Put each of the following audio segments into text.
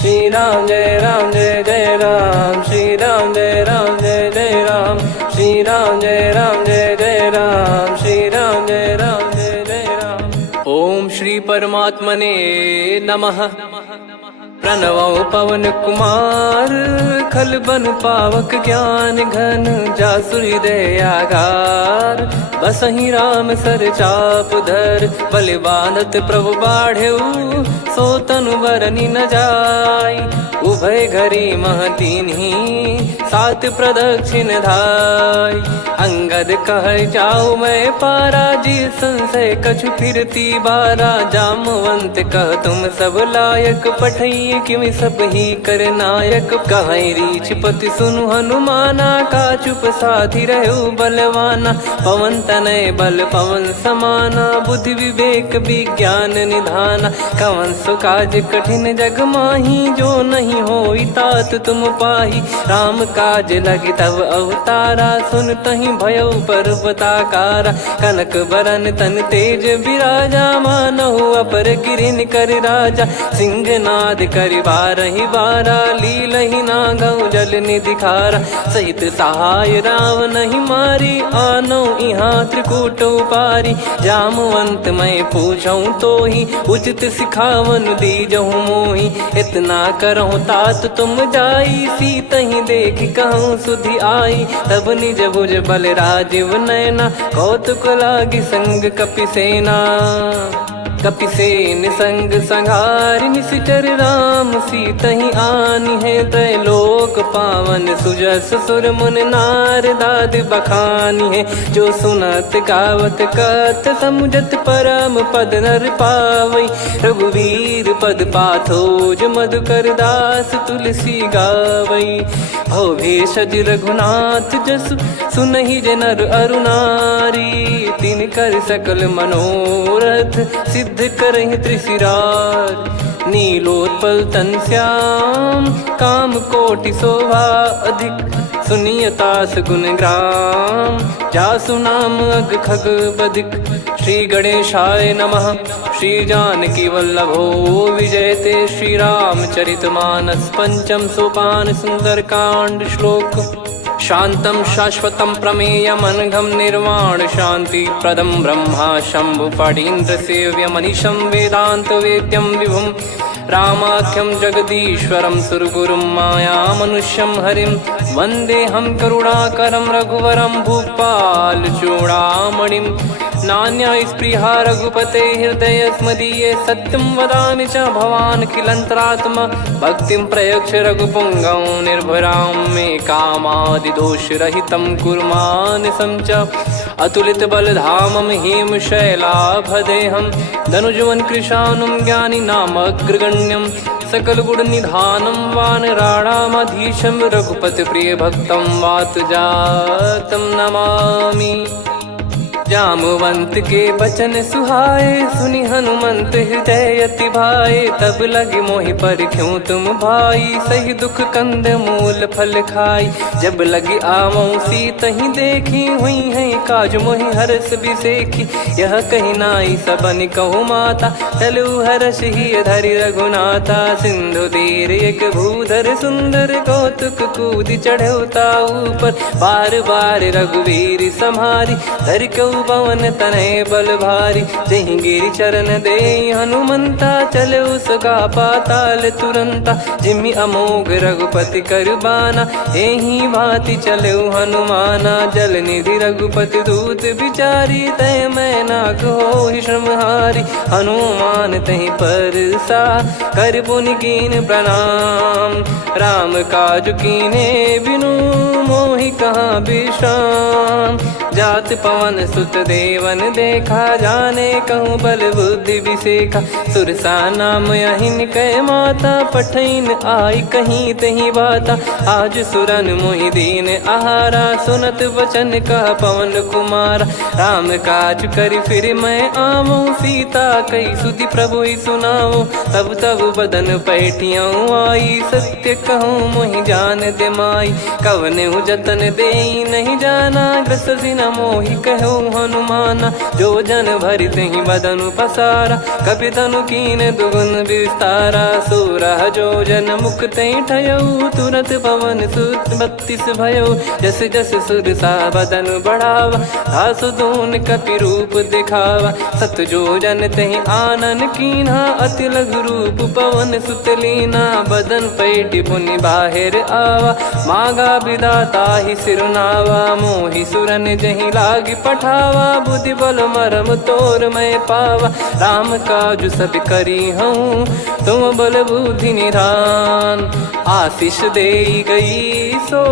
श्री राम जय जय राम, श्री राम जय जय राम, श्री राम जय जय राम, श्री राम जय जय राम। ओम श्री परमात्मने नमः। प्रणवो पवन कुमार, खल बन पावक ज्ञान घन, जासु हृदय आगार। बसहि राम सर चाप धर, बलि बांधत प्रभु बाढ़ेऊ, सो तनु बरनि न जाय। उभय घरी महतीन्ही, सात प्रदक्षिण धाय। अंगद कह जाऊ मैं पारा, जी संशय कछु फिरती बारा। जामवंत कह तुम सब लायक, पठई किमि सब ही कर नायक। कहीं रीछ पति सुनु हनुमाना, का चुप साधि रहु बलवाना। पवन तनय बल पवन समाना, बुद्धि विवेक विज्ञान निधाना। कवन सो काज कठिन जग माही, जो नहीं होई तात तुम पाही। राम काज लगी तब अवतारा, सुन तहि भयउ पर्वताकारा। कनक बरन तन तेज बिराजा, मानहु अपर गिरिन कर राजा। सिंहनाद करि बारहि बारा, लीलहि नागौ जल निधि खारा। सहित सहाय राम नहीं मारी, आनो इहाँ त्रिकूट उपारी। जामवंत मैं पूछऊँ तोहि, उचित सिखावन दीजहु मोहि। इतना करहु तात तुम जाई, सीतहि देख कहूँ सुधि आई। तब निज भुज बल राजीव नयना, कौतुक लागी संग कपिसेना। कपिसेन संग संघारि, निशिचर राम सीतहि आनी है। त्रैलोक पावन सुजस सुर मुन नार, दाद बखानी है। जो सुनत गावत कथ, समुझत परम पद नर पावई। रघुवीर पद पाथोज, मधुकर दास तुलसी गावई। भव भेषज रघुनाथ जसु, सुनहि जे नर अरु नारी। तिन कर सकल मनोरथ, सिद्ध करहि त्रिशिरार। नीलोत्पल तन श्याम, काम कोटि शोभा अधिक। सुनियतास गुण ग्राम, जासु नाम अग खग बदिक। श्री गणेशाय नमः। श्री जानकी वल्लभो विजयते, श्री रामचरित मानस। पंचम सोपान सुंदर कांड श्लोक। शांतं शाश्वतं प्रमेयमनघं, निर्वाण शांति प्रदं ब्रह्मा शंभु फणीन्द्र सेव्यमनिशं। वेदांत वेद्यं विभुं रामाख्यं जगदीश्वरं, सुरगुरुं माया मनुष्यं हरिं। वन्देऽहं करुणाकरं रघुवरं, भूपाल चूडामणिं। नान्या स्पृहा रघुपते हृदय स्मदीये, सत्यं वदामि च भवान् खिलन्तरात्मा। भक्तिं प्रयच्छ रघुपुङ्गं, निर्भरां मे कामादिदोषरहितं कुर्मानिसं च। अतुलित बलधामं हेमशैलाभदेहं, धनुजवन कृशानुं ज्ञानी नामग्रगण्यं। सकल गुण निधानं वानराणामधीशं, रघुपति प्रिय भक्तं वातजातं नमामि। जामवंत के बचन सुहाए, सुनि हनुमंत हृदय अति भाए। तब लगे मोहि पर क्यों तुम भाई, सही दुख कंद मूल फल खाई। जब लगे आवऊं सीतहि देखी, हुई है काज मोहि हरस बिसेखी। यह कही नाई सबन कहु माता, चलु हरष ही धरि रघुनाथा। सिंधु तीर एक भूधर सुंदर, कौतुक कूद चढ़ौता ऊपर। बार बार रघुवीर सम्हारी, धर कऊ पवन तनय बल भारी। जहि गिरि चरण दे हनुमंता, चले उसका पाताल तुरंता। जिमि अमोघ रघुपति कर बाना, एहि भांति चले हनुमाना। जल निधि रघुपति दूत बिचारी, तय मैं नाग होहि श्रमहारी। हनुमान तहि परसा, कर पुनि कीन प्रणाम। राम काज कीने बिनु, मोहि कहाँ विश्राम। जात पवन सुत देवन देखा, जाने कहूँ बल बुद्धि विसेखा। सुरसा नाम अहिन कै माता, पठैन आई कहीं तही बाता। आज सुरन मोहि दीन आहारा, सुनत वचन कह पवन कुमारा। राम काज करि फिर मैं आवऊं, सीता कई सुधि प्रभु ही सुनाओ। तब तब बदन पैठियाँ आई, सत्य कहूँ मोहि जान दे माई। कवने जतन दे नहीं जाना, ग्रसि न मोहि कहो हनुमाना। जो जन भरि तेहि बदनु पसारा, कपि तनु कीन दुगुन विस्तारा। सोरह जो जन मुख तेहि ठयऊ, तुरत पवन सुत 32 भयऊ। जस जस सुरसा बदन बढ़ावा, आसु दून कपि रूप दिखावा। सत जो जन तेहि आनन कीन्हा, अति लघु रूप पवन सुत लीना। बदन पैटि पुनि बाहिर आवा, मागा विधाता ही सिरुनावा। मोहि सुरन जहि लागी पठावा, बुद्धि बल मरम तोर मैं पावा। राम काजु सब करी हूँ, तुम बल बुद्धि निधान। आशीष देई गई सो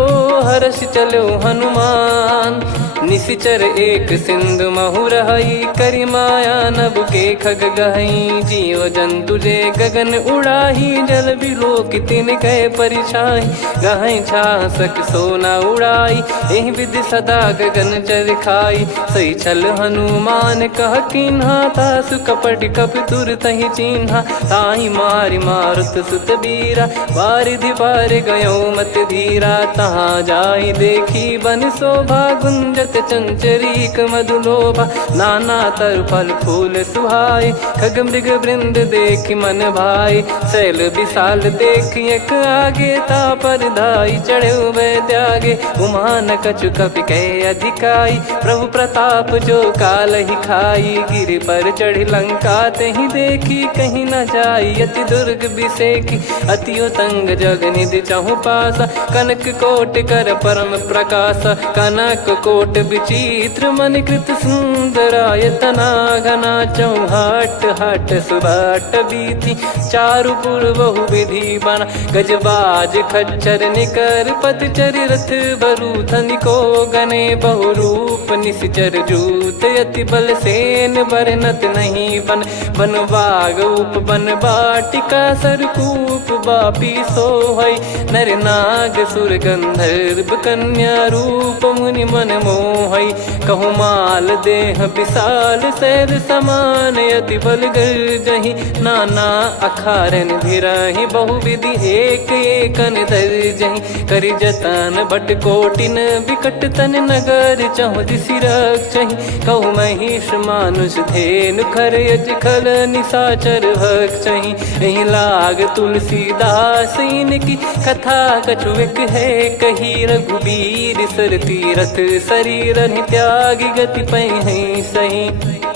हर्ष चलो हनुमान। निशिचर एक सिंधु महु रहई, करी माया नभ के खग गहई। जीव जंतु जे गगन उड़ाही, जल बिलोक तिन कह परिछाई। गहई छासक सोना उड़ाई, एहि विधि सदा गगन चर खाई। सही छल हनुमान कह कीन्हा, तासु कपट कप तुर तहि चिन्हा। ताहि मारि मारुत सुत बीरा, वारिधि पार गयो मत धीरा। तहाँ जाई देखी बन शोभा, गुंजत चंचरीक मधुलोभा। नाना तर फल फूल सुहाए, खग मृग वृंद देख मन भाई। शैल विशाल देख एक आगे, तापर धाई चढ़े वै त्यागे। उमान कछु कपि कह अधिकाई, प्रभु प्रताप जो काल ही खाई। गिर पर चढ़ी लंका तेहि देखी, कहीं न जाई अति दुर्ग बिसेकी। अति उतंग जग निधि चहु पासा, कनक कोट कर परम प्रकाश। कनक कोट विचित्र मन कृत सुंदरायतना। घना चौहाट हाट सुबाट बीती, चारु पुर बहु विधि बना। गजबाज खच्चर निकर पतचर, रथ बरु धनिको गने। बहु रूप निशिचर जूत, अति बल सेन बरनत नहीं बन। बन बाग उप बन बाटिका, सरकूप बापी सोहई। नर नाग सुर गंधर्व कन्या, रूप मुनि मन मोहई। कहु माल देह विशाल, शैल समान अति बल गर्जहि। नाना अखारन भिरहि, बहु विधि एक एकन दर्जहि। करि जतन बट कोटिन, बिकट तन नगर चहु दिसि रक्षहि। कहु महिष मानुष धेनु, खर यज खल निशाचर भक्षहि। एहि लाग तुलसीदास इनकी, कथा कछु एक है कही। रघुबीर सर तीरथ शरीर, त्यागी गति पै सही।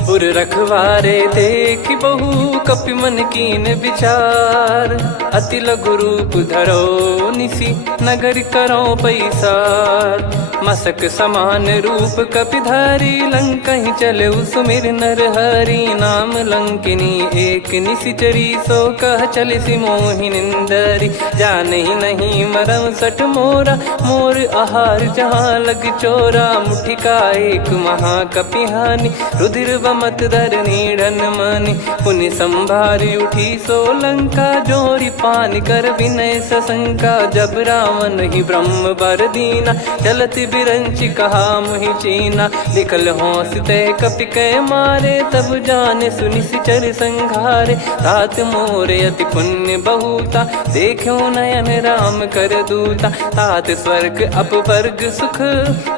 पुर रखवारे देख बहु, कपि मन कीन विचार। अति लघु रूप धरो निसी, नगर करो पैसार। मसक समान रूप कपि धारी, लंकहि चले सुमिर नर हरि। नाम लंकिनी एक निशिचरी, सो कह चलिसि मोहि निंदरी। जानहि नहीं मरम सठ मोरा, मोर आहार जहाँ लग चोरा। मुठिका एक महाकपिहानि, रुधिर बमत धरनी ढन मानि। पुनि संभारी उठी सो लंका, जोरी पान कर विनय सशंका। जब रावण ही ब्रह्म बर दीना, चलत बिरंचि कहा मुहि चीना। लिखल होंस ते कपि कै मारे, तब जाने सुनि सिचर संघारे। तात मोरे अति पुण्य बहुता, देखो नयन राम कर दूता। तात स्वर्ग अपवर्ग सुख,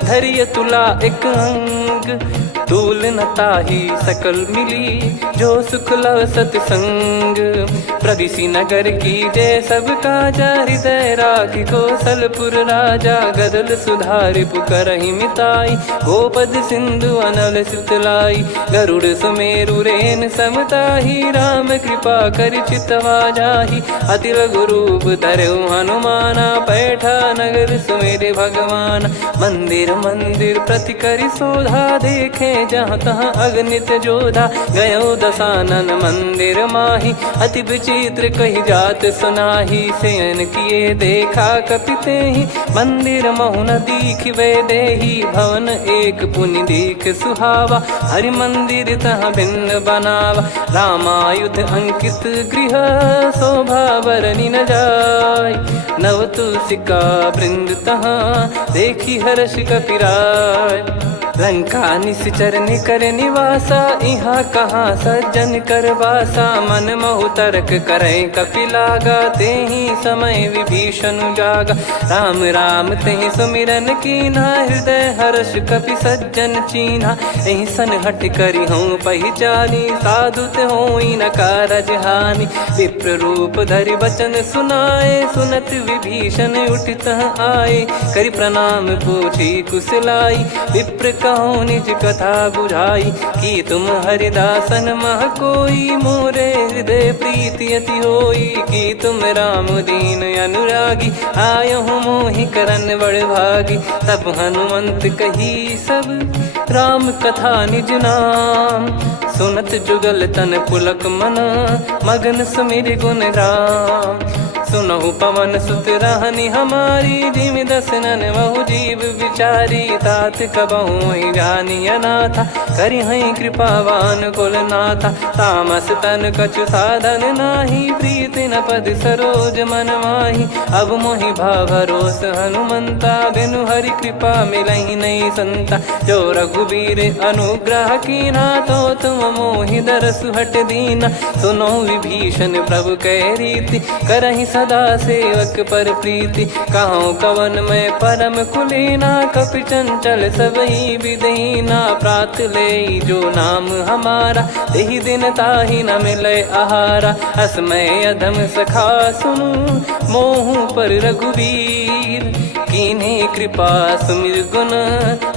धरिय तुला एक अंग। तूल न ताहि सकल मिली, जो सुख लव सतसंग। प्रविशि नगर की जय सब काजा, हृदय राखि कौशलपुर राजा। गदल सुधारि पुकरहि मिताई, गोपद सिंधु अनल सितलाई। गरुड़ सुमेरु रेन समताहि, राम कृपा करि चितवा जाहि। अति लघु रूप धरऊ हनुमाना, पैठा नगर सुमेरे भगवान। मंदिर मंदिर प्रति करि शोधा, देखे जहाँ तहाँ अगणित जोधा। गयो दशानन मंदिर माही, अति विचित्र कही जात सुनाही। शयन किए देखा कपि तेहि, मंदिर महु न दीख वे देही। भवन एक पुनि दीख सुहावा, हरि मंदिर तहाँ भिन्न बनावा। रामायुध अंकित गृह, शोभा बरनि न जाय। नव तुलसी का वृंद तहाँ, देखी हर्ष कपिराय। लंका निश्चर निकर निवासा, इहाँ कहाँ सज्जन कर वासा। मन महु तर्क करे कपिलागा, तेहि समय विभीषण जागा। राम राम तेहि सुमिरन कीन्हा, हृदय हर्ष कपि सज्जन चीन्हा। एहि सन हट करि हूँ पहिचानी, साधु ते होई न कारज हानि। विप्र रूप धरि वचन सुनाए, सुनत विभीषण उठित आए। करि प्रणाम पूछी कुशलाई, विप्र कहो निज कथा बुझाई। कि तुम हरिदासन मह कोई, मोरे हृदय प्रीति अति होई। कि तुम राम दीन अनुरागी, आयहु मोहि करन बड़ भागी। तब हनुमंत कही सब राम कथा निज नाम, सुनत जुगल तन पुलक मना, मगन सुमिर गुण राम। सुनहु पवन सुत रहनी हमारी, जिमि दसनन महु जीव विचारी। तात कबहु ही जानी अनाथा, करि हई कृपावान कुल नाथा। तामस तन कछु साधन नाही, प्रीति न पद सरोज मन माही। अब मोहि भाव भरोस हनुमंता, बिनु हरि कृपा मिलहि नहीं संता। जो रघुबीर अनुग्रह कीन्हा, तो तुम मोहि दरसु हट दीना। सुनो विभीषण प्रभु कह रीति, करहि सदा सेवक पर प्रीति। कहूँ कवन में परम कुलीना, कपि चंचल सबही विदहीना। प्रात ले जो नाम हमारा, तेहि दिन ताहि न मिले आहारा। असमय अधम सखा सुनु, मोहु पर रघुवीर। कीन्ही कृपा सुमिर गुण,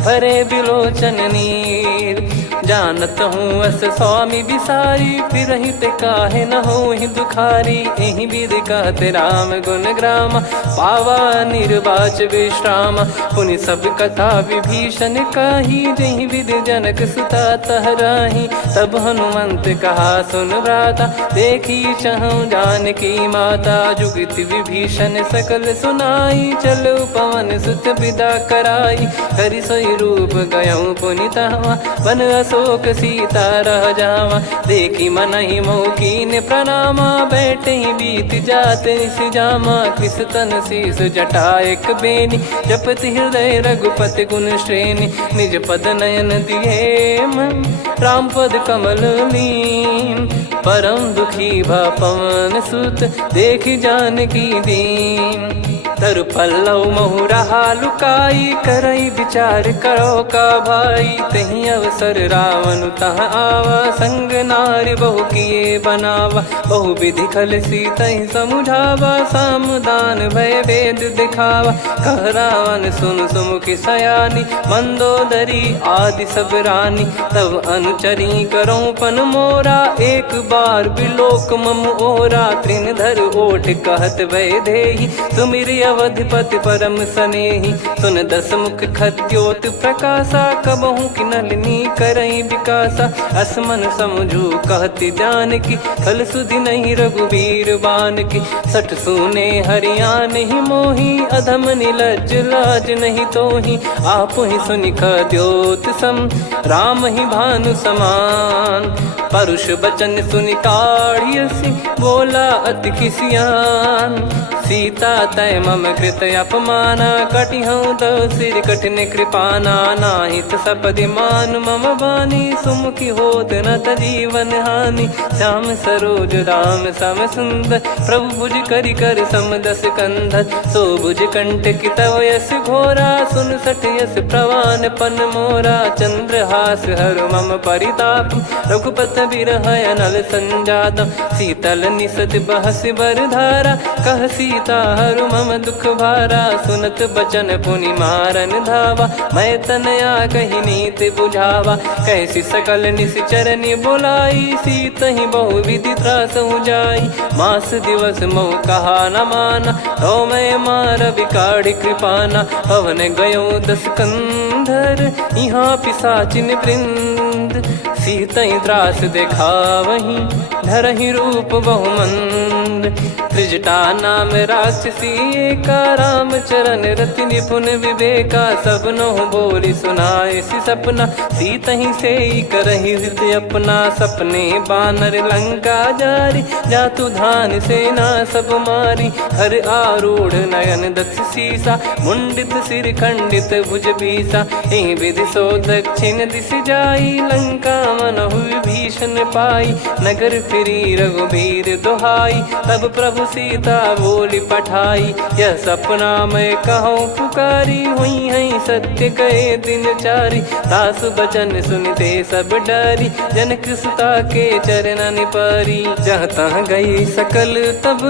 भरे बिलोचन नीर। जानत हूँ अस स्वामी बिसारी, फिरहि ते काहे न होहि दुखारी। एहि विधि कहते राम गुण ग्राम, पावा निर्वाच विश्राम। पुनि सब कथा विभीषण काही, जहि विधि जनक सुता तहराही। तब हनुमंत कहा सुन भ्राता, देखी चहु जानकी माता। जुगति विभीषण सकल सुनाई, चलो पवन सुत विदा कराई। करि सोई रूप गयऊँ पुनि तहवा, वन अशोक सीता रह जावा। देखी मनहि मोह कीन्ह प्रणामा, बैठे ही बीत जात निस जामा। कृस तन शीस जटा एक बेनी, जपति हृदय रघुपति गुण श्रेणी। निज पद नयन दिए मन, राम पद कमल लीन। परम दुखी भा पवन सुत, देखि जानकी दीन। तरु पल्लव महु रहा लुकाई, करई विचार करो का भाई। तहि अवसर रावण तह आवा, संग नारी बहु किए बनावा। बहु विधि खल सीतहि समुझावा, सामदान भय वेद दिखावा। कह रावण सुन सुमुखि सयानी, मंदोदरी आदि सब रानी। तब अनुचरी करो पन मोरा, एक बार बिलोक मम ओरा। तृण धर ओठ कहत भय देहि, सुमिर अवधिपति परम सनेहि। सुन दस मुख खद्योत प्रकाशा, कबहु कि नलिनी करई विकासा। असमन समझू कहति जानकी, खल सुधि नहीं रघुवीर बानकी। सठ सुने हरियाण ही मोही, अधम निलज्ज लाज नहीं तोही। आप ही सुनि खद्योत सम, राम ही भानु समान। परुष बचन सुनि काढ़ियसि, बोला अति किसियान। सीता तय मम कृत अपमाना, कटिहऊँ तव सिर कठिन कृपाना। नाहित सपदि मान मम बानी, सुमुखी होत न जीवन हानि। श्याम सरोज राम सम सुंदर, प्रभु भुज करि कर सम दस कंधर। सो भुज कंठ की तव यस घोरा, सुन सठ यस प्रवान पन मोरा। चंद्रहास हर मम परिताप, रघुपत बिरह अनल संजातम। शीतल निसत बहस बर धारा, कह सीता हरु मम दुख भारा। सुनत बचन पुनि मारन धावा, मैं तनया कहि नीति बुझावा। कैसी सकल निश्चरनि बुलाई, सीतहि बहु विधि त्रासहु जाई। मास दिवस मोह कहा न माना, तो मैं मार बिकाढ़ि कृपाना। पवन गयो दस कंधर, यहाँ पिशाचिन वृंद। मंद, सीतई त्रास देखावहीं धरहि रूप बहुमंद। त्रिजटा नाम राक्षसी एका, राम चरण रति निपुण विवेका। सबनो बोली सुनाए सि सपना, सीतहि से करहि हृद अपना। सपने बानर लंका जारी, जातु धान सेना सब मारी। हर आरूढ़ नयन दक्ष सीसा, मुंडित सिर खंडित भुज बीसा। एहि विधि सो दक्षिण दिश जाई, लंका मनहु विभीषण पाई। नगर फिरी रघुबीर दुहाई, तब प्रभु सीता बोली पठाई। यह सपना मैं कहूँ पुकारी, हुई है सत्य कहे दिन चारी। दास बचन सुनते सब डरी, जनक सुता के चरण परी। जहाँ तहाँ गई सकल तब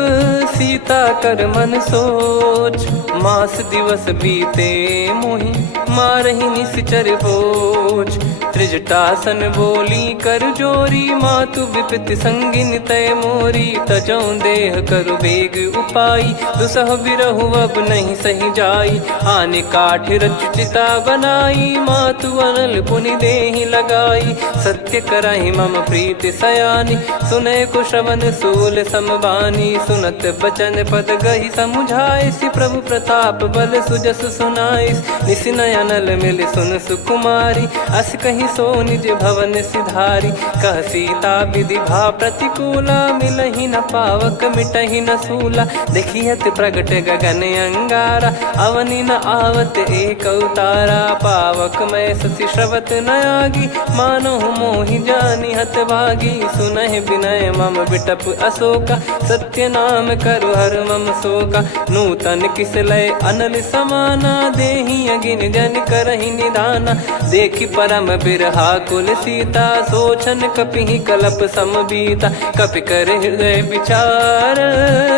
सीता कर मन सोच। मास दिवस बीते मोहि मारहि निश्चर बोझ। त्रिजटासन बोली कर जोरी, मातु विपत्ति संगिन तय मोरी। तजौ देह करु बेग उपाई, दुसह बिरहु अब नहीं सही जाई। आने काठ रचिता बनाई, मातु अनल पुनि देहि लगाई। सत्य करहि मम प्रीति सयानी, सुनय को श्रवण सूल समबानी। सुनत बचन पद गहि समुझाए, सि प्रभु प्रताप बल सुजस सुनाइस। निस नयनल मिल सुन सुकुमारी, अस कहि सो निज भवन सिधारी। कह सीता विधि भा प्रतिकूला, मिलहि न पावक मिटहि न सूला। देखियत प्रगट गगन अंगारा, अवनि न आवत एक अवतारा। पावक मैं शशि श्रवत न आगी, मानो मोहि जानि हत भागी। सुनहि विनय मम बिटप अशोका, सत्य नाम करु हर मम शोका। नूतन किस लय अनल समाना, देहि अगिन जन करहि निदाना। देखि परम बिरहा कुल सीता, सोचन कपिहि कलप समबीता। कपि कर हृदय विचार,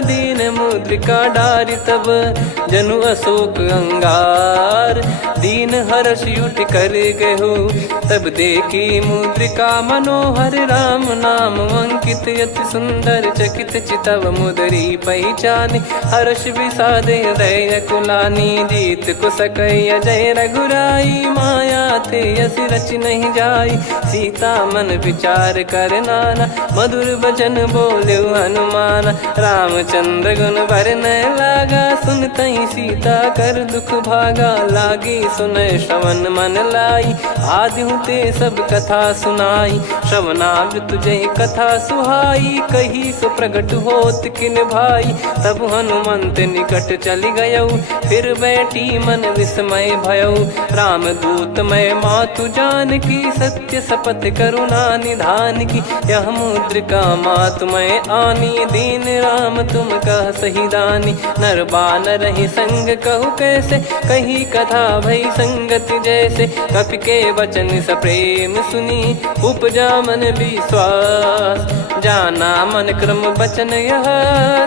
दीन मुद्रिका डारि तब जनु अशोक अंगार। दीन हर्ष उठ कर गहु, तब देखी मुद्रिका मनोहर। राम नाम अंकित अति सुंदर, चकित चितव मुदरी पहचान। हर्ष विषाद हृदय कुलानी, जीत को सकय जय रघुराई। माया थे यस रच नहीं जाई, सीता मन विचार कर नाना। मधुर बचन बोले हनुमान, रामचंद्र गुण बरनै लागा। सुनतहि सीता कर दुख भागा, लागी सुनय श्रवण मन लाई। आदि ते सब कथा सुनाई, श्रवणामृत जय कथा सुहाई। कही सो प्रगट होत किन भाई, तब हनुमंत निकट चली गयौ। फिर बैठी मन विस्मय भयौ, राम दूत मैं मातु जानकी। सत्य शपथ करुणा निधान की, यह मुद्रिका मातु मैं आनी। दीन राम तुम कह सही दानी, नर बानर ही संग कहु कैसे। कही कथा भई संगति जैसे, कपि के वचन सप्रेम सुनी। उपजा मन विश्वास, जाना मन क्रम बचन यह।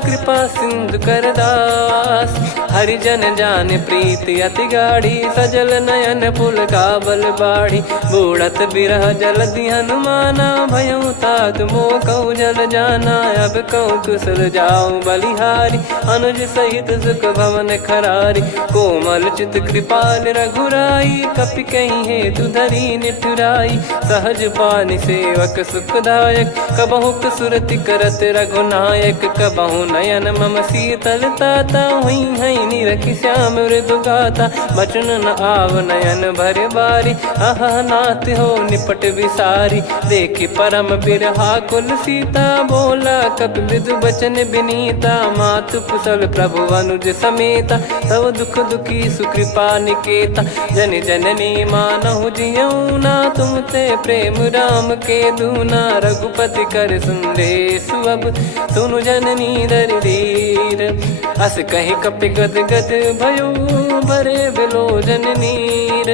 कृपा सिंधु कर दास, हरिजन जान प्रीति अति गाढ़ी। सजल नयन पुल का बल बाढ़ी, बूढ़त बिरह जल दी हनुमाना। भयउ तात मोह कहु जल जाना, अब कहु कुशल जाऊं बलिहारी। अनुज सहित सुख भवन खरारी, कोमल चित कृपाल रघुराई। कपि कहीं हेतु धरी निठुराई, सहज पानि सेवक सुखदायक। कबहु सुरति करत रघुनायक, कबहु नयन मम शीतल ताता। हुई है निरखि श्याम मृदु गाता, बचन न आव नयन भर बारी। आहा नाथ हो निपट विसारी, देखि परम बिरहा कुल सीता। बोला कपि मृदु बचन बिनीता, मातु कुशल प्रभु अनुज समेता। तव दुख दुखी सुकृपा निकेता, जन जननी मानहु जियऊ ना। तुम ते प्रेम राम के दूना, रघुपति कर संदेश अब सुनु जननी दर धीर। अस कहि कपि गद गद भयो, भरे बिलोचन नीर।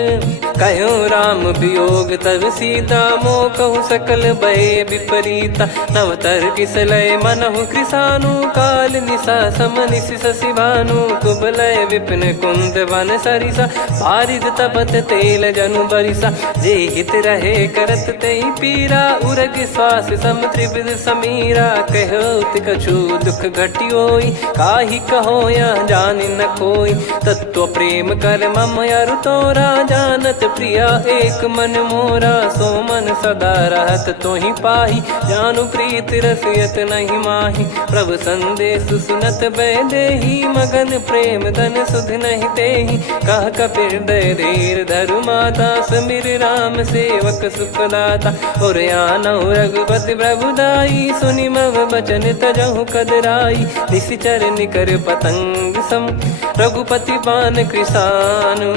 कहो राम वियोग तब सीता, मोह कहु सकल भय विपरीता। नवतर किसलय मनहु कृसानु, काल निशा समनिशि शशि भानु। कुबलय विपिन कुंद वन सरिसा, पारिद तपत तेल जनु बरिसा। जे हित रहे करत तेहि पीरा, उरग श्वास सम त्रिविध समीरा। कहो कछु दुख घटियोई, काहि कहो या जान न कोई। तत्व प्रेम कर मम अरु तोरा, जानत प्रिया एक मन मोरा। सो मन सदा रहत तो ही पाही, जानु प्रीत रसियत नहीं माही। प्रभु संदेश सुनत बैदेही, मगन प्रेम धन सुध नहीं तेही। कह कपिर दय धीर धरु माता, समिर राम सेवक सुखदाता। और आनौ रघुपति प्रभुदाई, सुनि मव बचन तजहु कदराई। निशिचर निकर पतंग सम, रघुपति पान कृसानु।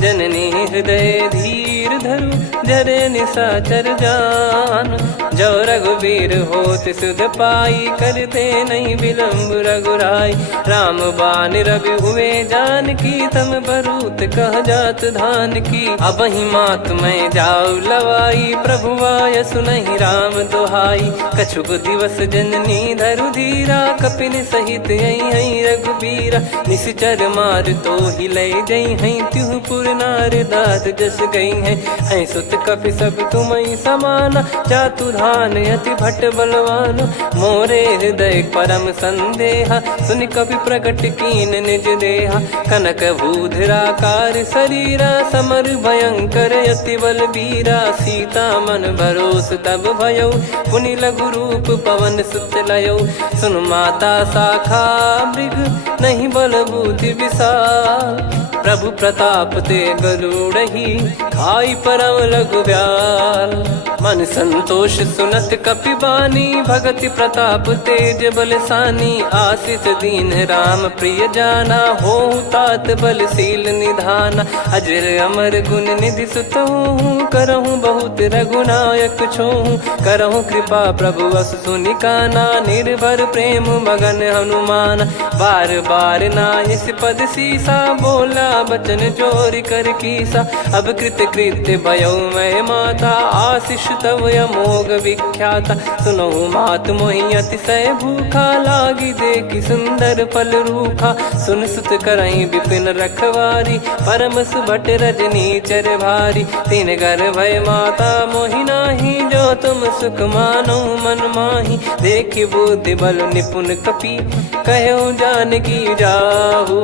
जननी हृदय धीर धरु, जरे निशाचर जान। जो रघुवीर होत सुध पाई, करते नहीं विलम्ब रघुराई। राम बान रवि हुए जानकी, तम बरूत कह जात धान की। अब ही मात मैं जाऊ लवाई, प्रभु आय सुनहि राम दोहाई। कछुक दिवस जननी धरु धीरा, कपिन सहित यही रघुबीरा। निशिचर मार तो ही ले जई हैं, त्युह पुर नार दाद जस गई हैं। सुत कपि सब तुमहि समाना, जातु धान अति भट बलवान। मोरे हृदय परम संदेहा, सुनि कपि प्रकट कीन निज देहा। कनक भूधराकार शरीरा, समर भयंकर अति बलबीरा। सीता मन भरोस तब भयउ, पुनि लघु रूप पवन सुत लयउ। सुन माता शाखा मृग, नहीं बल बुद्धि विशाल। प्रभु प्रताप ते गरुड़ही, खाई परम लघु ब्याल। मन संतोष सुनत कपि बानी, भगति प्रताप तेज बलसानी। आशीष दीन राम प्रिय जाना, होहु तात बलशील निधाना। अजर अमर गुण निधि सुतहु, करहु बहुत रघुनायक छोहु। करहु कृपा प्रभु अस सुनि काना, निर्भर प्रेम मगन हनुमान। बार बार नायस पद सीसा, बोला बचन चोरी कर कीसा। अब कृत कृत्य भयउ मैं माता, आशीष तव अमोघ विख्याता। सुनहु मात मोहि अतिशय भूखा, लागी देखि सुंदर फल रूखा। सुन सुत करहि विपिन रखवारी, परम सुभट रजनी चर भारी। तीन घर भय माता मोहि नाही, जो तुम सुख मानो मन माही। देखि बुद्धि बल निपुण कपि, कहु जानकी जाहु।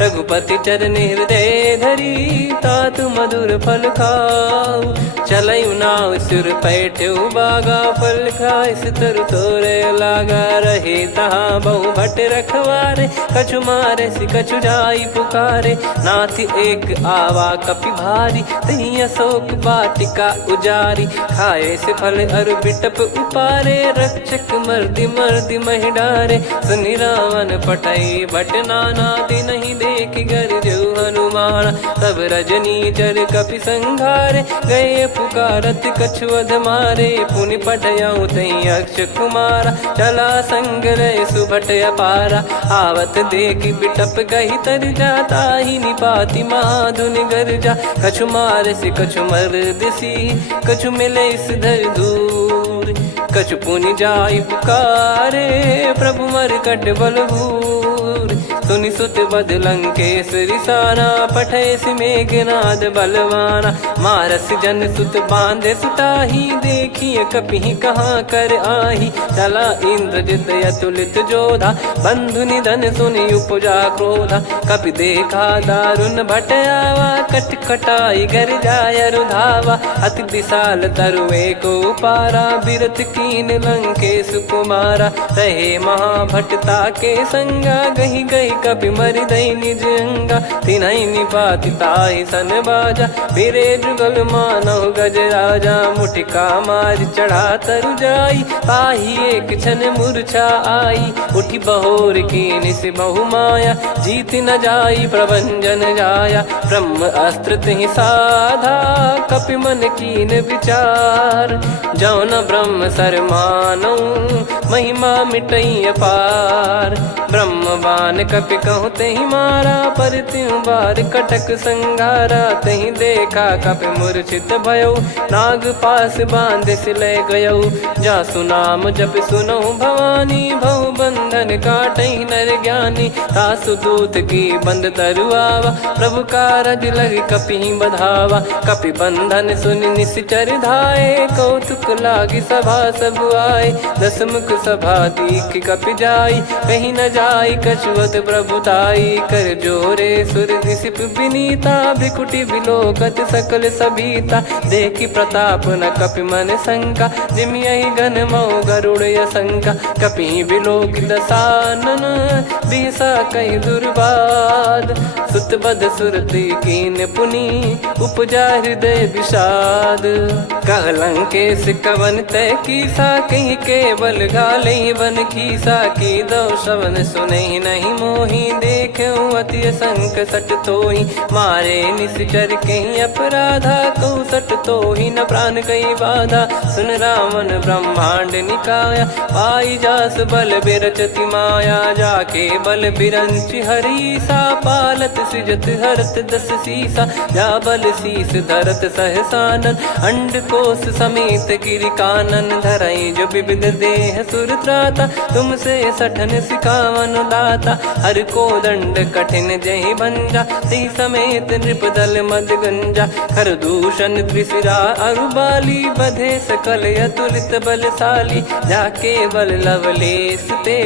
रघुपति चरण हृदय धरी, तात मधुर फल खाऊ। चलयु नाव सुर पैठ्यु बागा, फल खाइस तरु तोरे लागा। रहे तहाँ बहु भट रखवारे, कछु मारे सि कछु जाई पुकारे। नाथ एक आवा कपि भारी, तही अशोक वाटिका उजारी। खाए से फल अरु बिटप उपारे, रक्षक मर्दि मर्दि महि डारे। सुनि रावण पटई भट नाना, तिनहि देखि गरजउ हनुमान। तब रजनी चर कपि संघारे, गए पुकारत कछु अध मारे। पुनि पठयउ तई अक्ष कुमारा, चला संग रहे सुभट अपारा। आवत देखि बिटप गही तर जाता, ही निपाति महाधुनि गर्जा। कछु मार से कछु मर्दिसी, कछु मिले इस धर दूर। कछु पुनि जाई पुकारे, प्रभु मरकट बलभूर। सुनि सुत बद लंकेश्वरी साना, पठय मेघनाद बलवाना। मारस जन सुत बांधे सुताही, देखिए कपि कहाँ कर आही। चला इंद्रजित अतुलित जोधा, बंधु निधन सुनि उपजा क्रोधा। कपि देखा दारुण भट आवा, कट कटाई गर जाय रुधावा। अति विशाल तरुए को पारा, बिरत कीन लंकेश कुमारा। रहे महाभटता के संगा, गही गही कपि मरि दई निज अंगा। तिन्हि निपाति ताहि सन बाजा, फिरे जुगल मानव गज राजा। मुटिका मार चढ़ा तरु जाई, ताहि एक क्षण मूर्छा आई। उठि बहोर कीन से बहु माया, जीत न जाई प्रभंजन जाया। ब्रह्म अस्त्र तिहि साधा, कपि मन कीन विचार। जौ न ब्रह्म सर मानौ, महिमा मिटई अपार। ब्रह्म बान कपि कहु तहि मारा, पर त्यों बार कटक संगारा। तहि देखा कपि मूर्छित भयउ, नाग पास बांध सिले गयउ। जासु नाम जप सुनहु भवानी, भव बंधन काटहि नर ज्ञानी। तासु दूत की बंद तरुआवा, प्रभु कारज लग कपि बधावा। कपि बंधन सुनि निश्चर धाये, कौतुक लागी सभा सब आए। दस मुख सभा दीख कपि जाई, कहीं न जाई कछुवत प्रभुताई। कर जोरे सुर दिसिप विनीता, भ्रिकुटि बिलोकत सकल सबीता। देखि प्रताप न कपि मन शंका, जिमियहि गन मऊ गरुड़ असंका। कपि बिलोक दसानन, बिहसा कहि दुर्वाद। सुत बध सुरति कीन पुनि, उपजा हृदय विषाद। कहलंकेश कवन तय कीसा, कहीं केवल गाले बन खीसा। की दो श्रवण सुने नहीं मोही, देखे अति संक सट तोही। मारे निश्चर कहीं अपराधा, कहूँ सट तोही न प्राण कहीं बाधा। सुन रावण ब्रह्मांड निकाया, पाई जास बल बिरचति माया। जाके बल बिरंच हरीसा, पालत सृजत हरत दस सीसा। जा बल शीस धरत सहसानन, अंड कोश समेत गिरि कानन। धरई जो विविध देह सुर त्राता, तुमसे सठन सिखावन दाता। हर को दंड कठिन जहि भंजा, ती समेत नृप दल मद गंजा। खर दूषण त्रिशिरा अरुबाली, बधे सकल अतुलित बलशाली। जाके बल लवलेश ते,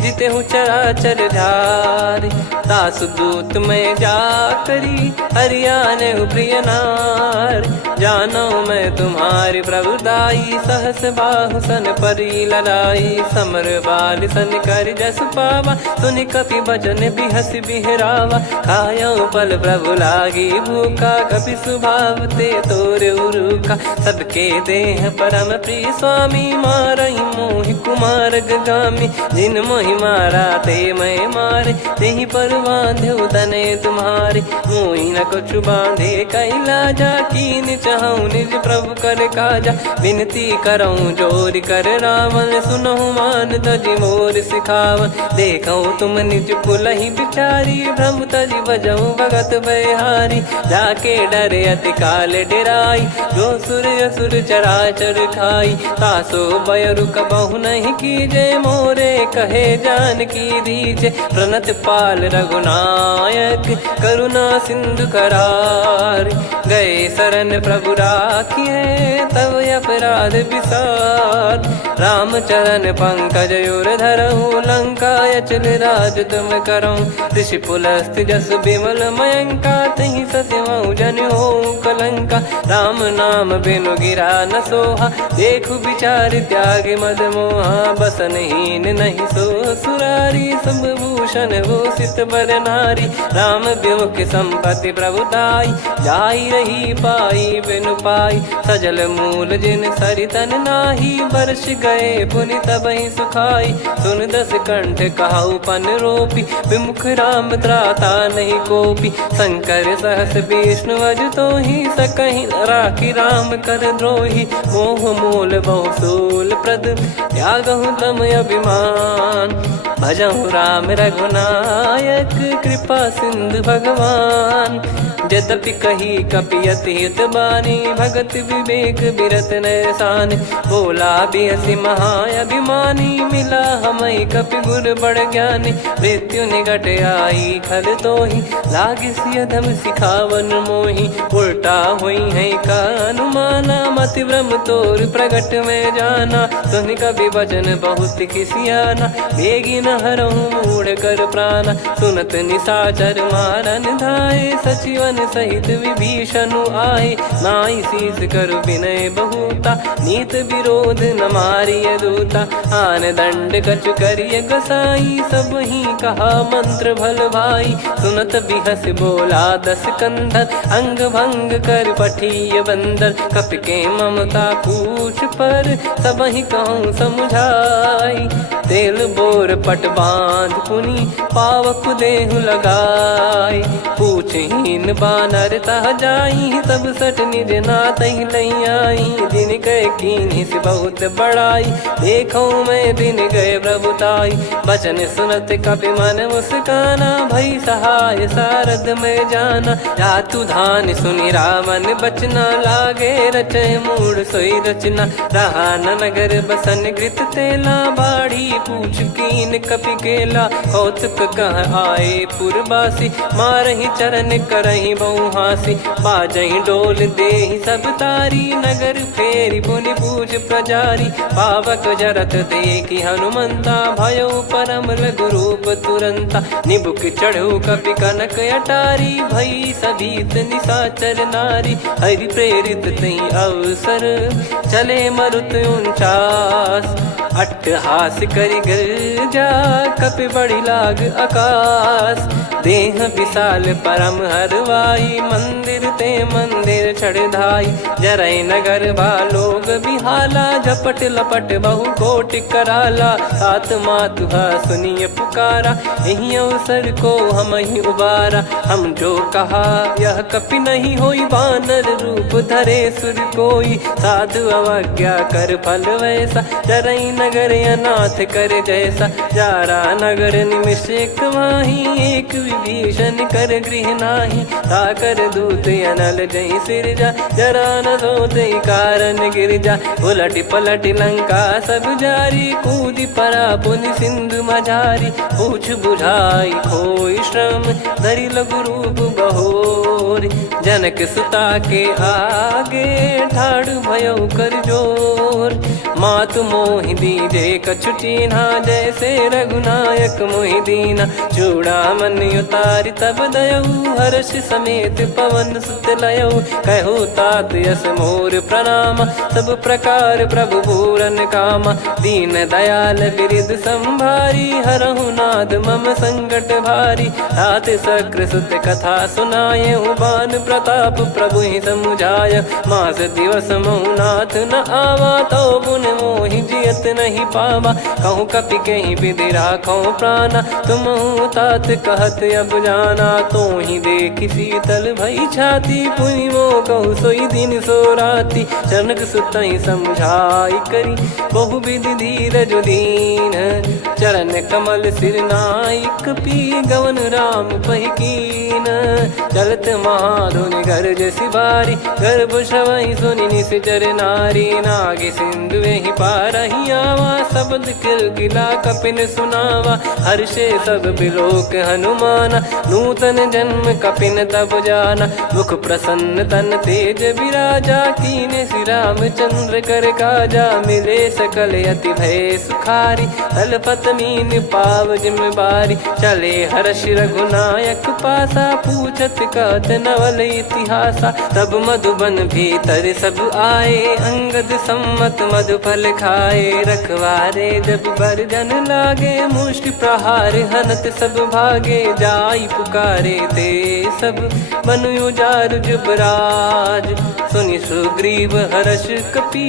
जिते हूँ चराचर धारी। दास दूत में जा करी, हरियाने प्रिय नार। जानो मैं तुम्हारी प्रभुताई, सहस बाहु सन परी लड़ाई। समर बाल सन कर जस पावा, सुनि कपि भजन बिहस बिहरावा। खायो पल प्रभु लागी भूखा, कपि स्वभाव ते तोर उरुखा। सबके देह परम प्रिय स्वामी, मारई मोहि कुमार गगामी। जिन मोहि मारा ते मैं मारे, तेहि पर बांधो तने तुम्हारे। मोहि न कुछ बांधे कैलाजा, कीन चाहूँ निज प्रभु कर काजा। विनती करऊँ जोर कर रावण, सुनहु मान तजि मोर सिखावन। देखऊँ तुम निज पुलहि बिचारी, भ्रम तजि बजऊँ भगत बहारी। जाके डरे अति काल डेराई, जो सुर असुर चराचर खाई। तासो बयरु कबहु नहीं कीजे, मोरे कहे जान की दीजे। प्रणत पाल रघुनायक, करुणा सिंधु करार। गए शरण प्रभु राखिए, तब अपराध विसार। राम चरण पंकज उर धरऊँ, लंका अचल राज तुम करऊँ। ऋषि पुलस्त जस विमल मयंका, तहि सत्यमऊ जन हो कलंका। राम नाम बिनु गिरा न सोहा, देखु विचार त्याग मद मोहा। बसनहीन नहीं सो सुरारी, सब भूषण भूषित बर नारी। राम विमुख संपत्ति प्रभुताई, जाई रही पाई बिनु पाई। सजल मूल जिन सरितन नाही, वर्ष गए पुनि तबहि सुखाई। सुन दस कंठ कहाऊ पन रोपी, विमुख राम त्राता नहीं कोपी। शंकर सहस विष्णु अज तोहि, सकहि न राखी राम कर द्रोही। मोह मूल बहु सूल प्रद, त्यागहु तम अभिमान। भजहु राम रघुनायक, कृपा सिंधु भगवान। यद्यपि कही कपियति हित बानी, भगत विवेक बिरत नैसान। बोला बिहसि महाअभिमानी, मिला हमई कपि गुर बड़ ज्ञानी। मृत्यु निकट आई खल तोहि, लागिसि अधम सिखावन मोहि। उल्टा हुई है का अनुमाना, मति भ्रम तोर प्रगट में जाना। सुन कवि वचन बहुत खिसियाना, बेगी न हरहु मूढ़ कर प्राणा। सुनत निशाचर मारन धाये, सचिवन सहित विभीषणु आए। नाई शीस कर विनय बहुता, नीत विरोध न मारिय दूता। आन दंड कछु करिय गसाई, सब ही कहा मंत्र भल भाई। सुनत बिहस बोला दस कंधर, अंग भंग कर पठिय बंदर। कपि के ममता पूछ पर, सब ही कहूँ समुझाई। तेल बोर पट बांध पुनि, पावक देहु लगाई। पूछहीन बानर तह जाई, सब सट निज नातहि लई आई। दिन गए कीन्ही से बहुत बड़ाई, देखो मैं दिन गए प्रभुताई। बचन सुनत कपि मन मुस्काना, भई सहाय सारद में जाना। जातु धान सुनि रावण बचना, लागे रचय मूढ़ सोई रचना। रहा न नगर बसन घृत तेला, बाढ़ी पूछ कीन कपि केला कौतुक कह आए पुरबासी मारही चरण करही बहु हासी बाजही डोल देहि सब तारी नगर फेरी पुनि पूज प्रजारी पावक जरत देखी हनुमंता भयो परम लघु रूप तुरंता निबुक चढ़ू कपि कनक अटारी भई सभीत निशाचर नारी हरि प्रेरित तई अवसर चले मरुत 49 अट्टहास करि गिरजा कपि बड़ी लाग आकाश देह विशाल परम हरवाई मंदिर ते मंदिर चढ़ाई जरई नगर बालोग बिहाला झपट लपट बहु कोट कराला सात मातुहा सुनिय पुकारा यही अवसर को हम ही उबारा हम जो कहा यह कपि नहीं होई बानर रूप धरे सुर कोई साधु अवज्ञा कर फल वैसा जरई नगर अनाथ कर जैसा जारा नगर निमिष एक माही एक विभीषण कर गृह नाही ताकर दूत अनल जय सिरजा जरा न सोते कारण गिरजा उलट पलट लंका सब जारी कूदी परा पुनि सिंधु मझारी पूछ बुझाई खोई श्रम धरि लघु रूप बहोरी जनक सुता के आगे ठाड़ भयो कर जोर मातु मोहि दीजे कछु चीन्हा जैसे रघुनायक मोहि दीना चूड़ामन उतारि तब दयऊ हर्ष समेत पवन सुत लयऊ कहु तात यस मोर प्रणाम सब प्रकार प्रभु पूरन कामा दीन दयाल बिरिद संभारी हरहु नाद मम संकट भारी तात सक्र सुत कथा सुनाये बान प्रताप प्रभु ही समुझाय मास दिवस महु नाथ न आवा तो पुन मोहि जियत नहीं पावा कहूँ कपि कहीं विधि राखो प्राणा तुम तात कहत अब जाना तो ही देख शीतल भई छाती पुनि मो कहु सोई दिन सो राती जनक सुतई समझाई करी बहु विधि धीरज दीन चरण कमल सिर नाइक पी गवन राम पहिकीन चलत महाधुनि गर्ज सिबारी गर्भ श्रवहि सुनि निश्चर नारी नागे सिंधु ही पारही आवा शब्द किलकिला कपिन सुनावा हर्षे सब बिलोक हनुमाना नूतन जन्म कपिन तब जाना मुख प्रसन्न तन तेज विराजा कीने श्री रामचंद्र कर काजा मिले सकल अति भय सुखारी तलपत मीन पाव जिम्मेवारी चले हर्ष रघुनायक पासा पूछत कहत नवल इतिहासा तब मधुबन भीतर सब आए अंगद सम्मत मधुफल खाए रखवारे जब बरजन लागे मुष्टि प्रहार हनत सब भागे जाई पुकारे ते सब मनु उजार जुबराज सुनि सुग्रीव हर्ष कपि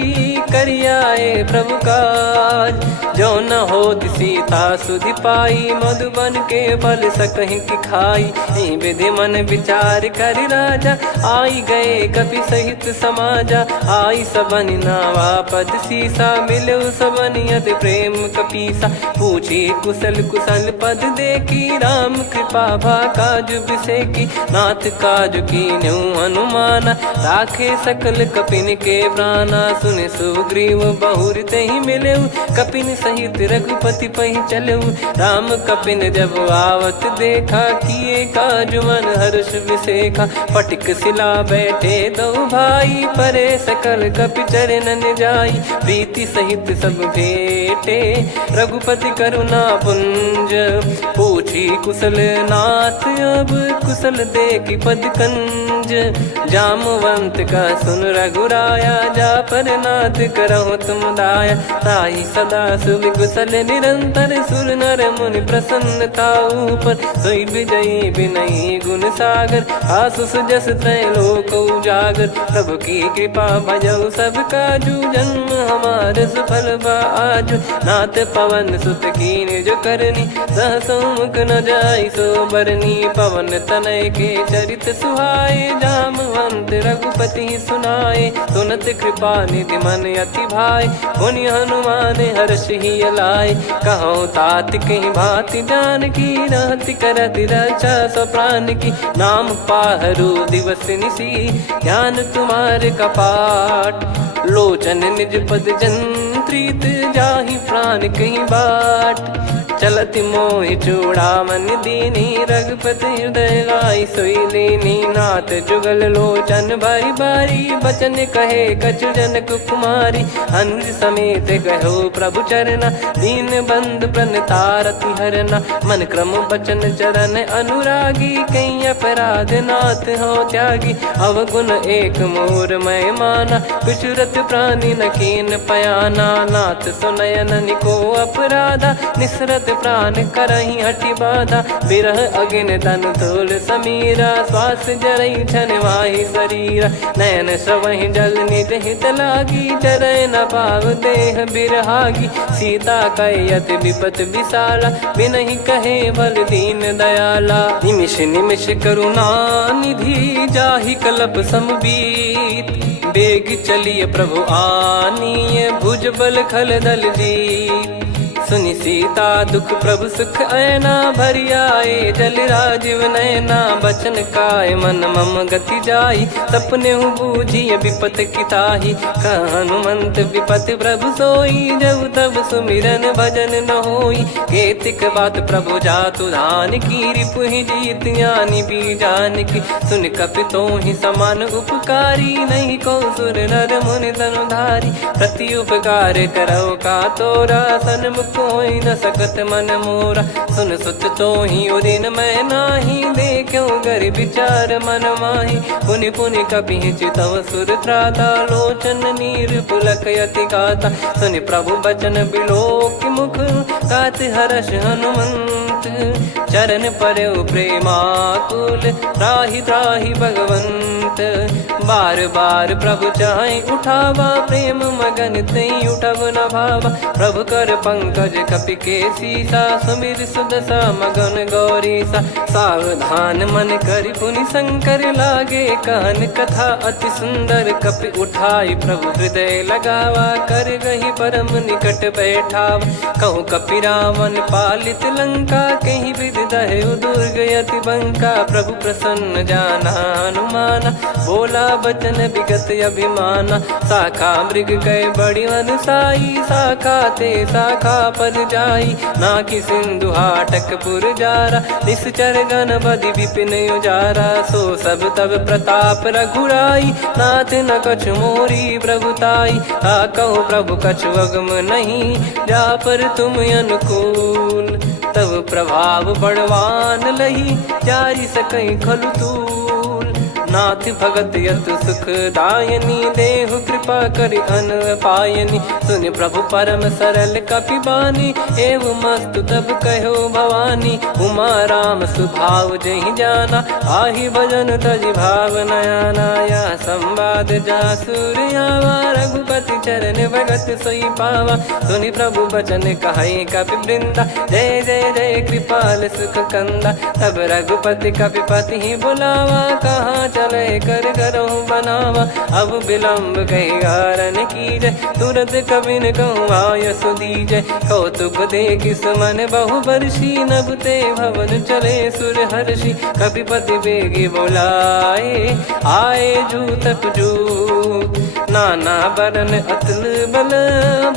करियाए प्रभु काज जो न हो सीता सुधि पाई मधुबन के फल सकहि की खाई विधि मन विचार कर राजा आई गए कपि सहित समाजा आई सबन नावा पद सीसा मिलो सबनियत प्रेम कपीसा पूछी कुशल कुशल पद देखी राम कृपा भा काज बिसेकी नाथ काज की न्यू हनुमाना राखे सकल कपिन के प्राणा सुन सुग्रीव बहुर ते ही मिले कपिन सहित रघुपति पहि चले राम कपिन जब आवत देखा किए काज मन हर्ष विसेखा पटिक सिला बैठे दो भाई परे सकल कपि चरणन जाई प्रीति सहित सब भेटे रघुपति करुणा पुंज पूछी कुशल नाथ अब कुशल देखी पद कंज जामवंत का सुन रघुराया जा पर नाथ करहु तुम दाया ताई सदा सुभि कुशल निरंतर सुर नर मुनि प्रसन्नता ऊपर सोई विजयी विनयी गुण सागर आसु सुजस त्रैलोक उजागर प्रभु की कृपा भजऊ सब काजू जन्म हमार सफल बाजू नाथ पवन सुत कीन जो करनी सहसो मुख न जाई सो बरनी पवन तनय के चरित सुहाए जामवंत रघुपति सुनाए सुनत कृपा निधि मन अति भाई पुनि हनुमान हर्ष ही लाए कहो तात कहीं भांति जान की रहति करति रक्षा सो प्राण की नाम पाहरू दिवस निसी ध्यान तुम्हारे कपाट लोचन निज पद जन प्रीत जाहि प्राण कहीं बाट। चलत मोहि चूड़ामन दीनी रघुपति हृदय लाई सोई लीनी। नाथ जुगल लोचन बारी बारी बचन कहे कछु जनक कुमारी। हंस समेत गहो प्रभु चरना दीन बंद प्रणतारति हरना। मन क्रम बचन चरण अनुरागी कहीं अपराध नाथ हो त्यागी। अवगुण एक मोर मैं माना विचुरत प्राणी न कीन पयाना। नाथ सुनयन निको अपराधा निसरत प्राण करही हटि बाधा। बिरह अगिन तन तोल समीरा श्वास जरई छन वाहि शरीरा। नयन सवहि जल निज हित लागी चरय न पाव देह बिरहागी। सीता कयत विपत विशाला बिनहि कहे बल दीन दयाला। निमिष निमिष करुणा निधि जाहि कलप समबीत। बेग चलिए प्रभु आनीय भुज बल खल दल जीत। सुनि सीता दुख प्रभु सुख ऐना भरि आए जल राजीव नैना। बचन काय मन मम गति जाई सपने बूझी विपत किताही। हनुमंत विपत प्रभु सोई जब तब सुमिरन भजन न होई। केतिक बात प्रभु जातु धान की रिपुहि जीत ज्ञानी बीजान की। सुन कपितो ही समान उपकारी नहीं को सुर नर मुनि तनुधारी। प्रति उपकार करो का तोरा सन्मुख कोई न सकत मन मोरा। सुन सुत तो ही उदिन मैं नाही देखो गर विचार मन माही। पुनि पुनि कपि चितव सुर त्राता लोचन नीर पुलक यति गाता। सुनि प्रभु बचन बिलोक मुख गात हर्ष हनुमंत। चरण परयो प्रेमाकुल त्राहि त्राहि भगवंत। बार बार प्रभु चाहि उठावा प्रेम मगन तई उठब न भावा। प्रभु कर पंकज कपि के सीसा सुमिर सुदशा मगन गौरीसा। सावधान मन करि पुनि शंकर लागे कहन कथा अति सुंदर। कपि उठाई प्रभु हृदय लगावा कर गही परम निकट बैठावा। कहूँ कपि रावण पालित लंका कहीं विधि दहु दुर्ग यति बंका। प्रभु प्रसन्न जाना हनुमाना बोला बचन विगत अभिमाना। शाखा मृग गए बड़ी अनुसाई शाखा ते शाखा पर जाई। ना कि सिंधु हाटक पुर जारा निश्चर गण बदि विपिन उजारा। सो सब तब प्रताप रघुराई नाथ न कछु मोरी प्रभुताई। कहूँ प्रभु कछु अगम नहीं जा पर तुम अनुकूल। तब प्रभाव बड़वान लही जारी सकई खलु तूल। नाथ भगत यत सुख दायनी देहु कृपा करि अन पायनी। सुन प्रभु परम सरल कपि बानी एवं मस्तु तब कहो भवानी। उमा राम सुभाव जहि जाना आहि भजन तजि भाव नयाना। या संवाद जासुर आवा रघुपति चरण भगत सोई पावा। सुनि प्रभु बचन कहै कपि वृंदा जय जय जय कृपाल सुख कंदा। तब रघुपति कपि पति बुलावा कहाँ चले कर करहु बनावा। अब विलम्ब कही कारण कीजय तुरत कबिन कहूँ आयस दीजय। कौतुक देख सुमन बहु बरसी नभ ते भवन चले सुर हर्षि। कपिपति बेगी बोलाए आए जूतक जूत। नाना बरन अतुल बल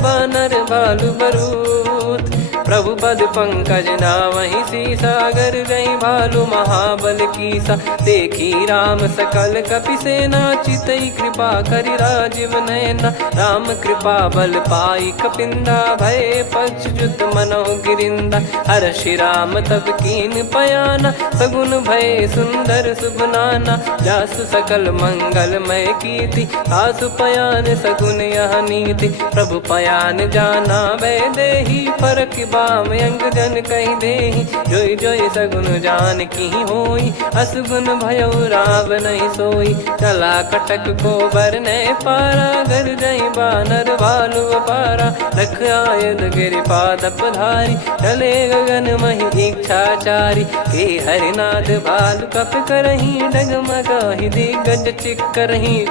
बानर बालु बरूत। प्रभु पद पंकज नावहि सीसागर गई भालु महाबल कीसा। देखी राम सकल कपि सेना चितई कृपा करि राजीव नयना। राम कृपा बल पाई कपिंदा भय पक्ष जुत मनो गिरिंदा। हर्षि राम तब कीन पयाना सगुन भय सुंदर शुभ नाना। जासु सकल मंगलमय कीर्ति आसु पयान सगुन यह नीति। प्रभु पयान जाना वै देहि फरक बाम अंग जन कहीं देहि। जोई जोई सगुन जान की होई असगुन भयो राव नहीं सोई। चला कटक को बरने पारा घर जई बानर भालु पारा। रख आयद गिरि पाद पधारी चले गगन मही इच्छाचारी। के हरिनाथ भालु कप करही डगमगाहि दिग्गज चिक्करही।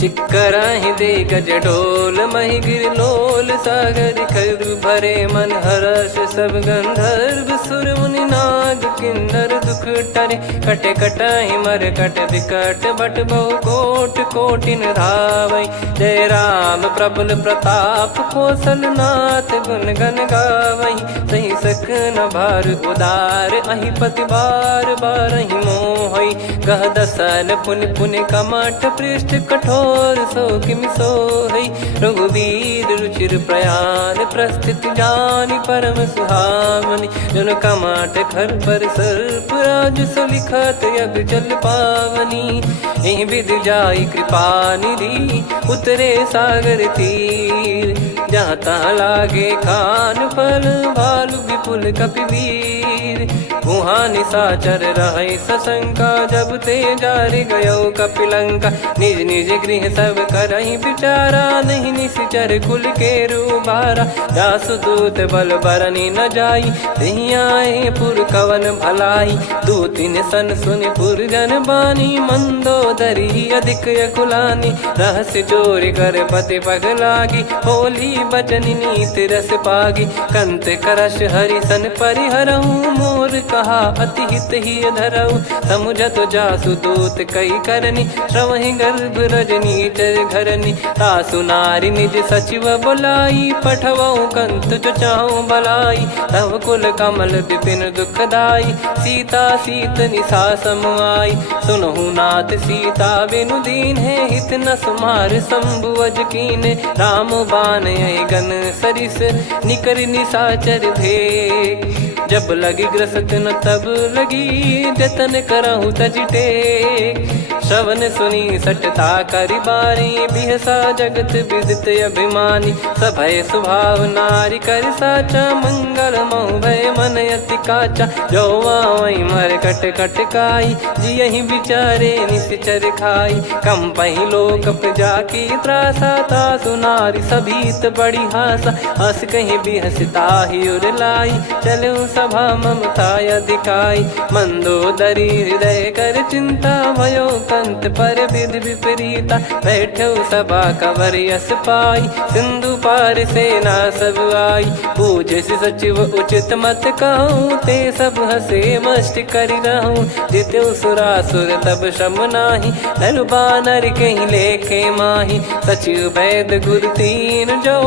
चिक्कराहि दे गज डोल महि गिर लोल सागर खर भरे मन हर्ष सब गंधर्व सुर मुनि नार। नाग किन्नर दुख टरे, कटे कटहि मर कट विकट बट बहु कोट कोटिन धावै। जय राम प्रबल प्रताप कौशलनाथ गुण गण गावै। सही सकन भार उदार अहि पति बार बारहि मोहै। गह दसन पुन पुन कमठ पृष्ठ कठोर सो किमि सोहै। रघुवीर रुचिर प्रयाण प्रस्थित जानि परम सुहावनि। जन कमठ खर पर सर्प राज सलिखत यग जल पावनी। एहि विधि जाई कृपा निधि उतरे सागर तीर। जहाँ तहाँ लागे खान फल भालु विपुल कपिवीर। वहाँ निशाचर रहै सशंका जब ते जारि गयो कपिलंका। निज निज गृह सब करहि विचारा नहीं निश्चर कुल के रूबारा। जासु दूत बल बरनि न जाई तेहि आए पुर कवन भलाई। दूतिन सन सुनि पुर जन बानी मंदोदरी अधिक यकुलानी। रहस्य चोरी कर पति पगलागी होली बचन नीति रस पागी। कंत करश हरिसन परिहरहु मोर कहा अति हित ही धरऊ। समुझत जासु दूत कई करनी श्रवहि गर्भ रजनी चर घरनी। तासु नारी निज सचिव बुलाई पठवऊ कंत जो चाहूं बलाई। तव कुल कमल विपिन दुखदाई सीता सीत निशा समाई। सुनहु नाथ सीता बिनु दीन है हित न सुमार शंभु अज कीने। राम बाण गन सरिस निकर निशाचर भेग। जब लगी ग्रसत न तब लगी जतन करहु तज टेक। श्रवण सुनी सटता करि बारी बिहसा जगत विदित अभिमानी। सभय स्वभाव नारी कर साचा मंगल मऊ भय मन अति काचा। जो आवै मर कट कट काई जियहि विचारे निश्चर खाई। कम पहि लोक जाकी त्रासा तासु नारी सभीत बड़ी हासा। हस कहीं बिहसता ही उर लाई चलऊ सभा ममता अधिकाई। मंदोदरी हृदय कर चिंता भयो कंत पर विधि विपरीता। बैठो सभा कवर यस पाई सिंधु पार सेना सब आई। पूज्य सचिव उचित मत कहूँ ते सब हसे मष्ट करि रहूँ। जित्यु सुरासुर तब श्रम नाही नर बानर कहीं लेखे माही। सचिव वैद गुरु तीन जो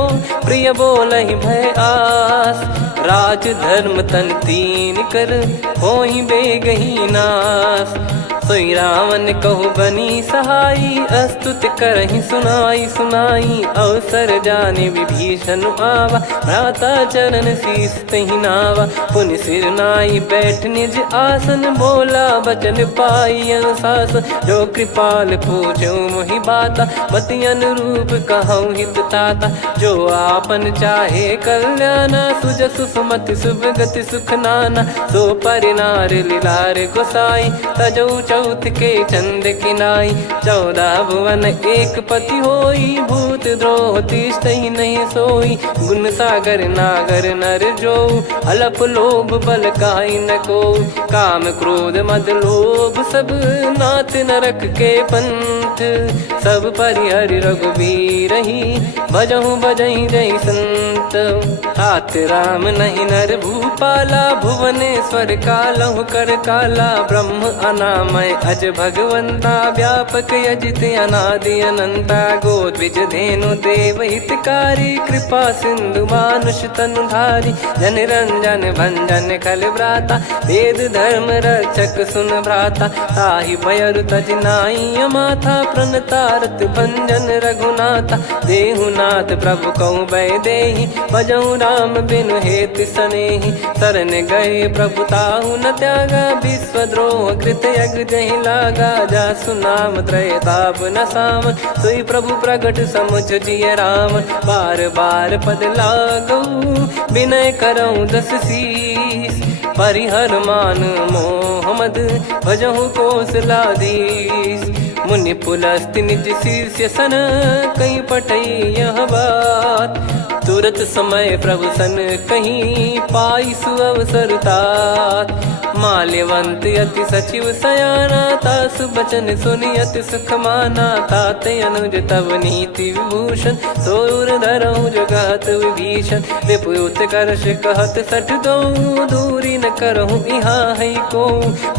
प्रिय बोलहि भय आस। राज धर्म तन तीन कर होई बेगही नास। सोई रावण कहु बनी सहाई अस्तुत करहि सुनाई सुनाई। अवसर जाने विभीषण आवा भ्राता चरण शीस तहि नावा। पुनि सिर नाई बैठ निज आसन बोला बचन पाई अनुशासन। जो कृपाल पूछो मोहि बाता मति अनुरूप कहूँ हित ताता। जो आपन चाहे कल्याणा सुजसु सुमति सुभगति सुख नाना। सो परिनार लीलार गोसाई तजौ चौथ के चंद किनाई। 14 भुवन एक पति होई भूत द्रोह तिष्ठहि नहीं सोई। गुण सागर नागर नर जो अलप लोभ बल काई न को। काम क्रोध मद लोभ सब नाथ नरक के पंथ। सब परिहरि रघुबीर ही भजहु भजहि जय संत। तात राम नहीं नर भूपाला भुवनेश्वर कालहु कर काला। ब्रह्म अनामय अज भगवंता व्यापक यजित अनादि अनंता। गोद्विज धेनु देव हितकारी कृपा सिंधु मानुष तनुधारी। जन रंजन भंजन खल भ्राता वेद धर्म रक्षक सुन भ्राता। ताहि भयरु तज नाई माथा प्रणतारत भंजन रघुनाथा। देहुनाथ प्रभु कहु भय देहि भजहु राम बिनु हेतु सनेहि। शरण गए प्रभु ताहु न त्यागा विश्वद्रोह कृत यज्ञ जहि लागा। जासु नाम त्रय ताप न सावन सोई प्रभु प्रगट समुझ जिय राम। बार बार पद लागऊ विनय करऊँ 10 शीस। परिहर मान मोह मद भजहु कौशलाधीश। मुनि पुलस्त्य निज शिष्य सन कहीं पठई यह बात। तुरत समय प्रभु सन कहीं पाई सुअवसर तात। माल्यवंत अति सचिव सयाना तासु बचन सुनि अति सुख माना। ताते अनुज तव नीति विभूषण सोर धरऊ जगत विभीषण। विपुत करश कहत सठ दो दूरी न करहु यहाँ है को।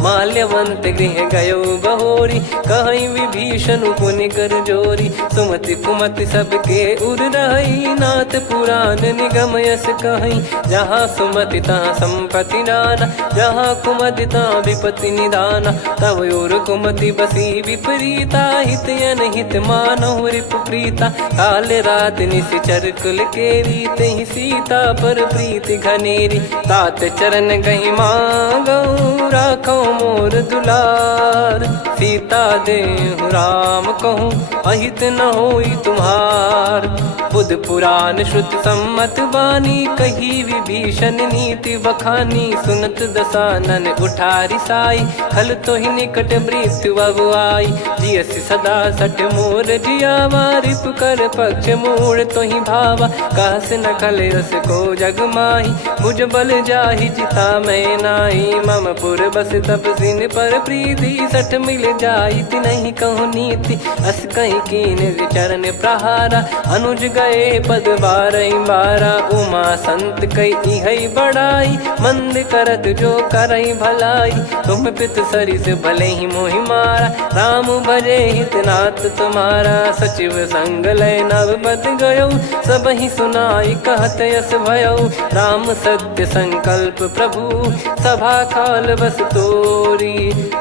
माल्यवंत गृह गयो बहोरी, कहीं विभीषण पुनि कर जोरी। सुमति कुमति सबके उर रही, नाथ पुराण निगम यस कहीं। जहाँ सुमति तहाँ संपत्ति नाना, जहाँ कुमति तहाँ विपत्ति निदाना। तब और कुमति बसी विपरीता, हित अनहित मानहु रिपु प्रीता। काल रात निश्चर कुल केरी, तहि सीता पर प्रीति घनेरी। तात चरण गही मांगऊ, राखो मोर दुलार। सीता देहु राम कहूँ, अहित न होई तुम्हार। बुध पुराण श्रुत सम्मत बानी, कही विभीषण नीति बखानी। सुनत दसानन उठारी साई, खल तो ही निकट मृत्यु अब आई। जियसि सदा सठ मोर जियावा, रिप कर पक्ष मूड़ तो ही भावा। कहस न खल रस को जग माही, मुझ बल जाहि जिता मैं नाई। मम पुर बस तपसिन पर प्रीति, सठ मिल जाई नहीं कहूँ नीति। अस कहीं कीन चरण प्रहारा, अनुज गए पद बारई बारा। उमा संत कई है बड़ाई, मंद करत जो करई भलाई। तुम पित सरिस भले ही मोहि मारा, राम भजे हित नाथ तुम्हारा। सचिव संग लय नव बद गयो, सब ही सुनाई कहत यस भयो। राम सत्य संकल्प प्रभु, सभा काल बस तोरी।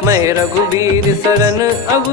मैं रघुबीर शरण अब,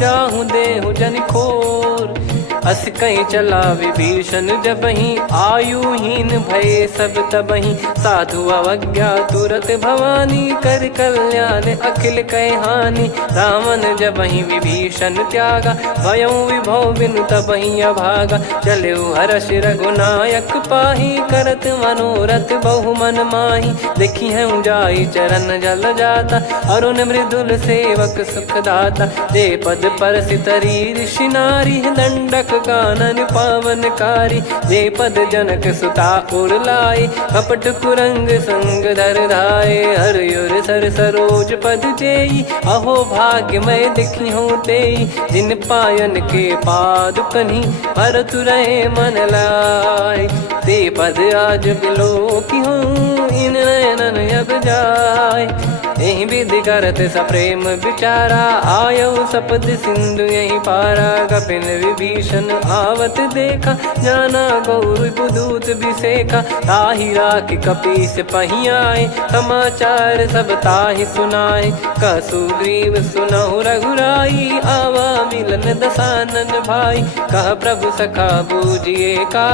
जाहूँ देहु जन खोर। अस कहीं चला विभीषण जबहि, आयुहीन भय सब तबहि। साधु अवज्ञा तुरत भवानी, कर कल्याण अखिल कह हानि। रावण जबहि विभीषण त्यागा, भयउ विभव बिनु तबहि अभागा। चलऊ हर्ष रघुनायक पाही, करत मनोरथ बहु मन माही। देखी है जाई चरण जल जाता, अरुण मृदुल सेवक सुखदाता। जे पद पर सितरी ऋषि नारी, दंडक कानन पावनकारी। जे पद जनक सुता उर लाए, कपट कुरंग संग धर धाये। हरियुर सर सरोज पद जेई, अहो भाग्य मैं दिखी हूँ तेई। जिन पायन के पाद कन्ही, भरत रहे मन लाए। ते पद आज बिलो की हूँ, इन नयनन अब जाय। यही विधि करत सप्रेम विचारा, आयऊ सपद सिंधु यही पारा। कपिन विभीषण आवत देखा, जाना गौर बुदूत बिसेखा। ताहि राख कपीस पही आए, समाचार सब ताहि सुनाए। कह सुग्रीव सुनहु रघुराई, आवा मिलन दसानन भाई। कह प्रभु सखा बूझिए का,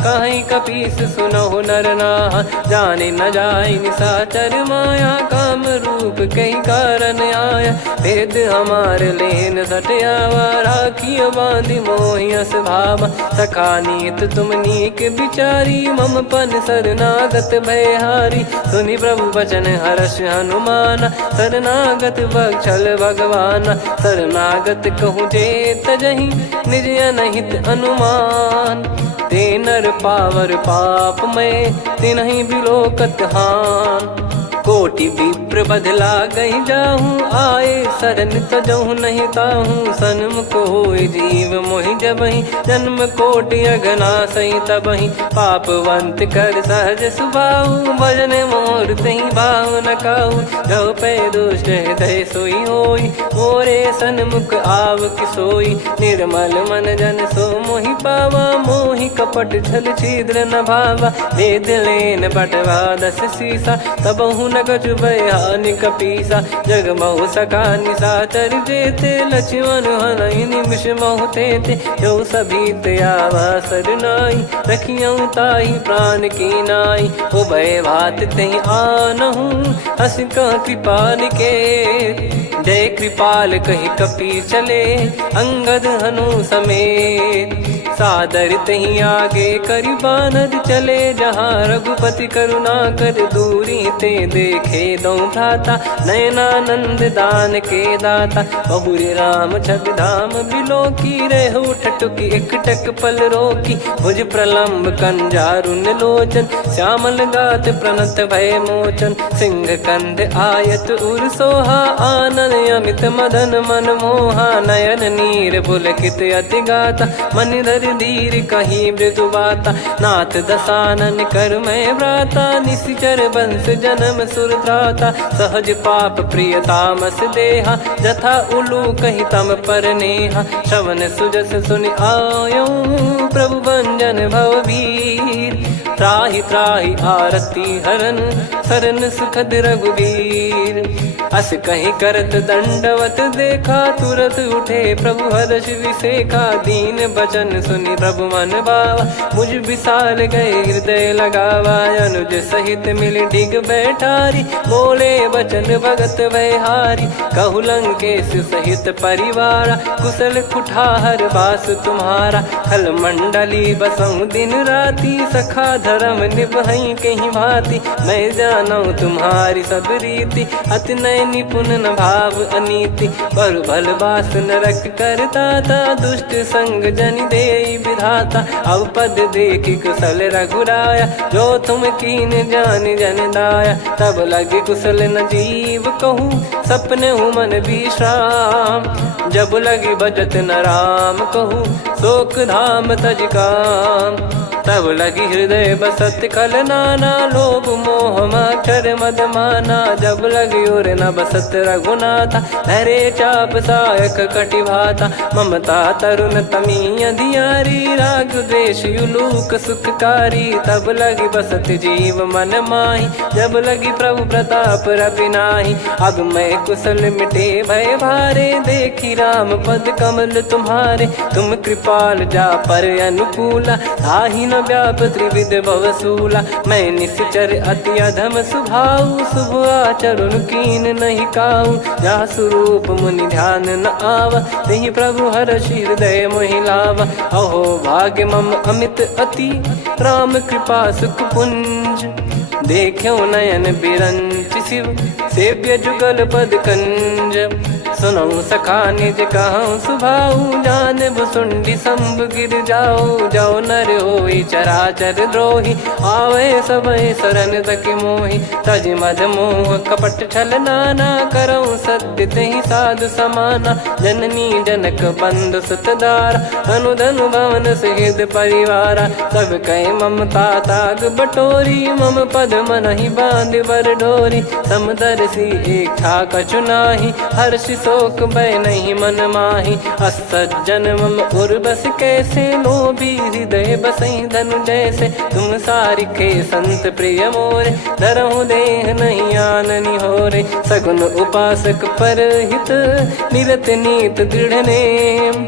कहीं कपीस सुनहु नर नाहा। जाने न जाय निशाचर माया, काम रूप कई कारण आया। भेद हमार लेन सटयावा, राखियो बांधि मोहियस भावा। सखा नीत तुम नीक बिचारी, मम पन शरणागत भयहारी। सुनि प्रभु वचन हर्ष हनुमाना, शरणागत बक्षल भगवाना। शरणागत कहूँ जे तजहि, निज अनहित अनुमान। ते नर पावर पाप में, तिन्हि बिलोकत हान। कोटि विप्र बदला गई जाहूँ, आए शरण तजहु नहीं ताहूँ। सन्मुख होय जीव मोहि जबहि, जन्म कोटि अगना सही तबहि। पापवंत कर सहज सुभाऊ, भजन मोर तहि भाव न काहू। जो पै दुष्ट हृदय सोई होई, मोरे सन्मुख आव किसोई। निर्मल मन जन सो मोहि पावा, मोहि कपट छल छिद्र न भावा। वेद लेन बटवा दस सीसा, तबहु न कछु भयानि कपीसा। जग महु सखा निशाचर जेते, लक्ष्मण हनहि निमिष महु तेते। जो सभी त्यावा सरनाई, रखियऊ ताहि प्राण की नाई। उभय भात तहि आनहु, हस कह कृपाल के। जय कृपाल कहि कपी चले, अंगद हनु समेत। सादर तही आगे करि बानर चले, जहाँ रघुपति करुणा कर दूरी ते देखे दो भ्राता। नयनानंद दान के दाता, बहुरी राम छग धाम बिलो की। रेहु ठटुकी एकटक पल रोकी, भुज प्रलम्ब कंजारुन लोचन। श्यामल गात प्रणत भय मोचन, सिंह कंध आयत उर सोहा। आनन अमित मदन मन मोहा, नयन नीर पुलकित अति गाता। मनिधर कर धीर कहीं मृदु बाता, नाथ दसानन कर मैं व्राता, निशिचर बंस जन्म सुर त्राता, सहज पाप प्रिय तामस देहा, जथा उलू कही तम पर नेहा, श्रवण सुजस सुनि आयो प्रभु भंजन भववीर, त्राहि त्राहि आरती हरन सरन सुखद रघुवीर, अस कहीं करत दंडवत देखा, तुरत उठे प्रभु हर्ष विसेखा, दीन बचन सुनि प्रभु मन भावा, मुझ विशाल गए हृदय लगावा, अनुज सहित मिल डिग बैठारी, बोले बचन भगत वैहारी, कहु लंकेश सहित परिवारा, कुशल कुठार बास तुम्हारा, खल मंडली बसऊं दिन राती, सखा धर्म निभई कहीं भांति, मैं जानू तुम्हारी सब रीति, अति नय निपुण न भाव अनीति, पर भल बास नरक करता था, दुष्ट संग जन दे विधाता, अब पद देखी कुशल रघुराया, जो तुम कीन जान जन दाया, तब लगे कुशल न जीव कहूँ, सपने हूँ मन विश्राम, जब लगी बजत न राम कहूँ, शोक धाम तज काम, तब लगी हृदय बसत खल नाना, लोभ मोह मक्षर मद माना, जब लगी और न बसत रघुनाथा, धरे चाप सायक कटि भाता, ममता तरुण तमी अधियारी, राग द्वेष युलूक सुखकारी, तब लगी बसत जीव मन माही, जब लगी प्रभु प्रताप रवि नाही, अब मैं कुशल मिटे भय भारे, देखी राम पद कमल तुम्हारे, तुम कृपाल जा पर अनुकूला, ताहि न व्याप त्रिविध भवसूला, मैं निश्चर अति अधम सुभाऊ, शुभ आचरण कीन नहीं काऊ, जा स्वरूप मुनि ध्यान न आवा, तेहि प्रभु हर्ष हृदय मोहि लावा, अहो भाग्य मम अमित अति, राम कृपा सुख पुंज, देखो नयन बिरंच शिव, सेव्य जुगल पद कंज, सुनऊ सखा निज कहूँ सुभाऊ, जान भुसुंडी संभ गिर जाओ, जाओ नर होई चराचर द्रोही, आवे सबय शरण तक मोहि, तज मद मोह कपट छल नाना, करऊँ सत्य तेहि साधु समाना, जननी जनक बंधु सुतदारा, अनु धनु भवन सहित परिवारा, सब कहे ममता ताग बटोरी, मम पद मनहि बांध बर डोरी, समदर्शी इच्छा कछु नाही, हर्ष शोक भय नहीं मन माही, असज्जन मम उर्वश कैसे, लोभी हृदय बसई धनु जैसे, तुम सारिखे संत प्रिय मोरे, धरहु देह नहीं आननि होरे, सगुन उपासक पर हित, निरत नीत दृढ़ नेम,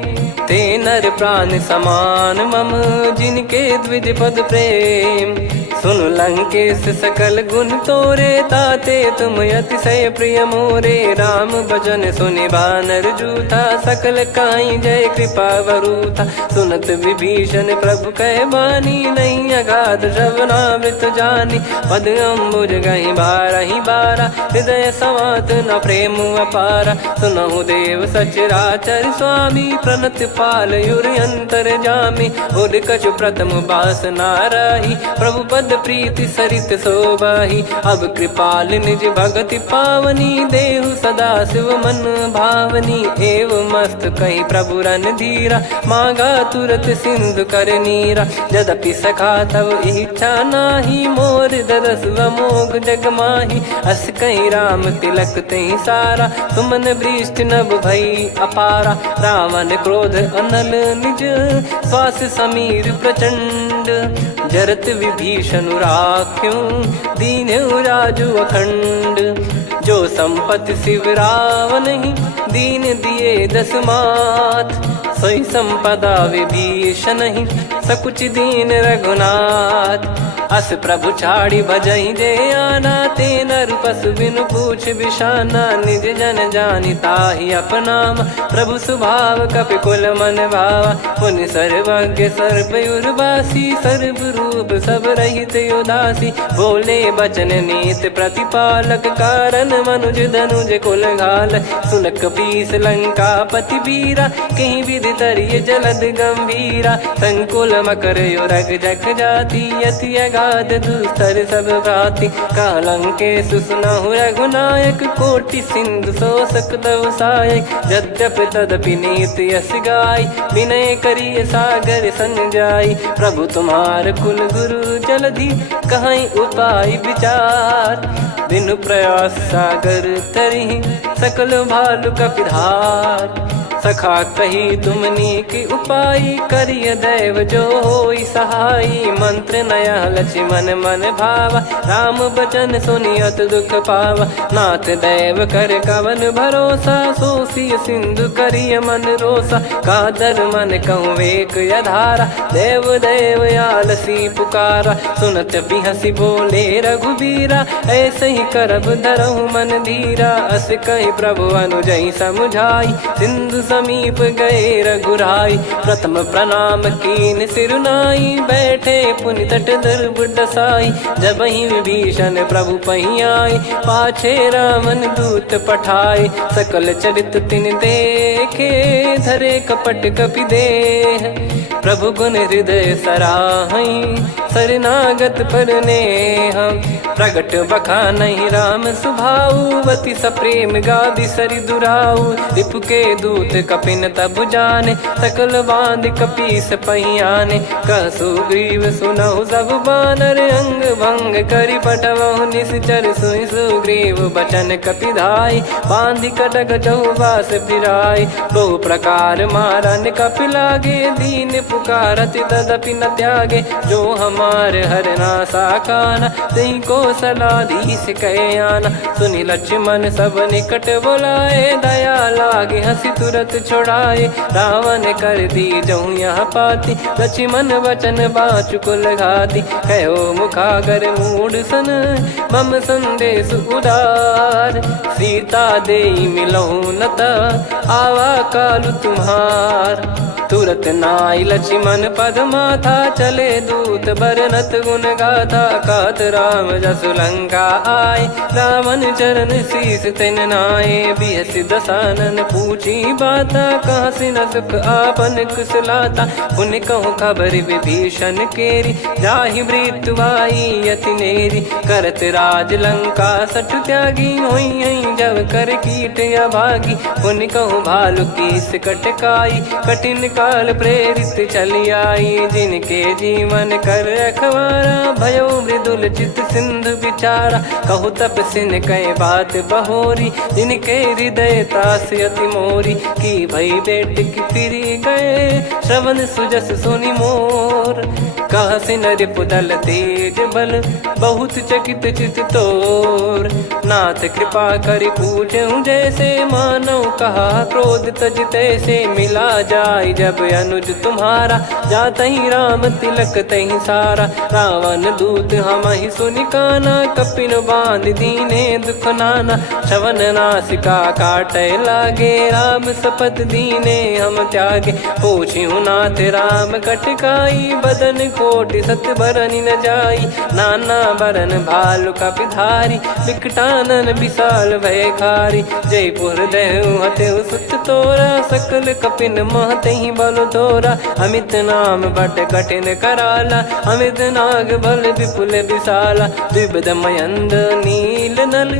ते नर प्राण समान मम, जिनके द्विज पद प्रेम, सुन लंकेश सकल गुण तोरे, ताते तुम अतिशय प्रिय मोरे, राम भजन सुनि बानर जूथा, सकल काई जय कृपा वरूथा, सुनत विभीषण प्रभु कह बानी, नहीं अगाध श्रवणामृत जानी, पद अम्बुज गहि बारहि बारा, हृदय समात न प्रेम अपारा, सुनहु देव सचराचर स्वामी, प्रणत पाल युर अंतर जामी, उद कछु प्रथम बास नाराही, प्रभु पद प्रीति सरित शोभाही, अब कृपाल निज भगति पावनी, देहु सदा शिव मन भावनी, एव मस्त कही प्रभु रन धीरा, मांगा तुरत सिंधु कर नीरा, यद्यपि सखा तब इच्छा नाही, मोर दरस अमोघ जग माही, अस कहीं राम तिलक तहि सारा, सुमन वृष्ट नभ भई अपारा, रावण क्रोध अनल निज, श्वास समीर प्रचंड, जरत विभीषण राख्यों, दीन्हु राजु अखंड, जो संपत्ति शिव रावण ही, दीन दिए दस मात, सोई संपदा विभीषण ही, सकुच दीन रघुनाथ, अस प्रभु छाड़ी भजई जे आना, ते नर पशु बिनु पूछ बिशाना, निज जन जानि ताहि अपनाम, प्रभु स्वभाव कपि कुल मन भावा, मुनि सर्वज्ञ सर्वयुर्वासी, सर्व रूप सब रहित उदासी, बोले बचन नीत प्रतिपालक, कारण मनुज धनुज कुल घाल, सुन कपीस लंका पति वीरा, कहीं विधि तरिय जलद गंभीरा, संकुल मकर युरग जख जाति, यति गाद दुस्तर सब भांति कालंके सुसुनाहु रघुनायक कोटि सिंधु शोषक तव सहायक यद्यपि तदपि नीत यस गाय विनय करिय सागर सन जाई प्रभु तुम्हार कुल गुरु जलधि कहीं उपाय विचार बिनु प्रयास सागर तरिहि सकल भालु कपिधार सखा कही तुमनी की उपाय करिय दैव जो होई सहाई मंत्र नया लक्ष्मण मन भावा राम बचन सुनियत दुख पावा नाथ दैव कर कवन भरोसा सोसिय सिंधु करिय मन रोसा कादर मन कहूँ वेक यधारा देव देव आलसी पुकारा सुनत बिहसी बोले रघुबीरा ऐसे ही करब धरहु मन धीरा अस कही प्रभु अनुजई समुझाई सिंधु समीप गए रघुराई प्रथम प्रणाम कीन सिरुनाई बैठे पुनि तट दर्भ डसाई जब ही विभीषण प्रभु पही आए पाछे रामन दूत पठाए सकल चरित तिन देखे धरे कपट कपि देह प्रभु गुण हृदय सराहई शरणागत पर नेह प्रगट बखानहि राम सुभाऊ वति सप्रेम गादि सरि दुराऊ रिपु के दूत कपिन तब जाने सकल बांध कपीस पहियाने कह सुग्रीव सुनहु सब बानर अंग भंग करि पटवहु निश्चर सुनि सुग्रीव बचन कपिधाई बांधि कटक चहुबास फिराई बहु प्रकार मारन कपि लागे दीन पुकारति तदपि न त्यागे जो हमार हरना साकाना तई को सलाधीश कहे आना सुनि लक्ष्मण सब निकट बुलाए दया लागे हंसी तुरत छोड़ाए रावण कर दी जहूँ यहाँ पाती लक्ष्मण वचन बाचु कुल घाती कहो मुखागर मूड सन मम संदेश उदार सीता देई मिलहु नता आवा कालु तुम्हार तुरत नाई लक्ष्मण पद माथा चले दूत बरनत गुण गाथा कात राम जसु लंका आए रावण चरण शीस तिन नाये बिहसि दसानन पूछी बाता कहाँ से न सुख आपन कुशलाता पुन कहूँ खबर विभीषण केरी जाहि मृत्यु आई यति नेरी करत राज लंका सठ त्यागी होई जब कर कीट अभागी पुन कहूँ भालु कीस कटकाई कठिन काल प्रेरित चली आई जिनके जीवन कर रखवारा भयो मृदुल चित सिंधु विचारा कहु तप सिन कई बात बहोरी जिनके हृदय तास अति मोरी की भई बेट की फिरी गए श्रवण सुजस सुनि मोर कह सिन रिपुदल तेज बल बहुत चकित चित तोर नाथ कृपा करि पूछूं जैसे मानव कहा क्रोध तज तैसे मिला जाय जब अनुज तुम्हारा जात ही राम तिलक तही सारा रावण दूत हम ही सुनि काना कपिन बांध दीने दुख नाना श्रवण नासिका काटे लागे राम सपत दीने हम त्यागे पूछ्यू नाथ राम कटकाई बदन कोटि सत बरनि न जाई नाना बरन भालु कपिधारी विकटानन विशाल भय खारी जयपुर देहु हतेउ सुत तोरा सकल कपिन महतहि बल तोरा अमित नाम बट कठिन कराला अमित नाग बल विपुल विशाला द्विपद मयंद नील नल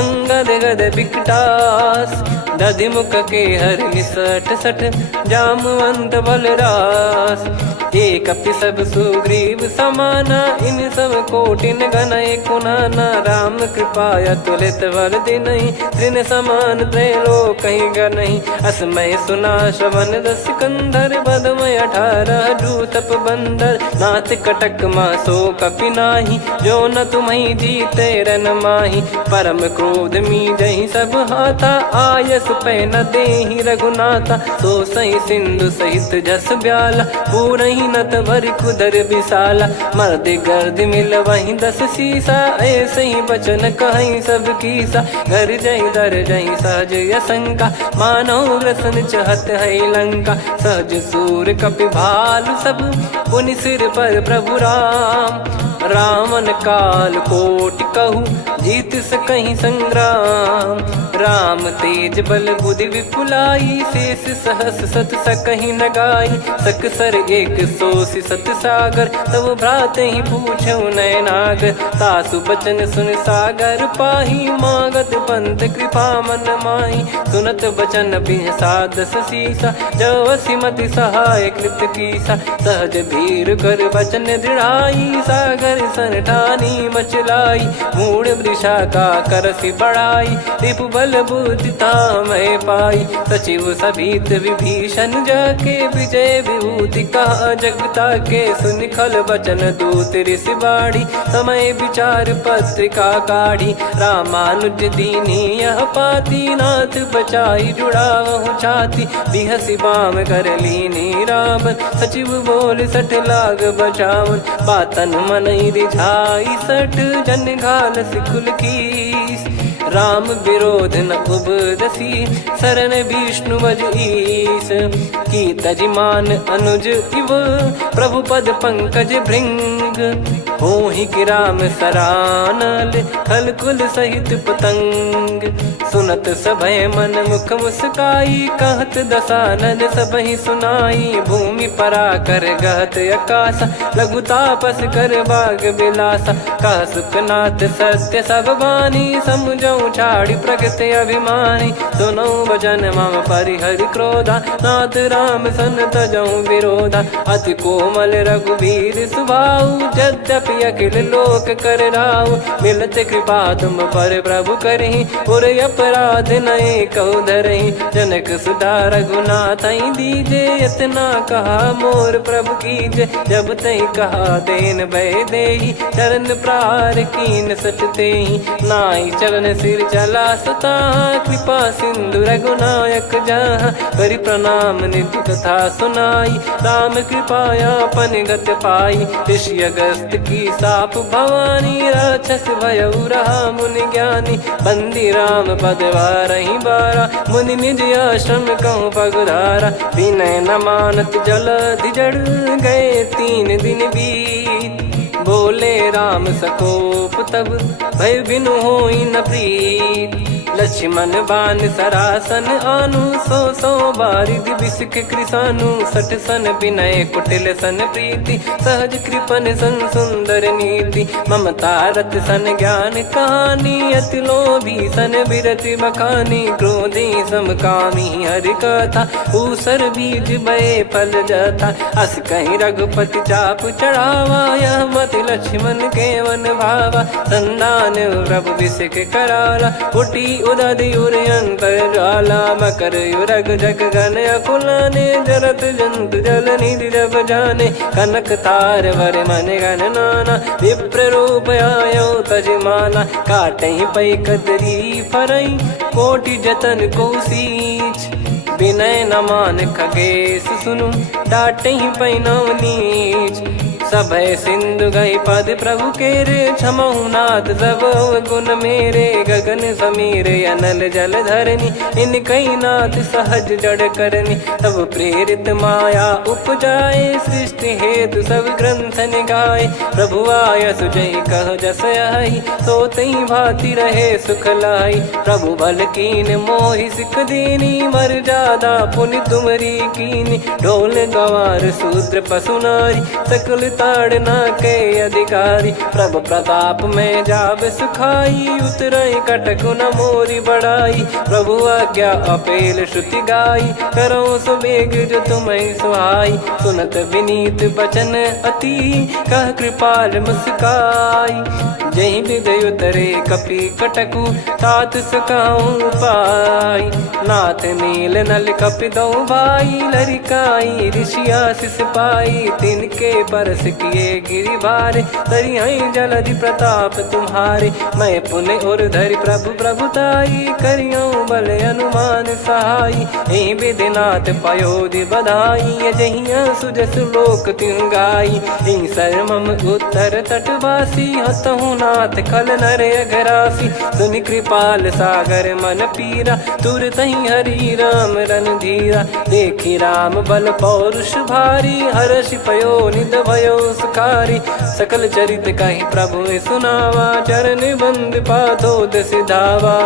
अंगद गद विकटास दधि मुख के हर निसठ सठ जामवंत बलरास एक अपि सब सुग्रीव समाना इन सब कोटिन गनय कुनाना राम कृपा अतुलित बल दिनहि त्रिन समान त्रैलोक कहीं गनहि असमय सुना श्रवण दस कंधर बदमय 18 जूतप बंदर नाथ कटक मासो कपि नाही जो न तुम्हि जीते रन माही परम क्रोध मी जहि सब हाथा आयस पै न देहि रघुनाथा सो सही सिंधु सहित जस ब्याला पूरहि नत भरि कुदर विशाला मर्द गर्द मिल वहीं 10 सीसा ऐसे ही बचन कहीं सब कीसा घर जहि दर जहि सहज यसंका मानव रसन चहत है लंका सहज सूर कपि भालु सब पुनि सिर पर प्रभु राम रावण काल कोटि कहु जीत सकहीं संग्राम। राम तेज बल बुद्धि विपुलाई, शेष सहस सत सकहीं न गाई। सकसर एक सोसी सत सागर, तब भ्रात ही पूछो नयनागर। तासु बचन सुन सागर पाही, मागत पंथ कृपा मन माही। सुनत बचन बिहसादस सीसा, जव सिमति सहाय कृत कीसा। सहज भीर कर बचन दृढ़ाई, सागर सन ठानी मचलाई। मूढ़ वृषा का करसि बढ़ाई, रिपु बल बुद्धि तामय पाई। सचिव सभीत विभीषण जाके, विजय विभूति कहा जगता के। सुनि खल बचन दूत ऋषि बाड़ी, समय विचार पत्रिका काढ़ी। रामानुज दीनी यह पाती, नाथ बचाई जुड़ावहु छाती। बिहसि बाम कर लीनी रावण, सचिव बोल सठ लाग बचावन। बातन मनई रिझाई सठ, जन घाल सिकुल कीस। राम विरोध न उपदसी, शरण विष्णु बज ईस। की तजिमान अनुज इव, प्रभु पद पंकज भृंग। होहि कि राम सरानल, खल कुल सहित पतंग। सुनत सभय मन मुख मुस्काई, कहत दसानन सबहि सुनाई। भूमि परा कर गहत आकाशा, लघु तापस कर बाग बिलासा। कह सुखनाथ सत्य सब बानी, समुझौ छाड़ी प्रगति अभिमानी। सुनो भजन मम परिहरि क्रोधा, नाथ राम सन तजौ विरोधा। अति कोमल रघुवीर सुभाऊ, यद्यपि अखिल लोक कर राऊ। मिलत कृपा तुम पर प्रभु करहि, पुर अपराध नए कौ धरहि। जनक सुधा रघुनाथ दीजे, इतना कहा मोर प्रभु कीजे। जब तई कहा देन भय देहि, चरण प्रार कीन सट तेहि। नाई चरण सिर चला सता, कृपा सिंधु रघुनायक जहाँ। करि प्रणाम निधि कथा सुनाई, राम कृपाया पन गत पाई। ऋषि अगस्त की साप भवानी, राक्षस भयउ रहा मुनि ज्ञानी। बंदी राम पद वारहि बारा, मुनि निज आश्रम कहूँ पगुधारा। विनय न मानत जलधि जड़, गए 3 दिन बीत। बोले राम सकोप तब, भय बिनु होई न प्रीत। लक्ष्मण बान सरासन आनु, 100 बारिधि बिसक कृसानु। 60 सन विनय कुटिल सन प्रीति, सहज कृपन सन सुंदर नीति। ममता रत सन ज्ञान कहानी, अति लोभी सन बिरति बखानी। क्रोधी समकामी हरि कथा, ऊसर बीज बये फल जथा। अस कहीं रघुपति चाप चढ़ावा, यह मत लक्ष्मण के वन भावा। संदान प्रभु बिसक कराला, उठी उदधि उर अंतर ज्वाला। मकर युरग जग गण अकुलाने, जरत जंतु जल निधि जब जाने। कनक तार वर मन गण नाना, विप्र रूप आयो तजमाना। काटहि पै कदरी फरई, कोटि जतन को सींच। विनय न मान खगेश सुनु, डांटहि पै नव नीच। सभय सिंधु गई पद प्रभु केरे, क्षमहु नाथ सब गुण मेरे। गगन समीरे अनल जल धरनी, इन कई नाथ सहज जड़ करनी। तब प्रेरित माया उपजाए, सृष्टि हेतु सब ग्रंथ निगाए। प्रभु आय सुजई कह जस आई, सोतई भांति रहे सुख लाई। प्रभु बल कीन मोहि सिख दीनी, मर्यादा पुनि तुमरी कीनी। ढोल गवार शूद्र पशु नारी, सकल ताड़ना के अधिकारी। प्रभु प्रताप में जाब सुखाई, उतरई कटक न मोरी बढ़ाई। प्रभु आज्ञा अपेल श्रुति गाई, करो सुबेग जो तुम्हें सुहाई। सुनत विनीत बचन अति, कह कृपाल मुस्काई। जहि हृदय उतरे कपि कटकु, तात सकाऊं पाई। नाथ नील नल कपि दो भाई, लरिकाई ऋषि आशीष पाई। तिनके परस किए गिरि भारे, तरिहै जलधि प्रताप तुम्हारे। मैं पुन और धरि प्रभु प्रभुताई, करियौ बल अनुमान सहाई। एहि विधिनाथ पयोधि बधाई, जहिया सुजस लोक तिहुँ गाई। एहि सरमम उत्तर तटवासी, हतहु रघुनाथ खल नर अघरासी, सुनि कृपाल सागर मन पीरा, तुरतहि हरि राम रणधीरा। देखि राम बल पौरुष भारी, हर्षि पयो निध भयो सुखारी। सकल चरित कहि प्रभु सुनावा, चरण बंद पादोद सिधावा।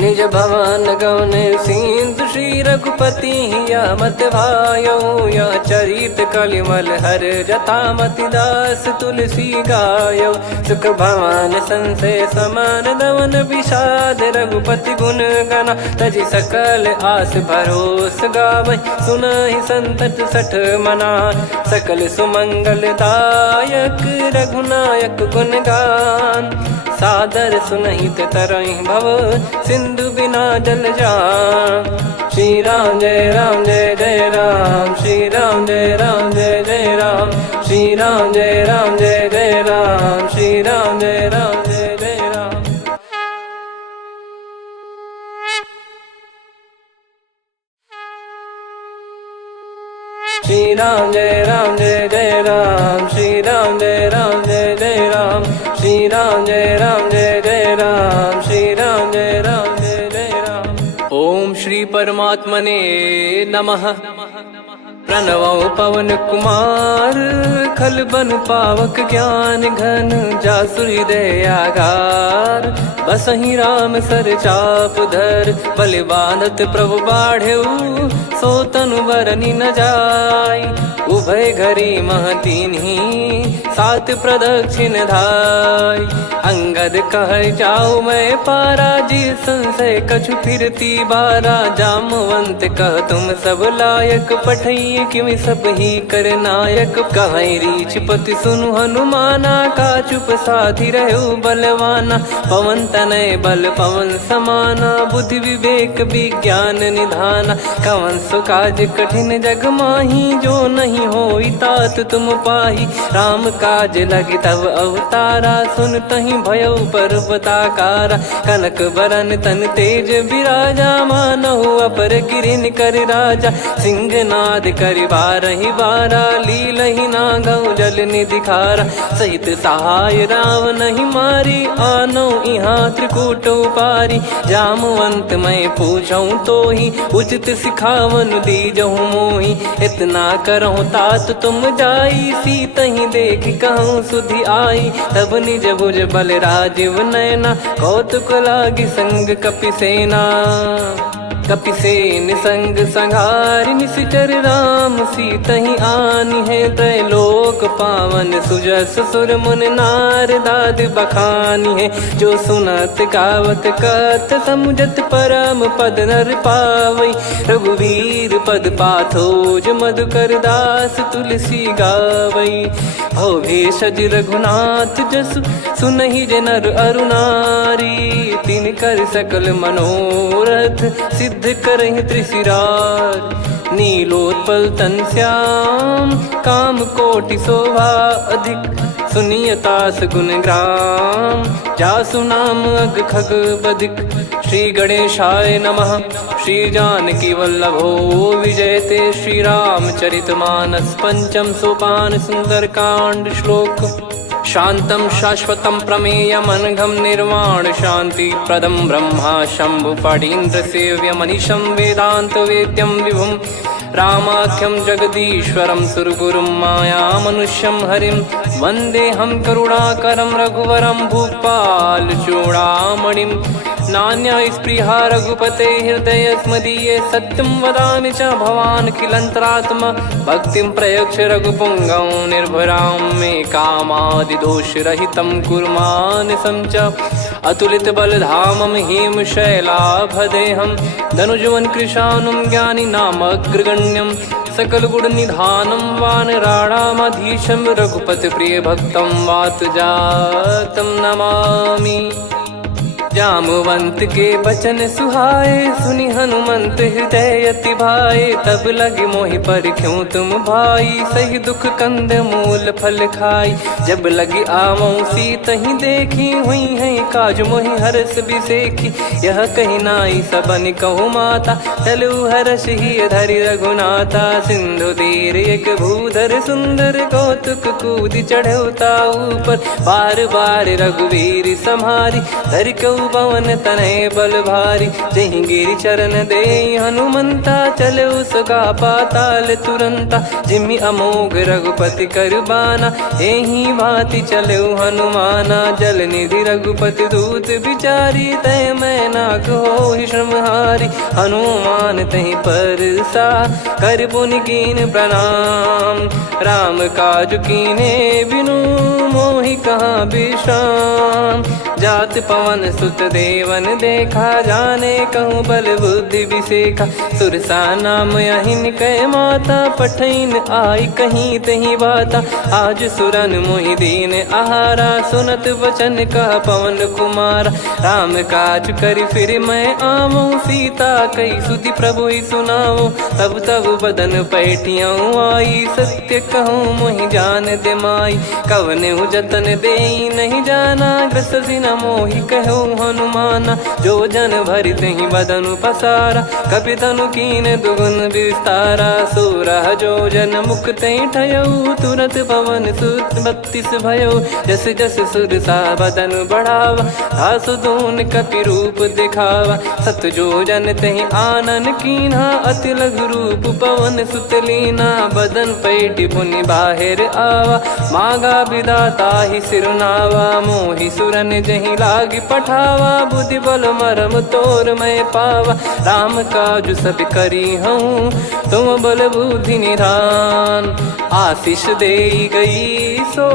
निज भवन गौन सिंधु श्री रघुपति हिया मत भायो, यह चरित कलिमल हर जथा मति दास तुलसी गायो। सुख भवन संशय समान दवन विषाद, रघुपति गुण गना तजि सकल आस भरोस गावै। सुनहि संतत सठ मना, सकल सुमंगल दायक रघुनायक गुण गान। सादर सुनहित तरहि भव, सिंधु बिना जल जान। श्री राम जय जय राम, श्री राम जय जय राम, श्री राम जय जय राम, श्री राम जय जय राम। श्री राम जय जय राम, श्री राम जय जय राम, श्री राम जय जय राम, श्री राम जय जय राम। ओम श्री परमात्मने नमः। प्रणवो पवन कुमार, खल बन पावक ज्ञान घन, जासु हृदय आगार। बसहि राम सर चाप धर, बलि बांधत प्रभु बाढ़ऊ, सो तनु बरनि न जाय। उभय घरी महतीन्ही, सात प्रदक्षिण धाय। अंगद कह जाऊ मैं पारा, जी संशय कछु फिरती बारा। जामवंत कह तुम सब लायक, पठई किमि सब ही कर नायक। कहै रीछ पति सुनु हनुमाना, का चुप साधि रहु बलवाना। पवन तनय बल पवन समाना, बुद्धि विवेक विज्ञान निधाना। कवन सो काज कठिन जग माही, जो नहीं होई तात तुम पाही। राम काज लगी तब अवतारा, सुन तहि भयउ पर्वताकारा। कनक बरन तन तेज बिराजा, मानहु अपर गिरिन कर राजा। सिंहनाद करि बारहि बारा, लीलहि नागौ जल निधि खारा। सहित सहाय राम नहीं मारी, आनो इहाँ त्रिकूट उपारी। जामवंत मैं पूछऊँ तोहि, उचित सिखावन दीजहु मोहि। इतना करहु तात तुम जाई, सीतहि देख कहूँ सुधि आई। तब निज भुज बल राजीव नयना, कौतुक लागी संग कपिसेना। कपिसेन संग संघारि निशिचर राम, सीतहि आनि है त्रैलोक पावन। सुजस सुर मुन नार दाद बखानी है, जो सुनत गावत कथ समुझत परम पद नर पावै। रघुवीर पद पाथोज मधुकर दास तुलसी गावै। भव भेषज रघुनाथ जसु, सुनहि जे नर अरु नारी। तिन कर सकल मनोरथ, सिद्ध करहि त्रिशिरार। नीलोत्पल तन श्याम, काम कोटि शोभा अधिक। सुनियतास गुण ग्राम, जासु नाम अग खग बधिक। श्री गणेशाय नमः। श्री जानकी वल्लभो विजयते, श्री रामचरित मानस पंचम सोपान सुंदरकांड श्लोक। शांतं शाश्वतं प्रमेयमनघं निर्वाण शांति प्रदं ब्रह्मा शंभु फणीन्द्र सेव्य मनीषं वेदांत वेद्यं विभुं। रामाख्यं जगदीश्वरं सुरगुरुं माया मनुष्यं हरिं। वन्देऽहं करुणाकरं रघुवरं भूपाल चूडामणिं। नान्या स्पृहा रघुपते हृदय स्मदीये, सत्यं वदामि च भवान् खिलन्तरात्मा। भक्तिं प्रयच्छ रघुपुङ्गं निर्भरां मे कामादिदोषरहितं कुर्मानसं च। अतुलित बलधामं हेमशैलाभदेहं, धनुजवन कृशानुं ज्ञानिनामग्रगण्यं। सकल गुण निधानं वानराणामधीशं, रघुपति प्रिय भक्तं वातजातं नमामि। जामवंत के बचन सुहाए, सुनि हनुमंत हृदय अति भाए। तब लगे मोहि पर क्यों तुम भाई, सही दुख कंद मूल फल खाई। जब लगी आवऊं सीत ही देखी, हुई है काज मोहि हरस बिसेखी। यह कही नाई सबन कहु माता, चलू हरष ही धरि रघुनाथा। सिंधु तीर एक भूधर सुंदर, कौतुक कूद चढ़ौता ऊपर। बार बार रघुवीर सम्हारी, धरि कहु पवन तनय बल भारी। जहि गिरि चरण दे हनुमंता, चलो सगा पाताल तुरंता। जिमि अमोघ रघुपति कर बाना, एहि भांति चलो हनुमाना। जल निधि रघुपति दूत बिचारी, तय मैं नाग होहि श्रमहारी। हनुमान तहि परसा, कर पुनि कीन प्रणाम। राम काज कीने बिनु, मोहि कहाँ विश्राम। जात पवन सुत देवन देखा, जाने कहूँ बल बुद्धि विसेखा। सुरसा नाम अहिन कै माता, पठैन आई कहीं तहीं बाता। आज सुरन मोहि दीन आहारा, सुनत वचन कह पवन कुमारा। राम काज करि फिर मैं आवऊं, सीता कई सुधि प्रभु ही सुनाओ। तब तब बदन पैठियाँ आई, सत्य कहूँ मोहि जान दे माई। कवने जतन देई नहीं जाना, ग्रसि न मोहि कहूँ हनुमाना। जो जन भरि तहि बदनु पसारा, कपि तनु कीन दुगुन विस्तारा। सोरह जो जन मुख तहि ठयऊ, तुरत पवन सुत 32 भयऊ। जस जस सुरसा बदन बढ़ावा, आसु दून कपि रूप दिखावा। सत जो जन तहि आनन कीन्हा, अति लघु रूप पवन सुत लीना। बदन पैठि पुनि बाहिर आवा, मांगा विधाता ही सिरुनावा। मोहि सुरन जहि लागी पठावा, बुद्धि बल मरम तोर मैं पावा। राम काज सब करी हूँ, तुम बल बुद्धि निधान। आशीष देई गई सो,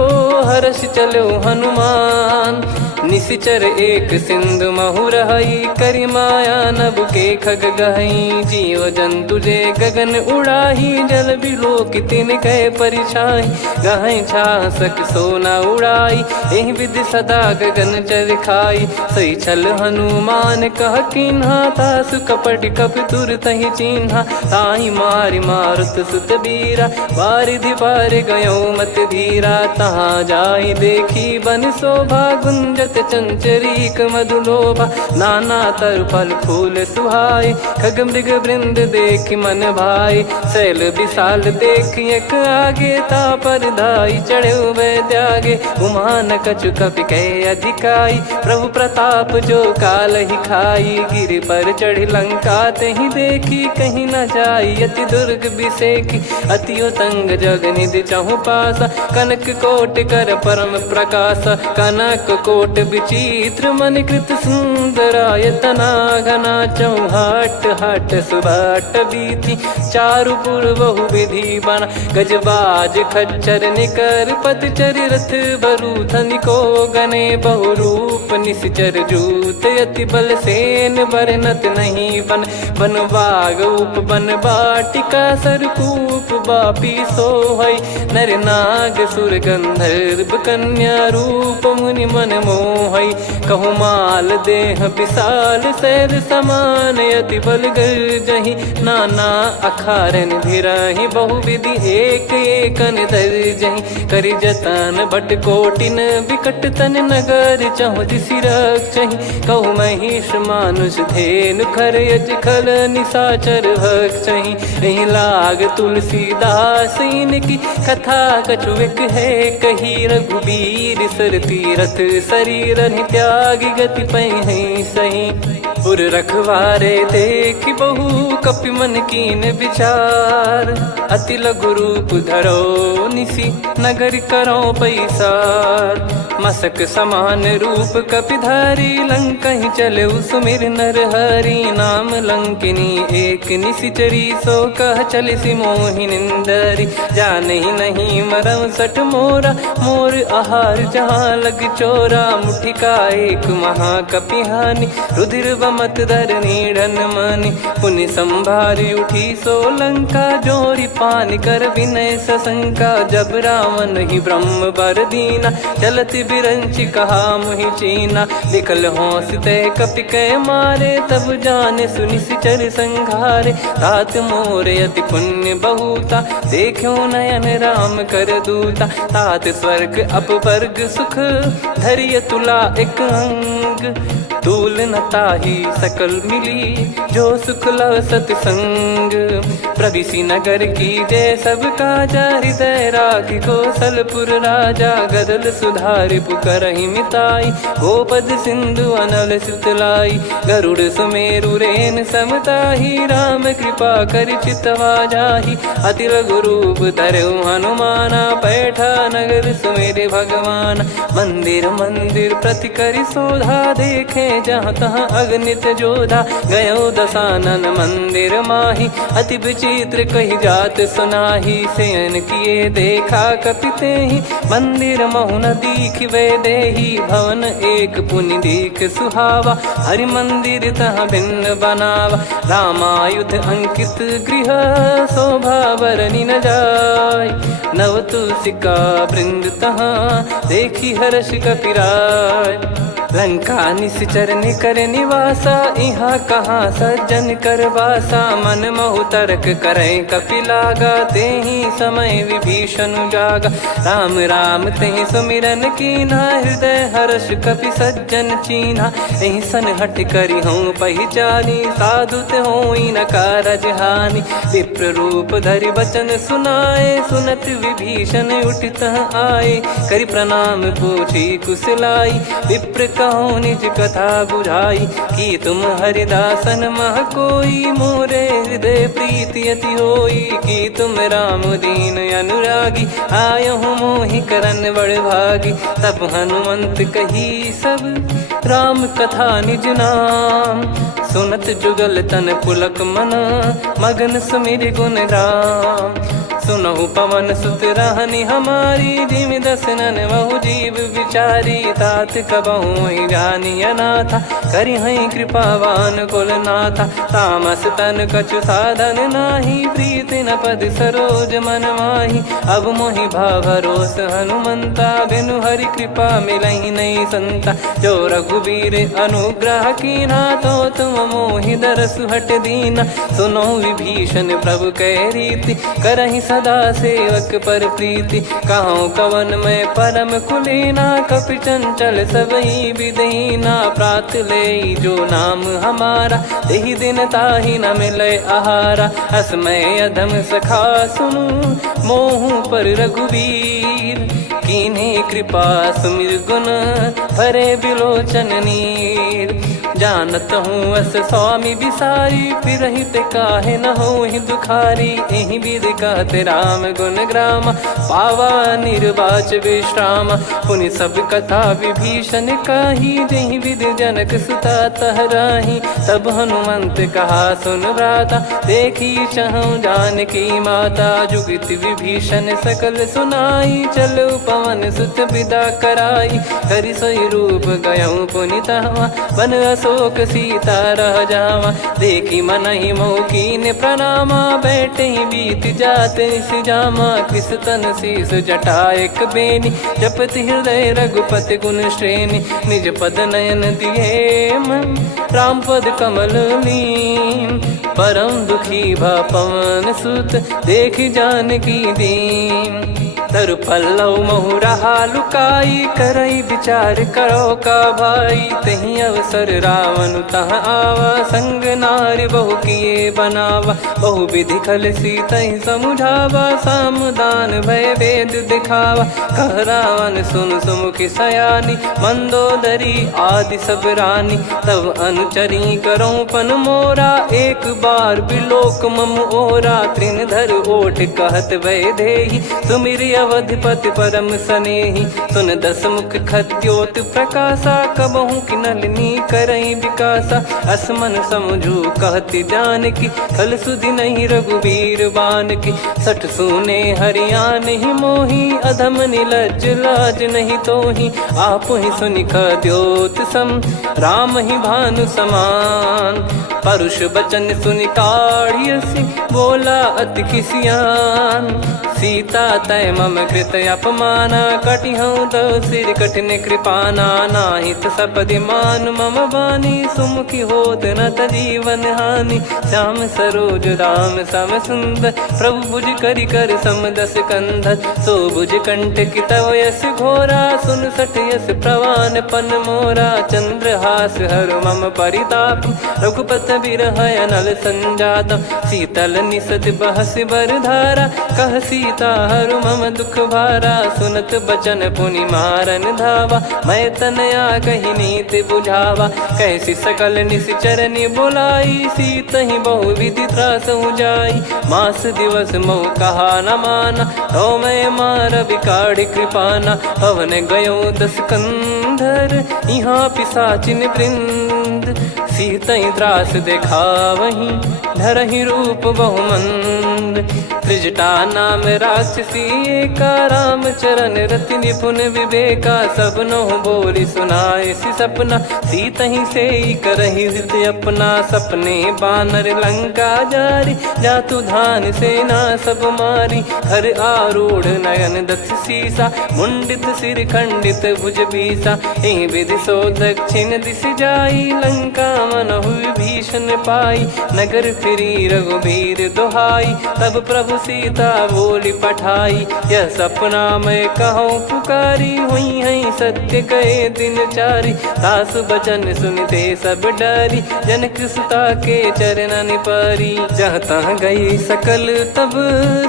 हर्ष चलो हनुमान। निशिचर एक सिंधु महु रहई, करि माया नभ के खग गहई। जीव जंतु जे गगन उड़ाही, जल बिलोक तिन कह परिछाई। गहई छासक सोना उड़ाई, एहि विधि सदा गगन चर खाई। सही छल हनुमान कह कीन्हा, तासु कपट कपि तुर तहि चिन्हा। ताहि मारि मारुत सुत बीरा, बारिधि पार गयो मत धीरा। तहाँ जाई देखी बन शोभा, गुंजत चंचरीक मधुलोभा। नाना तरु फल फूल सुहाए, खग मृग वृंद देख मन भाई। शैल विशाल देख एक आगे, तापर धाई चढ़े वै त्यागे। उमान कछु कपि कह अधिकाई, प्रभु प्रताप जो काल ही खाई। गिर पर चढ़ी लंका तहि देखी, कहीं न जाई अति दुर्ग बिसेखी। अति उतंग जग निधि चहु पासा, कनक कोट कर परम प्रकाशा। कनक कोट विचित्र मन कृत सुंदरायतना। घना चौहाट हाट सुबाट बीथी, चारु पुर बहु विधि बना। गजबाज खच्चर निकर पतचर, रथ बरु धनिको गने। बहु रूप निश्चर जूत, अति बल सेन बरनत नहीं बन। बन बाग उप बन बाटिका, सरकूप बापी सोहई। नर नाग सुर गंधर्व कन्या, रूप मुनि मन मोहई। कहु माल देह विशाल, शैल समान अति बल गर्जहि। नाना अखारन भिराहि, बहु विधि एक एकन दर्जहि। करि जतन भट कोटिन, विकट तन नगर चहु दिसि रक्षहि। कहु महिष मानुष धेनु, खर यज खल निशाचर भक्षहि। एहि लाग तुलसीदास इनकी, कथा कछु एक है कही। रघुबीर सर तीरथ शरीर, त्यागी गति पै सही। पुर रखवारे देख बहु, कपि मन कीन विचार। अति लघु रूप धरो निसी, नगर करो पैसार। मसक समान रूप कपि धारी, लंकहि चले सुमिर नर हरि। नाम लंकिनी एक निशिचरी, सो कह चलिसि मोहि निंदरी। जानहि नहीं मरम सठ मोरा, मोर आहार जहाँ लग चोरा। मुठिका एक महाकपि हानि, रुधिर बमत धरनी ढन मनि पुनि संभारी उठी सोलंका जोरी पानी कर विनय सशंका जब रावण ही ब्रह्म बर दीना चलत बिरंची कहा मुहि चीना निकल होंस ते कपि कै मारे तब जाने सुनि सिचर संघारे तात मोरे अति पुण्य बहुता देखो नयन राम कर दूता तात स्वर्ग अपवर्ग सुख धरिय तुला एक अंग तूल न ताही सकल मिली जो सुख लव सतसंग प्रविसी नगर की जय सब काजा हृदय राखी कौशलपुर राजा गदल सुधारि पुकरहि मिताई गोपद सिंधु अनल सितलाई गरुड़ सुमेरु रेन समताही राम कृपा कर चितवा जाही अति लघु रूप धरऊ हनुमाना बैठा नगर सुमेरे भगवान मंदिर मंदिर प्रति करि शोधा देखे जहाँ तहाँ अगणित जोधा गयो दशानन मंदिर माही अति विचित्र कही जात सुनाही सेन किए देखा कपिते ही मंदिर महु न दीख वे देही भवन एक पुनि दीख सुहावा हरि मंदिर तहाँ भिन्न बनावा रामायुध अंकित गृह शोभा बरनी न जाय नव तुलसी का वृंद तहाँ देखी हर्ष कपिराय लंका निश्चर निकर निवासा यहाँ कहाँ सज्जन कर वासा मन महु तर्क करे कपिलागा ते ही समय विभीषण जागा राम राम ते सुमिरन कीना हृदय हर्ष कपि सज्जन चीन्हा यही सन हट करी हूँ पहचानी साधु ते होई न कारज हानि विप्र रूप धरि वचन सुनाए सुनत विभीषण उठित आए करि प्रणाम पूछी कुशलाई विप्र कहो निज कथा बुझाई कि तुम हरिदासन मह कोई मोरे हृदय प्रीति अति होई कि तुम राम दीन अनुरागी आयहु मोहि करन बड़ भागी तब हनुमंत कही सब राम कथा निज नाम सुनत जुगल तन पुलक मन मगन सुमिर गुण राम सुनहु पवन सुत रहनी हमारी जिमि दसनन बहु जीव विचारी तात कबहु ही जानी अनाथा करि हई कृपावान कुल नाथा तामस तन कछु साधन नाही प्रीति न पद सरोज मन माही अब मोहि भाव भरोस हनुमंता बिनु हरि कृपा मिलहि नहीं संता जो रघुबीर अनुग्रह कीना तो तुम मोहि दरस हट दीना सुनो विभीषण प्रभु कह रीति करहि सदा सेवक पर प्रीति कहूँ कवन में परम कुलीना कपि चंचल सबही विदहीना प्रात ले जो नाम हमारा तेहि दिन ताहि न मिले आहारा असमय अधम सखा सुनु मोहु पर रघुवीर कीन्हे कृपा सुमिर गुण भरे बिलोचन नीर जानत हूँ अस स्वामी बिसारी फिर हित काहे न हो ही दुखारी एहि विध कहते राम गुण ग्राम पावा निर्वाच विश्राम पुनि सब कथा विभीषण काही जहि विध जनक सुता तहराही तब हनुमंत कहा सुन भ्राता देखी चहु जानकी माता जुगित विभीषण सकल सुनाई चलो पवन सुत विदा कराई करि सोई रूप गयऊँ पुनि तहवा बन अशोक सीता रह जावा देखी मन ही मौकीन प्रणामा बैठे ही बीत जाते जामा कृष तन शीस जटा एक बेनी जपति हृदय रघुपति गुण श्रेणी निज पद नयन दिए मन राम पद कमल लीन परम दुखी भा पवन सुत देखी जानकी दीन तरु पल्लव महु रहा लुकाई करई विचार करो का भाई तही अवसर रावण तह आवा संग नारी बहु किए बनावा बहु विधि खल सीतहि समुझावा सामदान भय वेद दिखावा कह रावण सुन सुमुखी सयानी मंदोदरी आदि सब रानी तब अनुचरी करो पन मोरा एक बार बिलोक मम ओरा तृण धर ओट कहत वै देहि सुमिर अवधिपति परम सनेही। सुन दस मुख खद्योत प्रकाशा, कबहू की नलिनी करई विकासा। असमन समझू कहती जान की, फल सुधि नहीं रघुबीर बान की। सठ सुने हरियाण ही मोही, अधम निलज लाज नहीं तोही। आप ही सुनि खद्योत सम, राम ही भानु समान। परुष बचन सुनि काढ़ियसि, बोला अति किसियान। सीता तय मम कृत अपमाना, कटिहऊँ तो सिर कठिन कृपाना। नाहित सपदि मान मम बानी, सुमुखी होत न जीवन हानि। श्याम सरोज राम सम सुंदर, प्रभु भुज करि कर सम दस कंधर। सो भुज कंठ की तव यस घोरा, सुन सठ यस प्रवान पन मोरा। चंद्रहास हर मम परिताप, रघुपत बिरह अनल संजात। शीतल निसत बहस बर धारा, कह सीता हरु मम दुख भारा। सुनत बचन पुनि मारन धावा, मैं तनया कही नीति बुझावा। कैसी सकल निश्चरनि बुलाई, सीत ही बहु विधि त्रास जाई। मास दिवस मोह कहा न माना, तो मैं मार बिकाढ़ी कृपाना। पवन गयो दस कंधर, यहाँ पिशाचिन वृंद। सीतहि त्रास देखावहीं, धरहि रूप बहुमंद। त्रिजटा नाम राक्षसी एका, राम चरण रति निपुण विवेका। सबनो बोली सुनाए सि सपना, सीतहि सेई करहि हृद अपना। सपने बानर लंका जारी, जातु धान सेना सब मारी। हर आरूढ़ नयन दस सीसा, मुंडित सिर खंडित भुज बीसा। एहि विधि सो दक्षिण दिश जाई, लंका मनहु भीषण पाई। नगर फिरी रघुबीर दुहाई, तब प्रभु सीता बोली पठाई। यह सपना मैं कहूँ पुकारी, हुई है सत्य कहे दिन चारी। सासु बचन सुनते सब डरी, जनक सुता के चरण परी। जहाँ तहाँ गई सकल तब,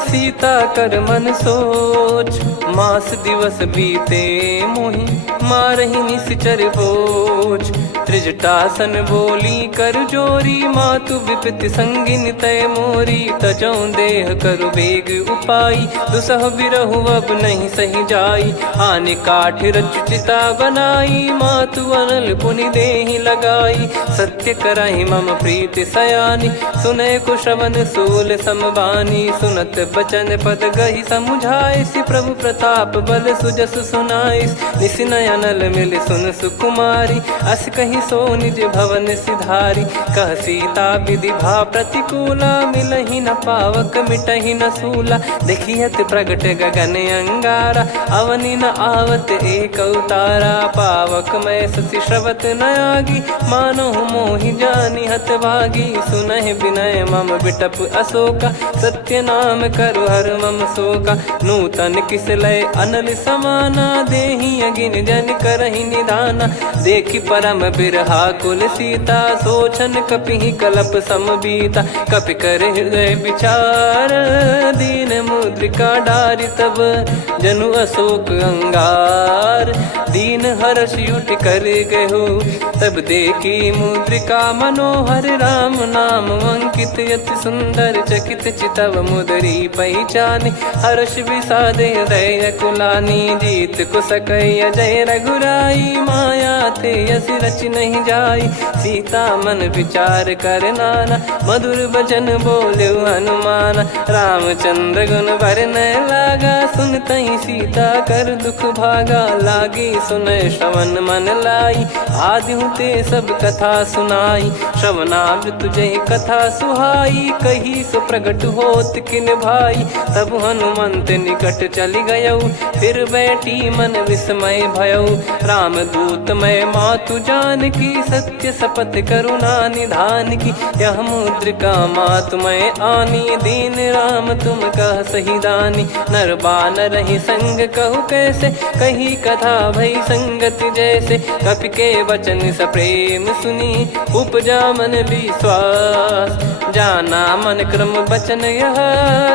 सीता कर मन सोच। मास दिवस बीते मोहि, मारहि निश्चर बोझ। त्रिजटासन बोली कर जोरी, मातु विपति संगिन तय मोरी। तजौ देह करु बेग उपाई, दुसह बिरहु अब नहीं सही जाई। आने काठ रचु चिता बनाई, मातु अनल पुनि देहि लगाई। सत्य करहि मम प्रीति सयानी, सुनय को श्रवण सूल समबानी। सुनत बचन पद गहि समुझाइसि, प्रभु प्रताप बल सुजस सुनाइस। निसिनय अनल मिल सुन सुकुमारी, अस कहि सो निज भवन सिधारी। कह सीता विधि भा प्रतिकूला, मिलहि न पावक मिटहि न सूला। देखियत प्रगट गगन अंगारा, अवनि न आवत एक अवतारा। पावक मैं ससि श्रवत न आगी, मानो मोहि जानि हत भागी। सुनहि विनय मम बिटप अशोका, सत्य नाम करु हर मम शोका। नूतन किस लय अनल समाना, देहि अगिन जन करहि निधाना। देखि परम बिरहा कुल सीता, सोचन कपिहि कलप समबीता। कपि कर हृदय विचार, दीन मुद्रिका डारि तब। जनु अशोक अंगार, दीन हर्ष उठ कर गहो। तब देखी मुद्रिका मनोहर, राम नाम अंकित अति सुंदर। चकित चितव मुदरी पहचानी, हर्ष विषाद हृदय कुलानी। जीत को सकय जय रघुराई, माया थे यस रच नहीं जाई। सीता मन विचार कर नाना, मधुर बचन बोले हनुमान। रामचंद्र गुण बरनय लागा, सुनतहि सीता कर दुख भागा। लागी सुनय श्रवण मन लाई, आदिहु ते सब कथा सुनाई। श्रवणाब तुझे कथा सुहाई, कही सो प्रगट होत किन भाई। तब हनुमंत निकट चली गयऊ, फिर बैठी मन विस्मय भयऊ। राम दूत मैं मातु जान की, सत्य शपथ करुणा निधान की। यह मुद्रिका मातु मैं आनी, दीन राम तुम कह सही दानी। नर बानर ही संग कहु कैसे, कही कथा भई संगति जैसे। कपि के वचन सप्रेम सुनी, उपजा मन विश्वास। जाना मन क्रम बचन यह,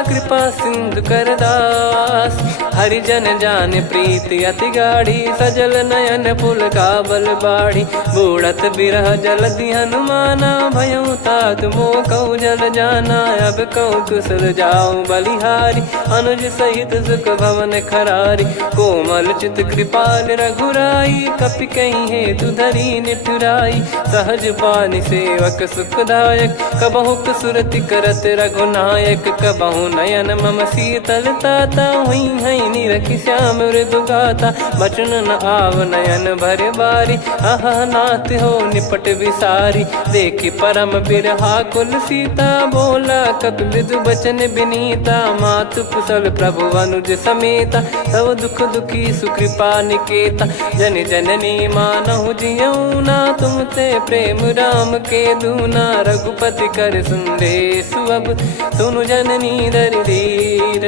कृपा सिंधु कर दास। हरिजन जान प्रीति अति गाढ़ी, सजल नयन पुल काबल बाढ़ी। बूढ़त बिरह जलधि हनुमाना, भयउ तात मोह कहु जल जाना। अब कहु कुशल जाऊं बलिहारी, अनुज सहित सुख भवन खरारी। कोमल चित कृपाल रघुराई, कपि कहीं हेतु धरी निठुराई। सहज पानि सेवक सुखदायक, कबहु सुरति करत रघुनायक। कबहु नयन मम शीतलता, हुई हई निरखि श्याम मृदु गाता। बचन न आव नयन भर बारी, आहा नाथ हो निपट विसारी। देखि परम बिरहा कुल सीता, बोला कपि मृदु बचन बिनीता। मातु कुशल प्रभु अनुज समेता, तव दुख दुखी सुकृपा निकेता। जन जननी मानहु जियऊ ना, तुम ते प्रेम राम के दूना। रघुपति कर संदेशु अब, सुनु जननी दर धीर।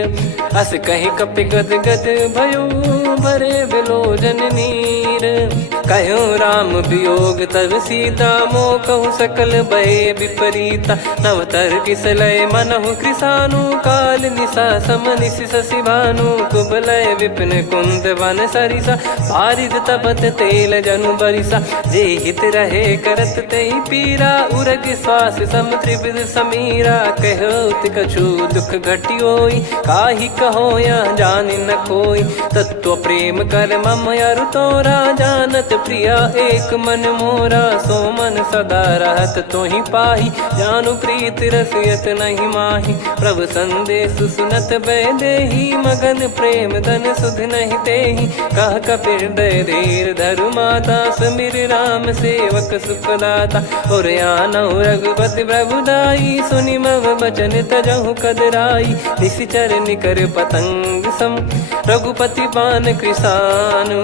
अस कहि कपि गद गद भयो, भरे बिलोचन नीर। कहूँ राम वियोग तब सीता, मोह कहूँ सकल भय विपरीता। नवतर किसलय मनहु कृसानु, काल निशा समनिशि शशि भानु। कुबलय विपिन कुंद वन सरिसा, पारिद तपत तेल जनु बरिसा। जे हित रहे करत तेहि पीरा, उरग श्वास सम त्रिविध समीरा। कहत कछु दुख घटियोई, काहि कहो या जानि न कोई। तत्व प्रेम कर मम अरु तोरा, जानत प्रिया एक मन मोरा। सो मन सदा रहत तोहि पाही, जानु प्रीत रसियत नहीं माही। प्रभु संदेश सुनत बैदेही, मगन प्रेम धन सुध नहीं तेहि। कह कपिर दय धीर धरु माता, सुमिर राम सेवक सुखदाता। और आनहु रघुपति प्रभु दाई, सुनि मव बचन तजहु कदराई। निशिचर निकर पतंग सम, रघुपति पान कृसानु।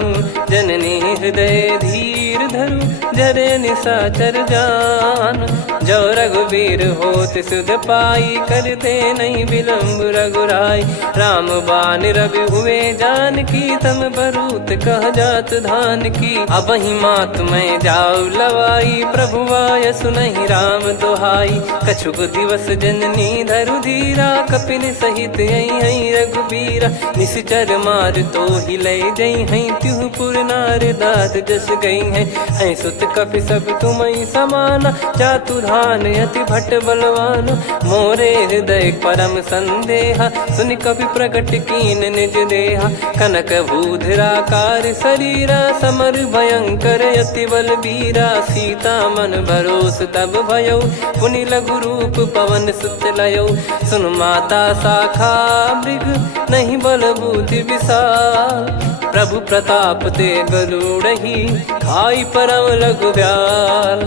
जननी हृदय धीर धरु, जरे निशाचर जान। जो रघुवीर होत सुध पाई, कर दे नहीं विलम्ब रघुराई। राम बान रवि हुए जानकी, तम बरूत कह जात धान की। अब ही मात मैं जाऊ लवाई, प्रभु आय सुनहि राम दोहाई। कछुक दिवस जननी धरु धीरा, कपिन सहित यही रघुबीरा। निशिचर मार तो ही ले जई हैं, त्यों पुर नार दाद जस गई हैं। सुत कपि सब तुमहि समाना, चातुधान अति भट्ट बलवान। मोरे हृदय परम संदेहा, सुन कपि प्रकट कीन निज देहा। कनक भूधराकार शरीरा, समर भयंकर अति बलबीरा। सीता मन भरोस तब भयउ, पुनि लघु रूप पवन सुत लयउ। सुन माता शाखा मृग, नहीं बल बुद्धि विशाल। प्रभु प्रताप ते गरुड़हि, खाई परम लघु ब्याल।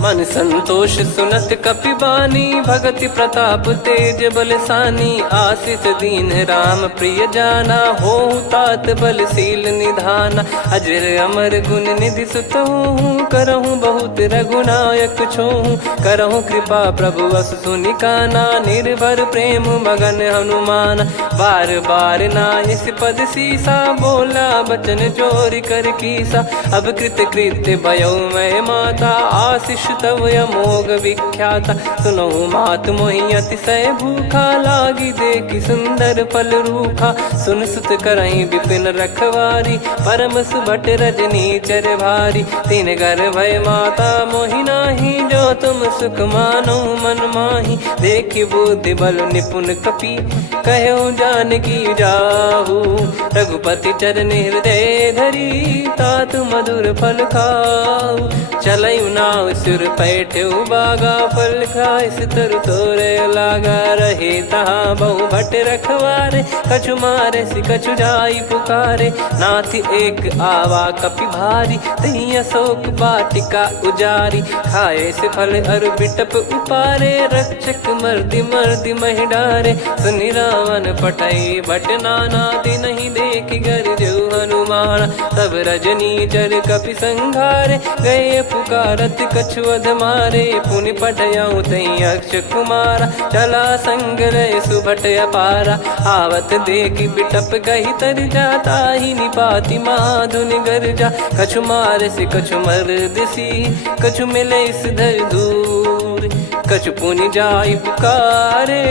मन संतोष सुनत कपि बानी, भगति प्रताप तेज बलसानी। आशीष दीन राम प्रिय जाना, होहु तात बलशील निधाना। अजर अमर गुण निधि सुतहु, करहु बहुत रघुनायक छोहु। करहु कृपा प्रभु अस सुनि काना, निर्भर प्रेम मगन हनुमान। बार बार नायस पद सीसा, बोला बचन चोरी कर कीसा। अब कृत कृत्य भयो मैं माता, आशीष तव अमोघ विख्याता। सुनहु मात मोहि अतिशय भूखा, लागी देखि सुंदर फल रूखा। सुन सुत करहि विपिन रखवारी, परम सुभट रजनी चर भारी। तीन घर भय माता मोहि नाही, जो तुम सुख मानो मन माही। देखि बुद्धि बल निपुण कपि, कहु जानकी जाहु। रघुपति चरण हृदय धरी, तात मधुर फल खाऊ। चलऊ नाव सुर पैठऊ बागा, फल खाइस तरु तोरे लागा। रहे तहाँ बहु भट रखवारे, कछु मारे सि कछु जाई पुकारे। नाथ एक आवा कपि भारी, तही अशोक वाटिका उजारी। खाए से फल अरु बिटप उपारे, रक्षक मर्दि मर्दि महि डारे। सुनि रावण पटई भट नाना, तिनहि देखि गरजऊ हनुमान। तब रजनी चर कपि संघारे, गए पुकारत कछु अध मारे। पुनि पटयऊ तई अक्ष कुमारा, चला संग रहे सुभट अपारा। आवत देखि बिटप गही तर जाता, ही निपाति माधुन गर्जा। कछु मार से कछु मर्द सी, कछु मिले इस धर दूर। कछु पुनि जाई पुकारे,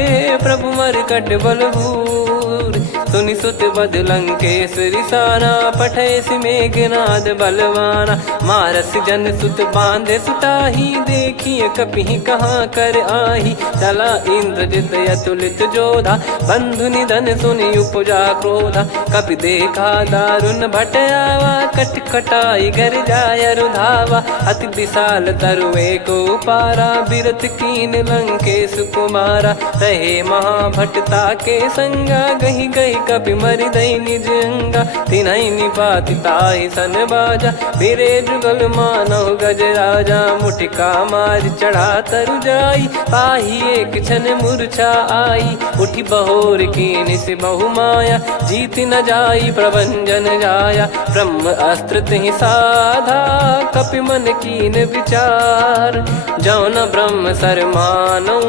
प्रभु मर कट बलभूर। सुनि सुत बद लंकेश्वरी साना, पठैसि मेघनाद बलवाना। मारस जन सुत बांधे सुताही, देखिए कपिहि कहाँ कर आही। चला इंद्रजित अतुलित जोधा, बंधु निधन सुनि उपजा क्रोधा। कपि देखा दारुण भट आवा, कट कटाई घर जाय रुधावा। अति विशाल तरुए को पारा, बिरत कीन लंकेश कुमारा। रहे महाभटता के संगा, गही गही कपि मरि दई निज अंगा। तिन्है निपाति ताहि सन बाजा, बिरे जुगल मानव गज राजा। मुटिका मार चढ़ा तरु जाई, पाही एक क्षण मूर्छा आई। उठी बहोर कीन से बहु माया, जीत न जाई प्रभंजन जाया। ब्रह्म अस्त्र तिहि साधा, कपि मन कीन विचार। जौ न ब्रह्म सर मानौ,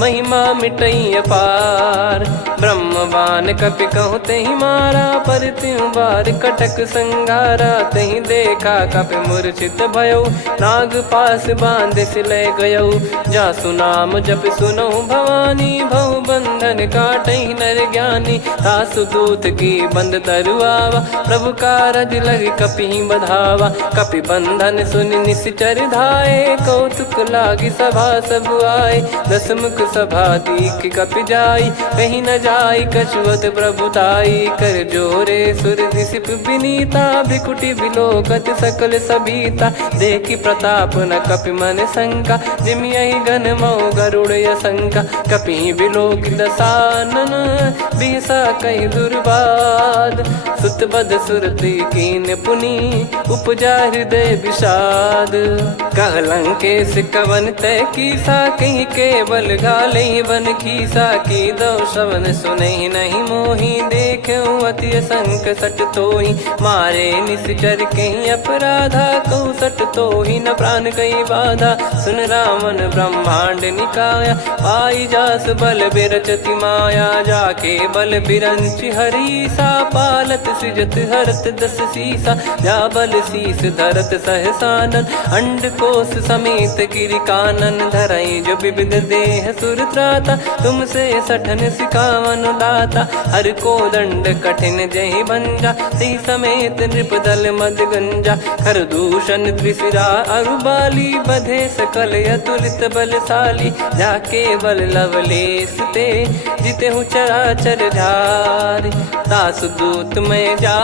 महिमा मिटई अपार। ब्रह्म बान कपि कहु तेहि मारा, पर त्यों बार कटक संगारा। तेहि देखा कपि मूर्छित भयौ, नाग पास बांध सिले गयौ। जासु नाम जप सुनौ भवानी, भव बंधन काटहि नर ज्ञानी। तासु दूत की बंद तरुआवा, प्रभु कारज लग कपि बधावा। कपि बंधन सुनि निश्चर धाये, कौतुक लागी सभा सब आए। दसमुख सभा दीख कपि जाई, कहीं न जाई कछुवत प्रभुताई। कर जोरे सुर दिसिप विनीता, भ्रिकुटि बिलोकत सकल सबीता। देखि प्रताप न कपि मन शंका, जिमियहि घन मऊ गरुड़ असंका। कपि बिलोक दसानन, बिहसा कहि दुर्बाद। सुत बद सुरति कीन पुनि, उपजा हृदय विषाद। कह लंकेश कवन तय कीसा, कहीं केवल घाले बन खीसा। की दो श्रवण सुनहि नहीं मोही, देखऊं अति संक सट तोहि। मारे निश्चर कहीं अपराधा, कहूँ सट तोहि न प्राण कहीं बाधा। सुन रावण ब्रह्मांड निकाया, पाई जास बल बिरचति माया। जाके बल बिरंच हरीसा, पालत सृजत हरत दस सीसा। जा बल शीस धरत सहसानन, अंड कोश समेत गिरि कानन। धरई जो विविध देह सुर त्राता, तुमसे सठन सिखावन दाता। हर को दंड कठिन जहि भंजा, ती समेत नृप दल मद गंजा। कर दूषण त्रिशिरा अरुबाली, बधे सकल अतुलित बलशाली। जाके बल लवलेस ते, जिते हूँ चराचर झारी। दास दूत में जा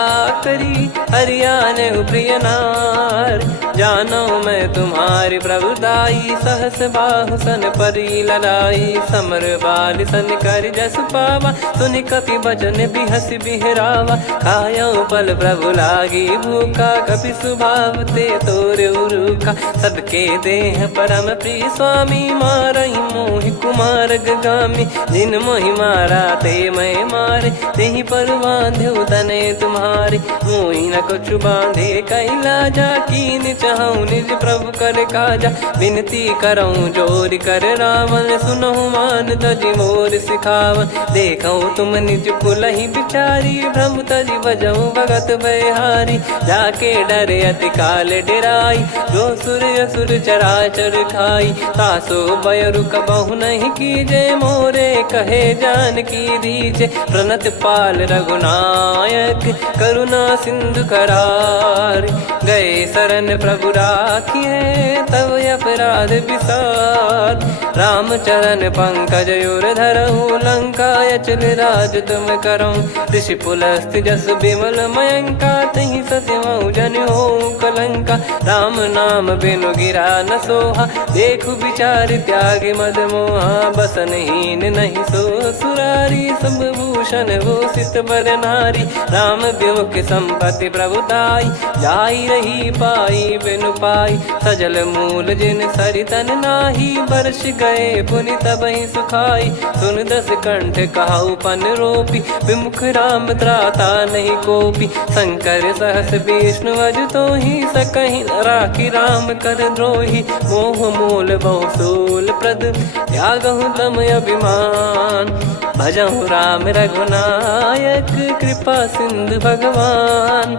करी, हरियाने प्रिय नार। जानो मैं तुम्हारी प्रभुताई, सहस बाहु सन परी लड़ाई। समर बाल सन कर जस पावा, सुनि कपि बचन बिहस बिहरावा। खायो पल प्रभु लागी भूखा, कपि स्वभाव ते तोर उरुखा। सबके देह परम प्रिय स्वामी, मारहि मोहि कुमार गगामी। जिन मोहि मारा ते मैं मारे, तेहि पर बांधो तने तुम्हारे। मोहि न कछु बांधे कैलाजा, कीन चाहूं निज प्रभु कर काजा। विनती करऊं जोरि कर रावण, सुनहु मान तजि मोर सिखावन। देखऊं तुम निज कुलहि बिचारी, भ्रम तजि बजऊं भगत बयहारी। जाके डरे अति काल डेराई, जो सुर असुर चराचर खाई। तासो बयरु कबहु नहीं कीजे, मोरे कहे जान की दीजे। प्रणत पाल रघुनायक, करुणा सिंधु करार। गए शरण प्रभु राखिए, तब अपराध विसार। राम चरण पंकज उर धरऊं, लंका अचल राज तुम करऊं। ऋषि पुलस्त्य जस विमल मयंका, तहि ससिमऊ जन होऊं कलंका। राम नाम बिनु गिरा न सोहा, देखु विचार त्याग मद मोहा। बसनहीन नहीं सो सुरारी, सब भूषण भूषित बर नारी। राम विमुख संपत्ति प्रभुताई, जाई रही पाई बिनु पाई। सजल मूल जिन सरितन नाही, बरस गए पुनि तबहि सुखाई। सुन दस कंठ कहाऊ पन रोपी, विमुख राम त्राता नहीं कोपी। शंकर सहस विष्णु अज तोहि, सकहि न राखी राम कर द्रोही। मोह मूल बहु सूल प्रद, त्यागहु तम अभिमान। भजहु राम रघुनायक, कृपा सिंधु भगवान।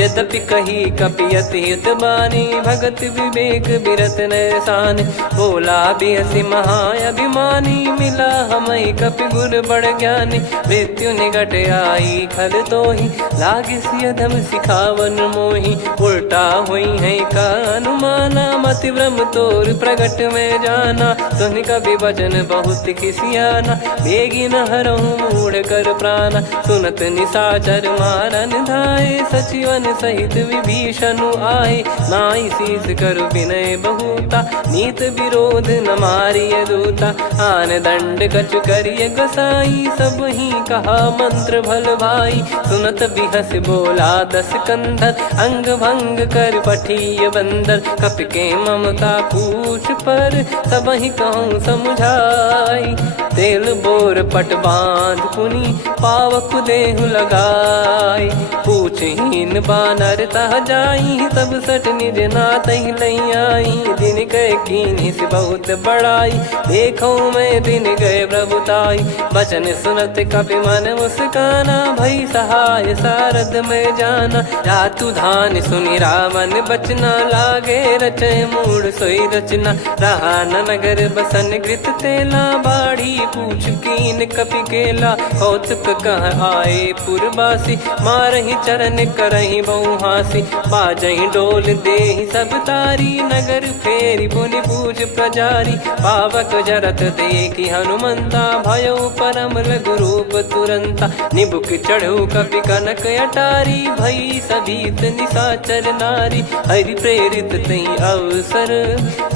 यद्यपि कही कपियत हित बानी भगत विवेक बिरत नैसान बोला बियसि महाअभिमानी मिला हमई कपि गुर बड़ ज्ञानी मृत्यु निकट आई खल तो ही लागिस अधम सिखावन मोही उल्टा हुई है का अनुमाना मति भ्रम तोर प्रगट में जाना सुन कवि वचन बहुत खिसियाना बेगी न हरहु मूढ़ कर प्राण सुनत निशाचर मारन धाये सचिवन सहित विभीषण आए नाई शीस कर विनय बहुता नीत विरोध न मारिय दूता आन दंड कछु करिय गोसाई सब ही कहा मंत्र भल भाई सुनत बिहस बोला दस कंधर अंग भंग कर पठिय बंदर कपि के ममता पूछ पर सब ही कहूँ समझाई तेल बोर पट बांध पुनी पावक देहु लगाई पूछहीन बानर तह जाई तब सट निज नाथ लई आई दिन गए कीनी से बहुत बड़ाई देखो मैं दिन गए प्रभुताई बचन सुनत कपि मन मुस्काना भई सहाय सारद में जाना जातु धान सुनि रामन बचना लागे रचय मूड सोई रचना रहा न नगर बसन कृत तेला बाड़ी पूछ कीन कपि केला कौतुक कह आए पुरबासी मारहि चरण करहि बहुहासी बाजहि डोल देहि सब तारी नगर फेरी पुनि पूज प्रजारी पावक जरत देखि हनुमंता भयो परम लघु रूप तुरंता निबुक चढ़ऊ कपि कनक अटारी भई सभीत निशाचर नारी हरि प्रेरित तई अवसर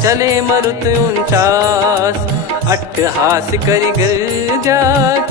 चले मरुत 49 अट्टहास करि गिरजा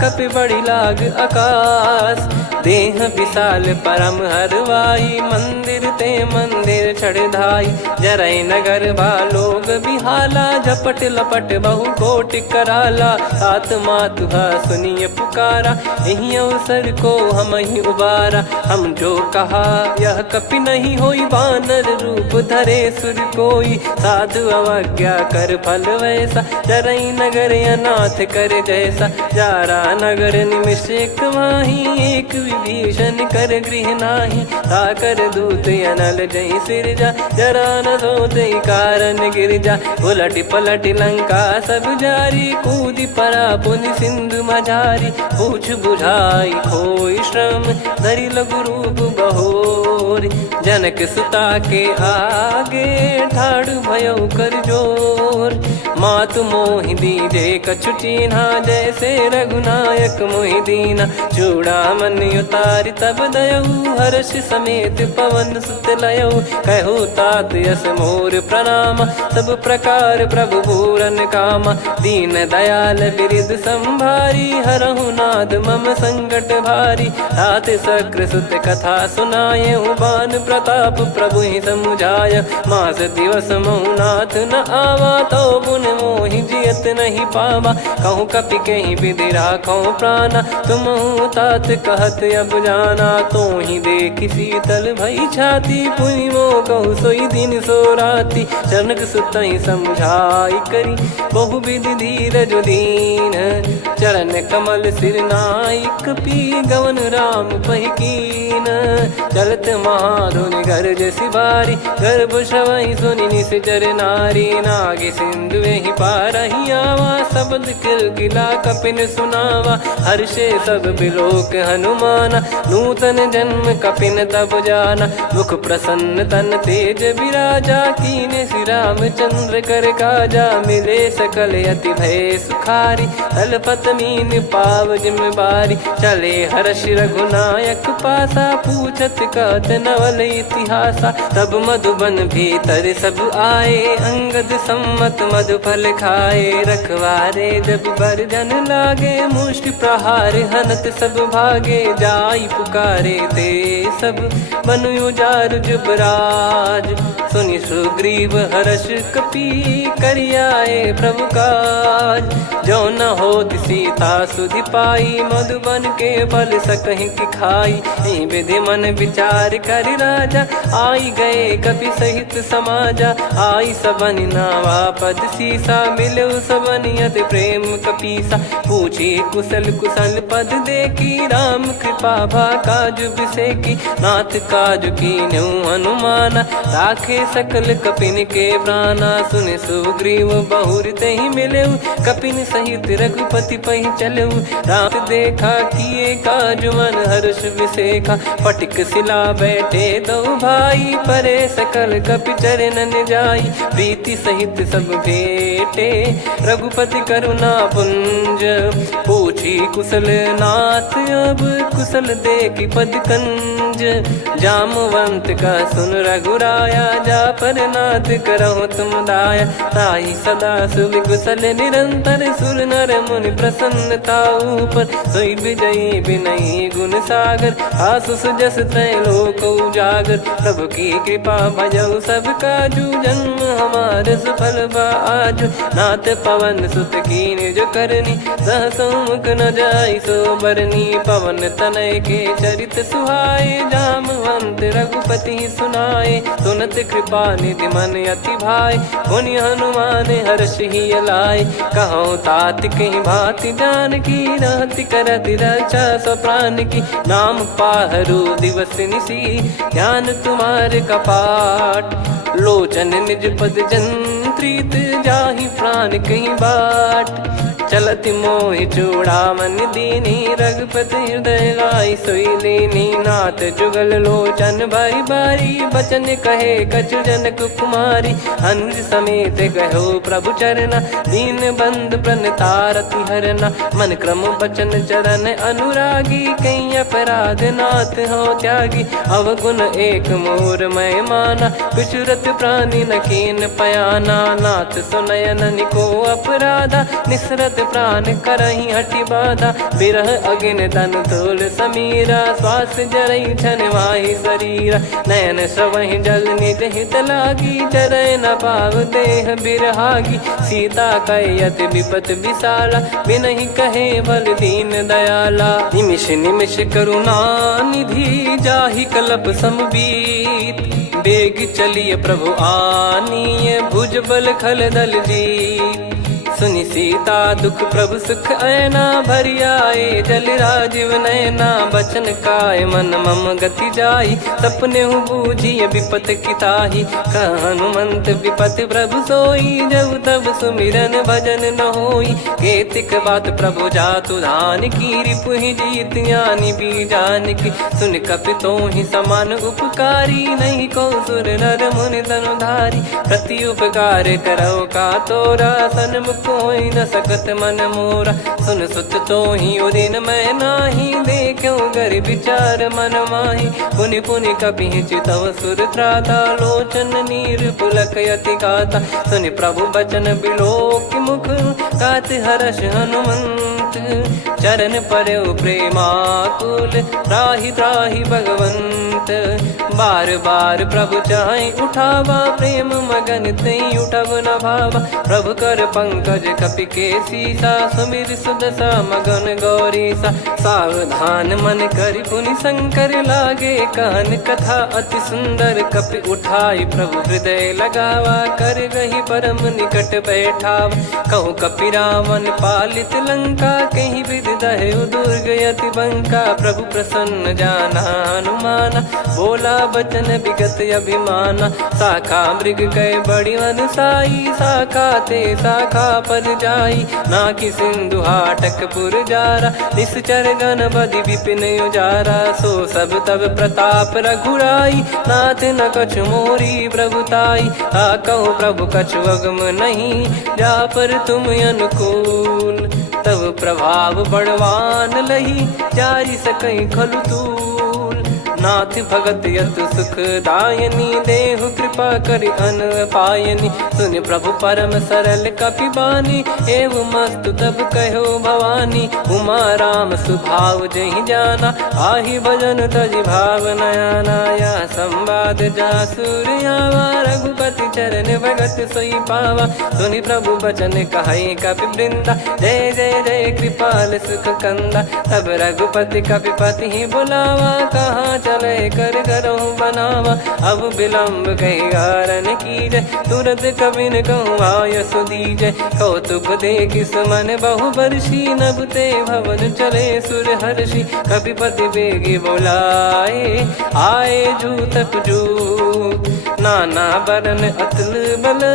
कपि बड़ी लाग आकाश देह विशाल परम हरवाई मंदिर ते मंदिर चढ़ाई जरई नगर लोग बिहाला झपट लपट बहु कोट कराला सात मातुहा सुनिय पुकारा यही अवसर को हम ही उबारा हम जो कहा यह कपि नहीं होई बानर रूप धरे सुर कोई साधु अवज्ञा कर फल वैसा जरई नगर अनाथ कर जैसा जारा नगर निमिष एक माही एक विभीषण कर गृह नाही ताकर दूत अनल जय सिरजा जरा न सोते कारण गिरजा उलट पलट लंका सब जारी कूदी परा पुनि सिंधु मझारी पूछ बुझाई खोई श्रम धरि लघु रूप बहोरी जनक सुता के आगे ठाड़ भयो कर जोर मातु मोहि दीजे कछु चिन्हा जैसे रघुनायक मोहि दीना चूड़ामन उतारि तब दयऊ हर्ष समेत पवन सुत लयऊ कहु तात यस मोर प्रणाम सब प्रकार प्रभु पूरन कामा दीन दयाल बिरिद संभारी हरहु नाद मम संकट भारी तात सक्र सुत कथा सुनाये बान प्रताप प्रभु ही समुझाय मास दिवस मौनाथ न आवा तो पुन मोहि जियत नहीं पावा कहूँ कपि कहीं विधि राखो प्राणा तुम तात कहत अब जाना तो ही देख शीतल भई छाती पुनि मो कहु सोई दिन सो राती जनक सुतई समझाई करी बहु विधि धीरज दीन चरण कमल सिर नाइक पी गवन राम पहिकीन चलत महाधुनि गर्ज सिबारी गर्भ श्रवई सुनि निश्चर नारी नागे सिंधु ही पारही आवा शब्द किलकिला कपिन सुनावा हर्षे सब बिलोक हनुमाना नूतन जन्म कपिन तब जाना मुख प्रसन्न तन तेज विराजा कीने श्री रामचंद्र कर काजा मिले सकल अति भय सुखारी तलपत मीन पाव जिम्मेवारी चले हर्ष रघुनायक पासा पूछत कहत नवल इतिहासा तब मधुबन भीतर सब आए अंगद सम्मत मधुफल खाए रखवारे जब बरजन लागे मुष्टि प्रहार हनत सब भागे जाई पुकारे ते सब बनु उजार जुबराज सुनि सुग्रीव हर्ष कपि करियाए प्रभु काज जो न होत सीता सुधि पाई मधुबन के फल सकहि की खाई विधि मन विचार कर राजा आई गए कपि सहित समाजा आई सबन नावा पद सीसा मिलो सबन करत प्रेम कपीसा। पूछी कुशल कुशल पद देखी राम कृपा भा काज बिसेकी। नाथ काज कीन्हु हनुमाना राखे सकल कपिन के प्राणा। सुन सुग्रीव बहुर तेहि मिलेउ कपिन सहित रघुपति पहि चलेउ। राम देखा किए काज मन हर्ष विसेखा। फटिक सिला बैठे दो भाई परे सकल कपि चरणन जाई। प्रीति सहित सब भेटे रघुपति करुणा पुंज। पूछी कुशल नाथ अब कुशल देखि पद कंज। जामवंत का सुन रघुराया जा पर नाथ करहु तुम दाया। ताई सदा सुविकुशल निरंतर सुर नर मुनि प्रसन्नता ऊपर। सोई विजयी विनयी गुण सागर आसु सुजस त्रैलोक उजागर। प्रभु की कृपा भजऊ सब काजू जन्म हमार सफल बा आज। नाथ पवन सुत की निज करनी सहसौ मुख न जाई सो बरनी। पवन तनय के चरित सुहाए जामवंत रघुपति सुनाए। सुनत कृपा निधि मन अति भाई पुनि हनुमान हर्ष ही लाए। कहो तात कहीं भांति जान की रहति करति रक्षा सो प्राण की। नाम पाहरु दिवस निसी ध्यान तुम्हारे कपाट। लोचन निज पद जंत्रित जाहि प्राण कहीं बाट। चलति मोहि चूड़ामन दीनी रघुपति हृदय लाई सोई लीनी। नाथ जुगल लोचन बारी बारी बचन कहे कछु जनक कुमारी। हंस समेत गहो प्रभु चरना दीन बंद प्रणतारति हरना। मन क्रम बचन चरण अनुरागी कहीं अपराध नाथ हो त्यागी। अवगुण एक मोर मैं माना विचुरत प्राणी न कीन पयाना। नाथ सुनयन निको अपराधा निसरत प्राण करही हटि बाधा। बिरह अगिन तन तोल समीरा श्वास जरई छन वाहि शरीरा। नयन सवहि जल निज हित लागी चरय न पाव देह बिरहागी। सीता कयत विपत विशाला बिनहि कहे बल दीन दयाला। निमिष निमिष करुणा निधि जाहि कलप समबीत। बेग चलिए प्रभु आनीय भुज बल खल दल जीत। सुनि सीता दुख प्रभु सुख ऐना भरि आए जल राजीव नैना। बचन काय मन मम गति जाई सपने हूँ बूझिए विपत किताही। हनुमंत विपत प्रभु सोई जब तब सुमिरन भजन न होई। केतिक बात प्रभु जातु धान की रिपु ही जीत ज्ञानी बीजान की। सुन कपि तो ही समान उपकारी नहीं को सुर नर मुनि तनुधारी। प्रति उपकार करो का तोरा सन्मुख कोई न सकत मन मोरा। सुन सुत तो ही उदिन मैं नाही देखो गर विचार मन माही। पुनि पुनि कपि चितव सुर त्राता लोचन नीर पुलक यति गाता। सुनि प्रभु बचन बिलोक मुख गात हर्ष हनुमंत। चरण परयो प्रेमाकुल त्राहि त्राहि भगवंत। बार बार प्रभु चाहि उठावा प्रेम मगन तई उठब न भावा। प्रभु कर पंकज कपि के सीसा सुमिर सुदशा मगन गौरीसा। सावधान मन करि पुनि शंकर लागे कहन कथा अति सुंदर। कपि उठाई प्रभु हृदय लगावा कर गही परम निकट बैठावा। कहु कपि रावण पालित लंका कहीं विधि दहु दुर्ग यति बंका। प्रभु प्रसन्न जाना हनुमाना बोला बचन विगत अभिमाना। शाखा मृग गए बड़ी अनुसाई शाखा ते शाखा पर जाई। ना कि सिंधु हाटक पुर जारा निश्चर गण बदि विपिन उजारा। सो सब तब प्रताप रघुराई नाथ न कछु मोरी प्रभुताई। कहूँ प्रभु कछु अगम नहीं जा पर तुम अनुकूल। तब प्रभाव बड़वान लही जारी सकई खलु तूल। नाथ भगत यत सुख दायनी देहु कृपा करि अन पायनी। सुन प्रभु परम सरल कपि बानी एवं मस्तु तब कहो भवानी। उमा राम सुभाव जहि जाना आहि भजन तजि भाव नयाना। या संवाद जासुर आवा रघुपति चरण भगत सोई पावा। सुनि प्रभु बचन कहै कपि वृंदा जय जय जय कृपाल सुख कंदा। तब रघुपति कपि पति बुलावा कहाँ चले कर करहु बनावा। अब विलम्ब कही कारण कीजय, तुरत कवि न कहूँ आयस दीजय। कौतुक देखि सुमन बहु बरसी, नभ ते भवन चले सुर हर्षि। कपिपति बेगी बोलाए, आए जूतक जूत। नाना बरन अतुल बल,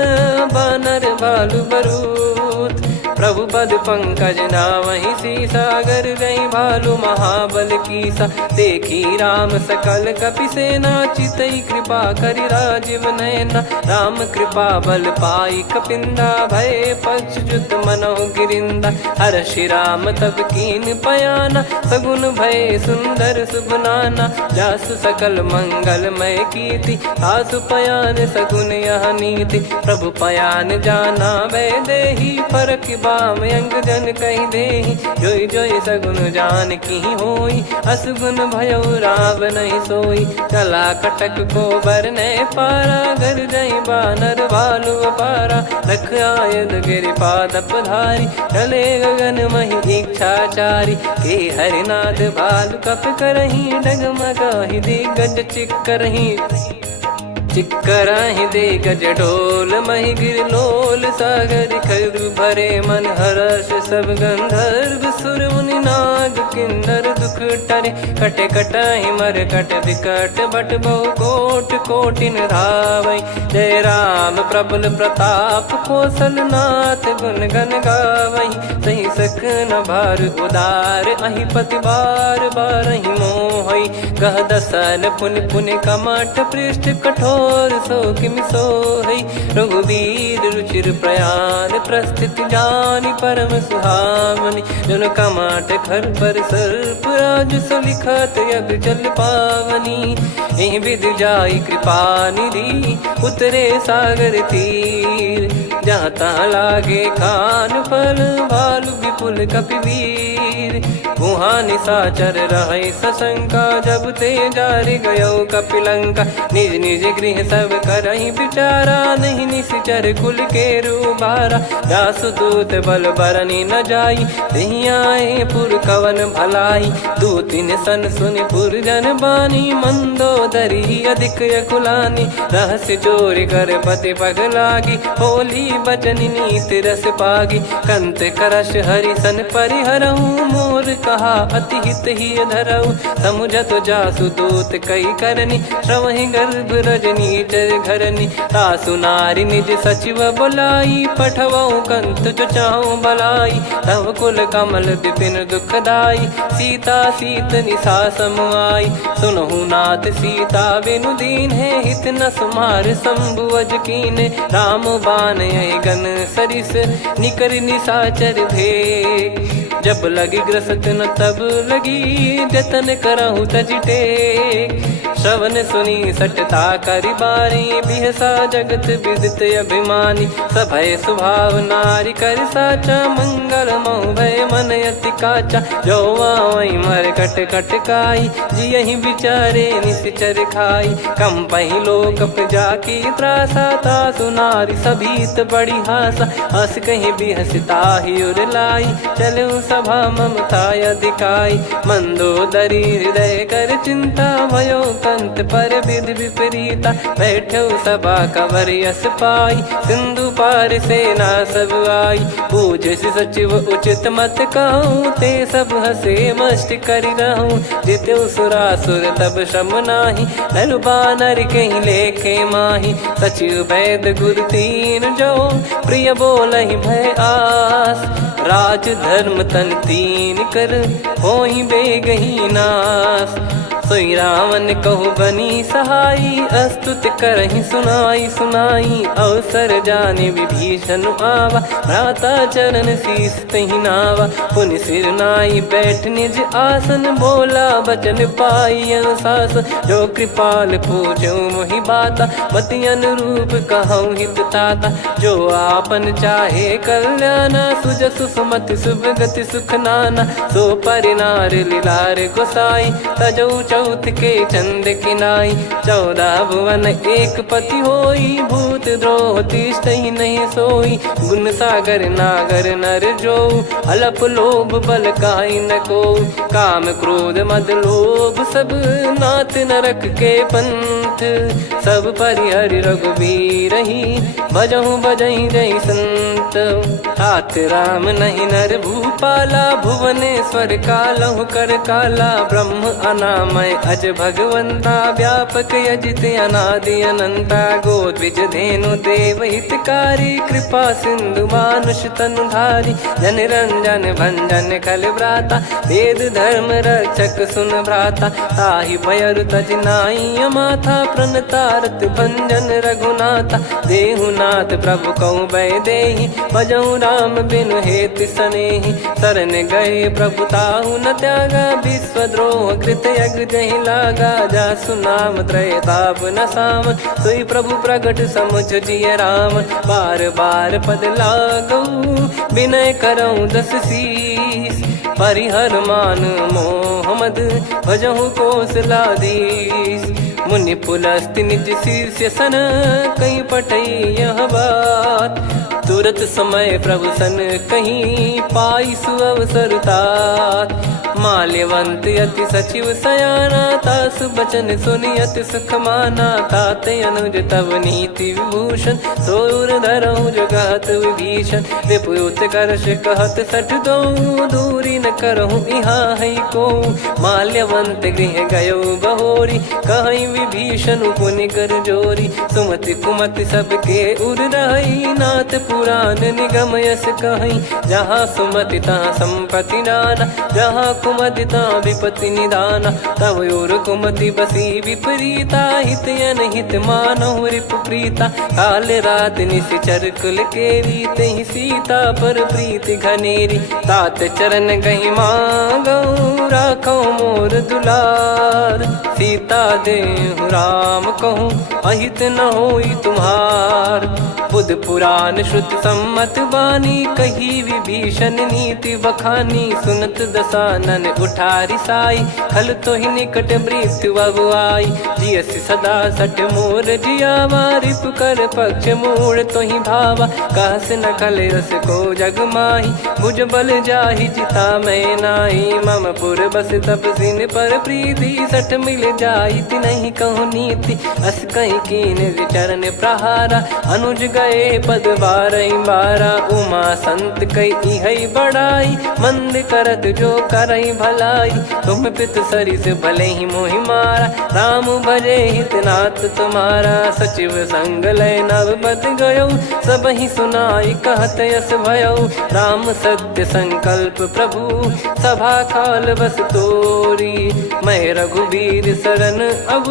बानर भालु बरूत। प्रभु पद पंकज नावहि सीसा, गर गई भालु महाबल कीसा। देखी राम सकल कपि सेना, चितई कृपा करि राजीव नयना। राम कृपा बल पाई कपिंदा, भय पक्ष जुत मनोह गिरिंदा। हर्षि राम तब कीन पयाना, सगुन भय सुंदर सुबनाना। जासु सकल मंगलमय कीर्ति, आसु पयान सगुन यह नीति। प्रभु पयान जाना वै देहि, फरक बाम अंग जन कहि देहि। जोई जोई सगुन जान की होई, असगुन भयो राव नहीं सोई। चला कटक को बरने पारा, घर जई बानर भालु अपारा। लख आयद गिरिपाद पधारी, चले गगन महि इच्छाचारी। के हरिनाथ भालु कप करही, डगमगाहि दिग्गज चिक्करही। चिक्कराहि दे गज ढोल, महि गिर लोल। सागर खर भरे मन हर्ष, सब गंधर्व सुर मुनि नाग किन्नर दुख टरे। कटे कटाहि मर कट विकट, बट बहु कोट कोटिन धावै। जय राम प्रबल प्रताप, कौशल नाथ गुण गन गावै। सही सकन भार उदार, अहि पति बार बारहि मोहै। गह दसन पुन पुन कमठ, पृष्ठ कठोर सो किम सोहै। रघुवीर रुचिर प्रयाण, प्रस्थित जानि परम सुहावनि। जन कमाट खर पर सर्प, राज सलिखत यग जल पावनी। एहि विधि जाई कृपा निधि, उतरे सागर तीर। जहाँ तहाँ लागे खान फल, भालु विपुल कपिवीर। वहाँ निशाचर रहै सशंका, जब ते जारि गयो कपिलंका। निज निज गृह सब करहि विचारा, नहीं निश्चर कुल के रूबारा। जासुदूत बल बरनि न जाई, तेहि आए पुर कवन भलाई। दूतिन सन सुनि पुर जन बानी, मंदोदरी अधिक यकुलानी। रहस्य चोरी कर पति पगलागी, होली बचन नीत रस पागी। कंत करश हरिसन परिहरहु, मोर कहा अति हित ही धरऊ। समुझत जासुदूत कई करनी, श्रवहि गर्भ रजनी चर घरनी। तासु नारी निज सचिव बुलाई, पठवऊ कंत जो चाहूं बलाई। तव कुल कमल विपिन दुखदाई, सीता सीत निशा समुआई। सुनहु नाथ सीता बिनु दीन है, हित न सुमार शंभु अज कीने। राम बान गन सरिस, निकर निशाचर भेग। जब लगी ग्रसत न तब लगी, जतन करहु तज टेक। श्रवण सुनी सटता करि बारी, बिहसा जगत विदित अभिमानी। सभय स्वभाव नारी कर साचा, मंगल मऊ भय मन अति काचा। जो आवई मर कट कट काई, जियहि विचारे निश्चर खाई। कम पही लोक जाकी त्रासा, तासु नारी सभीत बड़ी हासा। हस कहीं बिहसता ही उर लाई, चलऊ सभा ममता अधिकाई। मंदोदरी हृदय कर चिंता, भयो कंत पर विधि विपरीता। बैठो सभा कवर यस पाई, सिंधु पार सेना सब आई। पूज सचिव उचित मत कहूँ, ते सब हसे मष्ट करि रहूँ। जित्यु सुरासुर तब श्रम नाही, नर बानर कहीं लेखे माही। सचिव वैद गुरु तीन जो, प्रिय बोलहि भय आस। राज धर्म तन तीन कर, होई बेगही नाश। सोई रावण कहु बनी सहाई, अस्तुत करहि सुनाई सुनाई। अवसर जाने विभीषण आवा, भ्राता चरण शीस तहि नावा। पुनि सिर नाई बैठ निज आसन, बोला बचन पाई अनुशासन। जो कृपाल पूछो मोहि बाता, मति अनुरूप कहूँ हित ताता। जो आपन चाहे कल्याणा, सुजसु सुमति सुभगति सुख नाना। सो परिनार लीलार गोसाई, तजौ चौथ के चंद किनाई। 14 भुवन एक पति होई, भूत द्रोह तिष्ठ ही नहीं सोई। गुण सागर नागर नर जो, अलप लोभ बल काई न को। काम क्रोध मद लोभ सब, नाथ नरक के पंथ। सब परिहरि रघुबीर ही, भजहु भजहि जहि संत। तात राम नहीं नर भूपाला, भुवनेश्वर कालहु कर काला। ब्रह्म अनामय अज भगवंता, व्यापक यजित अनादि अनंता। गोद्विज धेनु देव हितकारी, कृपा सिंधु मानुष तनुधारी। जन रंजन भंजन खल भ्राता, वेद धर्म रक्षक सुन भ्राता। ताहि भयरु तज नाई माथा, प्रणतारत भंजन रघुनाथा। देहुनाथ प्रभु कौ बै देहि, भजहु राम बिनु हेत सनेहि। शरण गए प्रभु ताहु न त्यागा, विश्वद्रोह कृत यज्ञ जहि लागा। जासु नाम त्रयताप न साम, सोई प्रभु प्रगट समुझ जिय राम। बार बार पद लागऊ, विनय करऊँ दस शीस। परिहर मान मोह मद, भजहु कौशलाधीश। मुनि पुलस्त्य निज शीर्ष सन, कहीं पटई यह बात। तुरत समय प्रभु सन कहीं, पाई सुअवसर तात। माल्यवंत अति सचिव सयाना, तासु बचन सुनि अति सुख माना। ताते अनुज तव नीति विभूषण, सोर धरहु जगत विभीषण। विपुत करश कहत सठ दो, दूरी न करहु इहाँ है को। माल्यवंत गृह गयो बहोरी, कहीं विभीषण पुनि कर जोरी। सुमति कुमति सबके उर रही, नाथ पुराण निगम यस कहीं। जहाँ सुमति तहाँ संपत्ति नाना, जहाँ कुमति तहाँ विपत्ति निदाना। तव और कुमति बसी विपरीता, हित अनहित मानहु रिपु प्रीता। काल रात निशिचर कुल केरी, तेहि सीता पर प्रीति घनेरी। तात चरण गहि मांगऊ, राखौ मोर दुलार। सीता देहु राम कहूँ, अहित न होई तुम्हार। बुध पुराण श्रुत सम्मत बानी, कही विभीषण नीति बखानी। सुनत दसानन उठारी साई, खल तो ही निकट मृत्यु अब आई। जियसि सदा सठ मोर जियावा, रिपु कर पक्ष मूड़ तो ही भावा। कहस न खल रस को जग माही, भुज बल जाहि जिता मैं नाई। मम पुर बस तपसिन पर प्रीति, सठ मिल जाई तिनहि कहूँ नीति। अस कहीं कीन चरण प्रहारा, अनुज गए पद बारहि बारा। उमा संत कई है बड़ाई, मंद करत जो करई भलाई। तुम पित सरिस भले ही मोहि मारा, राम भजे हितनाथ तुम्हारा। सचिव संग लय नव बद गयो, सब ही सुनाई कहत यस भयो। राम सत्य संकल्प प्रभु, सभा काल बस तोरी। मैं रघुबीर शरण अब,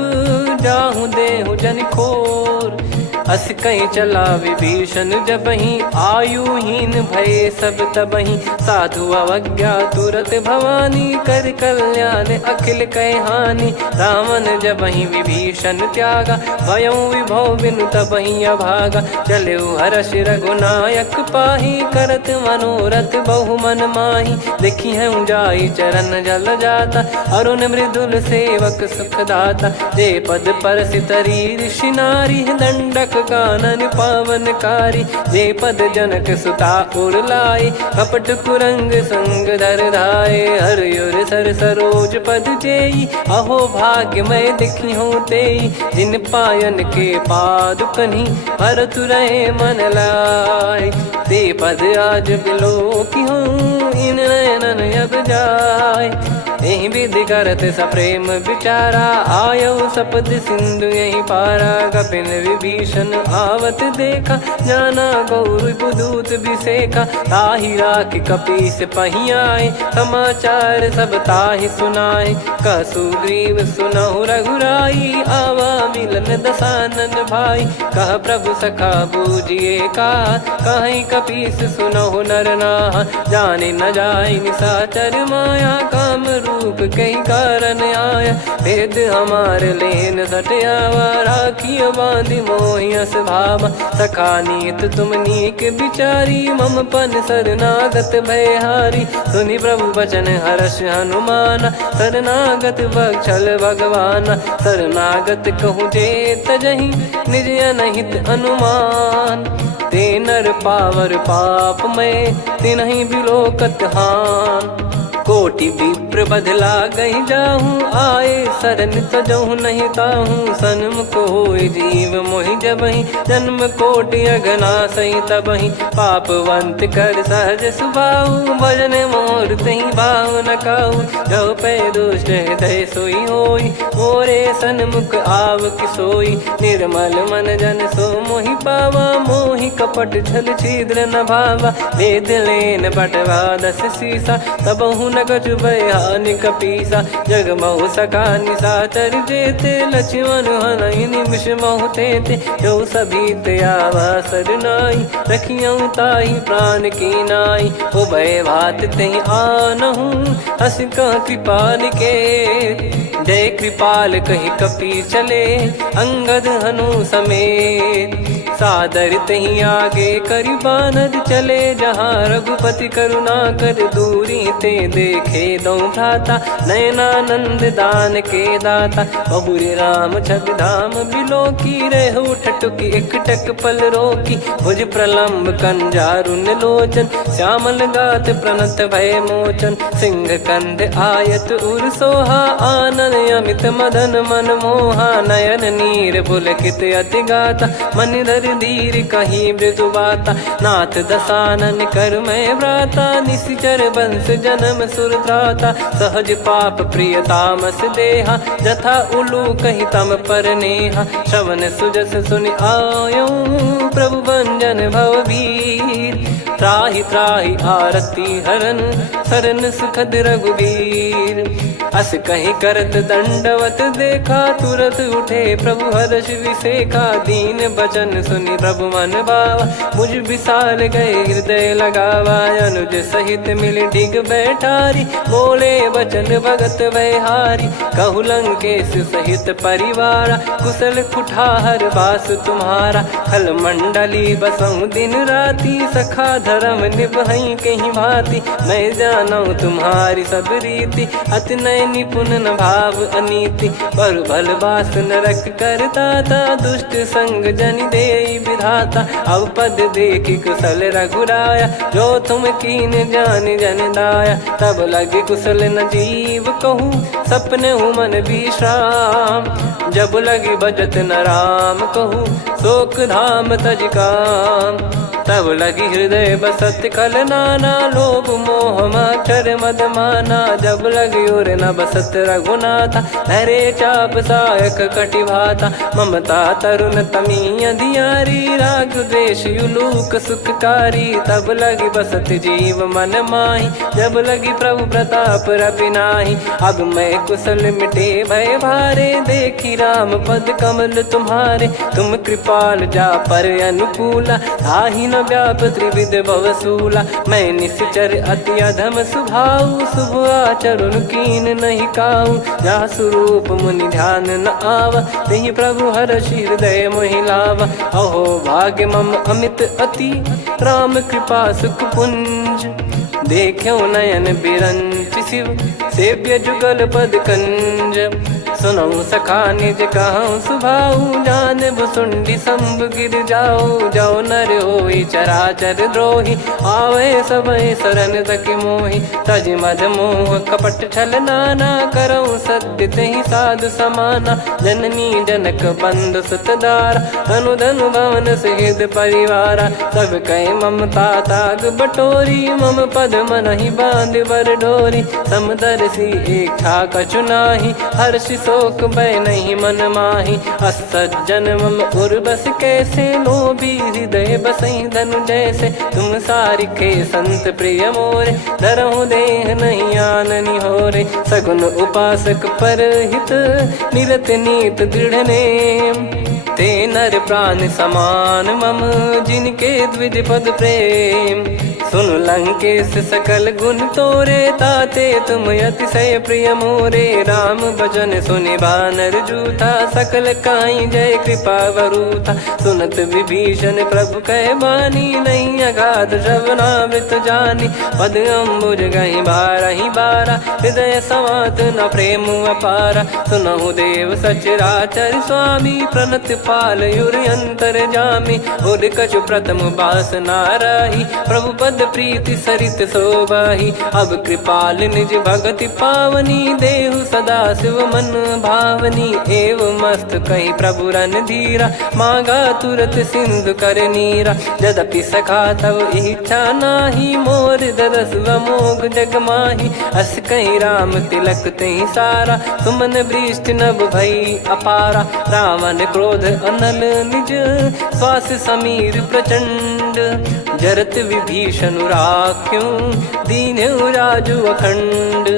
जाहूँ देहु जन खोर। अस कहीं चला विभीषण जबहि, आयुहीन भय सब तबहि। साधु अवज्ञा तुरत भवानी, कर कल्याण अखिल कह हानि। रावण जबहि विभीषण त्यागा, भयउ विभव बिनु तबहि अभागा। चलऊ हर्ष रघुनायक पाही, करत मनोरथ बहु मन माही। देखी हूँ जाई चरण जल जाता, अरुण मृदुल सेवक सुख दाता। जे पद पर सितरी ऋषि नारी, दंडक कानन पावनकारी। जे पद जनक सुता उर लाए, कपट कुरंग संग धर धाये। हरियुर सर सरोज पद जेई, अहो भाग्य मैं दिखी हूँ तेई। जिन पायन के पादुकनि, भरत रहे मन लाए। ते पद आज बिलो की हूँ, इन नयनन अब जाय। यही विधि करत सप्रेम विचारा, आयऊ सपद सिंधु यही पारा। कपिन विभीषण आवत देखा, जाना गौर बुदूत विसेखा। ताहि राखि कपीस पहियाए, समाचार सब ताहि सुनाए। कह सुग्रीव सुनहु रघुराई, आवा मिलन दसानन भाई। कह प्रभु सखा बूझिए का, कहीं कपीस सुनहु नर नाहा, जाने न जाय निशाचर माया, काम रूप कई कारण आया। भेद हमार लेन सटयावा, राखियो बांधि मोहियस भावा। सखा नीत तुम नीक बिचारी, मम पन शरणागत भयहारी। सुनि प्रभु वचन हर्ष हनुमाना, शरणागत बक्षल भगवाना। शरणागत कहूँ जे तजहि, निज अनहित अनुमान। ते नर पावर पाप में, तिन्हि बिलोकत हान। कोटि विप्र बदला गई जाहूँ, आए शरण तजहु नहीं ताहूँ। सन्मुख होय जीव मोहि जबहि, जन्म कोटि अगना सही तबहि। पापवंत कर सहज सुभाऊ, भजन मोर तहि भाव न काऊ। जो पै दुष्ट हृदय सोई होई, मोरे सन्मुख आव किसोई। निर्मल मन जन सो मोहि पावा, मोहि कपट छल छिद्र न भावा। वेद लेन बटवा दस सीसा, तबहु न कछु भयानि कपीसा। जग महु सखा निशाचर जेते, लक्ष्मण हनहि निमिष महु तेते। जो सभी त्यावा सरनाई, रखियऊ ताहि प्राण की नाई। उभय भात तहि आनहु, हस कह कृपाल के। जय कृपाल कहि कपी चले, अंगद हनु समेत। सादर तहि आगे करि बानर चले, जहाँ रघुपति करुणा कर दूरी ते देखे दो भ्राता। नयनानंद दान के दाता, बहुरी राम छग धाम बिलोकी। रेहु ठटुकी एकटक पल रोकी, भुज प्रलम्ब कंजारुन लोचन। श्यामल गात प्रणत भय मोचन, सिंह कंध आयत उर सोहा। आनन अमित मदन मन मोहा, नयन नीर पुलकित अति गाता। मन धर धीर कहीं मृदु बाता, नाथ दसानन कर मैं व्राता। निशिचर वंश जन्म सुरत्राता, सहज पाप प्रिय तामस देहा। जथा उलू कहि तम पर नेहा, श्रवण सुजस सुनि आयो। प्रभु भंजन भववीर, त्राहि त्राहि आरती हरन। शरण सुखद रघुवीर, अस कहि करत दंडवत देखा। तुरत उठे प्रभु हर्ष विसेखा, दीन बचन सुनि प्रभु मन भावा। मुझ विशाल गए हृदय लगावा, अनुज सहित मिल डिग बैठारी। बोले बचन भगत वैहारी, कहु लंकेश सहित परिवारा। कुशल कुठार बास तुम्हारा, खल मंडली बसऊं दिन राती। सखा धर्म निभई कहीं भांति, मैं जानू तुम्हारी सब रीति। अति नय निपुण न भाव अनीति, पर भल बास नरक करता था। दुष्ट संग जन देई विधाता, अब पद देखी कुशल रघुराया। जो तुम कीन जान जन दाया, तब लगे कुशल न जीव कहूँ। सपने हूँ मन विश्राम, जब लगी बजत न राम कहूँ। शोक धाम तज काम, तब लगी हृदय बसत कल नाना। लोभ मोह मच्छर मद माना, जब लगी उर न बसत रघुनाथा। धरे चाप सायक कटि भाता, ममता तरुण तमी अधियारी। राग द्वेष युलूक सुखकारी, तब लगी बसत जीव मन माही। जब लगी प्रभु प्रताप रवि नाही, अब मैं कुशल मिटे भय भारे। देखी राम पद कमल तुम्हारे, तुम कृपाल जा पर अनुकूला। ताहि न व्याप त्रिविध भवसूला, मैं निश्चर अति अधम सुभाऊ। शुभ आचरण कीन नहीं काऊ, जा स्वरूप मुनि ध्यान न आवा। तेहि प्रभु हर्ष हृदय मोहि लावा। अहो भाग्य मम अमित अति, राम कृपा सुख पुंज। देखो नयन बिरंच शिव, सेव्य जुगल पद कंज। सुनऊ सखा निज कहूँ सुभाऊ, जान भुसुंडी शंभ गिर जाओ। जाओ नर होई चराचर द्रोही, आवे सबय शरण तक मोहि। तज मद मोह कपट छल नाना, करऊँ सत्य तेहि साधु समाना। जननी जनक बंधु सुतदारा, धनु धनु भवन सहित परिवारा। सब कहे ममता ताग बटोरी, मम पद मनहि बांध बर डोरी। समदर्शी इच्छा कछु नाही, हर्ष शोक भय नहीं मन माही। असज्जन मम उर बस कैसे, लोभी हृदय बसई धनु जैसे। तुम सारिखे संत प्रिय मोरे, धरहु देह नहीं आननि होरे। सगुन उपासक पर हित, निरत नीत दृढ़ नेम। ते नर प्राण समान मम, जिनके द्विज पद प्रेम। सुन लंकेश सकल गुण तोरे, ताते तुम अतिशय प्रिय मोरे। राम भजन सुनि बानर जूथा, सकल काई जय कृपा वरूथा। सुनत विभीषण प्रभु कह बानी, नहीं अगाध श्रवणामृत जानी। पद अम्बुज गहि बारहि बारा, हृदय समात न प्रेम अपारा। सुनहु देव सचराचर स्वामी, प्रणत पाल युर अंतर जामी। उर कछु प्रथम बास नाराही, प्रभु पद प्रीति सरित शोभाही। अब कृपाल निज भगति पावनी, देहु सदा शिव मन भावनी। एव मस्त कही प्रभु रन धीरा, मांगा तुरत सिंधु कर नीरा। यद्यपि सखा तब इच्छा नाही, मोर दरस अमोघ जग माही। अस कहीं राम तिलक तहि सारा, सुमन वृष्ट नभ भई अपारा। रावण क्रोध अनल निज, श्वास समीर प्रचंड। जरत विभीषण राख्यों, दीन्हु राजु अखंड।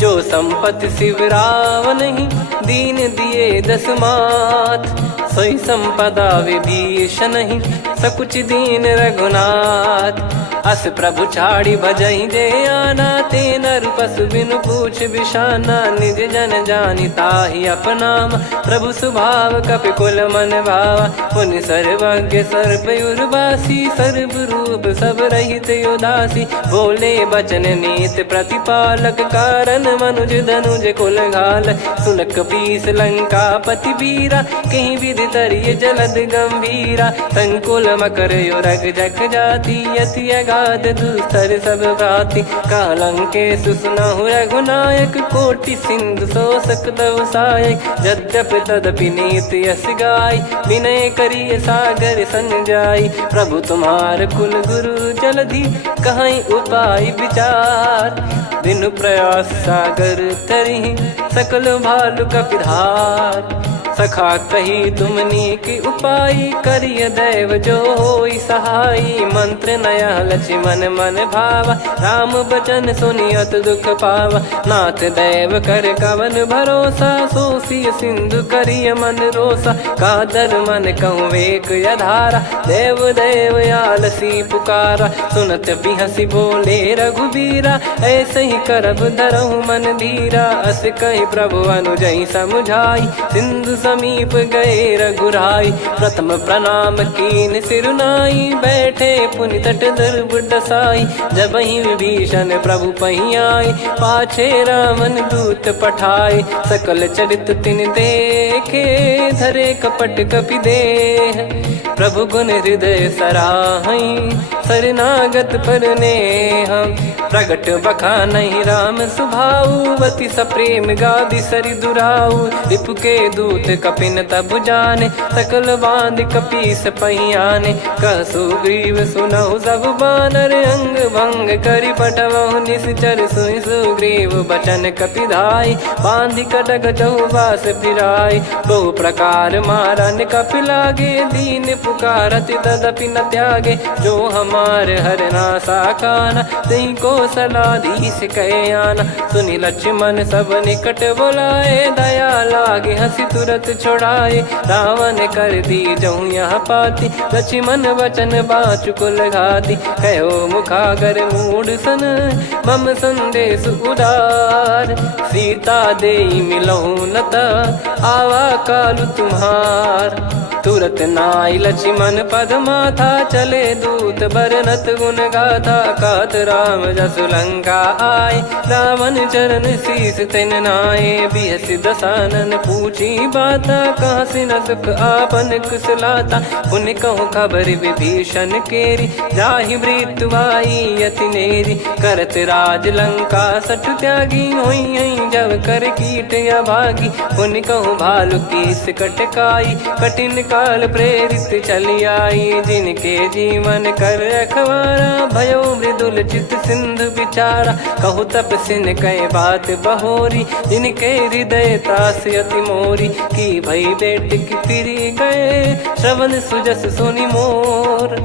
जो संपत्ति शिव रावण ही, दीन दिए दस मात। सोई संपदा विभीषण ही, सकुच दीन रघुनाथ। अस प्रभु छाड़ी भजई जे आना, ते नर पशु बिनु पूछ बिशाना। निज जन जानि ताहि अपनाम, प्रभु स्वभाव कपि कुल मन भावा। मुनि सर्वज्ञ सर्व उर्वासी, सर्व रूप सब रहित उदासी। बोले बचन नीत प्रतिपालक, कारण मनुज धनुज कुल घाल। सुन कपीस लंका पति वीरा, कहीं विधि तरिय जलद गंभीरा। संकुल मकर युरग जग जाति, यति अगाध दुस्तर सब भांति। कालंकेश सुनहु रघुनायक, कोटि सिंधु शोषक तव सहायक। यद्यपि तदपि नीति यस गाय, विनय करिय सागर सन जाई। प्रभु तुम्हार कुल गुरु जलधि, कहीं उपाय विचार। बिनु प्रयास सागर तरिहि, सकल भालु कपिधार। सखा कही तुमनी की उपाय, करिय दैव जो होई सहाई। मंत्र नया लक्ष्मण मन भावा, राम बचन सुनियत दुख पावा। नाथ दैव कर कवन भरोसा, सोसिय सिंधु करिय मन रोसा। कादर मन कहूँ वेक यधारा, देव देव आलसी पुकारा। सुनत बिहसी बोले रघुबीरा, ऐसे ही करब धरहु मन धीरा। अस कही प्रभु अनुजई समुझाई, सिंधु समीप गए रघुराई। प्रथम प्रणाम कीन सिरुनाई, बैठे पुनि तट दर्भ डसाई। जब ही विभीषण प्रभु पही आए, पाछे रावण दूत पठाए। सकल चरित तिन देखे, धरे कपट कपि देह। प्रभु गुण हृदय सराहई, शरणागत पर नेह। प्रगट बखानहि राम सुभाऊ, अति सप्रेम गादि सरि दुराऊ। रिपु के दूत कपिन तब जाने, सकल बांध कपीस पही आने। कह सुग्रीव सुनहु सब बानर, अंग भंग करि पठवहु निश्चर। सुनि सुग्रीव बचन कपिधाई, बांधि कटक चहुबास फिराई। बहु प्रकार मारन कपि लागे, दीन पुकारत तदपि न त्यागे। जो हमार हरनासा काना, तहि को सलाधीश कहे आना। सुनि लक्ष्मण सब निकट बुलाए, दया लागे हंसी तुरत छोड़ाए। रावण कर दी जहु यहाँ पाती, लक्ष्मण वचन बाचु कुल घाती। कहो मुखागर मूढ़ सन, मम संदेश उदार। सीता देई मिलहु नता, आवा कालु तुम्हार। तुरत नाई लक्ष्मण पद माथा, चले दूत बरनत गुण गाथा। कात राम जसु लंका आए, रावण चरण शीस तिन नाये। बिहसि दसानन पूछी बाता, कहाँ से न सुख आपन कुशलाता। पुनि कहूँ खबर विभीषण केरी, जाहि मृत्यु आई अति नेरी। करत राज लंका सठ त्यागी, होई जब कर कीट अभागी। पुनि कहूँ भालु कीस कटकाई, कठिन काल प्रेरित चली आई। जिनके जीवन कर रखवारा, भयो मृदुल चित सिंधु विचारा। कहु तप सिन कह बात बहोरी, जिनके हृदय त्रास अति मोरी। की भई बेट की फिरी गए, श्रवण सुजस सुनि मोर।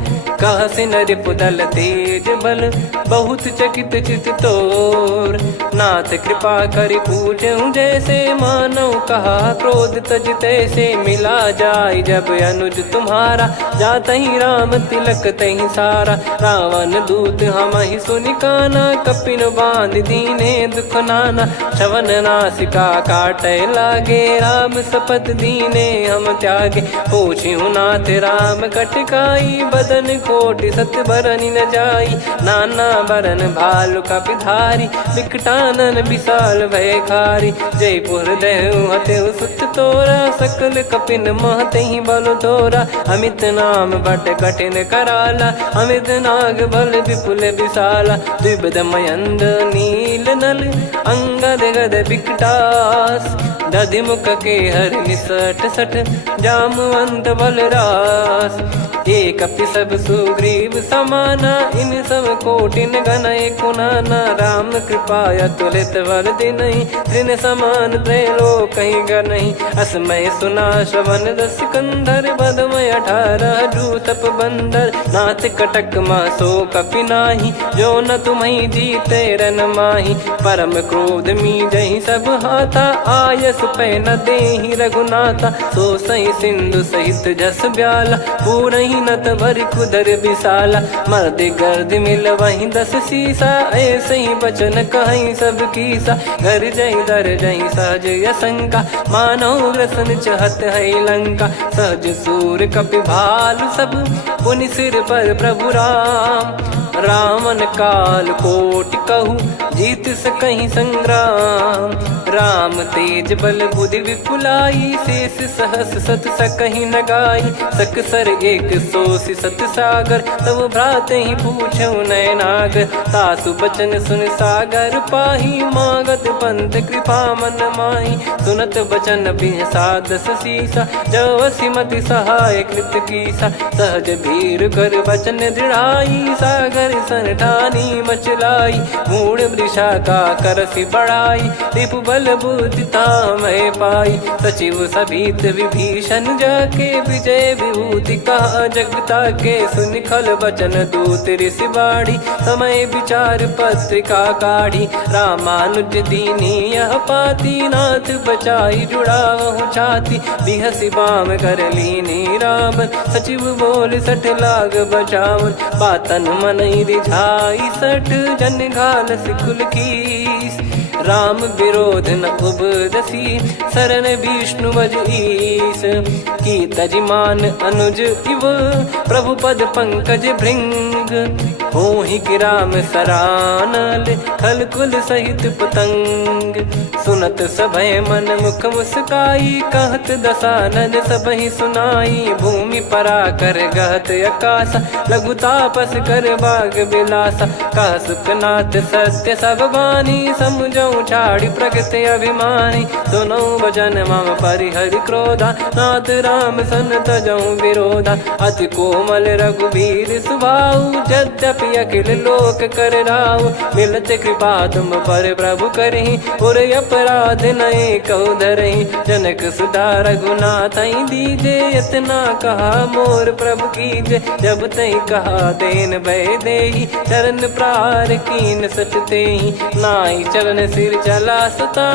कह सिन रिपुदल तेज बल, बहुत चकित चित तोर। नाथ कृपा करि पूछऊं जैसे, मानव कहा क्रोध तज तैसे। मिला जाय जब अनुज तुम्हारा, जाता ही राम तिलक तही सारा। रावण दूत हम ही सुनि काना, कपिन बांध दीने दुख नाना। श्रवण नासिका काटे लागे, राम शपथ दीने हम त्यागे। पूछिहु नाथ राम कटकाई, बदन कोटि सत बरनि न जाई। नाना बरन भालु कपिधारी, विकटानन विशाल भयकारी। जयपुर देहु हतेउ सुत तोरा, सकल कपिन महतहि बल तोरा। अमित नाम बट कठिन कराला, अमित नाग बल विपुल विशाला। द्विविध मयंद नील नल, अंगद गद विकटास। दधि मुख के हर निसठ सठ, जामवंत बलरास। एक कपि सब सुग्रीव समाना, इन सब कोटिन गणय कुनाना। राम कृपाया तुलित बल दिनहि, तृण समान त्रैलोक गनहि। असमय सुना श्रवण रस कंधर, बदमय 18 जूतप बंदर। नाथ कटक मासो कपि नाही, जो न तुम्हि जीते रन माही। परम क्रोध मीजहि सब हाथा, आयस पै न देहि रघुनाथा। सो सही सिंधु सहित जस ब्याला, पूरहि नत भरि कुदर विशाला। मर्द गर्द मिल वहीं 10 सीसा, ऐसे ही बचन कहीं सब कीसा। घर जय दर जय सहज यसंका, मानव रसन चहत है लंका। सहज सूर कपि भालु सब, पुनि सिर पर प्रभु राम। रामन काल कोटि कहु, जीत सकहि संग्राम। राम तेज बल बुद्धि विपुलाई, शेष सहस सत सकहि न गाई। सकसर एक सोसि सत सागर, तब भ्राते ही पूछौ नयनागर। तासु बचन सुन सागर पाही, मागत पंथ कृपा मन माही। सुनत बचन बिहसादस सीसा, जवसि मति सहाय कृत कीसा। सहज भीर कर बचन दृढ़ाई, सागर सन ठानी मचलाई। मूढ़ वृषा का करसि बढ़ाई, रिपु बल बुद्धि तामय पाई। सचिव सभीत विभीषण जाके, विजय विभूति कहा जगता के। सुनि खल बचन दूत ऋषि बाड़ी, समय विचार पत्रिका काढ़ी। रामानुज दीनी यह पाती, नाथ बचाई जुड़ावहु छाती। बिहसि बाम कर लीनी राम, सचिव बोल सठ लाग बचावन। बातन मन रिझाई सठ, जन घाल सिकुल कीस। राम विरोध न उपदसी, शरण विष्णु बज ईस। की तजिमान अनुज इव, प्रभु पद पंकज भृंग। होहि कि राम सरानल, खल कुल सहित पतंग। सुनत सभय मन मुख मुस्काई, कहत दसानन सबहि सुनाई। भूमि परा कर गहत आकाशा, लघु तापस कर बाग बिलासा। कह सुखनाथ सत्य सब बानी, समुझौ छाड़ी प्रगति अभिमानी। सुनो भजन मम परिहरि क्रोधा, नाथ राम सन तजौ विरोधा। अति कोमल रघुवीर सुभाऊ, यद्यपि अखिल लोक कर राऊ। मिलत कृपा तुम पर प्रभु करहि, पुर अपराध नए कहु धरहि। जनक सुधा रघुनाथ दीजे, इतना कहा मोर प्रभु कीजे। जब तई कहा देन भय देहि, चरण प्रार कीन सट तेहि। नाई चरण सिर चला सता,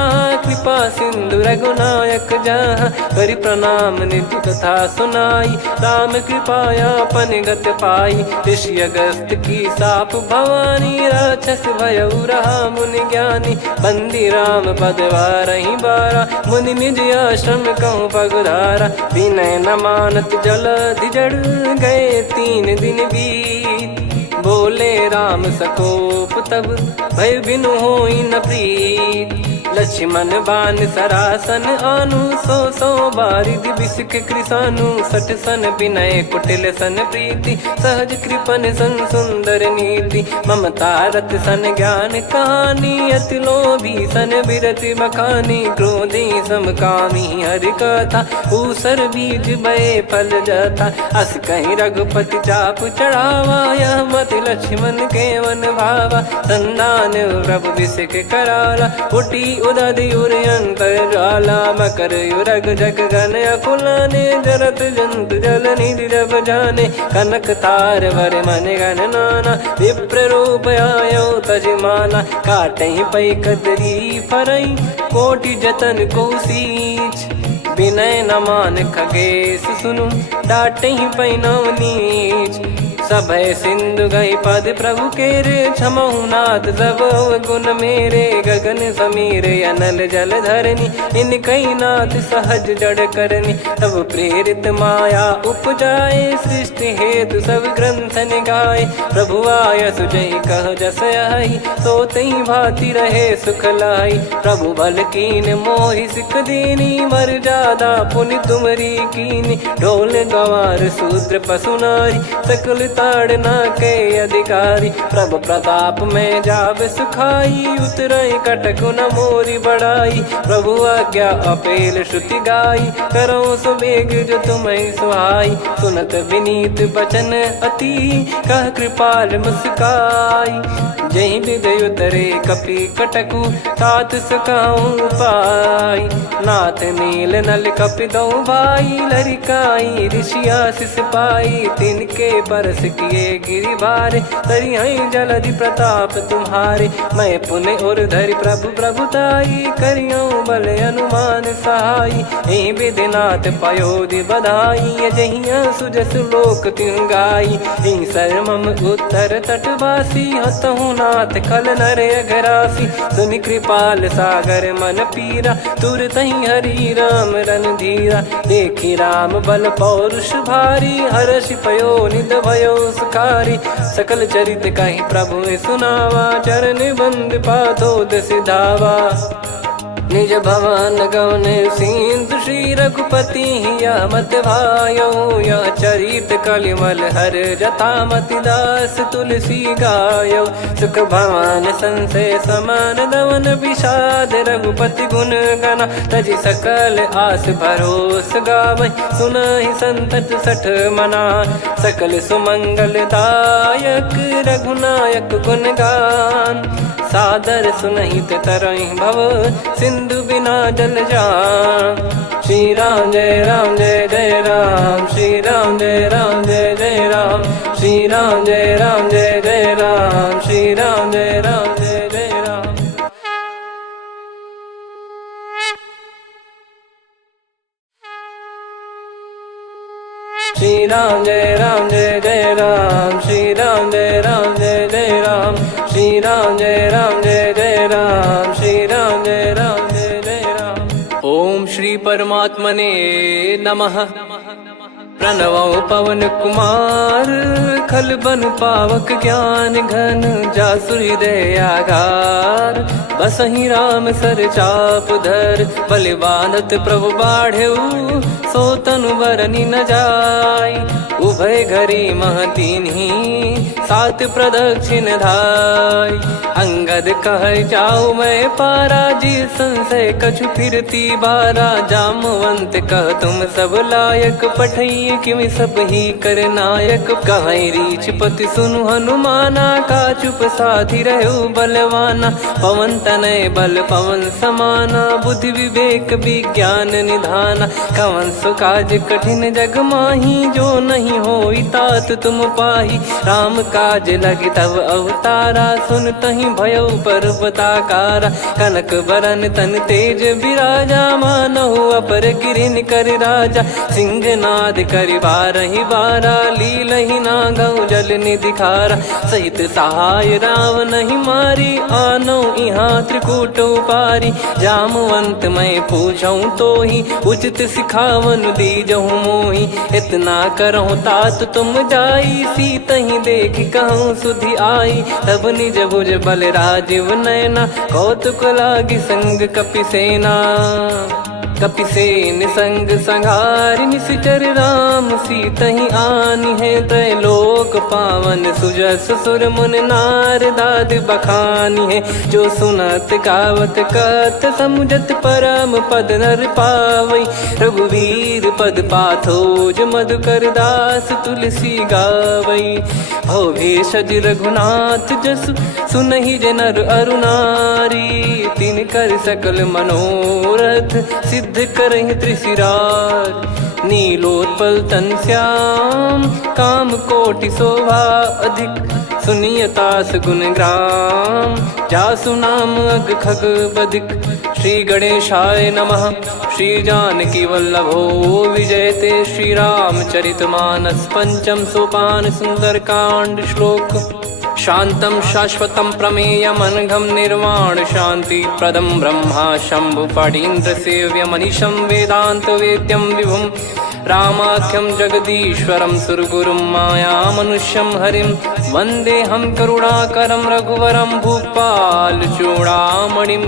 कृपा सिंधु रघुनायक जहाँ। करि प्रणाम निधि कथा सुनाई, राम कृपाया पन गत पाई। ऋषि अगस्त की साप भवानी, राक्षस भयउ रहा मुनि ज्ञानी। बंदी राम पद वारहि बारा, मुनि निज आश्रम कहूँ पगुधारा। विनय न मानत जलधि जड़, गए 3 दिन बीत। बोले राम सकोप तब, भय बिनु होई न प्रीत। लक्ष्मण बान सरासन आनु, 100 बारिधि बिसिक कृसानु। 60 सन विनय कुटिल सन प्रीति, सहज कृपन सन सुंदर नीति। ममता रत सन ज्ञान कहानी, अति लोभी सन बिरति बखानी। क्रोधी समकामी हरि कथा, ऊसर बीज भय फल जथा। अस कहीं रघुपति चाप चढ़ावा, यह मत लक्ष्मण के मन भावा। संदान प्रभु बिसिक कराला, उठी उदधि उर अंतर ज्वाला। मकर युरग जग गन अकुलाने, जरत जंतु जल निधि जब जाने। कनक तार वर मन गण नाना, विप्र रूप आयो तजमाना। काटहि पै कदरी फरई, कोटि जतन को सींच। विनय न मान खगेश सुनु, डांटे ही पैनव नीच। सभय सिंधु गई पद प्रभु केरे, क्षमहु नाथ सब गुण मेरे। गगन समीरे अनल जल धरनी, इन कई नाथ सहज जड़ करनी। तब प्रेरित माया उपजाए, सृष्टि हेतु सब ग्रंथ निगाए। प्रभु आय सुजई कह जस आई, सो तई भांति रहे सुख लाई। प्रभु बल कीन मोहि सिख दीनी, मर्यादा पुनि तुमरी कीनी। ढोल गवार शूद्र पशु नारी, सकल ताड़ना के अधिकारी। प्रभु प्रताप में जाब सुखाई, उतरई कटक न मोरी बढ़ाई। प्रभु आज्ञा अपेल श्रुति गाई, करो सुबेग जो तुम्हें सुहाई। सुनत विनीत बचन अति, कह कृपाल मुस्काई। जही विदय उतरे कपि कटकु, तात सकाऊं पाई। नाथ नील नल कपि दो भाई, लरिकाई ऋषि आशीष पाई। तिनके परस किए गिरि भारे, तरिहई जलधि प्रताप तुम्हारे। मैं पुण्य और धरि प्रभु प्रभुताई, करियऊं बल अनुमान सहाई। एहि विधिनाथ पयोधि बधाई, जहिया सुजस लोक तिहुँ गाई। एहि सरमम उत्तर तटवासी, हतहु नाथ खल नर अघरासी। सुनि कृपाल सागर मन पीरा, तुरत ही हरि राम रणधीरा। देखी राम बल पौरुष भारी, हर्षि पयो निध भयो सुखारी। सकल चरित कहि प्रभु सुनावा, चरण बंद पादोद सिधावा। निज भवन गौन सिंधु, श्री रघुपति हिया मत भायो। यह चरित कलिमल हर जथा, मति दास तुलसी गायो। सुख भवन संशय समान दवन, विषाद रघुपति गुण गना। तजि सकल आस भरोस गावै, सुनहि संतत सठ मना। सकल सुमंगल दायक, रघुनायक गुण गान। सादर सुनहित तरहि भव, सिंधु बिना जल जान। श्री राम जय जय राम, श्री राम जय जय राम। श्री राम जय जय राम, श्री राम जय जय राम। श्री राम जय जय राम, श्री राम जय जय राम। श्री राम जय जय राम, श्री राम जय जय राम। ओम श्री परमात्मने नमः। प्रणवो पवन कुमार, खल बन पावक ज्ञान घन। जासु हृदय आगार, बसहि राम सर चाप धर। बलि बांधत प्रभु बाढ़ेऊ, सो तनु बरनि न जाय। उभय घरी महतीन्ही, सात प्रदक्षिण धाय। अंगद कह जाऊ मैं पारा, जी संशय कछु फिरती बारा। जामवंत कह तुम सब लायक, पठई किमि सब ही कर नायक। कहै रीछ पति सुनु हनुमाना, का चुप साधि रहु बलवाना। पवन तनय बल पवन समाना, बुद्धि विवेक विज्ञान निधाना। कवन सो काज कठिन जग माही, जो नहीं होई तात तुम पाही। राम काज लगी तब अवतारा, सुन तहि भयउ पर्वताकारा। कनक बरन तन तेज विराजा, मानहु अपर गिरिन कर राजा। सिंहनाद करि बारहि बारा, लीलहि नागौ जल निधि खारा। सहित सहाय राम नहीं मारी, आनो इहाँ त्रिकूट उपारी। जामवंत मैं पूछऊं तोहि, उचित सिखावन दीजहु मोहि। इतना करहु तात तुम जाई, सीतहि देख कहूँ सुधि आई। तब निज भुज बल राजीव नयना, कौतुक लागी संग कपि सेना। कपिसेन संग संघारि निश्चर राम, सीतहि आनि है त्रैलोक पावन। सुजस सुर मुन नार दाद बखानी है, जो सुनत गावत कथ समुझत परम पद नर पावै। रघुवीर पद पाथोज मधुकर दास तुलसी गावै। भव भेषज रघुनाथ जसु, सुनहि जे नर अरु नारी। तिन कर सकल मनोरथ, सिद्ध करहि त्रिशिरार। नीलोत्पल तन श्याम, काम कोटि शोभा अधिक। सुनियतास गुण ग्राम। जासु नाम अग खग बदिक श्री गणेशाय नमः। श्री जानकी वल्लभो विजयते श्री रामचरितमानस। पंचम सोपान सुंदरकांड श्लोक। शांतं शाश्वतं प्रमेयमनघं निर्वाण शांति प्रदं ब्रह्मा शंभु फणीन्द्र सेव्य मनीषं वेदांत वेद्यं विभुं रामाख्यं जगदीश्वरं सुरगुरुं माया मनुष्यं हरिं वन्देऽहं करुणाकरं रघुवरं भूपाल चूडामणिं।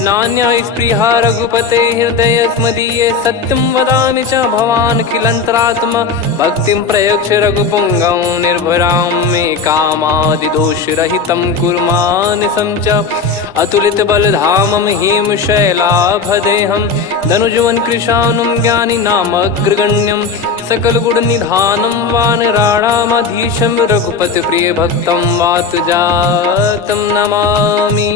नान्या स्पृहा रघुपते हृदय स्मदीये सत्यं वदामि च भवान् खिलन्तरात्मा। भक्तिं प्रयच्छ रघुपुङ्गं निर्भरां मे कामादिदोषरहितं कुर्मानसं च। अतुलित बलधामं हेमशैलाभदेहं धनुजवन कृशानुं ज्ञानिनामग्रगण्यं। सकल गुण निधानं वानराणामधीशं रघुपति प्रिय भक्तं वातजातं नमामि।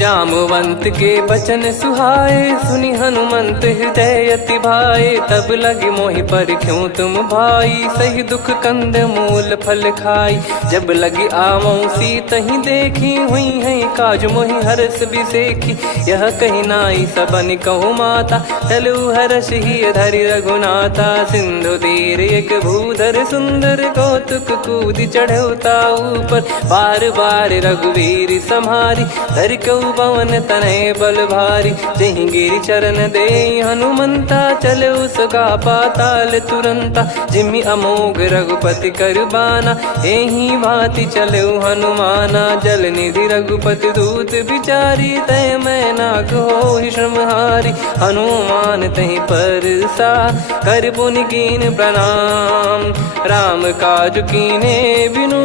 जामवंत के बचन सुहाए सुनि हनुमंत हृदय अति भाए। तब लगे मोहि पर क्यों तुम भाई सही दुख कंद मूल फल खाई। जब लगी आवऊं सीत ही देखी हुई है काज मोहि हरस बिसेखी। यह कही नाई सबन कहु माता चलु हरष ही धरि रघुनाथा। सिंधु तीर एक भूधर सुंदर कौतुक कूद चढ़ौता ऊपर। बार बार रघुवीर सम्हारी धरि कऊ पवन तनय बल भारी। जहीं गिरि चरण दे हनुमंता चले उसका पाताल तुरंता। जिमि अमोघ रघुपति कर बाना एही भांति चले हनुमाना। जल निधि रघुपति दूत बिचारी तय मैं नाग हो श्रमहारी। हनुमान तहि पर सा कर पुनि कीन प्रणाम। राम काज कीने बिनु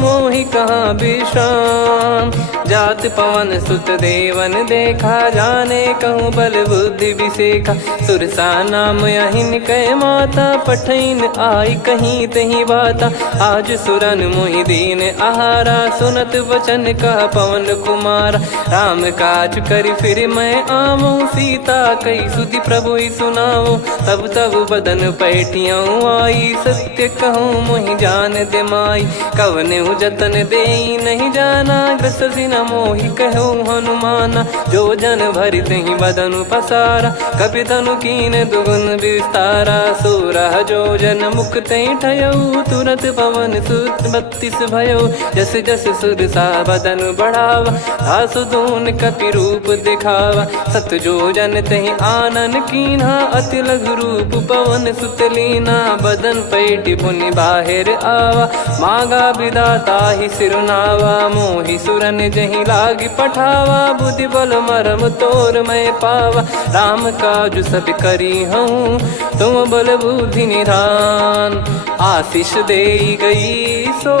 मोहि कहाँ विश्राम। जात पवन सुत देवन देखा जाने कहूँ बल बुद्धि विसेखा। सुरसा नाम यहिन कै माता पठैन आई कहीं तहीं बाता। आज सुरन मोहि दीन आहारा सुनत वचन कह पवन कुमारा। राम काज करि फिर मैं आवऊं सीता कई सुधि प्रभु ही सुनाओ। तब तब बदन पैठियाँ आई सत्य कहूँ मोहि जान दे माई। कवने जतन दे नहीं जाना ग्रसि न मोहि कहूँ हनुमाना। जो जन भरि तहि बदनु पसारा कपि तनु कीन दुगुन विस्तारा। सोरह जो जन मुख तहि ठयऊ तुरत पवन सुत 32 भयऊ। जस जस सुरसा बदनु बढ़ावा आसु दून कपि रूप दिखावा। सत जो जन तहि आनन कीन्हा अति लघु रूप पवन सुत लीना। बदन पैठि पुनि बाहिर आवा मागा विधाता ही सिरुनावा। मोहि सुरन जहि लागी पठावा बुद्धि बल मरम तोर मैं पावा। राम काज सब करी हूँ तुम बल बुद्धि निधान। आशीष दे गई सो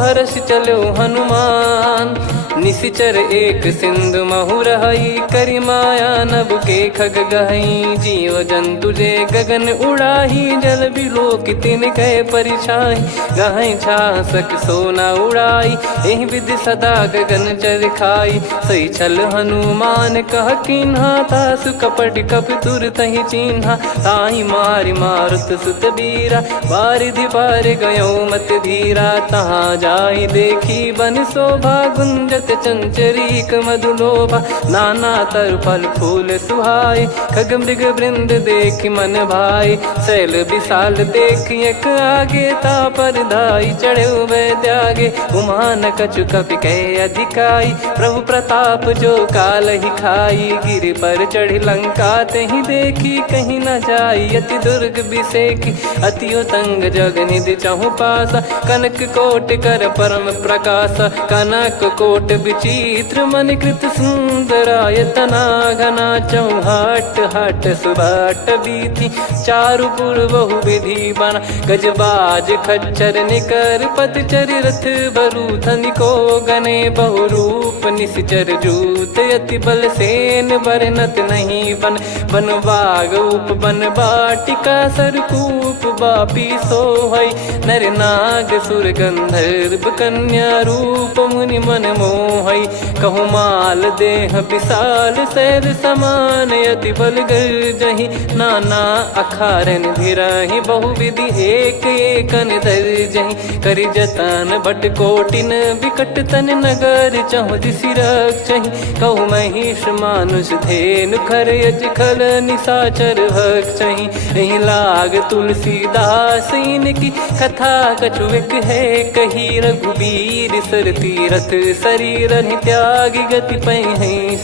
हर्ष चलो हनुमान। निशिचर एक सिंधु महु रहई करी माया नभ के खग गहई। जीव जंतु जे गगन उड़ाही जल बिलो तिन कह परिछाई। गहई छासक सोना उड़ाई एहि विधि सदा गगन चर खाई। सही छल हनुमान कह कीन्हा तासु कपट कप तुर तहि चिन्हा। ताहि मारि मारुत सुत बीरा बारिधि पार गयो मत धीरा। तहाँ जाई देखी बन शोभा गुंजत चंचरीक मधुलोभा। नाना तर फल फूल सुहाए खग मृग वृंद देख मन भाई। शैल विशाल देख एक आगे तापर धाई चढ़े वै त्यागे। उमान कछु कपि कह अधिकाई प्रभु प्रताप जो काल ही खाई। गिर पर चढ़ी लंका तहि देखी कहीं न जाई। अति दुर्ग बिसेखी अति उतंग जग निधि चहु पासा। कनक कोट कर परम प्रकाश कनक कोट विचित्र मन कृत सुंदरायतना। घना चौहाट हाट सुबाट बीथी चारु पुर बहु विधि बना। गजबाज खच्चर निकर पतचर रथ बरु धनिको गने बहु रूप रूप निश्चर जूत अति बल सेन बरनत नहीं बन बन बाग उप बन बाटिका सरकूप बापी सोहई नर नाग सुर गंधर्व कन्या रूप मुनि मन मोहई कहु माल देह विशाल शैल समान अति बल गर्जहि नाना अखारन भिराहि बहुविधि एक एकन दर्जहि करि जतन भट कोटिन विकट तन नगर चहु दिसि रक्षहि कहु महिष मानुष धेनु खर यज खल निशाचर भक्षहि एहि लाग तुलसीदास इनकी कथा कछुविक है कही रघुबीर सर तीरथ शरीर त्यागी गति पै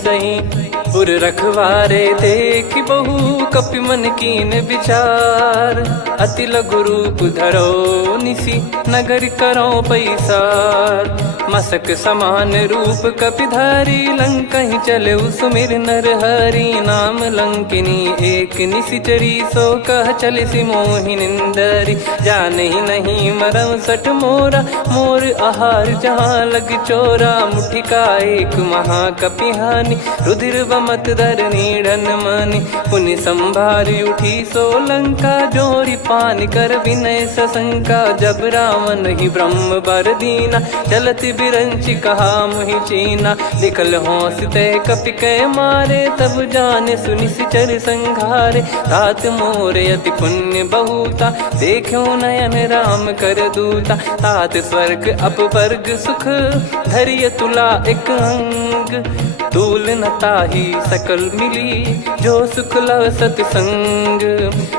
सही पुर रखवारे देख बहु कपि मन कीन विचार अति लघु रूप धरो निसी नगर करो पैसार मसक समान रूप कपिधारी लंकहि चले सुमिर नर हरि नाम लंकिनी एक निशिचरी सो कह चले सि मोहि निंदरी जानहि नहीं मरम सठ मोरा मोर आहार जहाँ लग चोरा मुठिका एक महाकपिहानि रुधिर बमत धरनी ढन मानि पुनि संभारी उठी सो लंका जोरी पान कर विनय सशंका जब रावण ही ब्रह्म बर दीना चलत बिरंचि कहा मुहि चीना निकल होंस ते कपि कै मारे तब जाने सुनि सिचर संघारे तात मोरे अति पुण्य बहुता देखो नयन राम कर दूता तात स्वर्ग अपवर्ग सुख धैर्य तुला एक अंग तूल न ताहि सकल मिली जो सुख लव सतसंग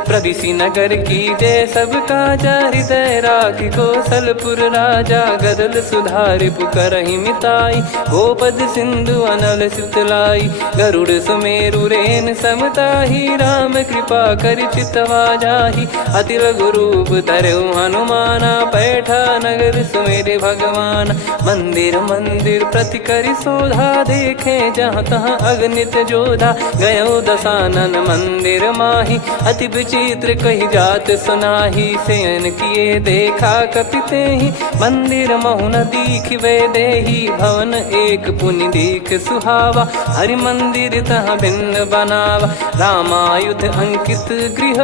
प्रदिशि नगर की जय सब काजा हृदय राखि कौशलपुर राजा गदल सुधारि पुकरहि मिताई गोपद सिंधु अनल सितलाई गरुड़ सुमेरु रेन समताहि राम कृपा करि चितवा जाहि अति लघु रूप धरऊ हनुमाना बैठा नगर सुमेरे भगवान मंदिर मंदिर प्रति करि शोधा देखे जहाँ तहाँ अगणित जोधा गयो दशानन मंदिर माही अति विचित्र कही जात सुनाही सेन किए देखा कपिते ही मंदिर महु न दीख वे देही भवन एक पुनि दीख सुहावा हरि मंदिर तहाँ भिन्न बनावा रामायुध अंकित गृह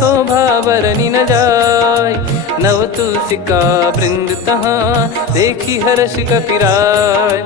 शोभा बरनी न जाय नव तुलसी का वृंद तहाँ देखी हर्ष कपिराय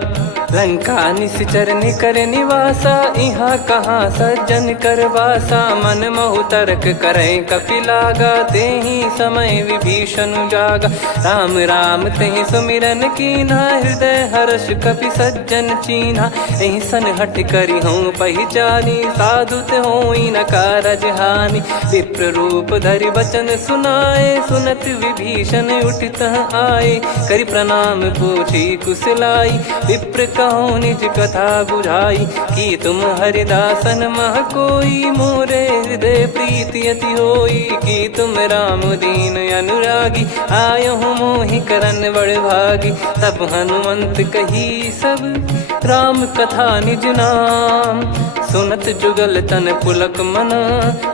लंका निश्चर निकर निवासा इहाँ कहाँ सज्जन कर वासा मन महु तर्क करे कपिलागा तेहि समय विभीषण जागा राम राम तेहि सुमिरन कीन्हा हृदय हर्ष कपि सज्जन चीन्हा एहि सन हट करि हूँ पहिचानी साधु ते होई न कारज हानि विप्र रूप धरि वचन सुनाए सुनत विभीषण उठित आए करि प्रणाम पूछी कुशलाई विप्र कहो निज कथा बुझाई कि तुम हरिदासन मह कोई मोरे हृदय प्रीति अति होई कि तुम राम दीन अनुरागी आयो हूँ मोहि करन बड़ भागी तब हनुमंत कही सब राम कथा निज नाम सुनत जुगल तन पुलक मन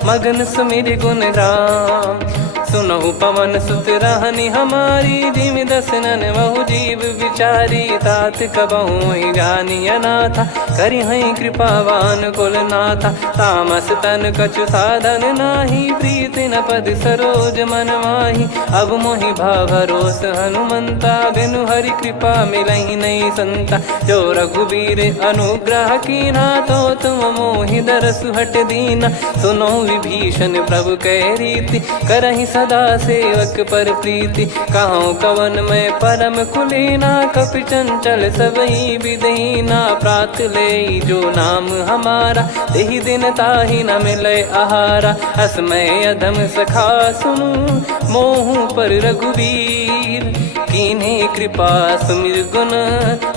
मगन सुमिर गुण राम सुनहु पवन सुत रहनी हमारी जिमि दसनन बहु जीव विचारी तात कबहु ही जानी अनाथा करि हई कृपावान कुल नाथा तामस तन कछु साधन नाही प्रीति न पद सरोज मन माही अब मोहि भाव भरोस हनुमंता बिनु हरि कृपा मिलहि नहीं संता जो रघुबीर अनुग्रह कीना तो तुम मोहि दरसु हट दीना सुनो विभीषण प्रभु कह रीति करहि सदा सेवक पर प्रीति कहूँ कवन में परम कुलीना कपि चंचल सबही विदहीना प्रात ले जो नाम हमारा तेहि दिन ताहि न मिले आहारा असमय अधम सखा सुनु मोहु पर रघुवीर कीन्हे कृपा सुमिर गुण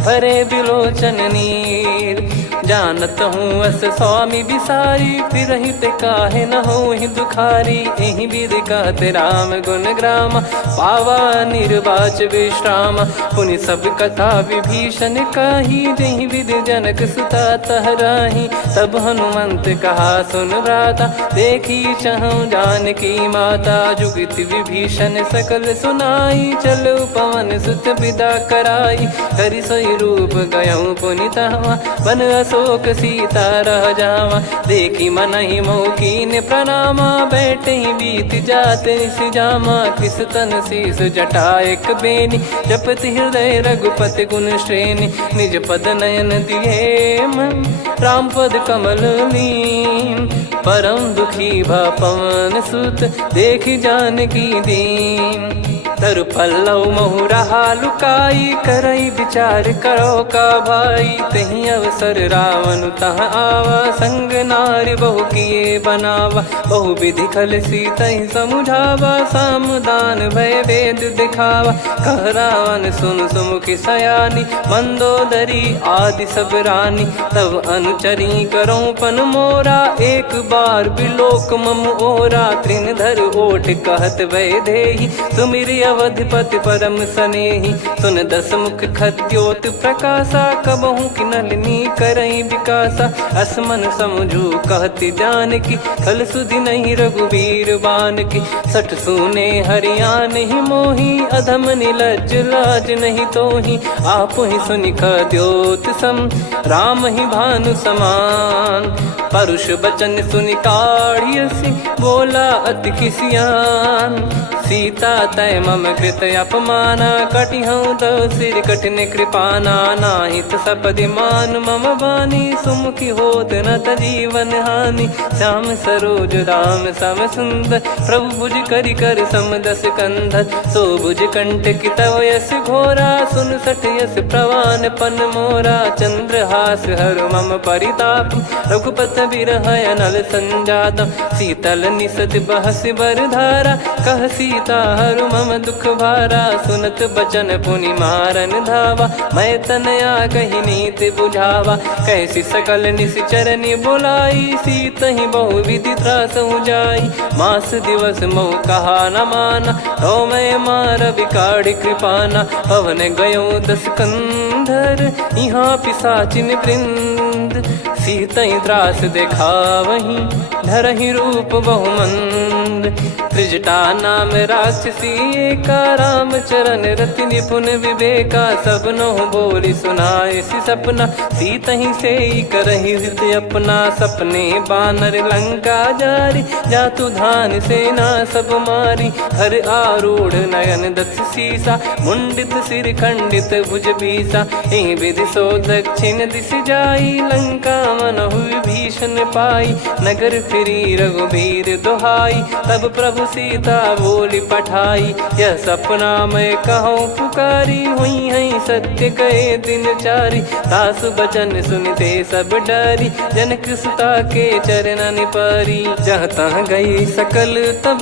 भरे बिलोचन नीर जानत हूँ अस स्वामी बिसारी, फिर ही ते काहे न हो ही दुखारी। यही विधि कहते राम गुण ग्राम, पावा निर्वाच विश्राम। पुनि सब कथा विभीषण कही, जही विधि जनक सुता तहराही। तब हनुमंत कहा सुन भ्राता, देखी चहु जानकी माता। जुगति विभीषण सकल सुनाई, चलो पवन सुत विदा कराई। करि सोई रूप गयऊँ पुनि तहवा, बन अशोक सीता रह जावा। देखी मनहि मौकीन प्रणामा, बैठे ही बीत जात निस जामा। कृस तन शीस जटा एक बेनी, जपति हृदय रघुपति गुण श्रेणी। निज पद नयन दिए मन, राम पद कमल लीन। परम दुखी भा पवन सुत, देखि जानकी दीन। तरु पल्लव महु रहा लुकाई, करई विचार करो का भाई। तही अवसर रावण तह आवा, संग नारी बहु किए बनावा। बहु विधि खल सीतहि समुझावा, सामदान भय वेद दिखावा। कह रावण सुन सुमुखी सयानी, मंदोदरी आदि सब रानी। तब अनुचरी करो पन मोरा, एक बार बिलोक मम ओरा। तृण धर ओठ कहत भय देहि, सुमिरि अवधिपति परम सनेहि। सुन दस मुख खद्योत प्रकाशा, कबहु की नलिनी करई विकासा। असमन समझू कहति जानकी, खल सुधि नहीं रघुवीर बानकी। सठ सुने हरियाण ही मोही, अधम निलज्ज लाज नहीं तोही। आप ही सुनि खद्योत सम, राम ही भानु समान। परुष बचन सुनि काढ़ियसि, बोला अति किसियान। सीता तय मम कृत अपमाना, कटिहऊँ तव सिर कठिन कृपाना। नाहित सपदि मान मम बानी, सुमुखी होत न जीवन हानि। श्याम सरोज राम सम सुंदर, प्रभु भुज करि कर सम दस कंधर। सो भुज कंठ की तव यस घोरा, सुन सठ यस प्रवान पन मोरा। चंद्रहास हर मम परिताप, रघुपत बिरह अनल संजात। शीतल निसत बहस बर धारा, कह सीता हरु मम दुख भारा। सुनत बचन पुनि मारन धावा, मैं तनया कही नीति बुझावा। कैसी सकल निश्चरनि बुलाई, सीतहि बहु विधि त्रासहु जाई। मास दिवस मोह कहा न माना, तो मैं मार बिकाढ़ि कृपाना। पवन गयो दस कंधर, यहाँ पिशाचिन वृंद। सीतहि त्रास देखावहीं, धरहि रूप बहुमंद। त्रिजटा नाम राक्षसी एका, राम चरण रति निपुण विवेका। सब नहुँ बोली सुनाए सि सपना, सीतहि सेई करहि हृद अपना। सपने बानर लंका जारी, जातु धान सेना सब मारी। हर आरूढ़ नयन दस सीसा, मुंडित सिर खंडित भुज बीसा। एहि विधि सो दक्षिण दिस जाई, लंका मनहु विभीषण पाई। नगर फिरी रघुबीर दुहाई, तब प्रभु सीता बोली पठाई। यह सपना मैं कहूँ पुकारी, हुई है सत्य कहे दिन चारी। सासु बचन सुनते सब डरी, जनक सुता के चरण परी। जहाँ तहाँ गई सकल तब,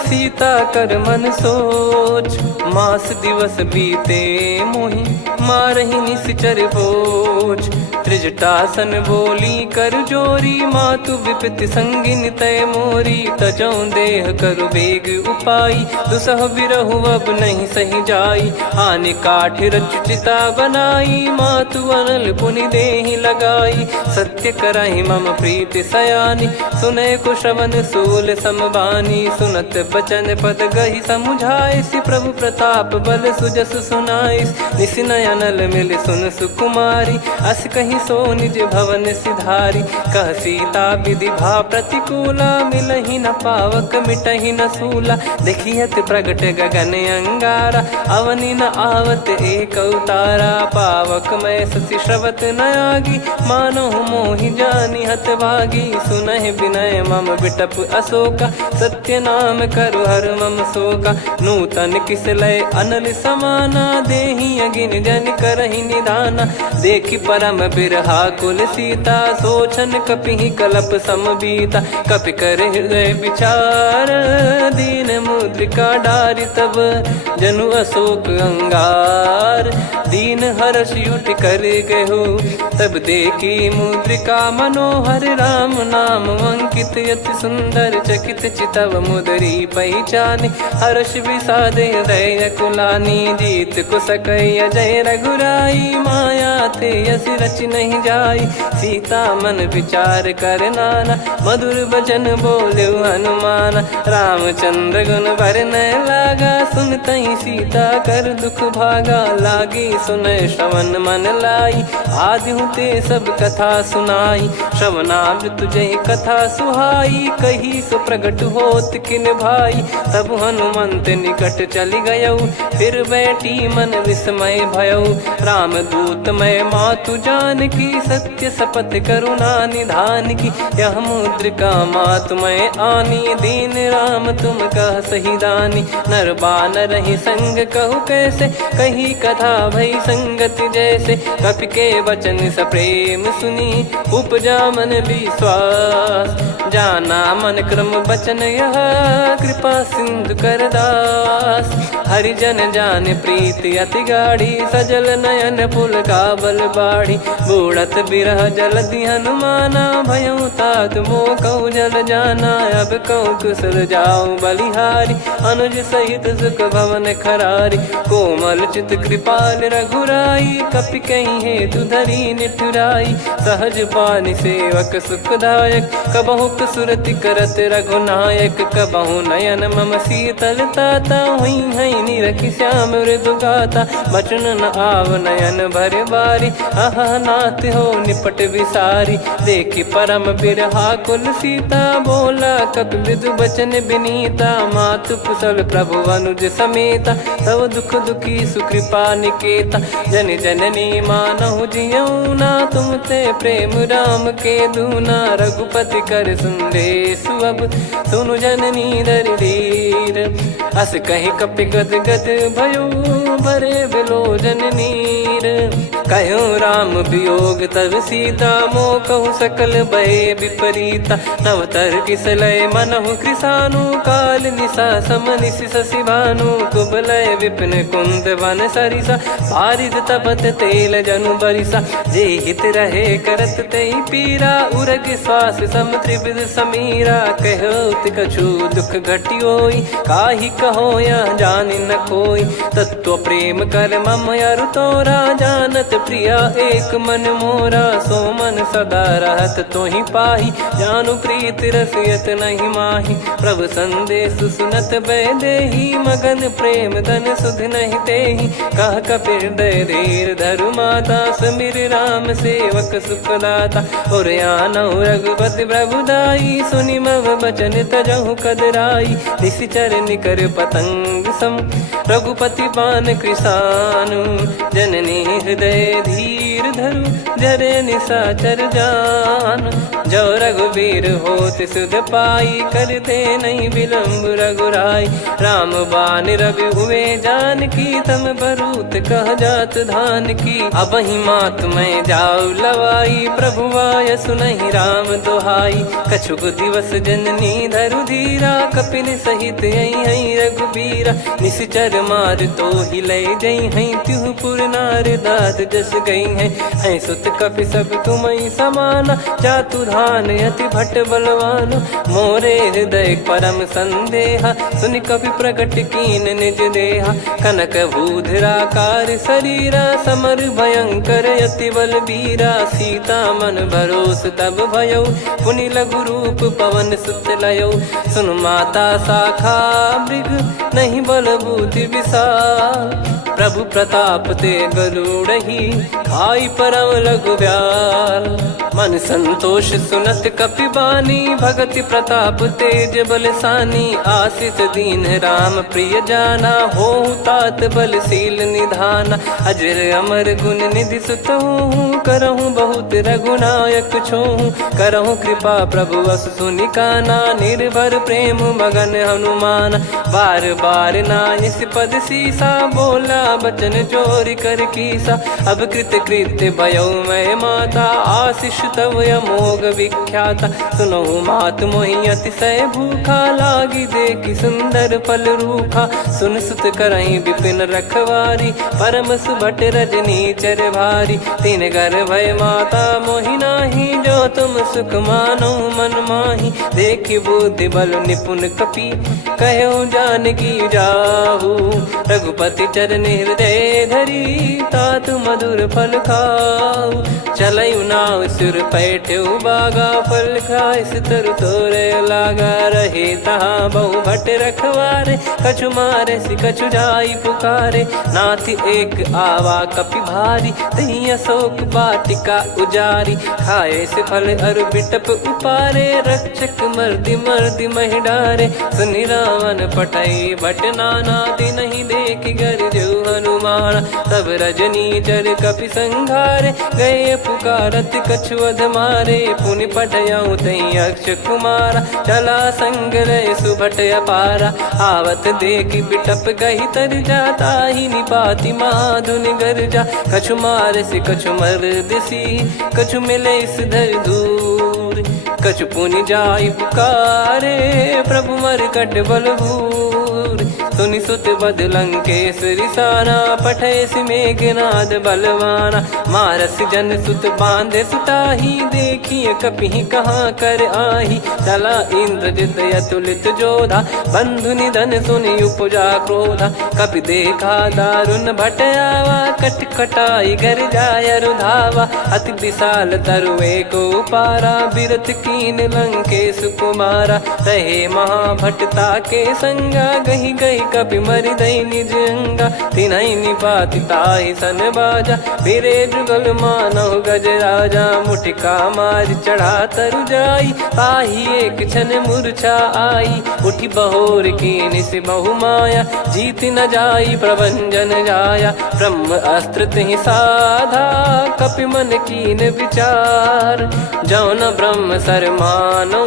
सीता कर मन सोच। मास दिवस बीते मोहि, मारहि निश्चर बोझ। त्रिजटासन बोली कर जोरी, मातु विपति संगिन तय मोरी। तजौ देह करु बेग उपाई, दुसह बिरहु अब नहीं सही जाई। आने काठ रचिता बनाई, मातु अनल पुनि देहि लगाई। सत्य करहि मम प्रीति सयानी, सुनय को श्रवण सूल समबानी। सुनत बचन पद गहि समुझाइसि, प्रभु प्रताप बल सुजस सुनाइस। निस नयनल मिल सुन सुकुमारी, अस कहि सो निज भवन सिधारी। कह सीता विधि भा प्रतिकूला, मिलहि न पावक मिटहि न सूला। देखियत प्रगट गगन अंगारा, अवनि न आवत एक अवतारा। पावक मैं ससि श्रवत न आगी, मानो मोहि जानि हत भागी। सुनहि विनय मम बिटप अशोका, सत्य नाम करु हर मम शोका। नूतन किस लय अनल समाना, देहि अगिन जन करहि निधाना। देखि परम बिरहा कुल सीता, सोचन कपिहि कलप समबीता। कपि कर हृदय विचार, दीन मुद्रिका डारि तब। जनु अशोक अंगार, दीन हर्ष उठ कर गयो। तब देखी मुद्रिका मनोहर राम नाम अंकित अति सुंदर चकित चितव मुदरी पहचान। हर्ष विषाद हृदय कुलानी जीत को सकय जय रघुराई। माया थे यस रच नहीं जाई सीता मन विचार कर नाना। मधुर वचन बोले हनुमान रामचंद्र गुण वरने लागा। सुनतहि सीता कर दुख भागा लागी सुनय श्रवण मन लाई। आदि ते सब कथा सुनाई श्रवणाम तुझे कथा सुहाई। कही सो प्रगट होत किन भाई तब हनुमंत निकट चली गयो। फिर बैठी मन विस्मय भयो राम दूत मैं मातु जान की। सत्य शपथ करुणा निधान की यह मुद्रिका मातु मैं आनी। दीन राम तुम कह सही दानी नर बानर ही संग कहु कैसे। कही कथा भई संगति जैसे कपि के वचन सप्रेम सुनी। उपजा मन विश्वास जाना मन क्रम बचन यह। कृपा सिंधु कर दास हरिजन जान प्रीति अति गाढ़ी। सजल नयन पुल काबल बाढ़ी बूढ़त बिरह जल दी हनुमाना। भयउ तात मो कहु जल जाना अब कहु कुशल जाऊं बलिहारी। अनुज सहित सुख भवन खरारी कोमल चित कृपाल रघुराई। कपि कहीं हेतु धरी निठुराई सहज पानि सेवक सुखदायक। कबहु सुरति करत रघुनायक कबहु नयन मम शीतलता। हुई हई निरखि श्याम मृदु गाता बचन न आव नयन भर बारी। अह नाथ हो निपट विसारी देखि परम बिरहा कुल सीता। बोला कपि मृदु बचन बिनीता मातु कुशल प्रभु अनुज समेता। तव दुख दुखी सुकृपा निकेता जन जननी मानहु जियऊ ना। तुम ते प्रेम राम के दूना रघुपति कर संदेशु अब सुनु जननी दर धीर। अस कहि कपि गद गद भयो भरे विलोचन नीर। कहो राम वियोग तब सीता मो कहु सकल भय विपरीता। नव तर किसलय मनहु कृसानु काल निशा समनिशि शशि भानु। कुबलय विपिन कुंद वन सरिसा पारिद तपत तेल जनु बरिसा। जे हित रहे करत तेहि पीरा उरग श्वास सम त्रिविध समीरा। कहो कछु दुख घटियोई काहि कहो या जानि न कोई। तत्व प्रेम कर मम अरु तोरा जानत प्रिया एक मन मोरा। सो मन सदा रहत तोहि पाही जानु प्रीत रसियत नहीं माही। प्रभु संदेश सुनत बैदेही मगन प्रेम धन सुध नहीं तेहि। कह कपिर दय धीर धरु माता समीर राम सेवक सुखदाता। और आनहु रघुपति प्रभु दाई सुनि मव बचन तजहु कदराई। निशिचर निकर पतंग सम रघुपति पान कृसानु। जननी हृदय धीर धरु जरे निशाचर जान। जो रघुवीर होत सुध पाई करते नहीं विलम्ब रघुराई। राम बान रवि हुए जान की तम बरूत कह जात धान की। अब ही मात में जाऊ लवाई प्रभु आय सुनहि राम दोहाई। कछुक दिवस जननी धरु धीरा कपिन सहित यही रघुबीरा। निश्चर मार तो ही ले जई हैं त्यों पुर नार दाद जस गई हैं। सुत कपि सब तुम समाना जातु धान अति भट बलवान। मोरे हृदय परम संदेहा सुन कपि प्रकट कीन निज देहा। कनक भूधराकार शरीरा समर भयंकर अति बलबीरा। सीता मन भरोस तब भयो पुनि लघु रूप पवन सुत लयो। सुन माता शाखा मृग नहीं बल बुद्धि विशाल। प्रभु प्रताप ते गरुड़हि खाई परम लघु ब्याल। मन संतोष सुनत कपि बानी भगति प्रताप तेज बलसानी। आशीष दीन राम प्रिय जाना होहु तात बलशील निधाना। अजर अमर गुण निधि सुत हूँ करहूँ बहुत रघुनायक छोहूँ। करहूँ कृपा प्रभु अस सुनि काना निर्भर प्रेम मगन हनुमान। बार बार नायस पद सीसा बोला बचन चोरी कर कीसा। अब कृत कृत्य भयो मैं माता आशीष तव अमोघ विख्याता। सुनो मात मोहि अतिशय भूखा, लागी देखी सुंदर फल रूखा। सुन सुत करई विपिन रखवारी, परम सुभट रजनी चर भारी। तीन घर भय माता मोहि नाही, जो तुम सुख मानो मन माही। देखी बुद्धि बल निपुण कपि, कहो जानकी जाहू। रघुपति चरण हृदय धरी, तात मधुर फल खाऊ। चलऊ नाव सिर पैठऊ बागा, फल खाइस तरु तोरे लागा। रहे तहाँ बहु भट रखवारे, कछु मारे सि कछु जाई पुकारे। नाथ एक आवा कपि भारी, तही अशोक वाटिका उजारी। खाए से फल अरु बिटप उपारे, रक्षक मर्दि मर्दि महि डारे। सुनि रावण पटई भट नाना, तिनहि देखि गरजु हनुमान। तब रजनी चर कपि संघारे, गए पुकारत कछु अध मारे। पुनि पटयऊ तई अक्ष कुमारा, चला संग लय सुभट अपारा। आवत देखि बिटप गही तर जाता, ही निपाति माधुनि गर्जा। कछु मार से कछु मर्दिसी, कछु मिले इस धर दूर। कछु पुनि जाई पुकारे, प्रभु मरकट बलभूर। सुनि सुत बद लंकेश्वरी साना, पठय मेघनाद बलवाना। मारस जन सुत बांधे सुताही, देखिए कपि कहाँ कर आही। चला इंद्रजित अतुलित जोधा, बंधु निधन सुनि उपजा क्रोधा। कपि देखा दारुण भट आवा, कट कटाई घर जाय रुधावा। अति विशाल तरुए को पारा, बिरत कीन लंकेश कुमारा। रहे महाभटता के संगा, गही गही कपि मरि दई निज अंगा। तिन्हि निपाति ताहि सन बाजा, फिरे जुगल मानव गज राजा। मुटिका मार चढ़ा तरु जाई, ताहि एक क्षण मूर्छा आई। उठी बहोर कीन से बहु माया, जीत न जाई प्रभंजन जाया। ब्रह्म अस्त्र तिहि साधा, कपि मन कीन विचार। जौ न ब्रह्म सर मानौ,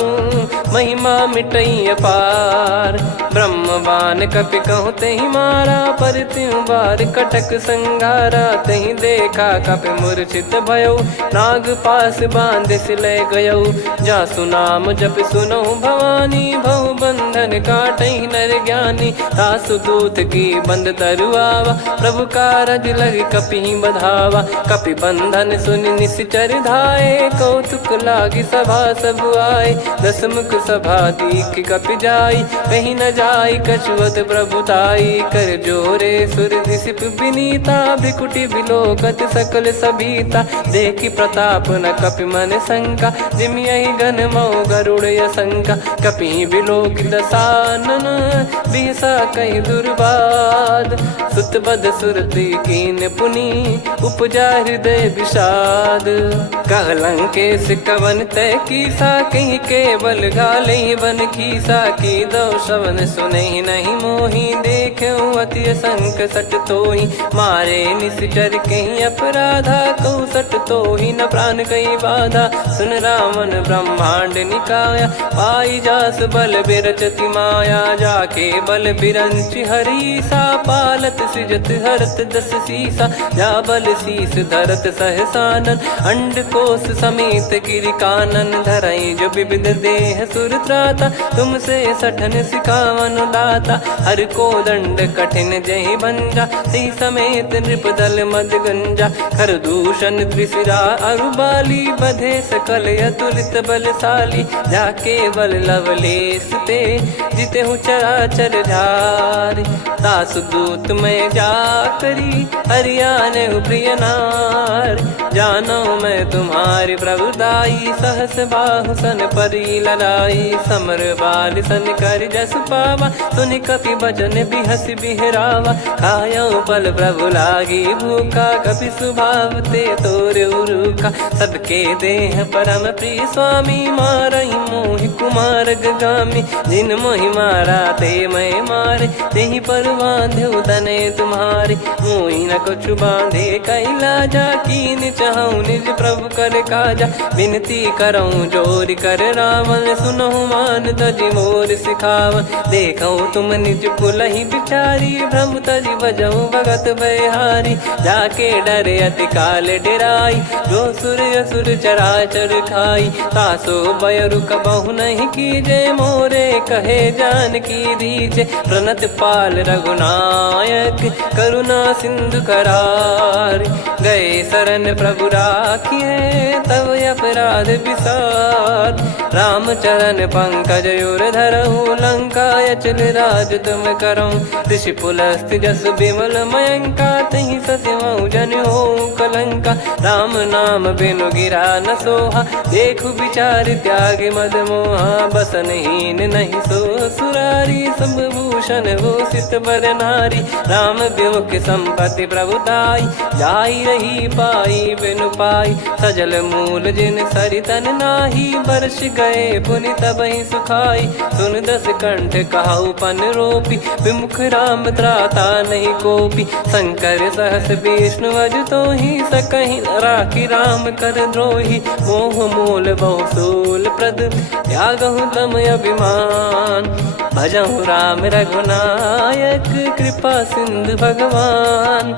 महिमा मिटई अपार। ब्रह्म बान कपि कहु तहि मारा, पर त्यों बार कटक संगारा। तहि देखा कपि मूर्छित भयउ, नाग पास बांध सिले गयउ। जासु नाम जप सुनहु भवानी, भव बंधन काटहि नर ज्ञानी। तासु दूत की बंद तरुआवा, प्रभु कारज लग कपि बधावा। कपि बंधन सुनि निश्चर धाये, कौतुक लागी सभा सब आए। दसमुख सभा दीख कपि जाई, कहीं न जाई कछुवत प्रभुताई। कर जोरे सुर दिसिप विनीता, भ्रिकुटि बिलोकत सकल सबीता। देखि प्रताप न कपि मन शंका, जिमियहि घन मऊ गरुड़ असंका। कपि बिलोक दसानन, बिहसा कहि दुर्बाद। सुत बद सुरति कीन पुनि, उपजा हृदय विषाद। कह लंकेश कवन तय कीसा, कहीं केवल घाले बन खीसा। की दो श्रवण सुनहि नहीं मोहि, देखऊँ अति संक सट तोहि। मारे निश्चर कहीं अपराधा, कहु सट तोहि न प्राण कहीं बाधा। सुन रावण ब्रह्मांड निकाया, पाई जास बल बिरचति माया। जाके बल बिरंच हरीसा, पालत सृजत हरत दस सीसा। जा बल शीस धरत सहसानन, अंड कोश समेत गिरि कानन। धरई जो विविध देह सुर त्राता, तुमसे सठन सिखावन दाता। हर को दंड कठिन जहि भंजा, ती समेत नृप दल मद गंजा। खर दूषण त्रिशिरा अरुबाली, बधे सकल अतुलित बलशाली। जाके बल लवलेस ते, जितेहु चराचर झारि। दास दूत में जा करी, हरियाने प्रिय नार। जानो मैं तुम्हारी प्रभुदाई, सहस बाहु सन परी लड़ाई। समर बाल सन कर जस पावा, सुनि कपि बचन बिहस बिहरावा। खायो पल प्रभु लागी भूखा, कपि स्वभाव ते तोर उरुखा। सबके देह परम प्रिय स्वामी, मारई मोहि कुमार गगामी। जिन मोहि मारा ते मैं मारे, तेहि पर बांधे तने तुम्हारे। मोहि न कुछ बांधे कैला, जा कीन पूछहूँ निज प्रभु कर काजा। विनती करऊँ जोर कर रावण, सुनहु मान तजी मोर सिखावन। देखऊँ तुम निज कुलहि बिचारी, भ्रम तजी बजऊँ भगत बहारी। जाके डरे अति काल डेराई, जो सुर असुर चराचर खाई। तासो बयरु कबहु नहीं कीजे, मोरे कहे जान की दीजे। प्रणत पाल रघुनायक, करुणा सिंधु करार। गए शरण प्रभु राखिए, तब अपराध विसार। राम चरण पंकज उर धरऊँ, लंका अचल राज तुम करऊँ। ऋषि पुलस्त्य जस विमल मयंका, तहि ससिमऊ जन होऊँ कलंका। राम नाम बिनु गिरा न सोहा, देखु विचार त्याग मद मोहा। बसनहीन नहीं सो सुरारी, सब भूषण भूषित बर नारी। राम विमुख संपत्ति प्रभुताई, जाई रही पाई बिनु पाई। सजल मूल जिन सरितन नाही, बरस गए पुनि तबहि सुखाई। सुन दस कंठ कहाऊ पन रोपी, विमुख राम त्राता नहीं कोपी। शंकर सहस विष्णु अज तोहि, सकहि न राखी राम कर द्रोही। मोह मूल बहु सूल प्रद, त्यागहु तम अभिमान। भजहु राम रघुनायक, कृपा सिंधु भगवान।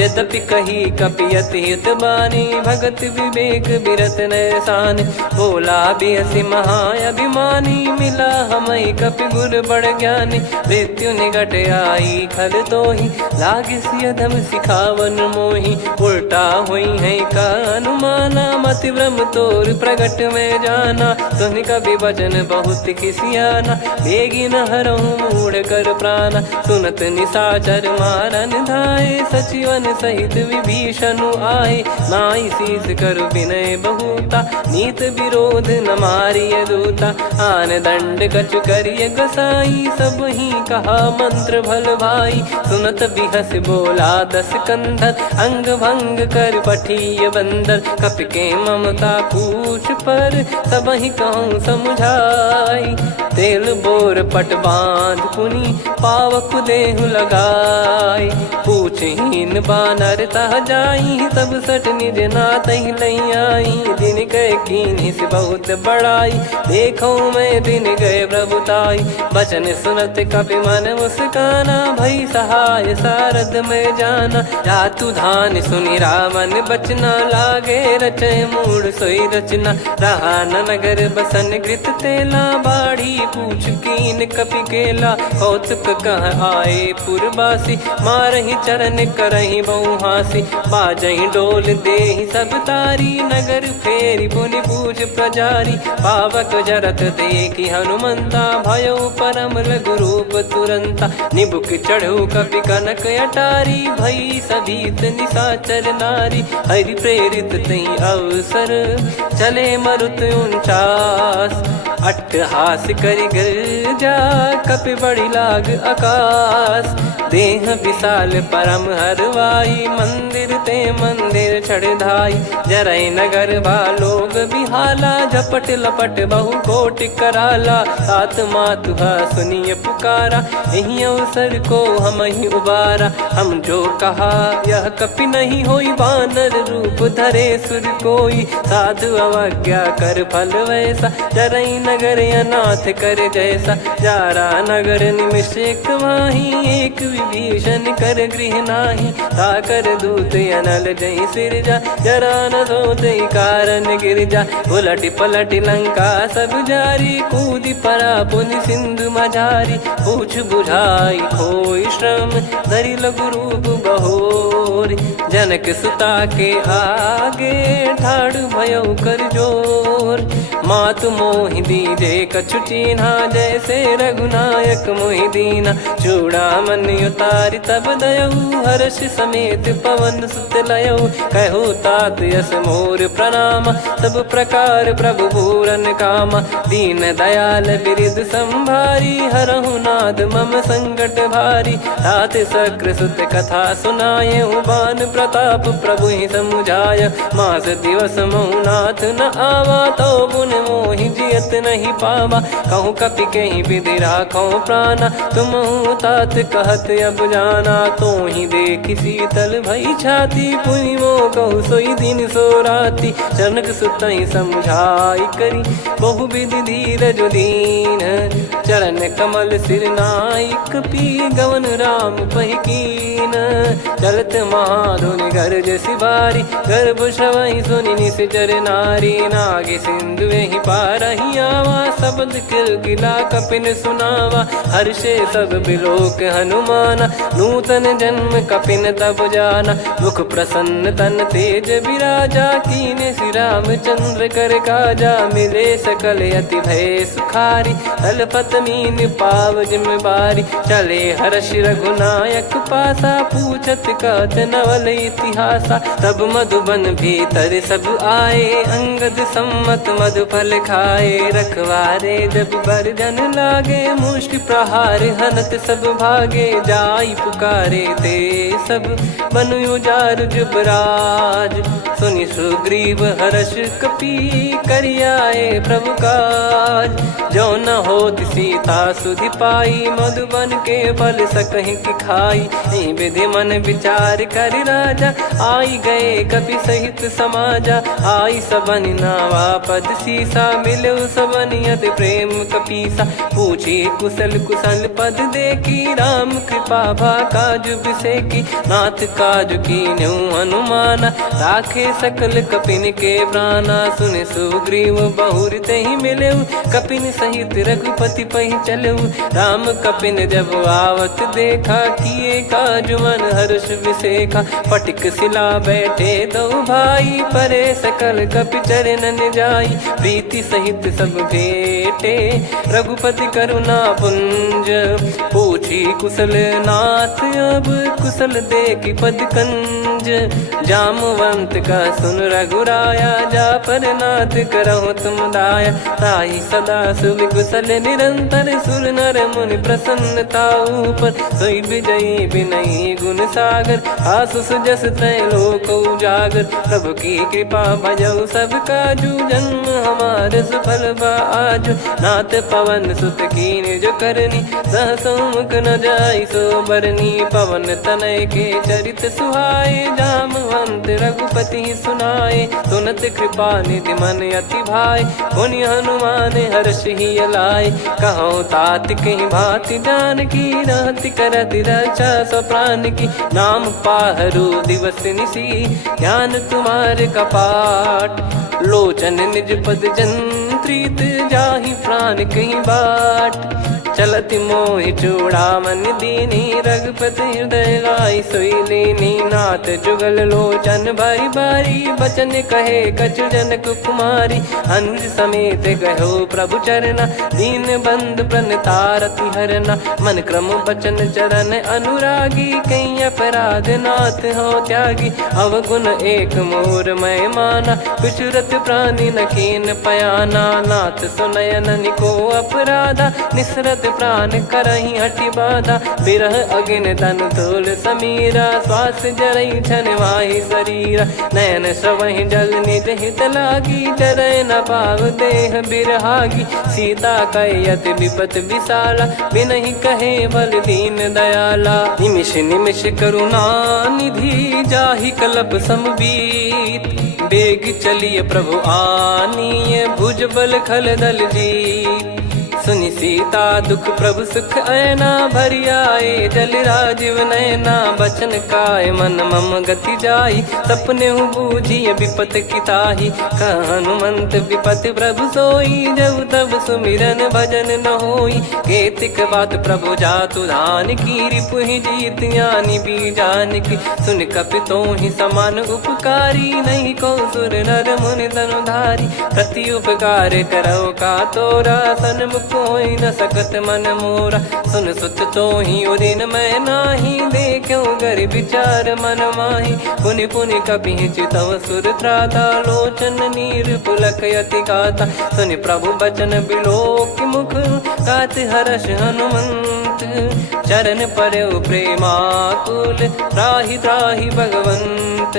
यद्यपि कही कपियति हित बानी, भगत विवेक बिरत नैसान। बोला बियसि महाअभिमानी, मिला हमई कपि गुर बड़ ज्ञानी। मृत्यु निकट आई खल तोहि, लागिसि अधम सिखावन मोहि। उल्टा हुई है का अनुमाना, मति भ्रम तोर प्रगट में जाना। सुन कवि वचन बहुत खिसियाना, बेगी न हरहु मूढ़ कर प्राणा। सुनत निशाचर मारन धाये, सचिवन सहित विभीषण आए। नाई शीस कर विनय बहुता, नीत विरोध न मारिय दूता। आन दंड कछु करिय गसाई, सब ही कहा मंत्र भल भाई। सुनत बिहस बोला दस कंधर, अंग भंग कर पठिय बंदर। कपि के ममता पूछ पर, सब ही कहूँ समझाई। तेल बोर पट बांध पुनि, पावक देहु लगाई। पूछहीन बानर तह जाई, तब सट निज नातहि लई आई। दिन गए कीन्ही से बहुत बड़ाई, देखो मैं दिन गए प्रभुताई। बचन सुनत कपि मन मुस्काना, भई सहाय सारद में जाना। जातु धान सुनि रामन बचना, लागे रचय मूढ़ सोई रचना। रहा न नगर बसन कृत तेला, बाढ़ी पूछ कीन कपि केला। कौतुक कह आए पुरबासी, मारहि चरण करहि बहु हासी। बाजहि डोल देहि सब तारी, नगर फेरी पुनि पूज प्रजारी। पावक जरत देखि हनुमंता, भयो परम लघु रूप तुरंता। निबुक चढ़ऊ कपि कनक अटारी, भई सभीत निशाचर नारी। हरि प्रेरित तहि अवसर, चले मरुत 49। अट्टहास करि गिरजा, कपि बड़ी लाग आकाश। देह विशाल परम हरवाई, मंदिर ते मंदिर चढ़धाई। जरई नगर बालोग बिहाला, झपट लपट बहु कोट कराला। सात मातुहा सुनिय पुकारा, यही अवसर को हम ही उबारा। हम जो कहा यह कपि नहीं होई, वानर रूप धरे सुर कोई। साधु अवज्ञा कर फल वैसा, जरई नगर अनाथ कर जैसा। जारा नगर निमिष एक माही, एक विभीषण कर गृह नाही। ताकर दूत अनल जय सिरजा, जरा न सोते कारण गिरजा। उलट पलट लंका सब जारी, कूदी परा पुनि सिंधु मझारी। पूछ बुझाई खोई श्रम, धरि लघु रूप बहोरी। जनक सुता के आगे, ठाड़ भयउ कर जोर। मातु मोहि दीजे कछु चीन्हा, जैसे रघुनायक मोहि दीना। चूड़ामणि उतारि तब दयऊ, हर्ष समेत पवन सुत लयऊ। कहु तात यस मोर प्रणाम, सब प्रकार प्रभु पूरन कामा। दीन दयाल बिरिद संभारी, हरहु नाद मम संकट भारी। तात सक्र सुत कथा सुनाये, बान प्रताप प्रभु ही समुझाय। मास दिवस महु नाथ न आवा, तो पुन मोहि जियत नहीं पावा। कहूँ कपि कहीं विधि राखो प्राणा, तुम तात कहत अब जाना। तो ही देख शीतल भई छाती, पुनि मो कहु सोई दिन सो राती। जनक सुतहि समझाई करी, बहु विधि धीरज दीन। चरण कमल सिर नाइक, पी गवन राम पहिकीन। चलत महाधुनि गरज सिबारी, गर्भ श्रवहि सुनि निश्चर नारी। नागे सिंधु ही पारहि आवा, शब्द किलकिला कपिन सुनावा। हर्षे सब बिलोक हनुमाना, नूतन जन्म कपिन तब जाना। मुख प्रसन्न तन तेज विराजा, कीने श्री रामचंद्र कर काजा। मिले सकल अति भय सुखारी, तलपत मीन पाव जिम्मेवारी। चले हर्ष रघुनायक पासा, पूछत कहत नवल इतिहासा। तब मधुबन भीतर सब आए, अंगद सम्मत मधुफल खाए। रखवारे जब बरजन लागे, मुष्टि प्रहार हनत सब भागे। जाई पुकारे ते सब, बनु उजार जुबराज। सुनि सुग्रीव हर्ष कपि, करियाए प्रभु काज। जो न होत सीता सुधि पाई, मधुबन के फल सकहि की खाई। विधि मन विचार कर राजा, आई गए कपि सहित समाजा। आई सबनि नावा पद सीसा, मिलउ सबनि अति प्रेम कपीसा। पूछी कुशल कुशल पद देखी, राम कृपा भा काज बिसेकी। नाथ काज कीन्हु हनुमाना, राखे सकल कपिन के प्राणा। सुने सुग्रीव बहुर तेहि मिलऊ, कपिन सहित रघुपति पहि चलऊ। राम कपिन जब आवत देखा, किए काज मन हर्ष विसेखा। पटिक सिला बैठे दो भाई, परे सकल कपि चरणन जाई। प्रीति सहित सब भेटे, रघुपति करुणा पुंज। पूछी कुशल नाथ अब, कुशल देखि पद कंज। जामवंत का सुन रघुराया, जा पर नाथ करहु तुम दाया। ताहि सदा सुभि कुशल निरंतर, सुर नर मुनि प्रसन्नता ऊपर। सोई विजयी विनयी गुण सागर, आसु सुजस त्रैलोक उजागर। प्रभु की कृपा भजऊ सब काजू, जन्म हमारे सफल बा आजु। नाथ पवन सुत कीन्ह जो करनी, सहसो मुख न जाई सो बरनी। पवन तनय के चरित सुहाए, जामवंत रघुपति सुनाए। सुनत कृपा निधि मन अति भाई, पुनि हनुमान हर्ष ही लाए। कहो तात कहीं भांति जानकी, रहति करति रक्षा सो प्राण की। नाम पाहरु दिवस निसी, ज्ञान तुम्हारे कपाट। लोचन निज पद जंत्रित, जाहि प्राण कहीं बाट। चलति मोहि चूड़ामन दीनी, रघुपति हृदय लाई सोई लीनी। नाथ जुगल लोचन बारी बारी, बचन कहे कछु जनक कुमारी। अनुज समेत गयो प्रभु चरना, दीन बंद प्रणतारति हरना। मन क्रम बचन चरण अनुरागी, कहीं अपराध नाथ हो त्यागी। अवगुण एक मोर मैं माना, विचुरत प्राणी न कीन पयाना। नाथ सुनयन निको अपराधा, निसरत प्राण करहि हटि बाधा। बिरह अगिन तन तोल समीरा, श्वास जरई छन वाहि शरीरा। नयन श्रवहि जल निज हित लागी, चरय न पाव देह बिरहागी। सीता कयत विपत विशाला, बिनहि कहे बल दीन दयाला। निमिष निमिष करुणा निधि, जाहि कल्प समबीत। बेग चलिए प्रभु आनीय, भुज बल खल दल जीत। सुनि सीता दुख प्रभु सुख ऐना, भरि आए जल राजीव नैना। बचन काय मन मम गति जाई, सपने बूझिय विपत किताही। हनुमंत विपत प्रभु सोई, जब तब सुमिरन भजन न होई। केतिक बात प्रभु जातु धान की, रिपुहि जीत ज्ञानी बीजान की। सुन कपि तोहि समान उपकारी, नहीं को सुर नर मुनि तनुधारी। प्रति उपकार करौ का तोरा, सन्मुख कोई न सकत मन मोरा। सुन सुत तो ही उदिन मैं नाही, देखो गर विचार मन माही। पुनि पुनि कपि चितव सुर त्राता, लोचन नीर पुलक यति गाता। सुनि प्रभु बचन बिलोक मुख, गात हर्ष हनुमंत, चरण परयो प्रेमाकुल, त्राहि त्राहि भगवंत।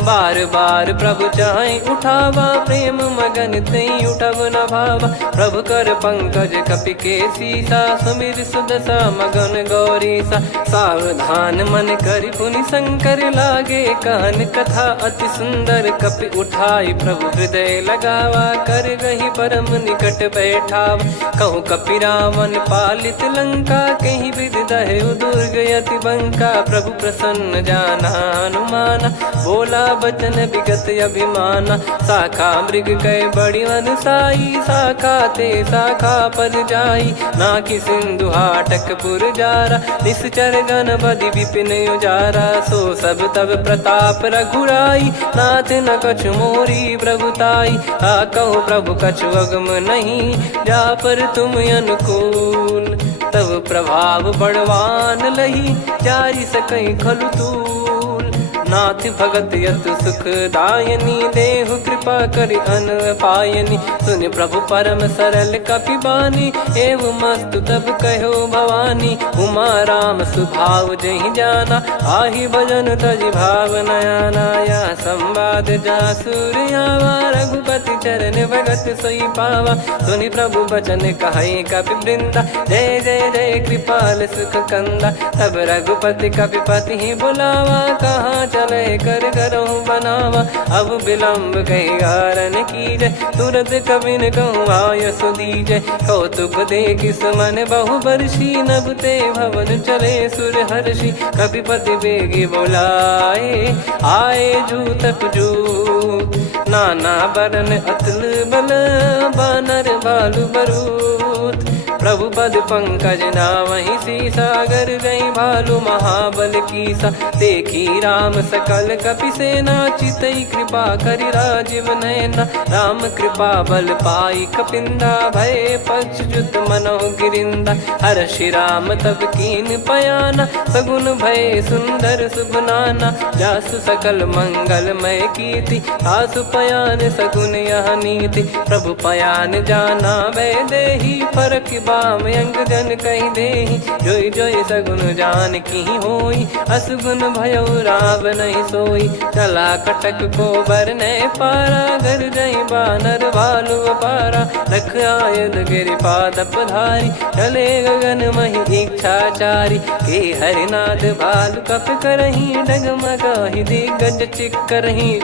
बार बार प्रभु चाहि उठावा, प्रेम मगन तई उठब न भावा। प्रभु कर पंकज कपि के सीसा, सुमिर सुदशा मगन गौरीसा। सावधान मन करि पुनि शंकर लागे, कहन कथा अति सुंदर। कपि उठाई प्रभु हृदय लगावा, कर गही परम निकट बैठावा। कहूँ कपि रावण पालित लंका, कहीं विधि दहु दुर्ग अति बंका। प्रभु प्रसन्न जाना हनुमाना, बोला बचन विगत अभिमाना। शाखा मृग कह बड़ी अनुसाई, शाखा ते शाखा पर जाई। नाकि सिंधु हाटक पुर जारा, निश्चर गण बदि विपिन उजारा। सो सब तब प्रताप रघुराई, नाथ न कछु मोरी प्रभुताई। कहो प्रभु कछु अगम नहीं, जा पर तुम अनुकूल। तब प्रभाव बड़वान लही, जारी सकई खलु तूल। नाथ भगत यतु सुख दायनी, देहु कृपा करि अन पायनी। सुन प्रभु परम सरल कपि बानी, एवं मस्तु तब कहो भवानी। उमा राम सुभाव जहि जाना, आहि भजन तजि भाव नयाना। या संवाद जासुर आवा, रघुपति चरण भगत सोई पावा। सुनि प्रभु बचन कहै कपि वृंदा, जय जय जय कृपाल सुख कंदा। तब रघुपति कपि पति बुलावा, कहाँ चले कर करहु बनावा। अब विलम्ब कही कारण कीजय, तुरत कबिन कहूँ आयस दीजय। कौतुक देखि सुमन बहु बरसी, नभ ते भवन चले सुर हर्षि। कपिपति बेगी बोलाए, आए जूतक जूत। नाना बरन अतुल बल, बानर भालु बरूत। प्रभु पद पंकज नावहि सीसा, गर गई भालु महाबल कीसा। देखी राम सकल कपि सेना, चितई कृपा करि राजीव नयना। राम कृपा बल पाई कपिंदा, भय पक्षुत मनोह गिरिंदा। हर्षि राम तब कीन पयाना, सगुन भय सुंदर शुभ नाना। जासु सकल मंगलमय कीर्ति, आसु पयान सगुन यह नीति। प्रभु पयान जाना वै देहि, फरक बाम अंग जन कहि देहि। जोई जोई सगुन जान की होई, असगुन भयो राव नहीं सोई। चला कटक को बरने पारा, घर जई बानर भालु पारा। लख आयद गिरिपाद पधारी, चले गगन मही इच्छाचारी। के हरिनाथ भालु कप करही, डगमगाहि दिग्गज चिक्करही।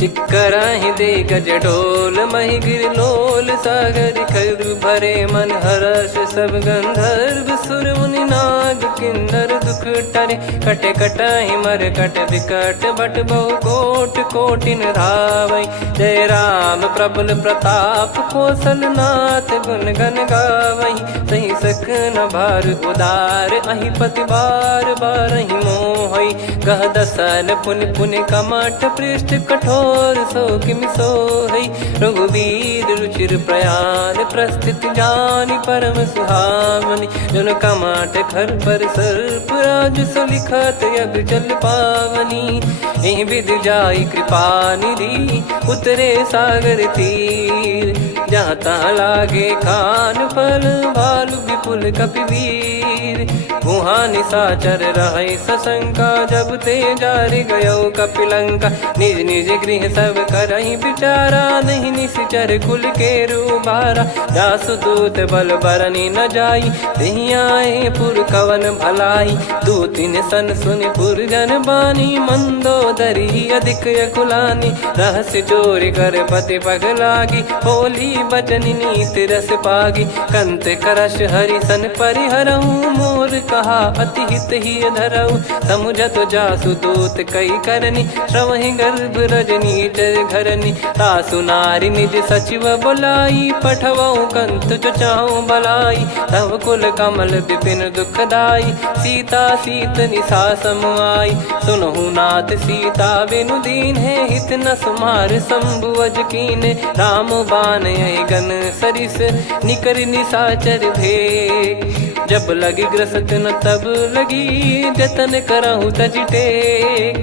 चिक्कराहि दे गज ढोल, महि गिर लोल। सागर खर भरे मन हर्ष, सब गंधर्व सुर मुनि नाग किन्नर दुख टरे। कटे कटाहि मर कट विकट, बट बहु कोट कोटिन धावै। जय राम प्रबल प्रताप, कौशल नाथ गुण गन गावै। सही सख न भार उदार, अहि पति बार बारहि मोहै। गह दसन पुन पुन कमठ, पृष्ठ कठोर सो किमि सोहै। रघुवीर रुचिर प्रयाण, प्रस्थित जानि परम सुहावनी। जन कमाट खर पर सर्प, राज सलिखत यग जल पावनी। एहि विधि जाई कृपा निधि, उतरे सागर तीर। जहाँ तहाँ लागे खान फल, भालु विपुल कपिवीर। वहाँ निशाचर रहै सशंका, जब ते जारि गयो कपिलंका। निज निज गृह सब करहि विचारा, नहीं निश्चर कुल के रूबारा। जासु दूत बल बरनी न जाई, तेहि आए पुर कवन भलाई। दूतिन सन सुनि पुर जन बानी, मंदोदरी अधिक अकुलानी। रहस्य चोरी कर पति पग लागी, होली बचन नीत रस पागी। कंत करश हरिसन परिहरहु, मोर कहा अति हित ही धरऊ। समुझत जासु दूत कई करनी, श्रवहि गर्भ रजनी चर घरनी। तासु नारी निज सचिव बुलाई, पठवऊ कंत जो चाहूं बलाई। तव कुल कमल विपिन दुखदाई, सीता सीत निशा समुआई। सुनहु नाथ सीता बिनु दीन है, हित न सुमार शंभु अज कीने। राम बान गन सरिस, निकर निशाचर भेग। जब लगी ग्रसत न तब लगी, जतन करहु तज टेक।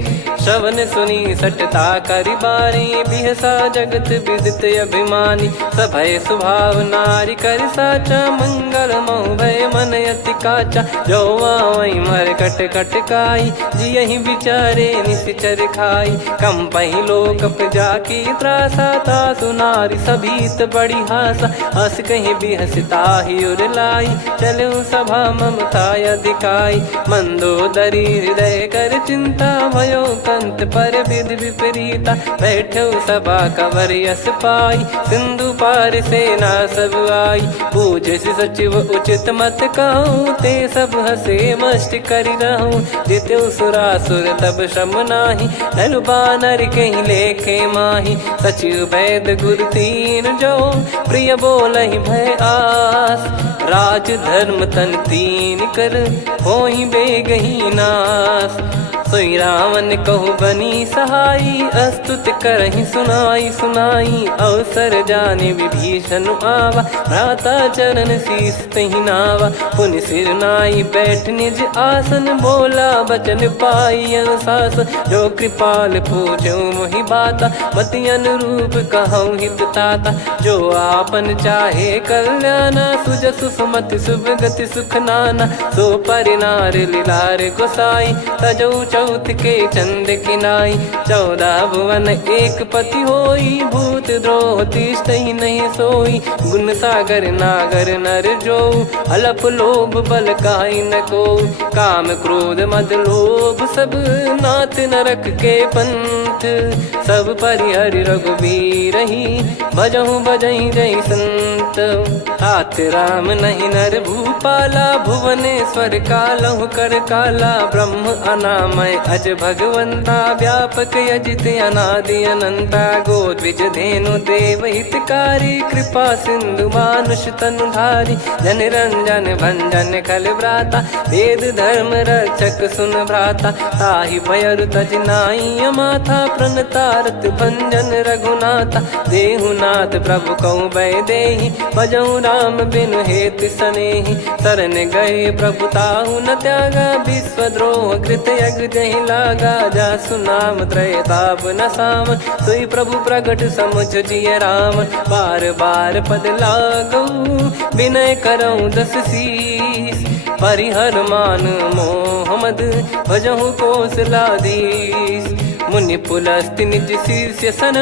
श्रवण सुनी सटता करि बारी बिहसा जगत विदित अभिमानी सभय स्वभाव नारी कर साचा मंगल मऊ भय मन अति काचा जो वही मर कट कट काई जियहि बिचारे निश्चर खाई कम पही लोक जाकी त्रासा तासु नारी सभीत बड़ी हासा हस कहीं भी हंसता ही उर लाई चलूं सभा ममता दिखाई मंदोदरी हृदय कर चिंता भयो कंत पर विधि विपरीता बैठो सभा कवर यस पाई सिंधु पार सेना सब आई पूज्य से सचिव उचित मत कहूँ ते सब हसे मस्त करि रहूं जित्यु सुरासुर तब श्रम नाही नल बानर कहीं लेखे माही सचिव वैद गुरु तीन जो प्रिय बोलहि भय आस राज धर्म तन तीन कर होई बेगही नास सोई रावण कहु बनी सहाई अस्तुत करहि सुनाई सुनाई अवसर जाने विभीषण आवा भ्राता चरण शीस तहि नावा पुनि सिर नाई बैठ निज आसन बोला बचन पाई अनुशासन जो कृपाल पूछो मोहि बाता मति अनुरूप कहूँ हित ताता जो आपन चाहे कल्याणा सुजसु सुमति शुभ गति सुख नाना सो परिनार लीलार गोसाई तजौ चौथ के चंद किनाई 14 भुवन एक पति होई भूत द्रोह तिष्ठ ही नहीं सोई गुण सागर नागर नर जो अलप लोभ बल काई न को काम क्रोध मद लोभ सब नाथ नरक के पंथ सब परिहरि रघुबीर ही भजहु भजहि जय संत हाथ राम नहीं नर भूपाला भुवनेश्वर कालहु कर काला ब्रह्म अनामय अज भगवंता व्यापक यजित अनादि अनंता गोद्विज धेनु देव हितकारी कृपा सिंधु मानुष तनुधारी जन रंजन भंजन खल भ्राता वेद धर्म रक्षक सुन भ्राता ताहि भयरु तज नाई माथा प्रणतारत भंजन रघुनाथा देहुनाथ प्रभु कहु भय देहि भजहु राम बिनु हेत सनेहि शरण गए प्रभु ताहु न त्यागा विश्वद्रोह कृत यज्ञ जहि लागा जासु नाम त्रयताप न साम सोई प्रभु प्रगट समुझ जिय राम बार बार पद लागऊ विनय करऊं 10 शीस परिहर मान मोह मद भजहु कौशलाधीश मुनि पुलस्ति निज शिष्य सन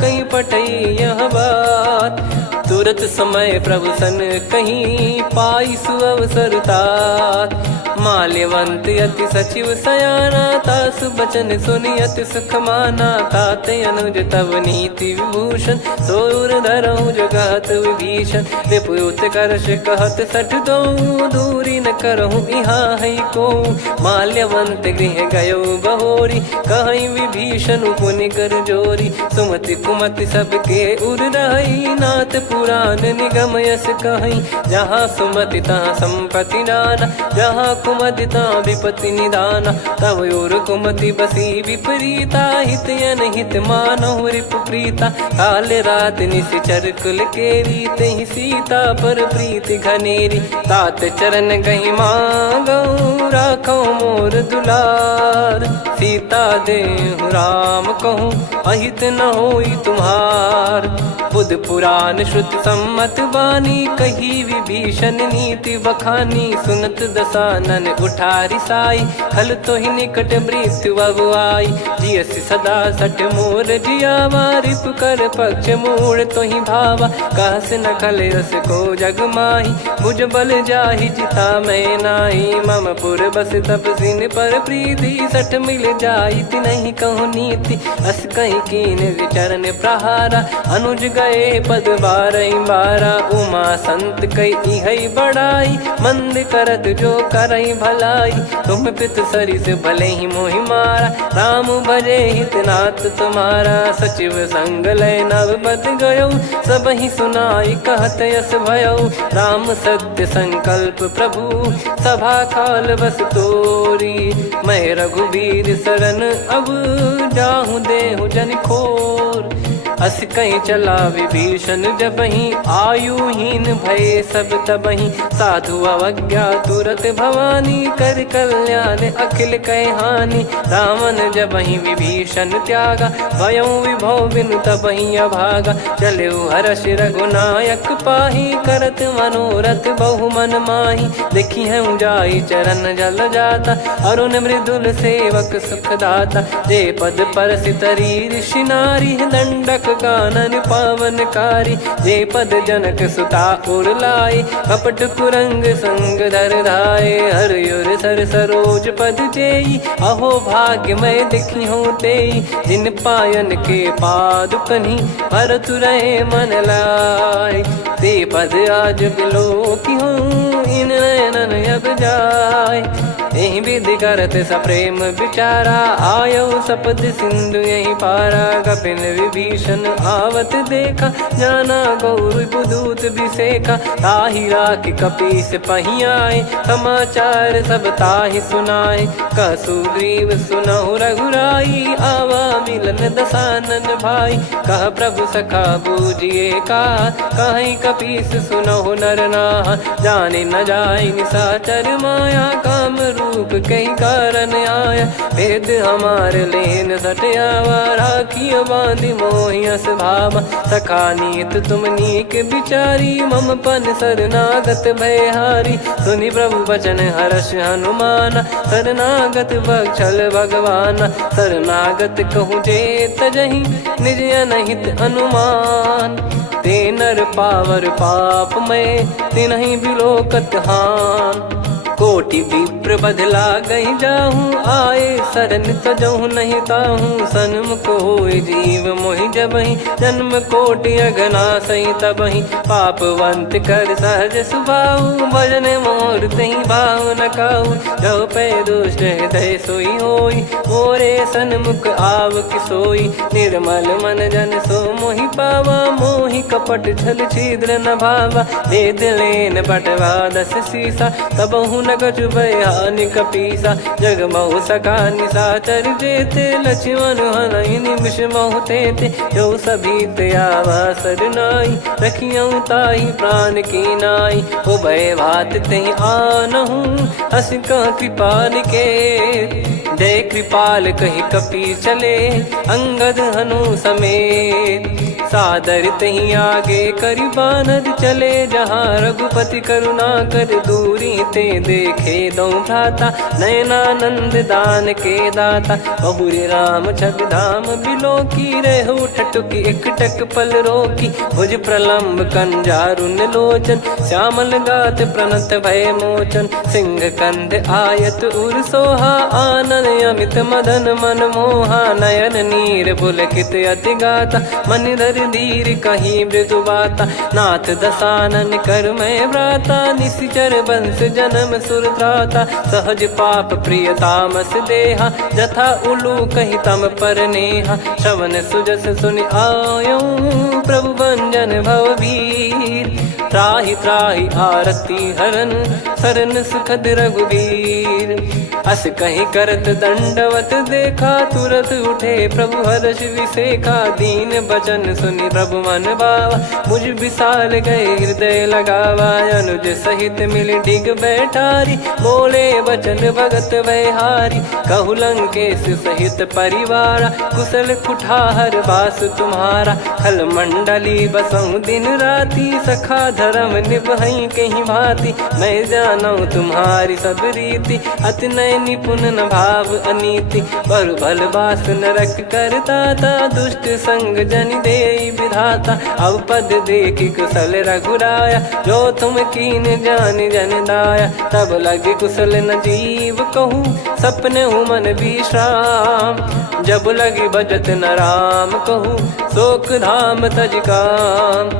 कहीं पटई यह बात तुरत समय प्रभु सन कहीं पाई सुअवसर तात माल्यवंत अति सचिव सयाना तासु बचन सुनि अति सुख माना ताते अनुज तव नीति विभूषण सोर धरऊ जगत विभीषण रिपुत करश कहत सठ दो दूरी न करहु इहाँ है को माल्यवंत गृह गयो बहोरी कहीं विभीषण पुनि कर जोरी सुमति कुमति सबके उर रही नाथ पुराण निगम यस कहीं जहाँ सुमति तहाँ संपत्ति नाना जहाँ कुमति तहाँ विपत्ति निदाना तव और कुमति बसी विपरीता हित अनहित मानहु रिप प्रीता काल रात निशिचर कुल केरी तहि सीता पर प्रीति घनेरी तात चरण गहि मांगऊ राखो मोर दुलार सीता देहु राम कहूँ अहित न होई तुम्हार बुध पुराण श्रुत सम्मत वाणी कही विभीषण नीति बखानी सुनत दसानन उठारी साई खल तो ही निकट मृत्यु अब आई जियसि सदा सट मोर जियावा रिप कर पक्ष मूड़ तो ही भावा कहस न खल रस को जग माही मुझ बल जाहि जिता मैं नाही मम पुर बस तपसिन पर प्रीति सठ मिल जाई नहीं कहूँ नीति अस कहीं कीन विचरण प्रहारा अनुज गए पद बारा उमा संत कई है बड़ाई मंद करत जो करई भलाई तुम पित सरी से भले ही मोहि मारा राम भजे हितनाथ तुम्हारा सचिव संग लय नव बद गयो सब ही सुनाई कहत यस भयो राम सत्य संकल्प प्रभु सभा काल बस तोरी मैं रघुबीर शरण अब जाहूँ देहु जन खोर अस कहीं चला विभीषण जबहि आयुहीन भये सब तबहि साधु अवज्ञा तुरत भवानी कर कल्याण अखिल कह हानि रावण जबहि विभीषण त्यागा भयउ विभव बिनु तबहि अभागा चले हर्ष रघुनायक पाही करत मनोरथ बहु मन माही देखी है जाई चरण जल जाता अरुण मृदुल सेवक सुखदाता जे पद पर सितरी ऋषि नारी दंडक कानन पावनकारी जे पद जनक सुता उर लाई कपट कुरंग संग धर धाये हरियुर सर सरोज पद जेई अहो भाग्य मैं दिखी हूँ तेई जिन पायन के पाद कन्ही भरत रहे मन लाय ते पद आज बिलो की हूँ इन नयनन अब जाय यही विधि करत सप्रेम विचारा आयो सपद सिंधु यही पारा कपिन विभीषण आवत देखा जाना गौर बुदूत बिसेखा ताहि राख कपीस पही आए समाचार सब ताहि सुनाए कह सुग्रीव सुनहु रघुराई आवा मिलन दसानन भाई कह प्रभु सखा बूझिए का कहीं कपीस सुनहु नर नाह जाने न जाए निशाचर माया काम रूप कई कारण आया भेद हमार लेन सटयावा राखियो बांधि मोहियस भावा सखा नीत तुम नीक बिचारी मम पन शरणागत भयहारी सुनि प्रभु वचन हर्ष हनुमाना शरणागत बक्षल भगवाना शरणागत कहूँ जे तजहि निज अनहित अनुमान ते नर पावर पाप में तिन्हि बिलोकत हान कोटि विप्र बदला गई जाहूँ आए शरण तजहूँ नहीं ताहूँ सन्मुख होए जीव मोहि जबहि जन्म कोटि अगना सही तबहि पापवंत कर सहज सुभाऊ भजन मोर तही भाव न काऊ जो पै दुष्ट हृदय सोई होई मोरे सन्मुख आव किसोई निर्मल मन जन सो मोहि पावा मोहि कपट छल छिद्र न भावा वेद लेन बटवा दस सीसा तबहु न कछु भयानि कपीसा जग महु सका निशाचर जेते लक्ष्मण हनहि निमिष महु तेते जो सभी त्यावा सरनाई रखियऊ ताहि प्राण की नाई उभय भात तहि आनहु हस कह कृपाल के जय कृपाल कहि कपी चले अंगद हनु समेत सादर तही आगे करि बानर चले जहाँ रघुपति करुणा कर दूरी ते देखे दो भ्राता नयनानंद दान के दाता बहुरी राम छग धाम बिलो की रेहु ठटुकी एकटक पल रोकी भुज प्रलम्ब कंजारुन लोचन श्यामल गात प्रणत भय मोचन सिंह कंध आयत उर सोहा आनन अमित मदन मन मोहा नयन नीर पुलकित अति गाता मन धर धीर कहीं मृदु बाता नाथ दसानन कर मैं व्राता निशिचर वंश जन्म सुरत्राता सहज पाप प्रिय तामस देहा जथा उलू कही तम पर नेहा श्रवण सुजस सुनि आयो प्रभु भंजन भवभीर त्राहि त्राहि आरती हरन सरन सुखद रघुवीर अस कहीं करत दंडवत देखा तुरत उठे प्रभु हर्ष विसेखा दीन बचन सुनि प्रभु मन बावा मुझ विशाल गए हृदय लगावा अनुज सहित मिल डिग बैठारी बोले बचन भगत वैहारी कहु लंकेश सहित परिवारा कुशल कुठार बास तुम्हारा खल मंडली बसऊं दिन राती सखा धर्म निभई कहीं भांति मैं जानू तुम्हारी सब रीति अति नय निपुण न भाव अनीति पर भल बास नरक करता था दुष्ट संग जन दे विधाता अब पद देखी कुशल रघुराया जो तुम कीन जान जन दाया तब लगे कुशल न जीव कहूँ सपने हूँ मन विश्राम जब लगी बजत न राम कहूँ शोक धाम तज काम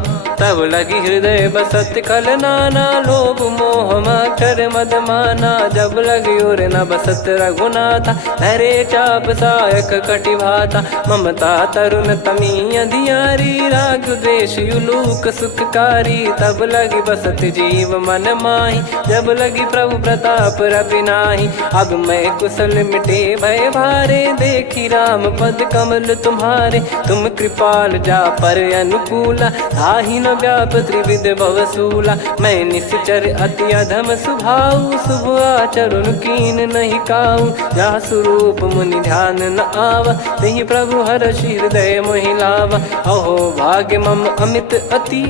तब लगी हृदय बसत खल नाना, लोभ मोह मच्छर मद माना। जब लगी उर न बसत रघुनाथा, धरे चाप सायक कटि भाता। ममता तरुण तमी अधियारी, राग द्वेष युलूक सुखकारी। तब लगी बसत जीव मन माही, जब लगी प्रभु प्रताप रवि नाही। अब मैं कुशल मिटे भय भारे, देखी राम पद कमल तुम्हारे। तुम कृपाल जा पर अनुकूला, ताहि न व्याप त्रिविध भवसूला। मैं निश्चर अति अधम स्वभाव, शुभ आचरण कीन नहीं काऊ। जहाँ स्वरूप मुनि ध्यान न आवा, तहि प्रभु हर्ष हृदय मोहि लावा। अहो भाग्य मम अमित अति,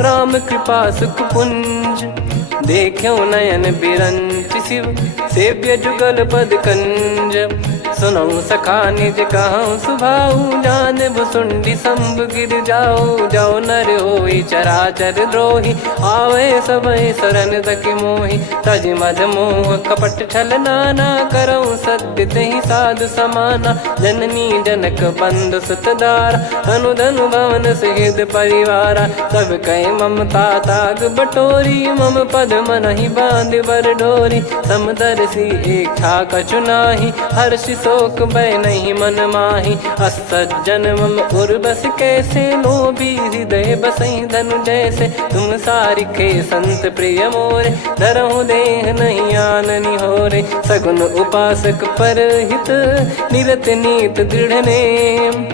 राम कृपा सुख पुंज। देख्यो नयन बिरंच शिव, सेव्य जुगल पद कंज। सुनऊ सखा निज कहूँ सुभाऊ, जान भुसुंडी शंभ गिर जाओ। जाओ नर होई चराचर द्रोही, आवे सबय शरण तक मोहि। तज मद मोह कपट छल नाना, करऊँ सत्य तेहि साधु समाना। जननी जनक बंधु सुत दारा, धनु धनु भवन सहित परिवारा। सब कहे ममता ताग बटोरी, मम पद मनहि बांध बर डोरी। समदर्शी इच्छा कछु नाही, हर्ष शोक भय नहीं मन माही। असज्जन मम उर्वश कैसे, लोभी हृदय बसई धनु जैसे। तुम सारिखे संत प्रिय मोरे, धरहु देह नहीं आननि होरे। सगुन उपासक पर हित, निरत नीत दृढ़ नेम।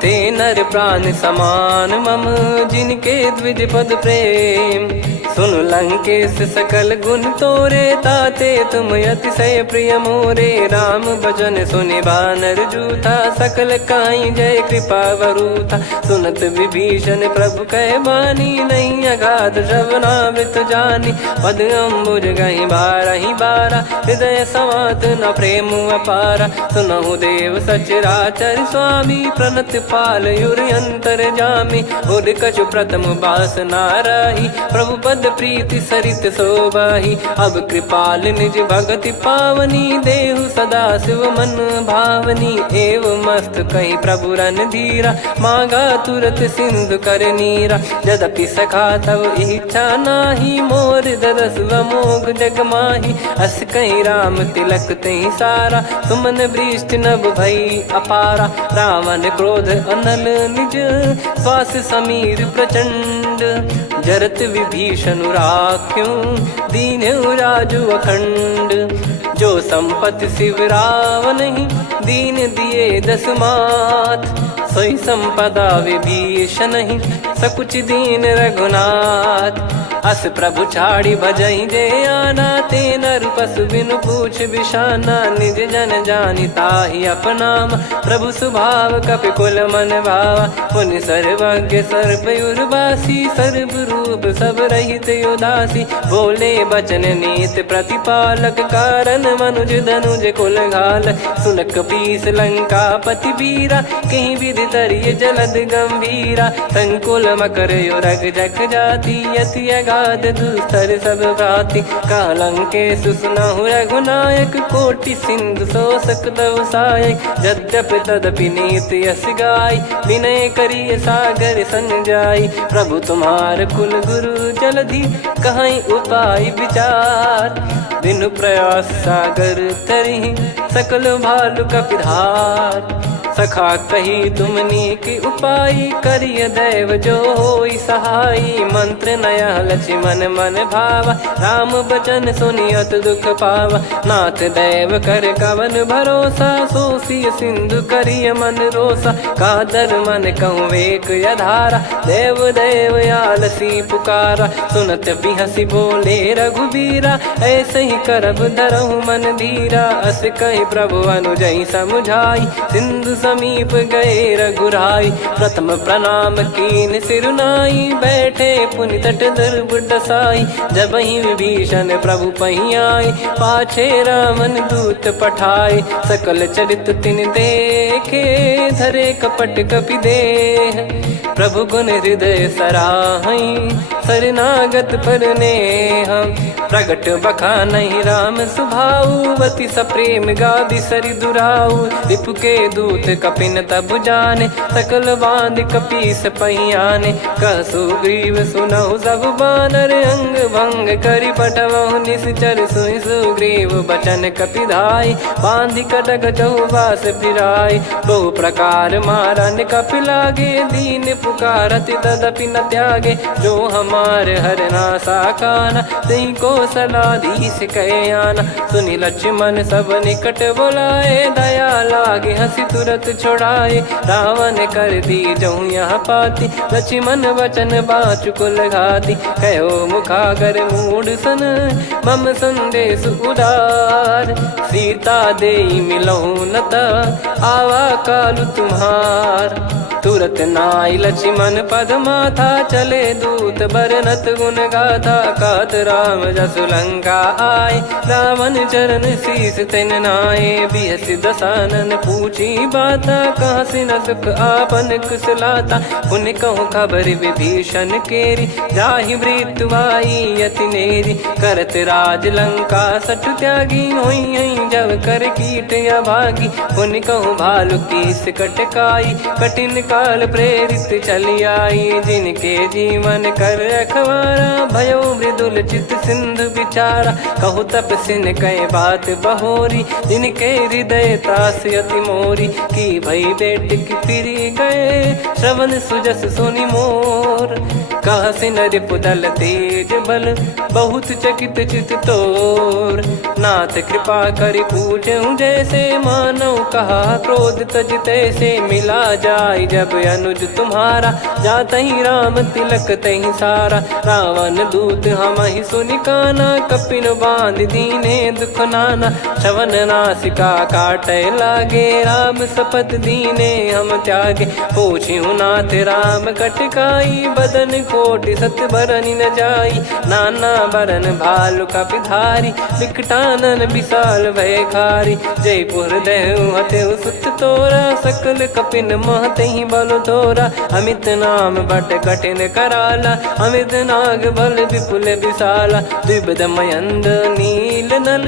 ते नर प्राण समान मम, जिनके द्विज पद प्रेम। सुन लंकेश सकल गुण तोरे, ताते तुम अतिशय प्रिय मोरे। राम भजन सुनि बानर जूथा, सकल काई जय कृपा वरूथा। सुनत विभीषण प्रभु कह बानी, नहीं अगाध श्रवणामृत जानी। पद अम्बुज गहि बारहि बारा, हृदय समात न प्रेम अपारा। सुनहु देव सचराचर स्वामी, प्रणत पाल युर अंतर जामी। उर कछु प्रथम बास नाराही, प्रभु पद प्रीति सरित शोभाही। अब कृपाल निज भगति पावनी, देहु सदा शिव मन भावनी। एव मस्त कही प्रभु रन धीरा, मांगा तुरत सिंधु कर नीरा। यद्यपि सखा तब इच्छा नाही, मोर दरस अमोघ जग माही। अस कहीं राम तिलक तहि सारा, सुमन वृष्टि नभ भई अपारा। रावण क्रोध अनल निज, श्वास समीर प्रचंड। जरत विभीषण राख्यों, दीन्हु राजु अखंड। जो संपत्ति शिव रावण ही, दीन दिए दस मात। सोई संपदा विभीषण ही, सकुच दीन रघुनाथ। अस प्रभु छाड़ी भजई जे आना, ते नर पशु बिनु पूछ बिशाना। निज जन जानि ताहि अपनाम, प्रभु स्वभाव कपि कुल मन भावा। मुनि सर्वज्ञ सर्वयुर्वासी, सर्व रूप सब रहित उदासी। बोले बचन नीत प्रतिपालक, कारण मनुज धनुज कुल घाल। सुनक पीस लंका पति वीरा, कहीं विधि तरिय जलद गंभीरा। संकुल मकर युरग जख जाति, यति अगाध दुस्तर सब भाति। कालंकेश सुनहु रघुनायक, कोटि सिंधु शोषक तव सहायक। यद्यपि तदपि नीति यस गाय, विनय करिय सागर सन जाई। प्रभु तुम्हार कुल गुरु जलधि, कहीं उपाय विचार। बिनु प्रयास सागर तरिहि, सकल भालु कपिधार। सखा कही तुमनी की उपाय, करिय दैव जो होई सहाई। मंत्र नया लक्ष्मण मन भावा, राम बचन सुनियत दुख पावा। नाथ दैव कर कवन भरोसा, सोसिय सिंधु करिय मन रोसा। कादर मन कहूँ वेक यधारा, देव देव आलसी पुकारा। सुनत बिहसी बोले रघुबीरा, ऐसे ही करब धरहु मन धीरा। अस कही प्रभु अनुजई समुझाई, सिंधु समीप गए रघुराई। प्रथम प्रणाम कीन सिरुनाई, बैठे पुनि तट दर्भ डसाई। जब ही विभीषण प्रभु पही आए, पाछे रामन दूत पठाए। सकल चरित तिन देखे, धरे कपट कपि देह। प्रभु गुण हृदय सराहई, शरणागत पर नेह प्रगट बखानहि राम सुभाऊवती सप्रेम गा बिसरि दुराऊ रिपु के दूत कपिन तब जाने सकल बांध कपीस पहियाने कह सुग्रीव सुनहु सब बानर अंग भंग करि पठवहु निश्चर सुनि सुग्रीव बचन कपिधाई बांधि कटक चहुबास फिराई बहु प्रकार मारन कपि लागे दीन पुकारति तदपि न त्यागे जो हमार हरना साकाना तई को सलाधीश कहे आना सुनि लक्ष्मण सब निकट बोलाए दया लागे हंसी तुरत छोड़ाए रावण कर दी जऊँ यहाँ पाती लक्ष्मण वचन बाचु कुल घाती कहो मुखागर मूड सन मम संदेश उदार सीता देई मिलहु नता आवा कालु तुम्हार तुरत नाई लक्ष्मण पद माथा चले दूत बरनत गुण गाथा कात राम जसु लंका आए रावण चरण शीस तिन नाये बिहसि दसानन पूछी बाता कहाँ से न सुख आपन कुशलाता पुन कहूँ खबर विभीषण केरी जाहि मृत्यु आई यति नेरी करत राज लंका सठ त्यागी होई जब कर कीट अभागी पुन कहूँ भालु कीस कटकाई कठिन काल प्रेरित चली आई जिनके जीवन कर रखवारा भयो मृदुल चित सिंधु विचारा कहु तपसिन कई बात बहोरी जिनके हृदय त्रास अति मोरी की भई बेट की फिरी गए श्रवण सुजस सुनि मोर कह सिन रिपुदल तेज बल बहुत चकित चित तोर नाथ कृपा करि पूछऊं जैसे मानव कहा क्रोध तज तैसे मिला जाय जब अनुज तुम्हारा जातहि राम तिलक तहि सारा रावण दूत हम ही सुनि काना कपिन बांध दीने दुख नाना श्रवण नासिका काटे लागे राम सपत दीने हम त्यागे पूछिहु नाथ राम कटकाई बदन कोटि सत बरनि न जाई नाना बरन भालु कपिधारी विकटानन विशाल भय खारी जयपुर देहु हतेउ सुत तोरा सकल कपिन महतहि बल तोरा अमित नाम बट कठिन कराला अमित नाग बल विपुल विशाला द्विबद मयंद नील नल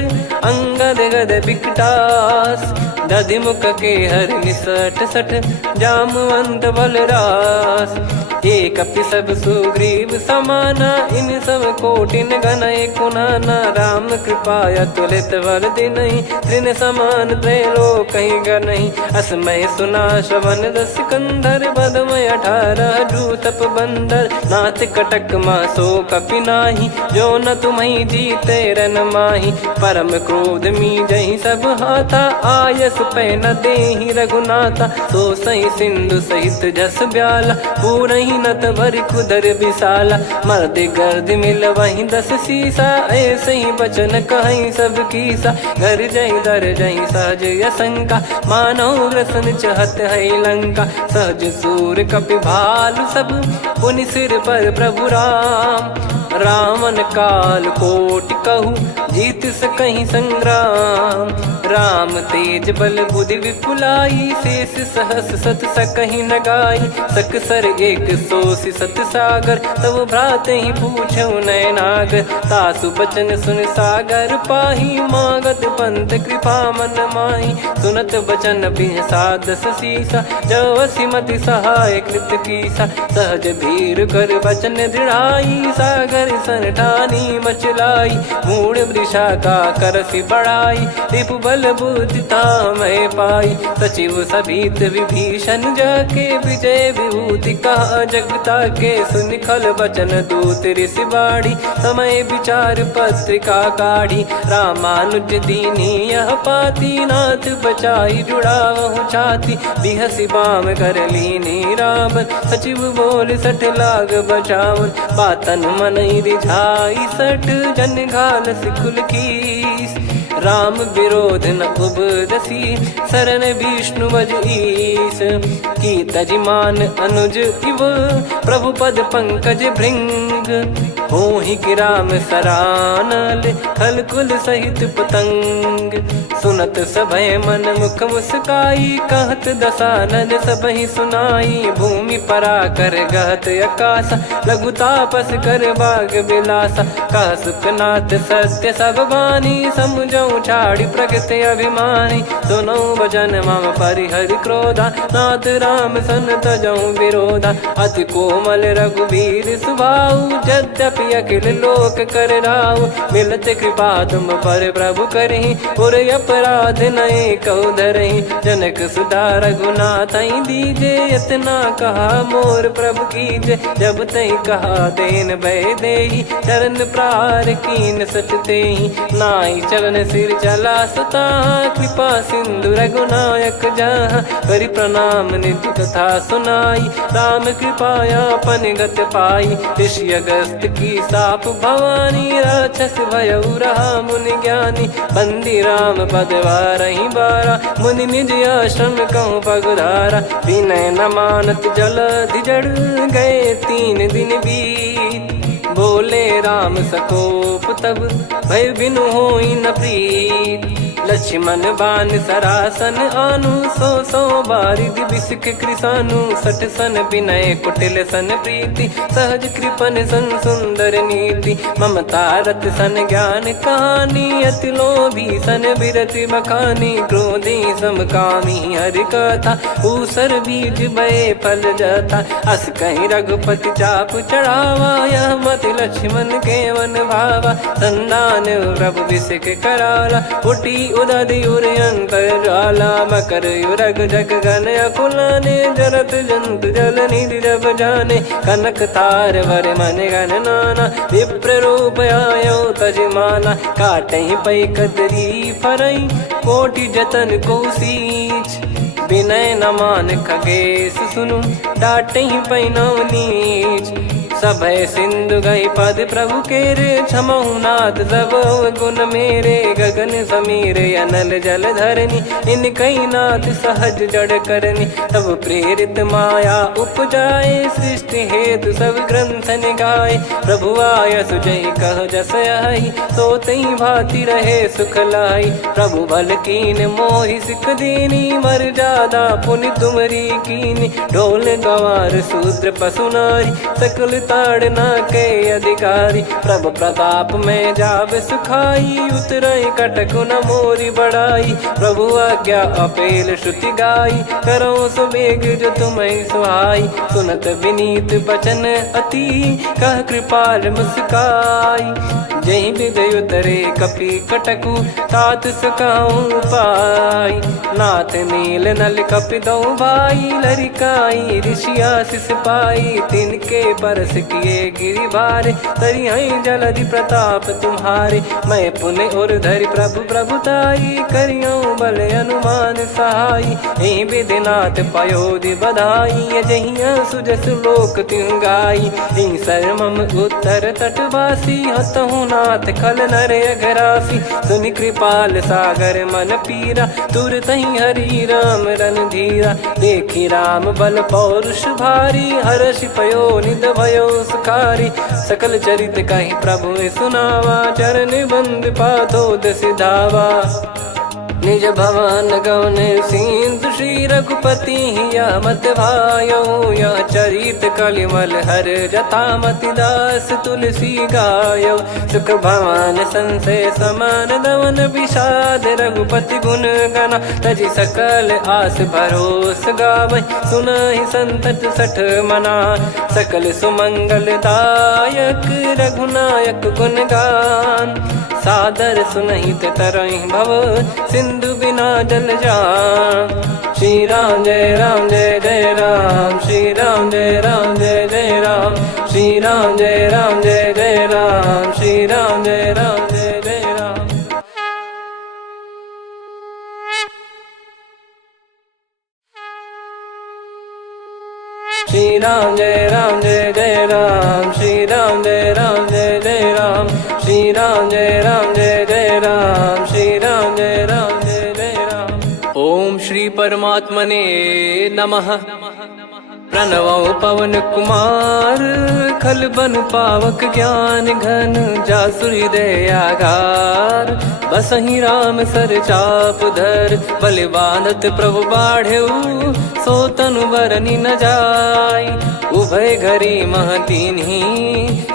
अंगद गद विकटास दधिमुख के हर निसठ सठ जामवंत बलरास एक अपि सब सुग्रीव समाना इन सब कोटिन गनय कुनाना राम कृपा अतुलित वर दिनहि तृण समान त्रैलोक कहीं गनहि असमय सुना श्रवण दस कंधर बदमय 18 जूतप बंदर नाथ कटक मासो कपि नाही जो न तुम्हि जीते रन माही परम क्रोध मी जहि सब हाथा आयस पै न देहि रघुनाथा सो सही सिंधु सहित जस ब्याला पूरहि नत भर खुदर विशाला मर्द गर्द मिल वहीं 10 सीसा ऐसे ही बचन कहीं सब कीसा घर जय दर जय सहज यसंका मानव रसन चहत है लंका सहज सूर कपि भालु सब पुनि सिर पर प्रभु राम रावण काल कोटि कहु जीत सकहि संग्राम राम तेज बल बुद्धि विपुलाई शेष सहस सत सकहि न गाई सकसर एक सोसि सत सागर तब भ्रात ही पूछौ नयनाग तासु बचन सुन सागर पाही मागत पंथ कृपा मन माही सुनत बचन बिहसा 10 सीसा जवसि मति सहाय कृत कीसा सहज भीर कर बचन दृढ़ाई सागर सन ठानी मचलाई मूड वृषा का करसि बढ़ाई रिपु बल बुद्धिता मैं पाई सचिव सभीत विभीषण जाके विजय विभूति कहा जगता के सुन खल बचन दूत ऋषि बाड़ी समय विचार पत्रिका काढ़ी रामानुज दीनी यह पाती नाथ बचाई जुड़ावहु छाती बिहसी बाम कर लीनी राम सचिव बोल 60 लाग बचावन बातन मन रिझाई 60 जन घाल सिकुल कीस राम विरोध न उपदसी शरण विष्णु बज ईस की तजिमान अनुज इव प्रभु पद पंकज भृंग हो ही गिराम सरानल खलकुल सहित पतंग। सुनत सभय मन मुख मुस्काई कहत दसानन सबहि सुनाई। भूमि परा कर गहत आकाश लघु तापस कर बाग बिलासा। कह सुखनाथ सत्य सब बानी समझऊ छाड़ी प्रकृति अभिमानी। सुनो भजन मम परिहरि क्रोधा नाथ राम सन तजऊ विरोधा। अति कोमल रघुवीर सुभाऊ यद्यपि अखिल लोक कर राऊ। मिलत कृपा तुम पर प्रभु करहि और अपराध नए कौ धरहि। जनक सुधा रघुनाथ दीजे इतना कहा मोर प्रभु कीजे। जब तई कहा देन भय देहि चरण प्रार कीन सटतेहि। नाई चरण सिर चला सता कृपा सिंधु रघुनायक जहाँ। करि प्रणाम निधि कथा सुनाई राम कृपाया अपन गत पाई। ऋषि अगस्त की साप भवानी राक्षस भयउ रहा मुनि ज्ञानी। बंदी राम पद वारहि बारा मुनि निज आश्रम कहूँ पगुधारा। विनय न मानत जलधि जड़ गए 3 दिन बीत। बोले राम सकोप तब भय बिनु होई न प्रीत। लक्ष्मण बान सरासन आनु 100 बारिधि बिसिख कृसानु। 60 सन विनय कुटिल सन प्रीति सहज कृपन सन सुंदर नीति। ममता रत सन ज्ञान कहानी अति लोभी सन बिरति बखानी। क्रोधी समकामी हरि कथा ऊसर बीज भय फल जाता। अस कहीं रघुपति चाप चढ़ावा यह मत लक्ष्मण के मन भावा। संदान प्रभु बिसिख कराला उठी उदधि उर अंतर ज्वाला। मकर युरग जग गन अकुलाने जरत जंतु जल निधि जब जाने। कनक तार वर मन गण नाना विप्र रूप आयो तजमाना। काटहि पै कदरी फरई कोटि जतन को सींच। विनय न मान खगेश सुनु डाटहि पै नव नीच। सभय सिंधु गई पद प्रभु केरे क्षमहु नाथ सब गुण मेरे। गगन समीरे अनल जल धरनी इन कई नाथ सहज जड़ करनी। तब प्रेरित माया उपजाए सृष्टि हेतु सब ग्रंथ निगाए। प्रभु आय सुजय कह जस आई सो तई भांति रहे सुख लाई। प्रभु बल कीन मोहि सिख दीनी मर्यादा पुनि तुमरी कीनी। ढोल गवार शूद्र पशु नारी सकल ताड़ना के अधिकारी। प्रभु प्रताप में जाब सुखाई उतरई कटक न मोरी बढ़ाई। प्रभु आज्ञा अपेल श्रुति गाई करो सुबेग जो तुम्हें सुहाई। सुनत विनीत बचन अति कह कृपाल मुस्काई। जय विदय उतरे कपि कटकु तात सकाऊं पाई। नाथ नील नल कपि दो भाई लरिकाई ऋषि आशीष पाई। तिनके परस किए गिरि भारे तरिहै जलधि प्रताप तुम्हारे। मैं पुण्य और धरि प्रभु प्रभुताई करियो बल अनुमान सहाई। एहि विधिनाथ पयोधि बधाई जहिया सुजस लोक तिहुँ गाई। एहि सरमम उत्तर तटवासी हतहु नाथ खल नर अघरासी। सुनि कृपाल सागर मन पीरा तुरत ही हरि राम रणधीरा। देखि राम बल पौरुष भारी हर्षि पयो निध भयो सुखारी। सकल चरित कहि प्रभु सुनावा चरण बंद पाथोद सिधावा। निज भवन गौन सिंधु श्री रघुपति हिया मत भायो। यह चरित कलिमल हर जथा मति दास तुलसी गायो। सुख भवन संशय समान दवन विषाद रघुपति गुण गना। तजि सकल आस भरोस गावै सुनहि संतत सठ मना। सकल सुमंगल दायक रघुनायक गुण गान। सादर सुनहित तरहि भव सिंधु बिना जल जान। श्री राम जय जय राम। श्री राम जय जय राम। श्री राम जय जय राम। श्री राम जय जय राम। श्री राम जय जय राम। श्री राम जय जय राम। श्री राम जय जय राम। श्री राम जय जय राम। ओम श्री परमात्मने नमः। प्रणवो पवन कुमार खल बन पावक ज्ञान घन जासु हृदय आगार बसहि राम सर चाप धर बल बांधत प्रभु बाढ़ऊ सो तनु बरनि न जाय उभय घरी महतीन्ही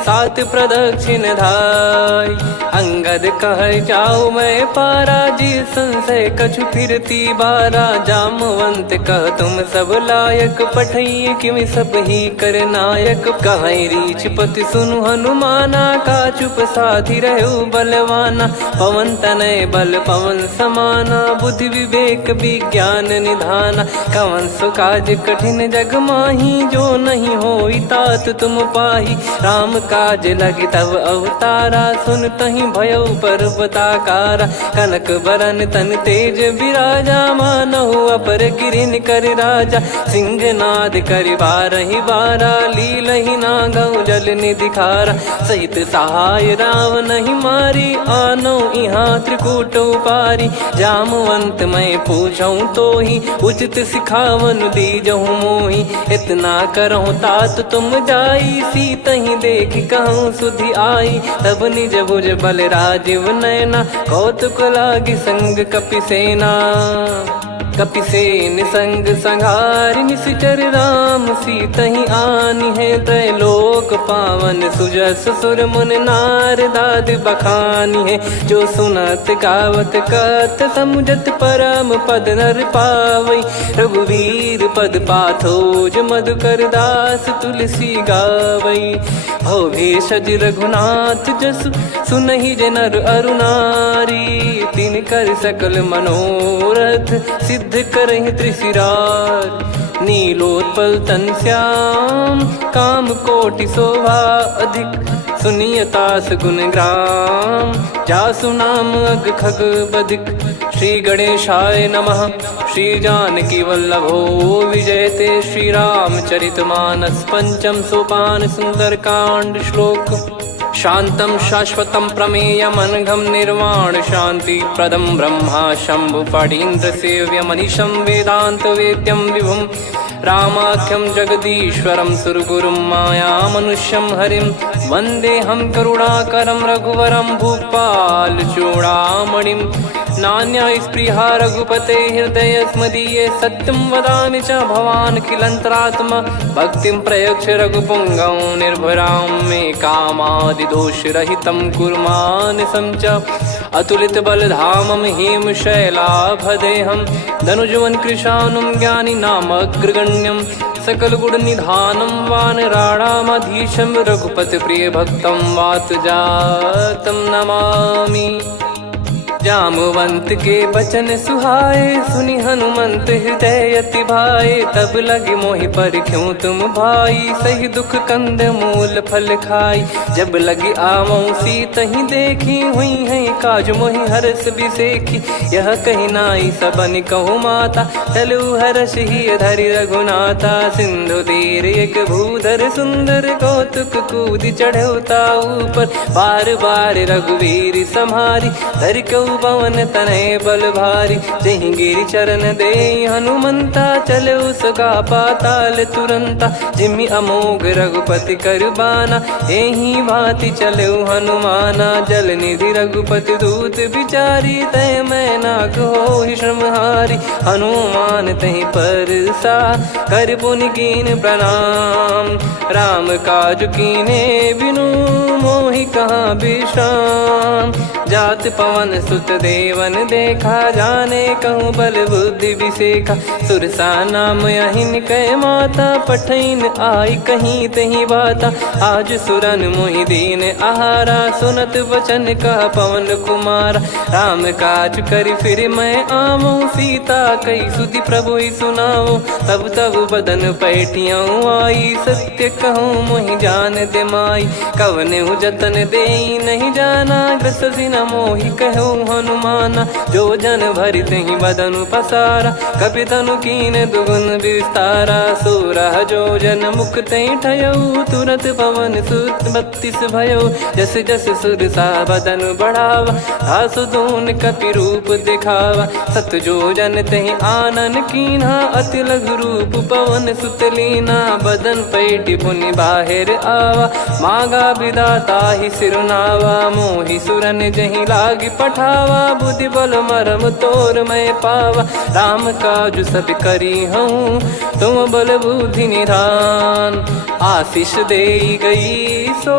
सात प्रदक्षिण धाय अंगद कह जाऊ मैं पारा जी संशय कछु फिरती बारा जामवंत कह तुम सब लायक पठई किमि सब ही कर नायक कहीं रीछ पति सुनु हनुमाना का चुप साधि रहु बलवाना पवन तनय बल पवन समाना बुद्धि विवेक विज्ञान निधाना कवन सो काज कठिन जग माही जो नहीं होई तात तुम पाही राम काज लगी तब अवतारा सुन तही भयउ पर्वताकारा कनक बरन तन तेज विराजा मानहु अपर गिरिन कर राजा सिंहनाद कर बारहि बारा लीलहि नागौ जल निधि खारा सहित सहाय राव नहीं मारी आनो इहाँ त्रिकूट उपारी जामवंत मैं पूछऊँ तो ही उचित सिखावन दीजहु मोही इतना करहु तात तुम जाई सीतहि देख कहूँ सुधि आई तब निज भुज बल राजीव नैना कौतुक लागी संग कपिसेना कपिसेन संग संघारि निशिचर राम सीतहि आनि है त्रैलोक पावन सुजस सुर मुन नार दाद बखानी है जो सुनत गावत कत समुझत परम पद नर पावई रघुवीर पद पाथोज मधुकर दास तुलसी गावई भव भेषज रघुनाथ जसु सुनहि जे नर अरुनारी तिन कर सकल मनोरथ सिद्ध करहि त्रिशिरार नीलोत्पल तन श्याम काम कोटि शोभा अधिक सुनियतास गुण ग्राम जासु नाम अग खग बधिक श्री गणेशाय नमः श्री जानकी वल्लभो विजयते श्री रामचरितमानस पंचम सोपान सुंदरकांड श्लोक शांतं शाश्वतं प्रमेयमनघं निर्वाण शांति प्रदं ब्रह्मा शंभु फणीन्द्र सेव्य मनीषं वेदांत वेद्यं विभुं रामाख्यं जगदीश्वरं सुरगुरुं माया मनुष्यं हरिं वन्देऽहं करुणाकरं रघुवरं भूपाल चूडामणिं नान्या स्पृहा रघुपते हृदय स्मदीये सत्यं वदामि च भवान् खिलन्तरात्मा भक्तिं प्रयच्छ रघुपुङ्गं निर्भरां मे कामादिदोषरहितं कुर्मानसं च अतुलित बलधामं हेमशैलाभदेहं धनुजवन कृशानुं ज्ञानी नामग्रगण्यं सकल गुण निधानं वानराणामधीशं रघुपति प्रिय भक्तं वातजातं नमामि जामवंत के बचन सुहाए सुनि हनुमंत हृदय अति भाए तब लगे मोहि पर क्यों तुम भाई सही दुख कंद मूल फल खाई जब लगी आवऊं सीतहि देखी हुई है काज मोहि हरस बिसेखी यह कही नाई सबन कहु माता चलु हरष ही धरि रघुनाथा सिंधु तीर एक भूधर सुंदर कौतुक कूद चढ़ौता ऊपर बार बार रघुवीर सम्हारी धरि कऊ पवन तनय बल भारी जहि गिरि चरण दे हनुमंता चले उसका पाताल तुरंता जिमि अमोघ रघुपति करबाना एहि भांति चले हनुमाना जल निधि रघुपति दूत बिचारी तय मैं नाक होहि श्रमहारी हनुमान तहि परसा कर पुनि कीन प्रणाम राम काज कीने बिनु मोहि कहाँ विश्राम जात पवन सुत देवन देखा जाने कहूँ बल बुद्धि विसेखा सुरसा नाम यहिन कै माता पठैन आई कहीं तही बाता आज सुरन मोहि दीन आहारा सुनत वचन कह पवन कुमार राम काज करि फिर मैं आवऊं सीता कई सुधि प्रभु ही सुनाओ तब तब बदन पैठियाँ आई सत्य कहूँ मोहि जान दे माई कवने जतन दे नहीं जाना ग्रसि न मोहि कहो हनुमाना। जो जन भरि तहि बदनु पसारा, कपि तनु कीन दुगुन विस्तारा। सोरह जो जन मुख तहि ठयऊ, तुरत पवन सुत 32 भयऊ। जस जस सुर सा बदन बढ़ावा, आसु दून कपि रूप दिखावा। सत जो जन तहि आनन कीन्हा, अति लघु रूप पवन सुत लीना। बदन पैटि पुनि बाहिर आवा, मांगा विधाता ही सिरुनावा। मोहि सुरन जहि लागी पठावा, बुद्धि बल मरम तोर मैं पावा। राम काजु सब करी हूँ, तुम बल बुद्धि निधान। आशीष देई गई सो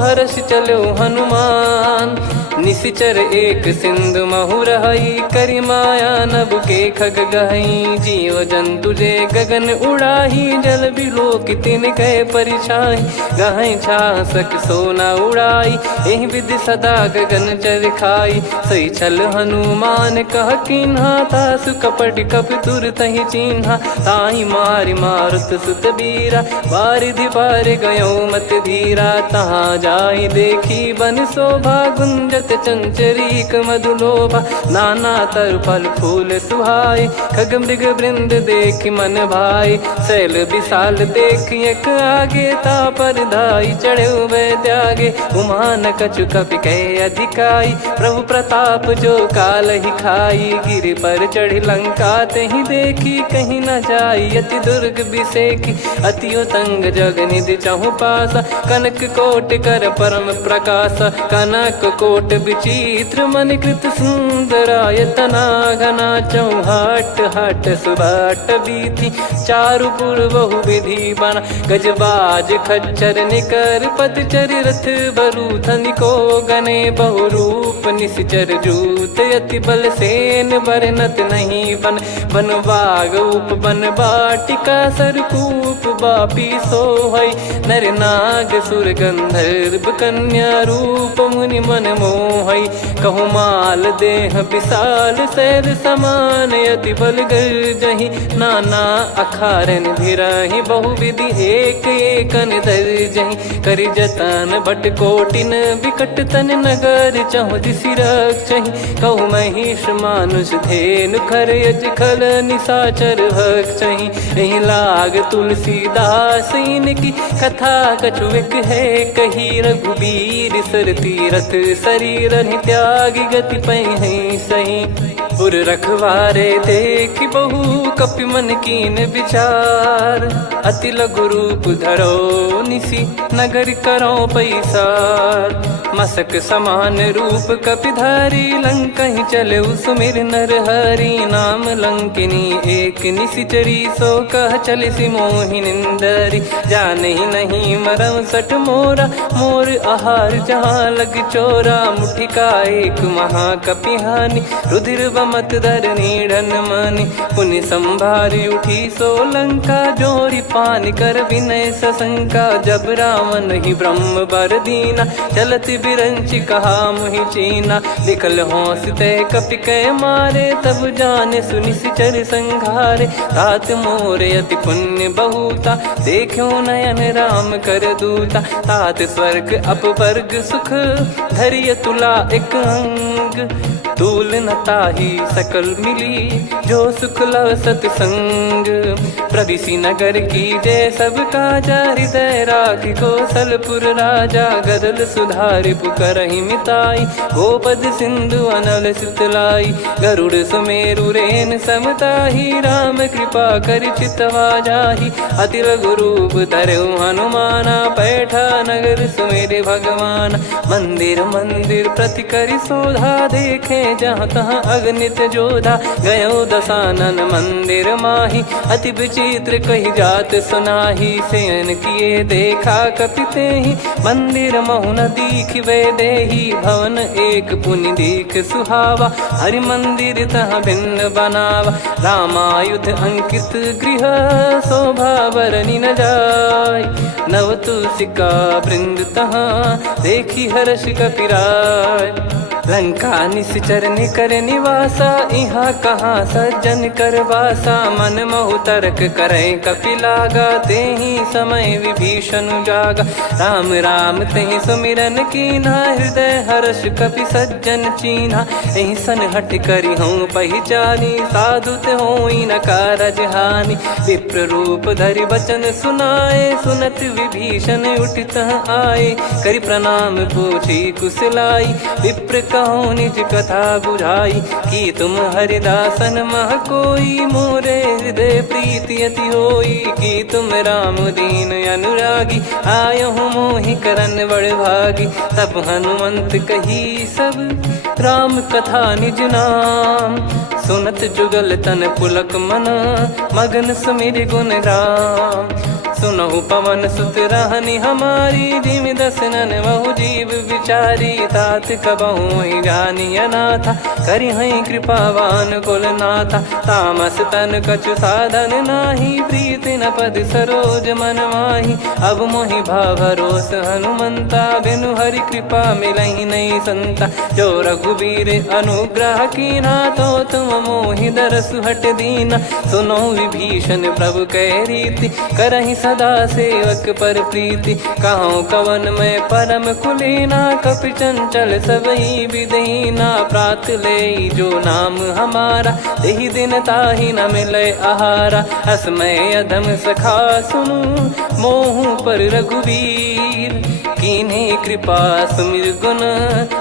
हर्ष चलो हनुमान। निशिचर एक सिंधु महु रहई, करि माया नभ के खग गहई। जीव जंतु जे गगन उड़ाही, जल बिलोक तिन गए परिछाई। गहई छासक सोना उड़ाई, एहि विधि सदा गगन चर खाई। सही छल हनुमान कह कीन्हा, तासु कपट कपि तुर तहि चिन्हा। ताहि मारि मारुत सुत बीरा, बारिधि पार गयो मत धीरा। तहाँ जाई देखी बन शोभा, गुंजत चंचरीक मधुलोभा। नाना तर फल फूल सुहाई, खग मृग वृंद देख मन भाई। शैल विशाल देख एक आगे, तापर धाई चढ़े वै त्यागे। उमा न कछु कपि कहे अधिकाई, प्रभु प्रताप जो काल ही खाई। गिर पर चढ़ी लंका तहि देखी, कहीं न जाई अति दुर्ग बिसेकी। अति उतंग जग निधि चहु पासा, कनक कोट कर परम प्रकाशा। कनक कोट विचित्र मन कृत सुंदरायतना। घना चौहाट हाट सुबाट बीथी, चारु पुर बहु विधि बना। गजबाज खच्चर निकर पतचर, रथ बरु धनिको गने। बहु रूप निश्चर जूत, अति बल सेन बरनत नहीं बन। बन बाग उप बन बाटिका, सरकूप बापी सोहई। नर नाग सुर गंधर्व कन्या, रूप मुनि मन मोहई। कहु माल देह विशाल, शैल समान अति बल गर्जहि। नाना अखारन भिराहि, बहु विधि एक एकन दर्जहि। करि जतन बट कोटिन, विकट तन नगर चहु दिसि रक्षहि। कहु महिष मानुष धेनु, खर यज खल निशाचर भक्षहि। एहि लाग तुलसीदास इनकी, कथा कछु एक है कही। रघुबीर सर तीरथ शरीर, त्यागी गति पै सही। पुर रखवारे देख बहु, कपि मन कीन विचार। अति लघु रूप धरो निसी, नगर करो पैसार। मसक समान रूप कपि धारी, लंकहि चले सुमिर नर हरि। नाम लंकिनी एक निशिचरी, सो कह चलिसि मोहि निंदरी। जानहि नहीं मरम सठ मोरा, मोर आहार जहाँ लग चोरा। मुठिका एक महाकपिहानि, रुधिर बमत धरनी ढन मानि। पुनि संभारी उठी सो लंका, जोरी पान कर विनय सशंका। जब रावण ही ब्रह्म बर दीना, चलति बिरंचि कहा मुहि चीना। निकल होंस तय कपि कै मारे, तब जाने सुनि सिचर संघारे। तात मोरे अति पुण्य बहुता, देखो नयन राम कर दूता। तात स्वर्ग अपवर्ग सुख, धरिय तुला एक अंग। तूल न ताहि सकल मिली, जो सुख लव सतसंग। प्रविशि नगर की जय सब काजा, हृदय राखि कौशलपुर राजा। गदल सुधारि पुकरहि मिताई, गोपद सिंधु अनल सितलाई। गरुड़ सुमेरु रेन समताहि, राम कृपा करि चितवा जाहि। अति लघु रूप धरऊ हनुमाना, पैठा नगर सुमेरे भगवान। मंदिर मंदिर प्रति करि शोधा, देखे जहाँ तहाँ अगणित जोधा। गयो दशानन मंदिर माही, अति विचित्र कही जात सुनाही। शयन किए देखा कपि तेहि, मंदिर महु न दीख वे देही। भवन एक पुनि दीख सुहावा, हरि मंदिर तहाँ भिन्न बनावा। रामायुध अंकित गृह, शोभा बरनि न जाय। नव तुलसिका वृंद तहाँ, देखी हर्ष कपि राय। लंका निश्चर निकर निवासा, इहा कहाँ सज्जन कर वासा। मन महु तर्क करें कपिलागा, तेहि समय विभीषण जागा। राम राम तेहि सुमिरन कीन्हा, हृदय हर्ष कपि सज्जन चीन्हा। एहि सन हट करि हूँ पहिचानी, साधु ते होई न कारज हानि। विप्र रूप धरि बचन सुनाए, सुनत विभीषण उठित आए। करि प्रणाम पूछी कुशलाई, विप्र कहो निज कथा बुझाई। कि तुम हरिदासन मह कोई, मोरे हृदय प्रीति अति होई। कि तुम राम दीन अनुरागी, आयहु मोहि करन बड़ भागी। तब हनुमंत कही सब राम कथा निज नाम, सुनत जुगल तन पुलक मना, मगन सुमिर गुण राम। सुनहु पवन सुत रहनी हमारी, धीमि दसनन बहु जीव विचारी। तात कबहु ही जानी अनाथा, करि हई कृपावान कुल नाथा। तामस तन कछु साधन नाही, प्रीति न पद सरोज मन माही। अब मोहि भरोस हनुमंता, बिनु हरि कृपा मिलहि नहीं संता। जो रघुबीर अनुग्रह कीन्हा, तो तुम मोहि दरसु हट दीना। सुनो विभीषण प्रभु कह रीति, करहि सदा सेवक पर प्रीति। कहूँ कवन में परम कुलीना, कपि चंचल सबई विदहीना। प्रात ले जो नाम हमारा, तेहि दिन ताहि न मिले आहारा। असमय अधम सखा सुनु, मोहु पर रघुवीर। कीन्ही कृपा सुमिर गुण,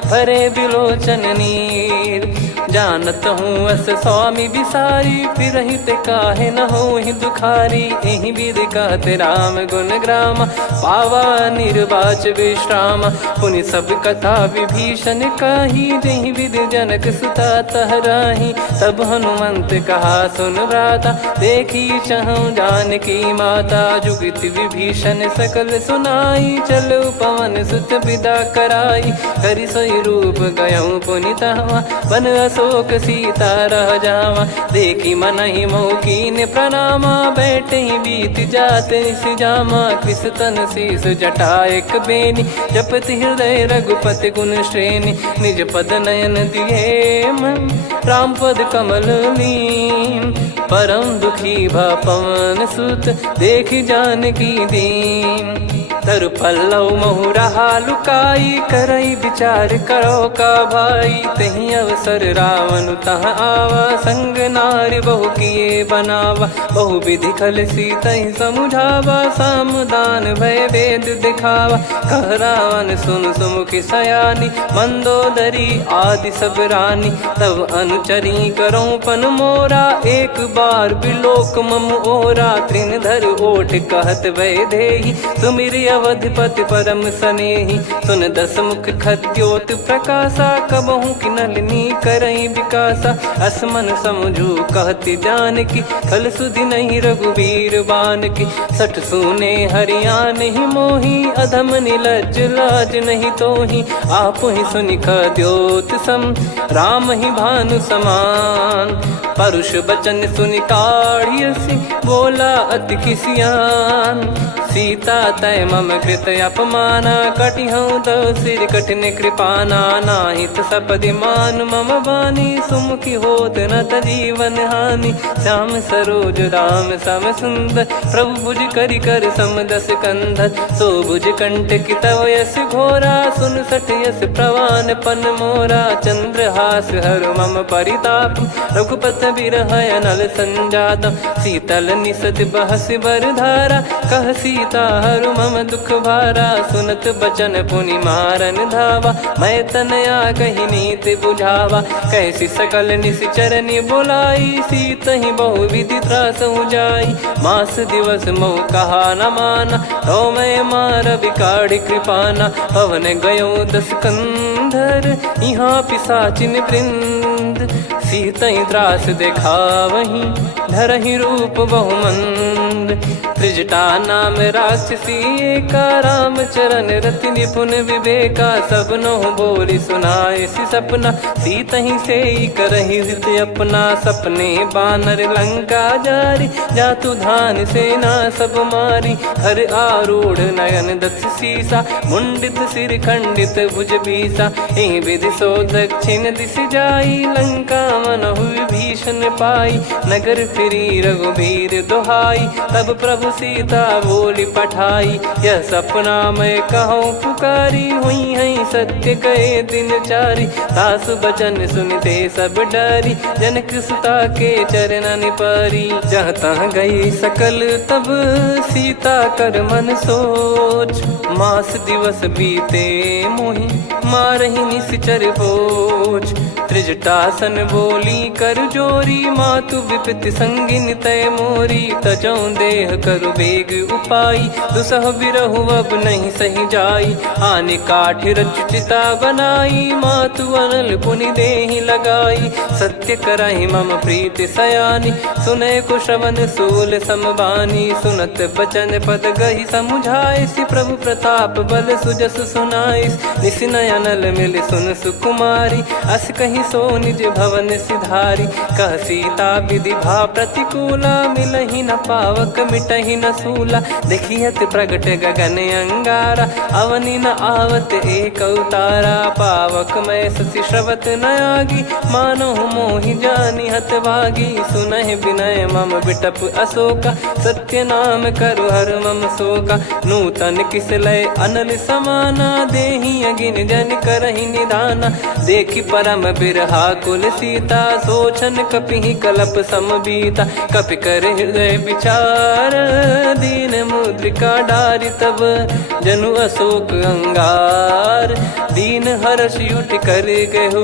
भरे बिलोचन नीर। जानत हूँ अस स्वामी बिसारी, फिरहि ते काहे न होहि दुखारी। एहि विधि कहते राम गुण ग्राम, पावा निर्वाच विश्राम। पुनि सब कथा विभीषण कही, जहि विधि जनक सुता तहराही। तब हनुमंत कहा सुन भ्राता, देखी चहु जानकी माता। जुगित विभीषण सकल सुनाई, चलो पवन सुत विदा कराई। करि सोई रूप गयऊँ पुनि तहवा, बन अशोक सीता रह जावा। देखी मनहि मोह कीन्ह प्रणामा, बैठे ही बीत जात निस जामा। कृस तन शीस जटा एक बेनी, जपति हृदय रघुपति गुण श्रेणी। निज पद नयन दिए मन, राम पद कमल लीन। परम दुखी भा पवन सुत, देखि जानकी दीन। तरु पल्लव महु रहा लुकाई, करई विचार करो का भाई। तहि अवसर रावण तहाँ आवा, संग नारी बहु किए बनावा। बहु विधि खल सीतहि समुझावा, सामदान भय वेद दिखावा। कह रावण सुन सुमुखी सयानी, मंदोदरी आदि सब रानी। तब अनुचरी करो पन मोरा, एक बार बिलोक मम ओरा। तृण धर ओठ कहत भय देहि, सुमिर अवधिपति परम सनेहि। सुन दस मुख खद्योत प्रकाशा, कबहु की नलिनी करई विकासा। असमन समझू कहति जानकी, खल सुधि नहीं रघुवीर बान की। सठ सुने हरियाण ही मोही, अधम निलज लाज नहीं तोही। आप ही सुनि खद्योत सम, राम ही भानु समान। परुष बचन सुनि काढ़ियसि, बोला अति किसियान। सीता तय मम कृत अपमाना, कटिहऊँ दो सिर कठिन कृपाना। नाहित सपदि मान मम बानी, सुमुखी होत न तजीवन हानि। श्याम सरोज राम सम सुंदर, प्रभु भुज करि कर सम दस कंधर। सो भुज कंठ की तव यस घोरा, सुन सठ यस प्रवान पन मोरा। चंद्रहास हर मम परिताप, रघुपत बिरह अनल संजात। शीतल निसत बहस बर धारा, कह सीता हरु मम दुख भारा। सुनत बचन पुनि मारन धावा, मैं तनया कही नीति बुझावा। कैसी सकल निश्चरनि बुलाई, सीत ही बहु विधि त्रास जाई। मास दिवस मोह कहा न माना, तो मैं मार बिकाढ़ी कृपाना। पवन गयो दस कंधर, यहाँ पिशाचिन वृंद। सीत ही त्रास देखा वहीं, धरहि रूप बहुमंद। सुन। त्रिजटा नाम राक्षसी एका, राम चरण रति निपुण विवेका। सब नहुँ बोली सुनाए सि सपना, सीतहि से करहि हृत अपना। सपने बानर लंका जारी, जातु धान सेना सब मारी। हर आरूढ़ नयन दस सीसा, मुंडित सिर खंडित भुज बीसा। एहि विधि सो दक्षिण दिश जाई, लंका मनहु विभीषण पाई। नगर फिरी रघुबीर दुहाई, तब प्रभु सीता बोली पठाई। यह सपना मैं कहूँ पुकारी, हुई है सत्य कहे दिन चारी। सासु बचन सुनते सब डरी, जनक सुता के चरण परी। जहाँ तहाँ गई सकल तब सीता कर मन सोच। मास दिवस बीते मोहि, मारहि निश्चर बोझ। त्रिजटासन बोली कर जोरी, मातु विपति संगिन तय मोरी। तजौ देह करु बेग उपाई, दुसह बिरहु अब नहीं सही जाई। आने काठ रचिता बनाई, मातु अनल पुनि देहि लगाई। सत्य करहि मम प्रीति सयानी, सुनय को श्रवण सूल समबानी। सुनत बचन पद गहि समुझाए, सि प्रभु प्रताप बल सुजस सुनाइस। निस नयनल मिल सुन सुकुमारी, अस कहि सो निज भवन सिधारी। कह सीता विधि भा प्रतिकूला, मिलहि न पावक मिटहि न सूला। देखियत प्रगट गगन अंगारा, अवनि न आवत एक अवतारा। पावक मैं ससि श्रवत न आगी, मानो मोहि जानि हत भागी। सुनहि विनय मम बिटप अशोका, सत्य नाम करु हर मम शोका। नूतन किस लय अनल समाना, देहि अगिन जन करहि निदाना। देखि परम बिरहा कुल सीता, सोचन कपिहि कलप समबीता। कपि कर हृदय विचार, दीन मुद्रिका डारि तब। जनु अशोक अंगार, दीन हर्ष उठ कर गहु।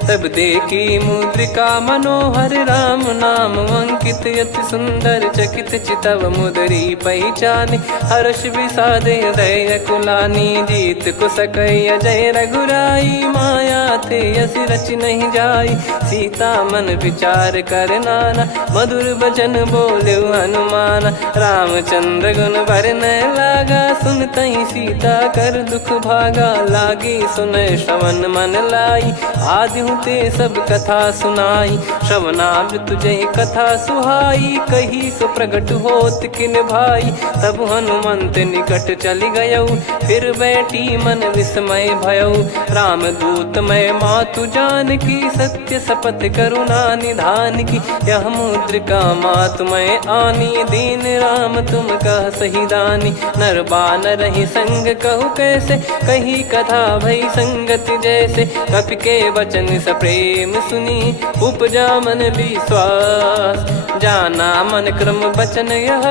तब देखी मुद्रिका मनोहर, राम नाम अंकित अति सुंदर। चकित चितव मुदरी पहचान, हर्ष विषाद हृदय कुलानी। जीत को सकय जय रघुराई, माया थे यसी रच नहीं जाई। सीता मन विचार कर नाना, मधुर बचन बोले हनुमान। रामचंद्र गुण बरनय लागा, सुनतहि सीता कर दुख भागा। लागी सुनय श्रवण मन लाई, आदिहु ते सब कथा सुनाई। श्रवणाब तुझे कथा सुहाई, कही सो प्रगट होत किन भाई। तब हनुमंत निकट चली गयऊ, फिर बैठी मन विस्मय भयऊ। राम दूत मैं मातु जान की, सत्य शपथ करुणा निधान की। यह मुद्रिका मातु मैं आनी, दीन राम तुम कह सही दानी। नर बानर ही संग कहु कैसे, कही कथा भई संगति जैसे। कपि के वचन सप्रेम सुनी, उपजा मन विश्वास। जाना मन क्रम बचन यह,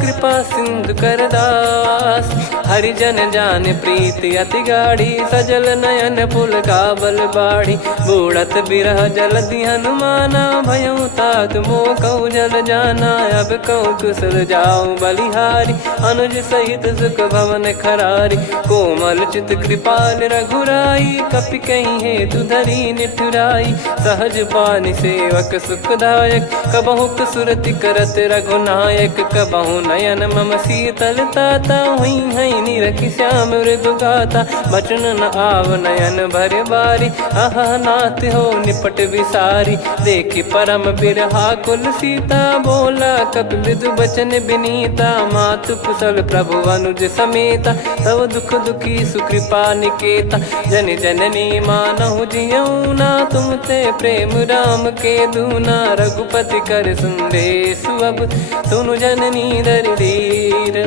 कृपा सिंधु कर दास। हरिजन जान प्रीति अति गाढ़ी, सजल नयन पुल काबल बाढ़ी। बूढ़त बिरह जलधि हनुमाना, भयउ तात मोह कहु जल जाना। अब कहु कुशल जाऊं बलिहारी, अनुज सहित सुख भवन खरारी। कोमल चित कृपाल रघुराई, कपि कहीं हेतु धरी निठुराई। सहज पानि सेवक सुखदायक, कबहु सुरति करत रघुनायक। कबहु नयन मम शीतल ताता, हुई है निरखि श्याम मृदु गाता। बचन न आव नयन भर बारी, अह नाथ हो निपट विसारी। देखि परम बिरहा कुल सीता, बोला कपि मृदु बचन बिनीता। मातु कुशल प्रभु अनुज समेता, तव दुख दुखी सुकृपा निकेता। जन जननी मानहु जियऊ ना, तुम ते प्रेम राम के दूना। रघुपति कर संदेश अब, सुनु जननी दर धीर।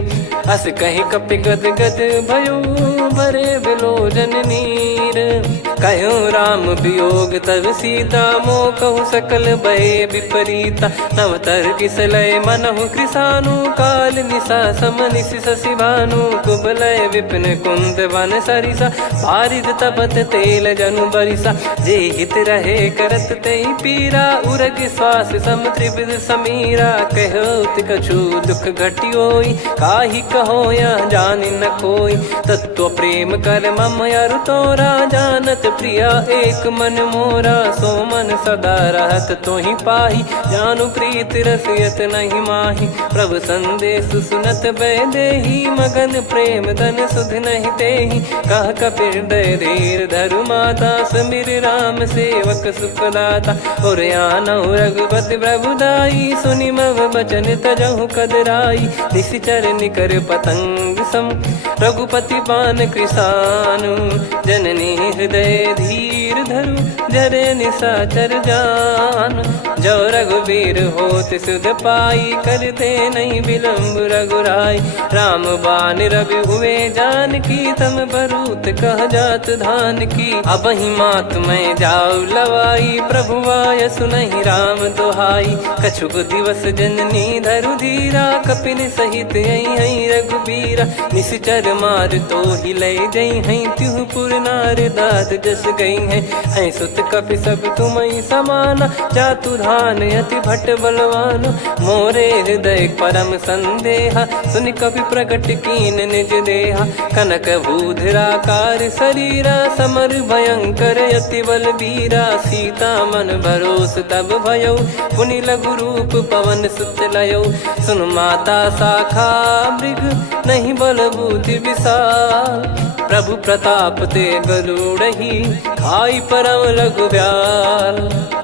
अस कहि कपि गद गद भयो, भरे बिलोचन नीर। कहूँ राम वियोग तब सीता, मोह कहूँ सकल भय विपरीता। नव तर किस लय मनहु कृसानु, काल निशा सम निशि शशि भानु। कुबलय विपिन कुंद वन सरिसा, पारिद तपत तेल जनु बरिसा। जे हित रहे करत ते पीरा, उरग श्वास सम त्रिविध समीरा। कहत कछु दुख घटियोई, काहि कहो या जानि न कोई। तत्व प्रेम कर मम अरु तोरा, जानत प्रिया एक मन मोरा, सो मन सदा रहत तो ही पाही। जानु प्रीत रसियत नहीं माही, प्रभु संदेश सुनत बैदेही। मगन प्रेम धन सुध नहीं तेही, कह कपिर दय धीर धरु माता। समीर राम सेवक सुखदाता, और आनौ रघुपति प्रभु दाई। सुनि मव बचन तजहु कदराई, निशिचर निकर पतंग सम। रघुपति पान कृसानु, जननी हृदय धीर धरु। जरे निशाचर जान, जो रघुवीर होत सुध पाई। करते नहीं विलम्ब रघुराई, राम बान रवि हुए जानकी। तम बरूत कह जात धान की, अब ही मात मैं जाऊ लवाई। प्रभु आय सुनहि राम दोहाई, कछुक दिवस जननी धरु धीरा। कपिन सहित यही रघुबीरा, निश्चर मार तो ही ले जई हैं। त्यों पुर नार दाद जस गई हैं, सुत कपि सब तुमहि समाना। जातु धान अति भट बलवान, मोरे हृदय परम संदेहा। सुनि कपि प्रकट कीन निज देहा, कनक भूधराकार शरीरा। समर भयंकर अति बलबीरा, सीता मन भरोस तब भयउ। पुनि लघु रूप पवन सुत लयौ, सुन माता शाखा मृग नहीं बल बुद्धि विशाल। प्रभु प्रताप ते गरुड़हि, खाई परम लघु ब्याल।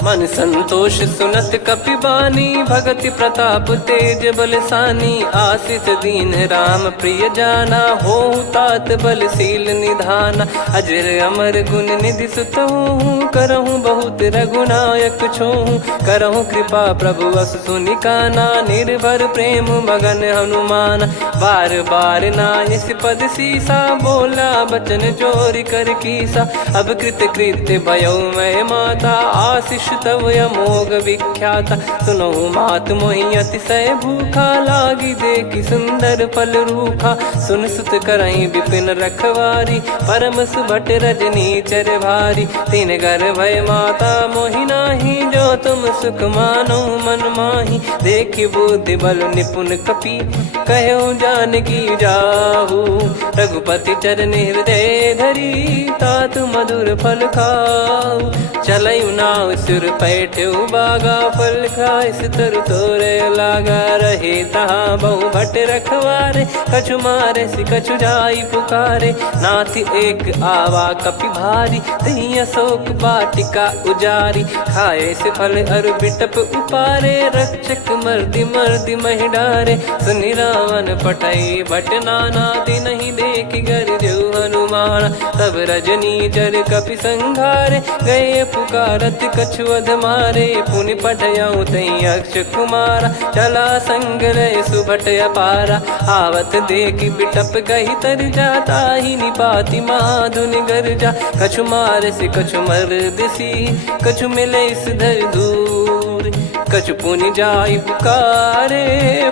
मन संतोष सुनत कपि बानी, भगति प्रताप तेज बलसानी। आशीष दीन राम प्रिय जाना, होहु तात बलशील निधाना। अजर अमर गुण निधि सुतहु, करहु बहुत रघुनायक छोहु। करहु कृपा प्रभु अस सुनि काना, निर्भर प्रेम मगन हनुमान। बार बार नायस पद सीसा, बोला बचन चोरी कर कीसा। अब कृत कृत्य भयो मैं माता, आशीष तव अमोघ विख्याता। सुनो मात मोहि अतिशय भूखा, लागी देखी सुंदर फल रूखा। सुन सुत करई विपिन रखवारी, परम सुभट रजनी चर भारी। तीन घर भय माता मोहि नाही, जो तुम सुख मानो मन माही। देखी बुद्धि बल निपुण कपि, कहो जानकी जाहू। रघुपति चरण हृदय धरी, तात मधुर फल खाऊ। चलऊ नाव सुर पैठऊ बागा, फल खाइस तरु तोरे लागा। रहे तहाँ बहु भट रखवारे, कछु मारे सि कछु जाई पुकारे। नाथ एक आवा कपि भारी, तही अशोक वाटिका उजारी। खाए से फल अरु बिटप उपारे, रक्षक मर्दि मर्दि महि डारे। सुनि रावण पटई भट नाना, तिनहि देखि गरजऊ हनुमान। तब रजनी चर कपि संघारे, गए पुकारत कछु अध मारे। पुनि पटयऊ तई अक्ष कुमारा, चला संग रहे सुभट अपारा। आवत देखि बिटप गही तर जाता, ही निपाति महाधुनि गर्जा। कछु मार से कछु मर्द सी, कछु मिले इस धर दूर। कछु पुनि जाई पुकारे,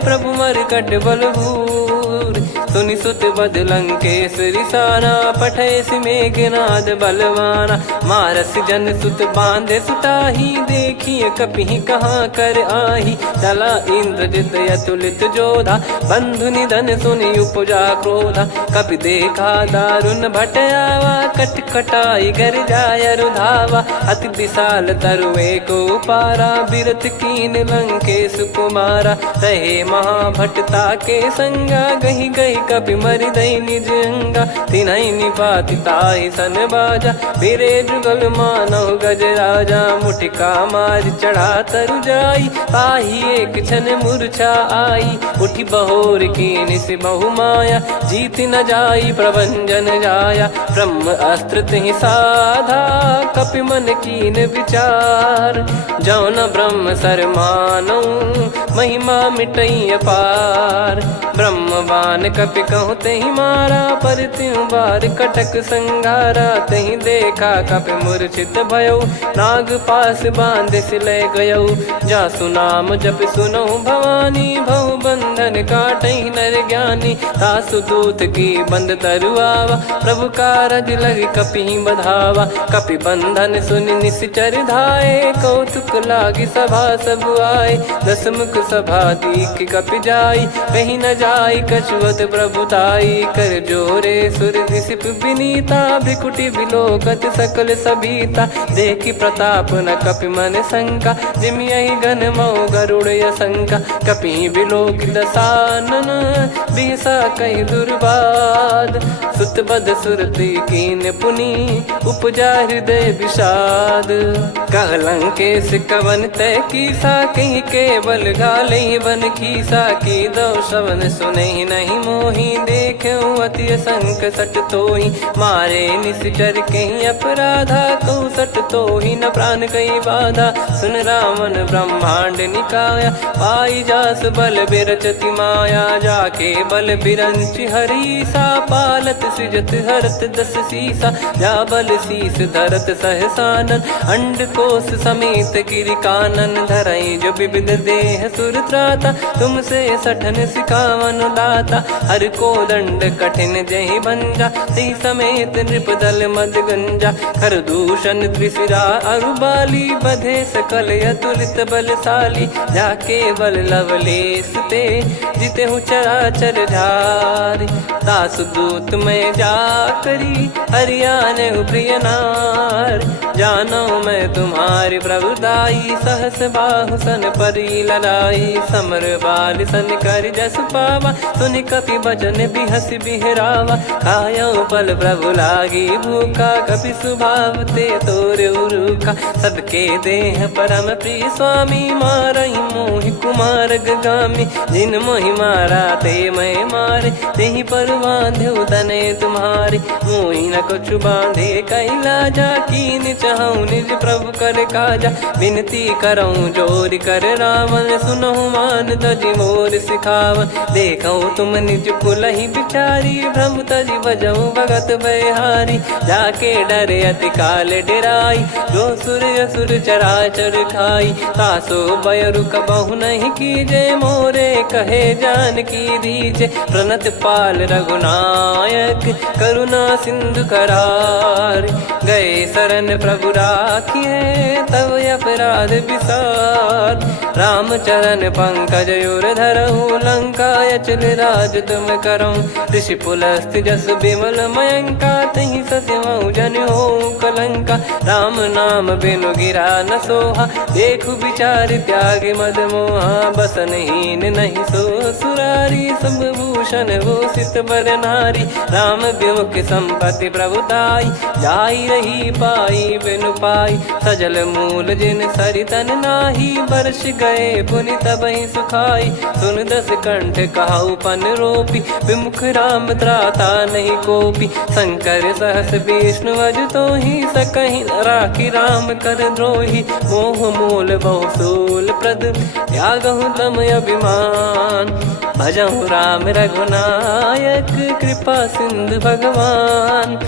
प्रभु मरकट बलभूर। सुनि सुत बद लंकेश रिसाना, पठय मेघनाद बलवाना। मारस जन सुत बांधे सुताही, देखिए कपि कहाँ कर आही। चला इंद्रजित अतुलित जोधा, बंधु निधन सुनि उपजा क्रोधा। कपि देखा दारुण भट आवा, कट कटाई गर जाय रुधावा। अति विशाल तरुए को पारा, बिरथ कीन लंकेश कुमारा। रहे महाभटता के संगा, गही गही कपि मरि दई निज अंगा। तिन्हि निपाति ताहि सन बाजा, फिरे जुगल मानव गज राजा। मुटिका मार चढ़ा तरु जाई, ताहि एक क्षण मूर्छा आई। उठि बहोर कीन से बहु माया, जीत न जाई प्रभंजन जाया। ब्रह्म अस्त्र तिहि साधा, कपि मन कीन विचार। जौ न ब्रह्म सर मानौ, महिमा मिटई अपार। ब्रह्मवान कपि कहु तहि मारा, पर त्यों बार कटक संगारा। तहि देखा कपि मूर्छित भयउ, नाग पास बांध सिले गयउ। जासु नाम जप सुनौ भवानी, भव बंधन काटहि नर ज्ञानी। तासु दूत की बंद तरुआवा, प्रभु कारज लग कपि बधावा। कपि बंधन सुनि निश्चर धाये, कौतुक लागी सभा सब आए। दसमुख सभा दीख कपि जाई, कहीं न जाई कछुअत प्रभुताई कर जोरे सुर दिसिप विनीता भ्रिकुटी बिलोकत सकल सबीता देखी प्रताप न कपि मन शंका जिमि यही गण मऊ गरुड़ शंका कपि बिलोक दसानन बिहसा कई दुर्बाद सुत बद सुरति कीन पुनी उपजा हृदय विषाद कहलंकेश कवन तय कीसा कहीं केवल घाले बन खीसा की दो श्रवण सुने नहीं मोही देखे अति संक सट तोही मारे निश्चर कहीं अपराधा कहूँ सट तोही न प्राण कहीं बाधा सुन रावण ब्रह्मांड निकाया पाई जास बल बिरचति माया जाके बल बिरंच हरीसा पालत सृजत हरत दस सीसा जा बल शीस धरत सहसानन अंड कोश समेत गिरि कानन धरई जो विविध देह सुर त्राता तुमसे सठन सिखावन दाता हर को दंड कठिन जहि भंजा ती समेत नृप दल मद गंजा खर दूषण त्रिशिरा अरुबाली बधे सकल अतुलित बलशाली जाके बल लवलेस ते जिते हूँ चराचर झारी दास दूत में जा करी हरियाणे प्रिय नार जानो मैं तुम्हारी प्रभुताई सहस बाहु सन परी लड़ाई समर बाल सन कर जस पावा सुनि कपि भजन बिहस बिहरावा खायो बल प्रभु लागी भूखा कपि सुभाव ते तोर उरुखा सबके देह परम प्रिय स्वामी मारई मोहि कुमार गामी जिन मोहि मारा ते मैं मारे तेहि पर बांधे उदने तुम्हारे मोहि न कुछ बांधे कैला जा कीन चाहूं निज प्रभु कर काजा विनती करऊं जोर कर रावण सुनहु मान तजि मोर सिखावन देखऊं तुम निज कुलहि बिचारी भ्रम तजि बजऊं भगत बहारी जाके डरे अति काल डेराई जो सुर असुर चराचर खाई तासो बयरु कबहु नहीं कीजे मोरे कहे जान की दीजे प्रणत पाल रघुनायक करुणा सिंधु करार गए शरण प्रभु राखिए तब अपराध विसार राम चरण पंकज उर धरहु लंका अचल राज तुम करऊं ऋषि पुलस्त जस विमल मयंका तहि सत्यमऊ जन हो कलंका राम नाम बिनु गिरा न सोहा देखु विचार त्याग मद मोहा बसनहीन नहीं सो सुरारी सब भूषण भूषित बर नारी राम विमुख संपत्ति प्रभुताई जाई रही पाई बिनु पाई सजल मूल जिन सरितन नाही वर्ष गए पुनि तबहि सुखाई सुन दस कंठ कहाऊ पन रोपी विमुख राम त्राता नहीं कोपी शंकर सहस विष्णु अज तो ही सकहि राखी राम कर द्रोही मोह मूल बहु सूल प्रद त्यागहु तम अभिमान भजहु राम रघुनायक कृपा सिंधु भगवान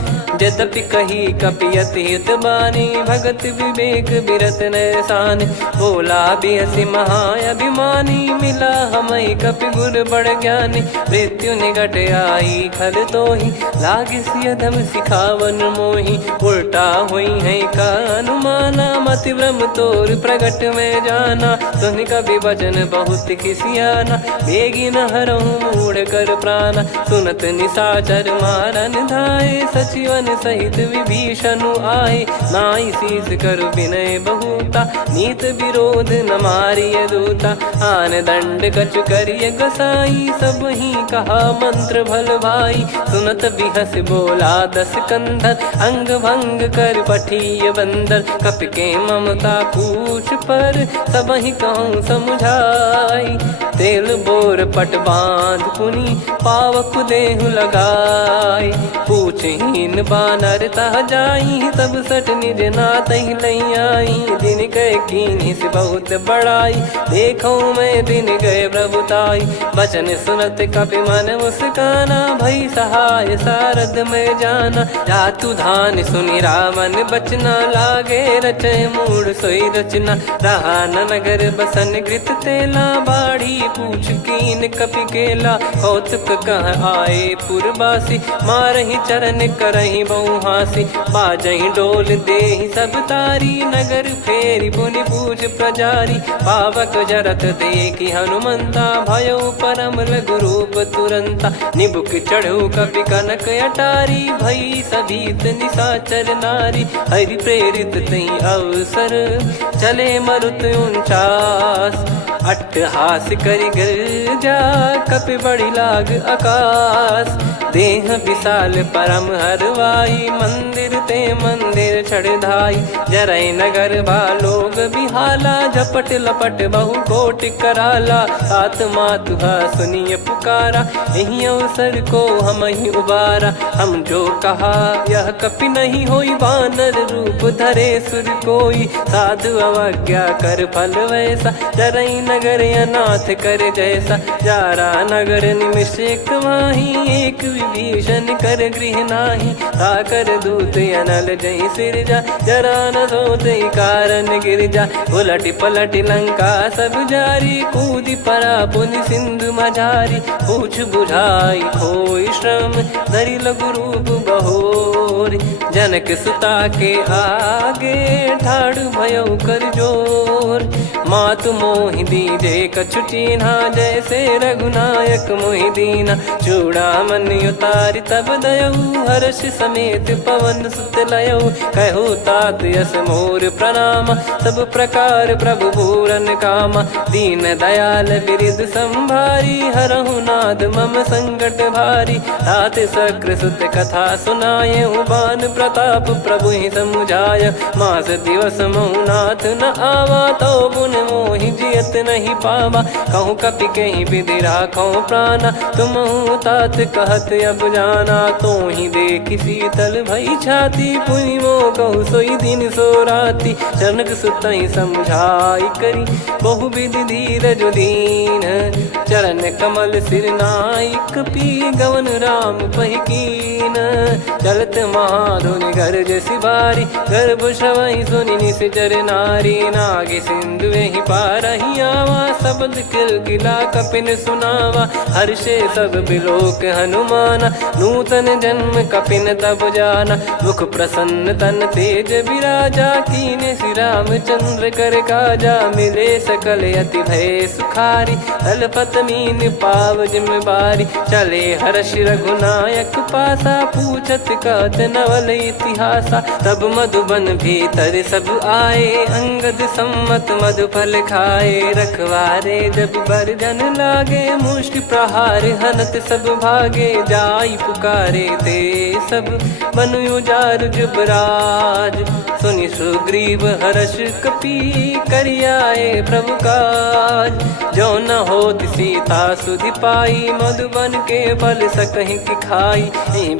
यद्यपि कही कपियति हित बानी भगत विवेक बिरत नैसान बोला बिहसी महाअभिमानी मिला हमई कपि गुर बड़ ज्ञानी मृत्यु निकट आई खल तो ही लागे सियधम सिखावन मोही उल्टा हुई है का अनुमाना मति ब्रह्म तोर प्रगट में जाना सुन कभी वचन बहुत खिसियाना बेगी न हरहु मूढ़ कर प्राणा सुनत निशाचर मारन धाये सचिवन सहित विभीषणु आए नाई शीस कर विनय बहुता नीत विरोध न मारिय दूता आन दंड कछ करिय गसाई सब ही कहा मंत्र भल भाई सुनत बिहस बोला दस कंधर अंग भंग कर पठिय बंदर कप के ममता पूछ पर सब ही कहूँ समझाई तेल बोर पट बांध पुनी पावक देहु लगाई पूछहीन बानर तह जाई तब सट निज नाथ ही लई आई दिन गए कीन्ही से बहुत बड़ाई देखो मैं दिन गए प्रभुताई बचन सुनत कपि मन मुस्काना भई सहाय सारद में जाना जातु धान सुनि रावण बचना लागे रचय मूड सोई रचना रहा न नगर बसन कृत तेला बाढ़ी पूछ कीन कपि केला, कौतुक कह आए पुरबासी, मारहि चरण करहि बहु हासी, बाजहि डोल देहि सब तारी, नगर फेरी पुनि पूज प्रजारी, पावक जरत देखि हनुमंता, भयो परम लघु रूप तुरंता, निबुक चढ़ऊ कपि कनक अटारी, भई सभीत निशाचर नारी, हरि प्रेरित तई अवसर, चले मरुत 49, अट्टहास करि गिरजा, कपि बड़ी लाग आकाश, देह विशाल परम हरवाई, मंदिर ते मंदिर चढ़धाई, जरई नगर बालोग बिहाला, झपट लपट बहु कोट कराला, सात मातुहा सुनिय पुकारा, यही अवसर को हम ही उबारा, हम जो कहा यह कपि नहीं होई, वानर रूप धरे सुर कोई, साधु अवज्ञा कर फल वैसा, जरई नगर अनाथ कर जैसा, जारा नगर निमिष एक माही, एक विभीषण कर गृह नाही, ताकर दूत अनल जय सिरजा, जरा न सोते कारण गिरजा, उलट पलट लंका सब जारी, कूदी परा पुनि सिंधु मझारी, पूछ बुझाई खोई श्रम, धरि लघु रूप बहोर, जनक सुता के आगे, ठाड़ भयो कर जोर, मातु मोहि दीजे कछु चीन्हा, जैसे रघुनायक मोहि दीना, चूड़ामणि उतारि तब दयऊ, हर्ष समेत पवन सुत लयऊ, कहु तात यस मोर प्रणाम, सब प्रकार प्रभु पूरन कामा, दीन दयाल बिरिद संभारी, हरहु नाद मम संकट भारी, तात सक्र सुत कथा सुनाये, बान प्रताप प्रभु ही समुझाय, मास दिवस महु नाथ न आवा, तो पुन मोहि जियत नहीं पावा, कहूँ कपि कहीं विधि राखो प्राणा, तुम तात कहत अब जाना, तो ही देखि शीतल भई छाती, पुनि मो कहु सोई दिन सो राती, जनक सुतहि समझाई करी, बहु विधि धीरज दीन, चरण कमल सिर नाई, कपि गवन राम पहिकीन, चलत महाधुनि गर्ज सिबारी, गर्भ श्रवहि सुनि निश्चर नारी, नागे सिंधु ही पारहि आवा, शब्द किलकिला कपिन सुनावा, हर्षे सब बिलोक हनुमाना, नूतन जन्म कपिन तब जाना, मुख प्रसन्न तन तेज विराजा, कीने श्री रामचंद्र कर काजा, मिले सकल अति भय सुखारी, तलपत मीन पाव जिम्मेवारी, चले हर्ष रघुनायक पासा, पूछत कहत नवल इतिहासा, तब मधुबन भीतर सब आए, अंगद सम्मत मधुफल खाए, रखवारे जब बरजन लागे, मुष्टि प्रहार हनत सब भागे, जाई पुकारे ते सब बन उजार जुबराज, सुनि सुग्रीव हर्ष कपि करियाए प्रभु काज, जो न होत सीता सुधि पाई, मधुबन के बल सकहि की खाई,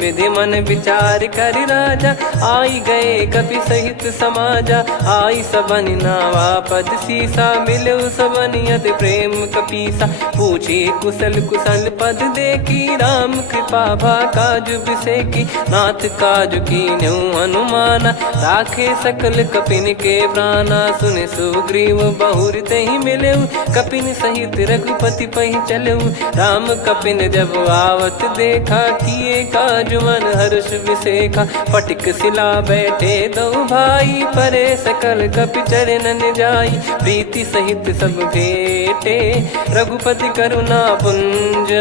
विधि मन विचार कर राजा, आई गए कपि सहित समाजा, आई सबन नावा पद सीसा, मिलो सबनियत प्रेम कपीसा, पूछी कुशल कुशल पद देखी, राम कृपा भा काज बिसेकी, नाथ काज कीन्हु हनुमाना, राखे सकल कपिन के प्राणा, सुने सुग्रीव बहुर तेहि मिलेऊ, कपिन सहित रघुपति पहि चलेऊ, राम कपिन जब आवत देखा, किए काज मन हर्ष विसेखा, पटिक सिला बैठे दो भाई, परे सकल कपि चरणन जाई, प्रीति सहित सब भेटे, रघुपति करुणा पुंज,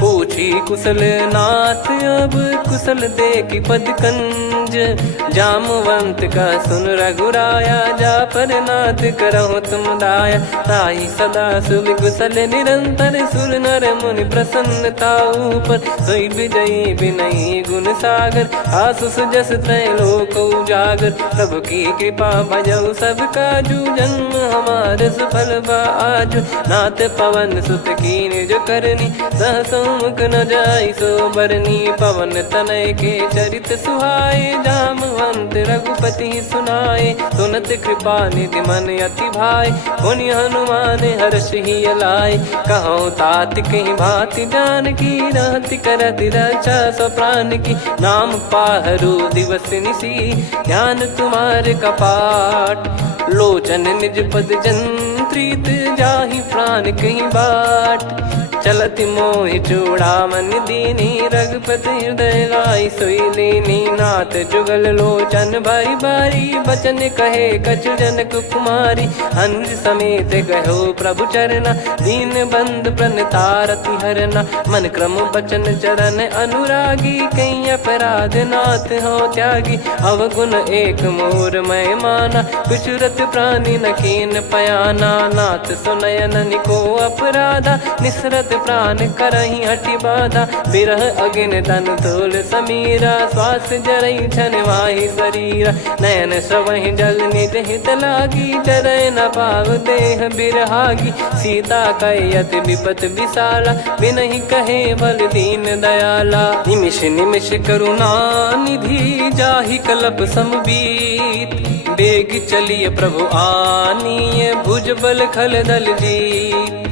पूछी कुशल नाथ अब कुशल देखि पद कंज, जामवंत का सुन रघुराया, जा पर नाथ करहु तुम दाया, ताहि सदा सुभ कुशल निरंतर, सुर नर मुनि प्रसन्नता ऊपर, सोई विजयी विनयी गुण सागर, आसु सुजस त्रैलोक उजागर, प्रभु की कृपा भजऊ सब काजू, जन्म हमार सफल बा आज, नाथ पवन सुत कीन जो करनी, सहसो मुख न जाई सो बरनी, पवन तनय के चरित सुहाए, जामवंत रघुपति सुनाए, सुनत कृपा निधि मन अति भाई, पुनि हनुमान हर्ष ही लाए, कहो तात कहीं भांति जान की, रहति करति रक्षा सो प्राण की, नाम पाहरु दिवस निसी, ध्यान तुम्हारे कपाट, लोचन निज पद जंत प्रीत जाहि प्राण कहीं बाट। चलत मोहि चूड़ामन दीनी रघुपति हृदय लाई सोई लीनी। नाथ जुगल लोचन बारी बारी बचन कहे कछु जनक कुमारी। अनुज समेत गयो प्रभु चरना दीन बंद प्रण तारति हरना। मन क्रम बचन चरण अनुरागी कहीं अपराध नाथ हो त्यागी। अवगुण एक मोर मैं माना कुछुरत प्राणी न कीन पयाना। नाथ सुनयन निको अपराधा निसरत प्राण करही हटि बाधा। बिरह अगिन तन तोल समीरा श्वास जरई छन वाहि शरीरा। नयन श्रवहि जल निज हित लागी चरय न पाव देह बिरहागी। सीता कयत विपत विशाला बिनहि कहे बल दीन दयाला। निमिष निमिष करुणा निधि जाहि कल्प समबीत। बेग चलिए प्रभु आनीय भुज बल खल दल जीत।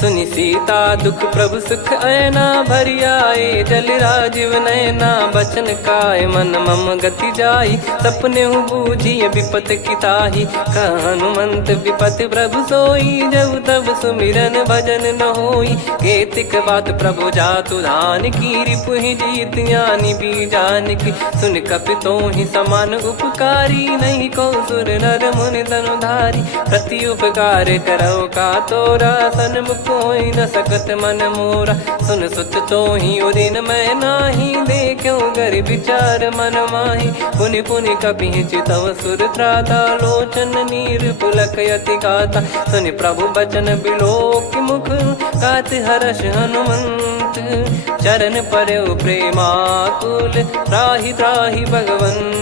सुनि सीता दुख प्रभु सुख ऐना भरि आए जल राजीव नैना। बचन काय मन मम गति जाई सपने बूझी विपत किताही। हनुमंत विपत प्रभु सोई जब तब सुमिरन भजन न होई। केतिक बात प्रभु जातु धान की रिपुहि जीत ज्ञानी बीजान की। सुन कपि तोहि समान उपकारी नहीं को सुर नर मुनि तनुधारी। प्रति उपकार करो का तोरा सन्मुख कोई न सकत मन मोरा। सुन सुत तो ही उदिन मैं नाही देखो गर विचार मन माही। पुनि पुनि कपि चितव सुर त्राता लोचन नीर पुलक यति गाता। सुनि प्रभु बचन बिलोक मुख गात हर्ष हनुमंत। चरण परयो प्रेमाकुल त्राहि त्राहि भगवंत।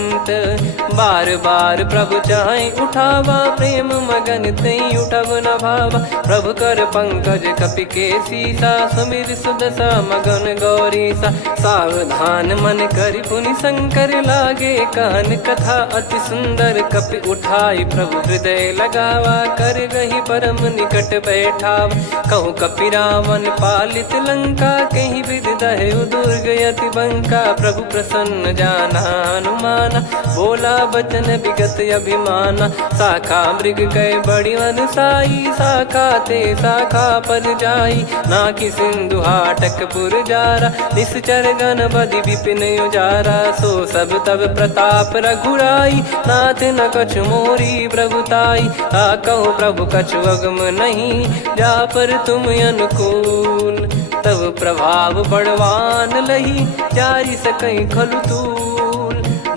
बार बार प्रभु चाहे उठावा प्रेम मगन तई उठब न भावा। प्रभु कर पंकज कपि के सीसा सुमिर सुदशा मगन गौरीसा। सावधान मन करि पुनि शंकर लागे कहन कथा अति सुंदर। कपि उठाई प्रभु हृदय लगावा कर गही परम निकट बैठावा। कहूँ कपि रावण पालित लंका कहीं विधि दहु दुर्ग यति बंका। प्रभु प्रसन्न जाना हनुमाना बोला बचन विगत अभिमाना। शाखा मृग गए बड़ी अनुसाई शाखा ते शाखा पर जाई। ना कि सिंधु हाटक पुर जारा निश्चर गण बदि विपिन उजारा। सो सब तब प्रताप रघुराई नाथ न कछु मोरी प्रभुताई। कहो प्रभु कछु अगम नहीं जा पर तुम अनुकूल। तब प्रभाव बड़वान लही जारी सकई खलु तूल।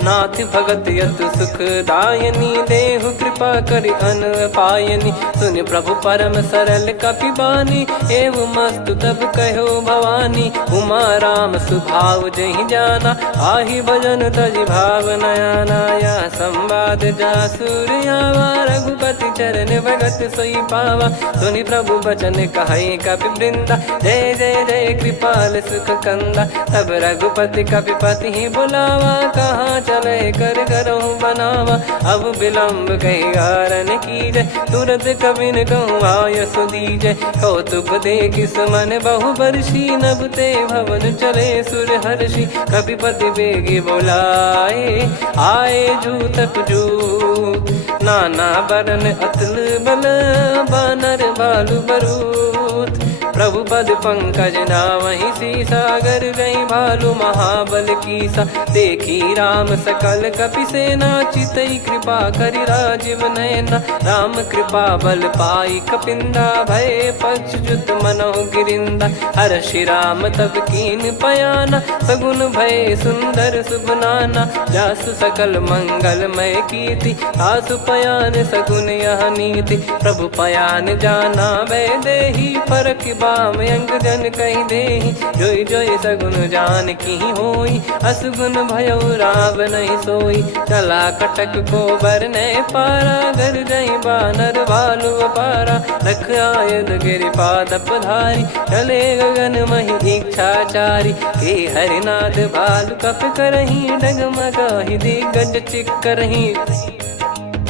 नाथ भगत यतु सुख दायनी देहु कृपा करि अन पायनी। सुन प्रभु परम सरल कपि बानी एवं मस्तु तब कहो भवानी। उमा राम सुभाव जहि जाना आहि भजन तजि भाव नयाना। या संवाद जासुर आवा रघुपति चरण भगत सोई पावा। सुनि प्रभु बचन कहै कपि वृंदा जय जय जय कृपाल सुख कंदा। तब रघुपति कपि पति बुलावा कहाँ चले कर करो बनावा। अब विलम्ब कही कारण कीजय तुरंत कबिन कहूँ आयस दीजय। कौतुक देख सुमन बहु बरसी नभ ते भवन चले सुर हर्षि। कपिपति बेगी बोलाए आए जूतक जूत। नाना बरन अतुल बल बानर बालु बरूत। प्रभु पद पंकज नामहि सीसागर गई भालु महाबल कीसा। देखी राम सकल कपि सेना चितई कृपा करि राजीव नयना। राम कृपा बल पाई कपिंदा भय पक्षजुत मनोह गिरिंदा। हर्षि राम तब कीन पयाना सगुन भय सुंदर सुबनाना। जासु सकल मंगलमय कीर्ति आसु पयान सगुन यह नीति। प्रभु पयान जाना वै देहि फरक बाम अंग जन कहि देहि। जोई जोई सगुन जान की होई असगुन भयो राव नहीं सोई। चला कटक को बरने पारा घर जई बानर भालु पारा। लख आयद गिरि पाद पधारी चले गगन मही इच्छाचारी। के हरिनाथ भालु कप करही डगमगाहि दिग्गज चिक करही।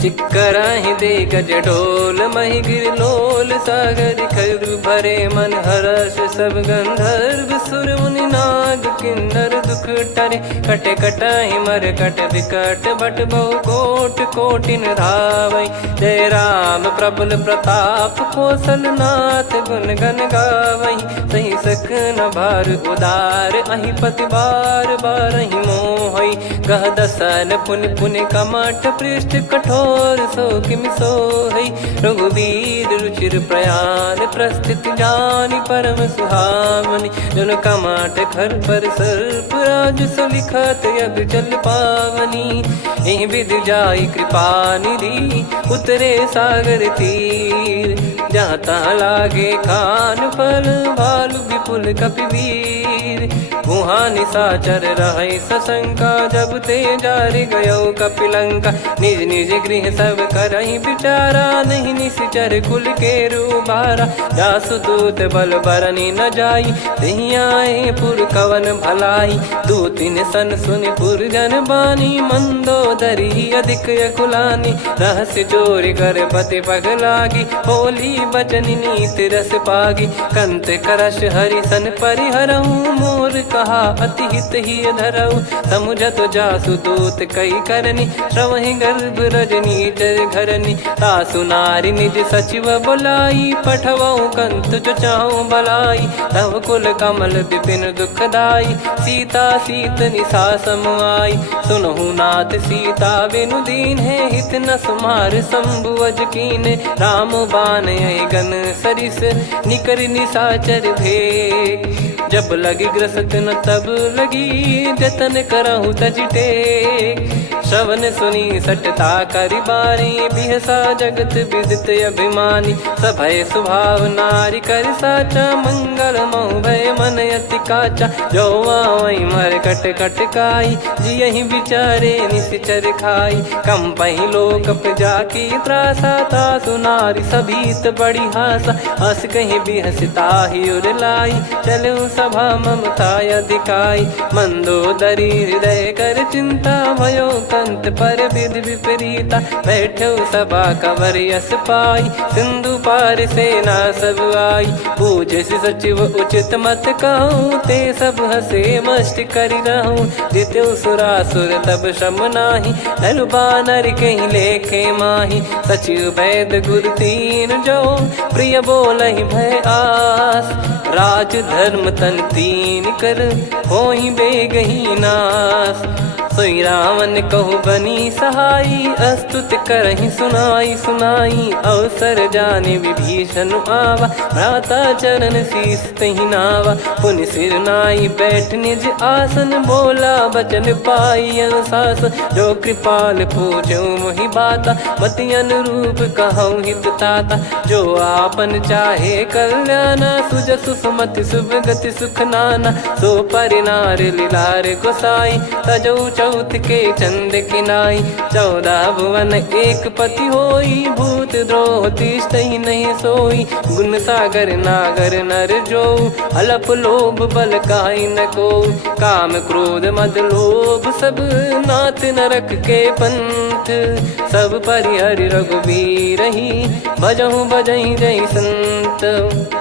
चिक्कराहि दे गज ढोल मही गिर लोल सागर खर भरे मन हर्ष सब गंधर्व सुर मुनि नाग किन्नर दुख टरे कट कटाहि मर कट विकट भट बहु कोट कोटिन धावै जय राम प्रबल प्रताप कौशल नाथ गुण गन गावै सही सकन भार उदार अहि पति बार बारहि मोहै गह दसन पुन पुन कमठ पृष्ठ कठोर सो किमि सोहै रघुवीर रुचिर प्रयाण प्रस्थित जानि परम सुहावनि जन कमठ खर पर सर्प राज सलिखत अब चल पावनी एहि विधि जाई कृपा निधि उतरे सागर तीर जहाँ तहाँ लागे खान फल भालु विपुल कपिवीर वहाँ निशाचर रहै सशंका जब ते जारि गयो कपिलंका निज निज गृह सब करहि विचारा नहीं निश्चर कुल के रूबारा जासु दूत बल बरनी न जाई तेहि आए पुर कवन भलाई दू तीन सन सुन पुर जन बानी मंदोदरी अधिक अकुलानी रहस्य चोरी कर पति पग लागी होली बचन नीत रस पागी कंत करश हरि सन परिहरऊ मोर कहा अति हित ही धरऊ समुझत जासु दूत कई करनी श्रवहि गर्भ रजनी चर घरनी तासु नारी निज सचिव बुलाई पठवऊ कंत जो चाहूं बलाई तव कुल कमल विपिन दुखदाई सीता सीत निशा समाई सुनहु नाथ सीता बिनु दीन है हित न सुमार शंभु अज कीन राम बान गन सरिस निकर निशाचर भेग जब लगी ग्रसत न तब लगी जतन करहु तज टेक श्रवण सुनी सटता करि बारी बिहसा जगत विदित अभिमानी सभय स्वभाव नारी कर साचा मंगल महु भय मन अति काचा जो आवै मर कट कट काई जियहि विचारे निश्चर खाई कम पहि लोक जाकी त्रासा तासु नारी सभीत बड़ी हासा हस कहीं बिहसता ही उर लाई चलऊ सभा ममता अधिकाई मंदोदरी हृदय कर चिंता भयो कंत पर विधि विपरीता बैठो सभा कवर यस पाई सिंधु पार सेना सब आई पूजे सचिव उचित मत कहूँ ते सब हसे मस्त करि रहूं जित्यु सुरासुर तब श्रम नाही नल बानर कहीं लेखे माही सचिव वैद गुरु तीन जो प्रिय बोलहि भय आस राज धर्म तन तीन कर होहि बेगही नास सोई रावण कहु बनी सहाई अस्तुत करहि सुनाई सुनाई अवसर जाने विभीषण आवा भ्राता चरण शीस तहि नावा पुनि सिर नाई बैठ निज आसन बोला बचन पाई अनुशासन जो कृपाल पूछो मोहि बाता मति अनुरूप कहूँ हित ताता जो आपन चाहे कल्याणा सुजसु सुमति शुभ गति सुख नाना सो परिनार लीलार गोसाई तजौ चौथ के चंद किनाई 14 भुवन एक पति होई भूत द्रोह तिष्ठहि नहीं सोई गुण सागर नागर नर जो अलप लोभ बल काई न को काम क्रोध मद लोभ सब नाथ नरक के पंथ सब परिहरि रघुवीर ही भजहु भजहि जय संत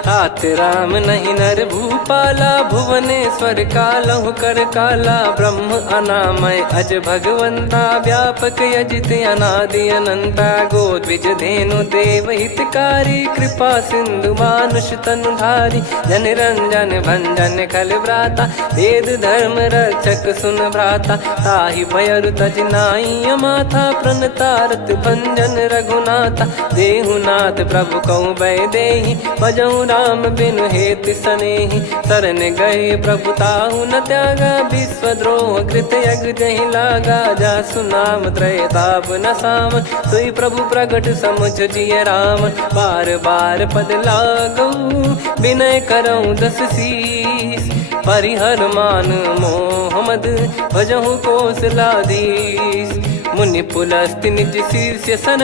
हाथ राम नहीं नर भूपाला भुवनेश्वर कालहु कर काला ब्रह्म अनामय अज भगवंता व्यापक यजित अनादि अनंता गोद्विज धेनु देव हितकारी कृपा सिंधु मानुष तनुधारी जन रंजन भंजन खल भ्राता वेद धर्म रक्षक सुन भ्राता ताहि भयरु तज नाई माथा प्रणतारत भंजन रघुनाथा देहुनाथ प्रभु कहु भय देहि भजहु राम बिनु हेति सनेहि शरण गए प्रभु ताहु न त्यागा विश्वद्रोह कृत यज्ञ जहि लागा जासु नाम त्रयताप न साम सोई प्रभु प्रगट समुझ जिय राम बार बार पद लागऊ विनय करऊँ दस शीस परिहर मान मोह मद भजहु कौशलाधीश मुनि पुलस्त्य निज शीर्ष सन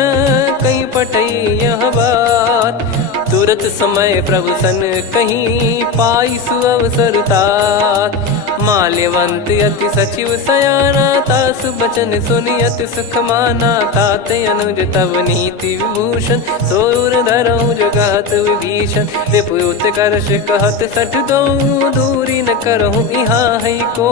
कहीं पटई यह बात तुरत समय प्रभु सन कहीं पाई सुअवसर तात माल्यवंत अति सचिव सयाना, तास बचन सुनि अति सुख माना। ताते अनुज तव नीति विभूषण, सोर धरहु जगत विभीषण। विपुत करश कहत सठ दो, दूरी न करहु इहाँ है को।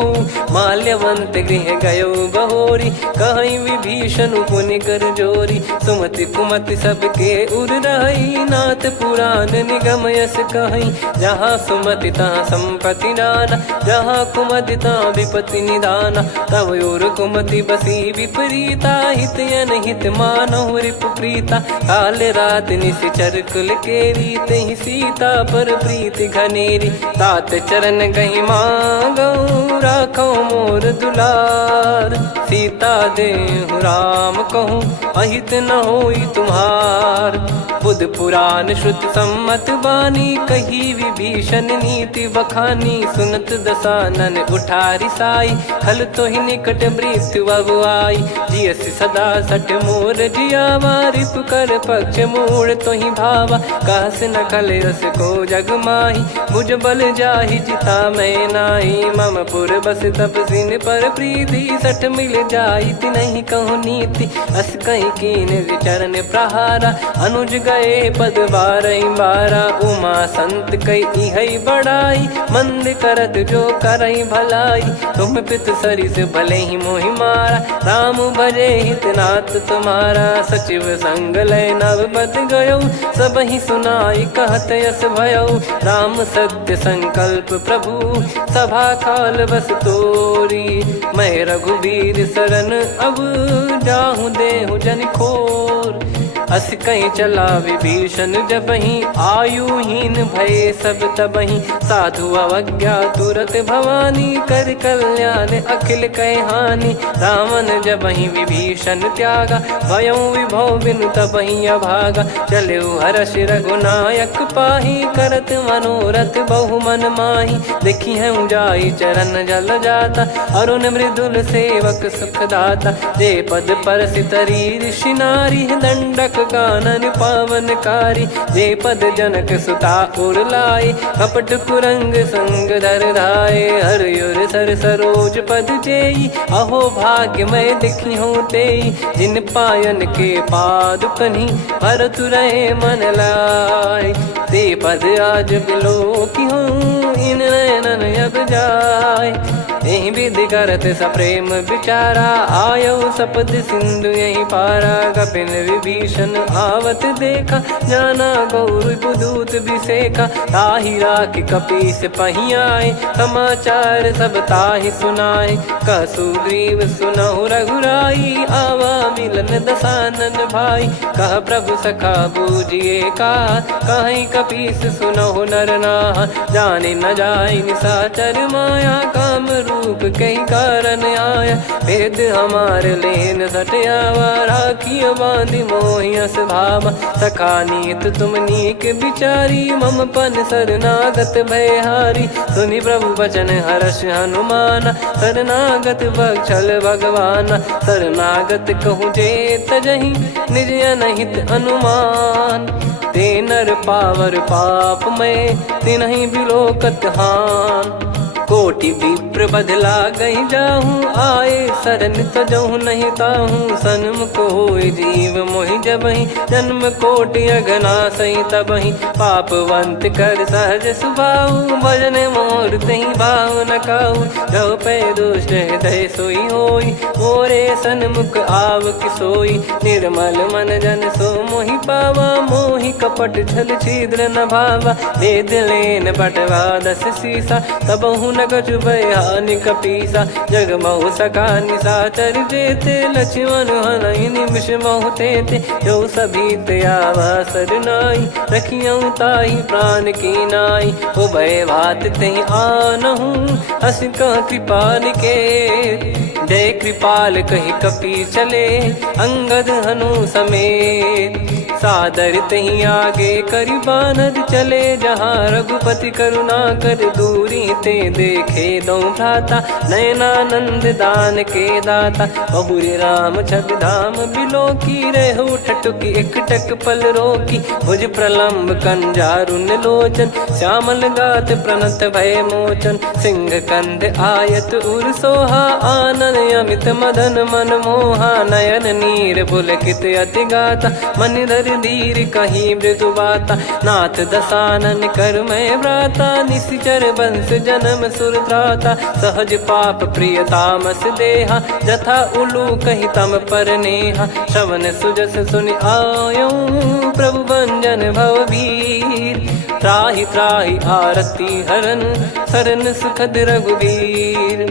माल्यवंत गृह गयो बहोरी, कहीं विभीषण पुनि कर जोरी। सुमति कुमति सबके उर रही, नाथ पुराण निगम यस कहीं। जहाँ सुमति तहाँ संपत्ति नाना, जहाँ कुमति तहाँ विपत्ति निदाना। तव और कुमति बसी विपरीता, हित अनहित मानहु रिप प्रीता। काल रात निशिचर कुल केरी, तहि सीता पर प्रीति घनेरी। तात चरण गहि मांगऊ, राखो मोर दुलार। सीता देहु राम कहूँ, अहित न होई तुम्हार। बुध पुराण श्रुत सम्मत बानी, कही विभीषण नीति बखानी। सुनत दसानन उठारी साई, खल तो ही निकट मृत्यु अब आई। जियस सदा सठ मोर जियावा, रिप कर पक्ष मूड़ तो ही भावा। कहस न खल रस को जग माही, भुज बल जाहि जिता मैं नाही। मम पुर बस तपसिन पर प्रीति, सठ मिल जाई तिनहि कहूँ नीति। अस कहीं कीन चरण प्रहारा, अनुज गए पद बारही बारा। उमा संत कई इहै बड़ाई, मंद करत जो करई भलाई। तुम पित सरिस भले ही मोहि मारा, राम भजे हित नाथ तुम्हारा। सचिव संग लय नवबत गयो, सब ही सुनाई कहत यस भयो। राम सत्य संकल्प प्रभु, सभा काल बस तोरी। मैं रघुबीर शरण अब, जाहूँ देहु जन खोर। अस कहीं चला विभीषण जबहि, आयुहीन भये सब तबहि। साधु अवज्ञा तुरत भवानी, कर कल्याण अखिल कह हानि। रावण जबहि विभीषण त्यागा, भयउ विभव बिनु तबहि अभागा। चलऊ हर्ष रघुनायक पाहि, करत मनोरथ बहु मन माहि। देखी है जाई चरण जल जाता, अरुण मृदुल सेवक सुखदाता। जे पद परसि तरी ऋषि नारी, दंडक कानन पावनकारी। जे पद जनक सुता उर लाए, कपट कुरंग संग धर धाये। हरियुर सर सरोज पद जेई, अहो भाग्य मैं दिखी हूँ तेई। जिन पायन के पाद कन्ही, भरत रहे मन लाए। ते पद आज बिलो की हूँ, इन नयनन अब जाय। यही विधि करत सप्रेम विचारा, आयो सपद सिंधु यही पारा। कपिन विभीषण आवत देखा, जाना गौर पुदूत बिसेखा। ताहि राख कपीस पही आए, समाचार सब ताहि सुनाए। कह सुग्रीव सुनहु रघुराई, आवा मिलन दसानन भाई। कह प्रभु सखा बूझिए का, कहीं कपीस सुनहु नर नाहा। जाने न जाय निशाचर माया, काम रूप कई कारण आया। भेद हमार लेन सटयावा, राखिय बांधि मोहियस भावा। सखा नीत तुम नीक बिचारी, मम पन शरणागत भयहारी। सुनि प्रभु बचन हर्ष हनुमाना, शरणागत बक्षल भगवाना। शरणागत कहूँ जे तजहि, निज अनहित अनुमान। ते नर पावर पाप में, तिन्हि बिलोकत हान। कोटि विप्र बदला गई जाहूँ, आए शरण तजहु नहीं ताहूँ। सन्मुख होय जीव मोहि जबहि, जन्म कोटि अगना सही तबहि। पापवंत कर सहज सुभाऊ, भजन मोर तहि भाव न काऊ। जो पै दुष्ट हृदय सोई होई, मोरे सन्मुख आव किसोई। निर्मल मन जन सो मोहि पावा, मोहि कपट छल छिद्र न भावा। वेद लेन बटवा दस सीसा, तबहु न कछु भयानि कपीसा। जग महु सका निशाचर जेते, लक्ष्मण हनहि निमिष महु तेते। जो सभी त्यावा सरनाई, रखियऊ ताहि प्राण की नाई। उभय भात तहि आनहु, अस कह कृपाल के। जय कृपाल कहि कपी चले, अंगद हनु समेत। सादर तही आगे करि बानर चले, जहाँ रघुपति करुणा कर दूरी ते देखे दो भ्राता। नयनानंद दान के दाता, बहुरी राम छवि धाम बिलो की रहु ठटुकी एकटक पल रोकी, भुज प्रलम्ब कंजारुन लोचन, श्यामल गात प्रणत भय मोचन, सिंह कंध आयत उर सोहा, आनन अमित मदन मन मोहा, नयन नीर पुलकित अति गाता, मन धर धीर कहीं मृदु बाता, नाथ दसानन कर मैं व्राता, निशिचर बंस जन्म सुर त्राता, सहज पाप प्रिय तामस देहा, जथा उलू कही तम पर नेहा, श्रवण सुजस सुनि आयो प्रभु भंजन भवभीर, त्राहि त्राहि आरती हरन सरन सुखद रघुवीर,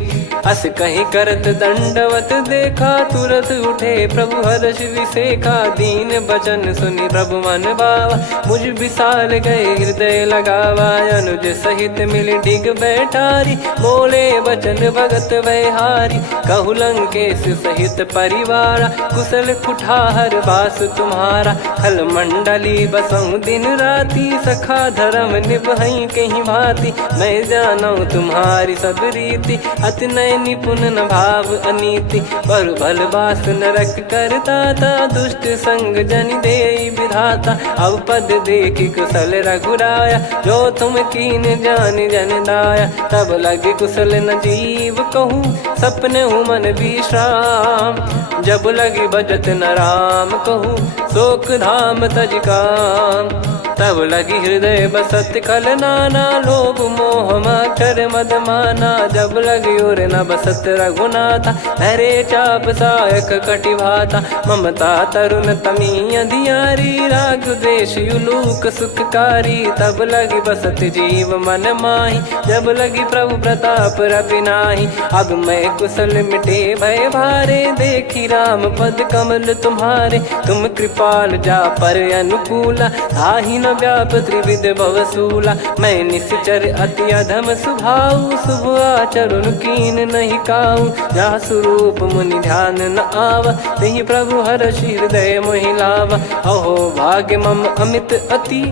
अस कहीं करत दंडवत देखा, तुरत उठे प्रभु हर्ष विसेखा, दीन बचन सुनि प्रभु मन भावा, मुझ विशाल गए हृदय लगावा, अनुज सहित मिल डिग बैठारी, बोले बचन भगत वैहारी, कहु लंकेश सहित परिवारा, कुशल कुठार बास तुम्हारा, खल मंडली बसऊं दिन राती, सखा धर्म निभई कहीं भांति, मैं जानू तुम्हारी सब रीति, अति नय निपुण न भाव अनीति, पर भल बास नरक करता था, दुष्ट संग जन दे विधाता, अब पद देखी कुशल रघुराया, जो तुम कीन जान जन दाया, तब लगे कुशल न जीव कहूँ, सपने हूँ मन विश्राम, जब लगी बजत न राम कहूँ, शोक धाम तज काम, तब लगी हृदय बसत खल नाना, लोभ मोह मकर मद माना, जब लगी और न बसत रघुनाथा, हरे चाप सायक कटि भाता, ममता तरुण तमी अधियारी, राग द्वेष युलूक सुखकारी, तब लगी बसत जीव मन माही, जब लगी प्रभु प्रताप रविनाही, अब मैं कुशल मिटे भय भारे, देखी राम पद कमल तुम्हारे, तुम कृपाल जा पर अनुकूला, ताहि न व्याप त्रिविध भवसूला, मैं निश्चर अति अधम सुभाऊ, शुभ आचरण कीन नहीं काऊ, जहाँ स्वरूप मुनि ध्यान न आवा, तहि प्रभु हर्ष हृदय मोहि लावा, अहो भाग्य मम अमित अति,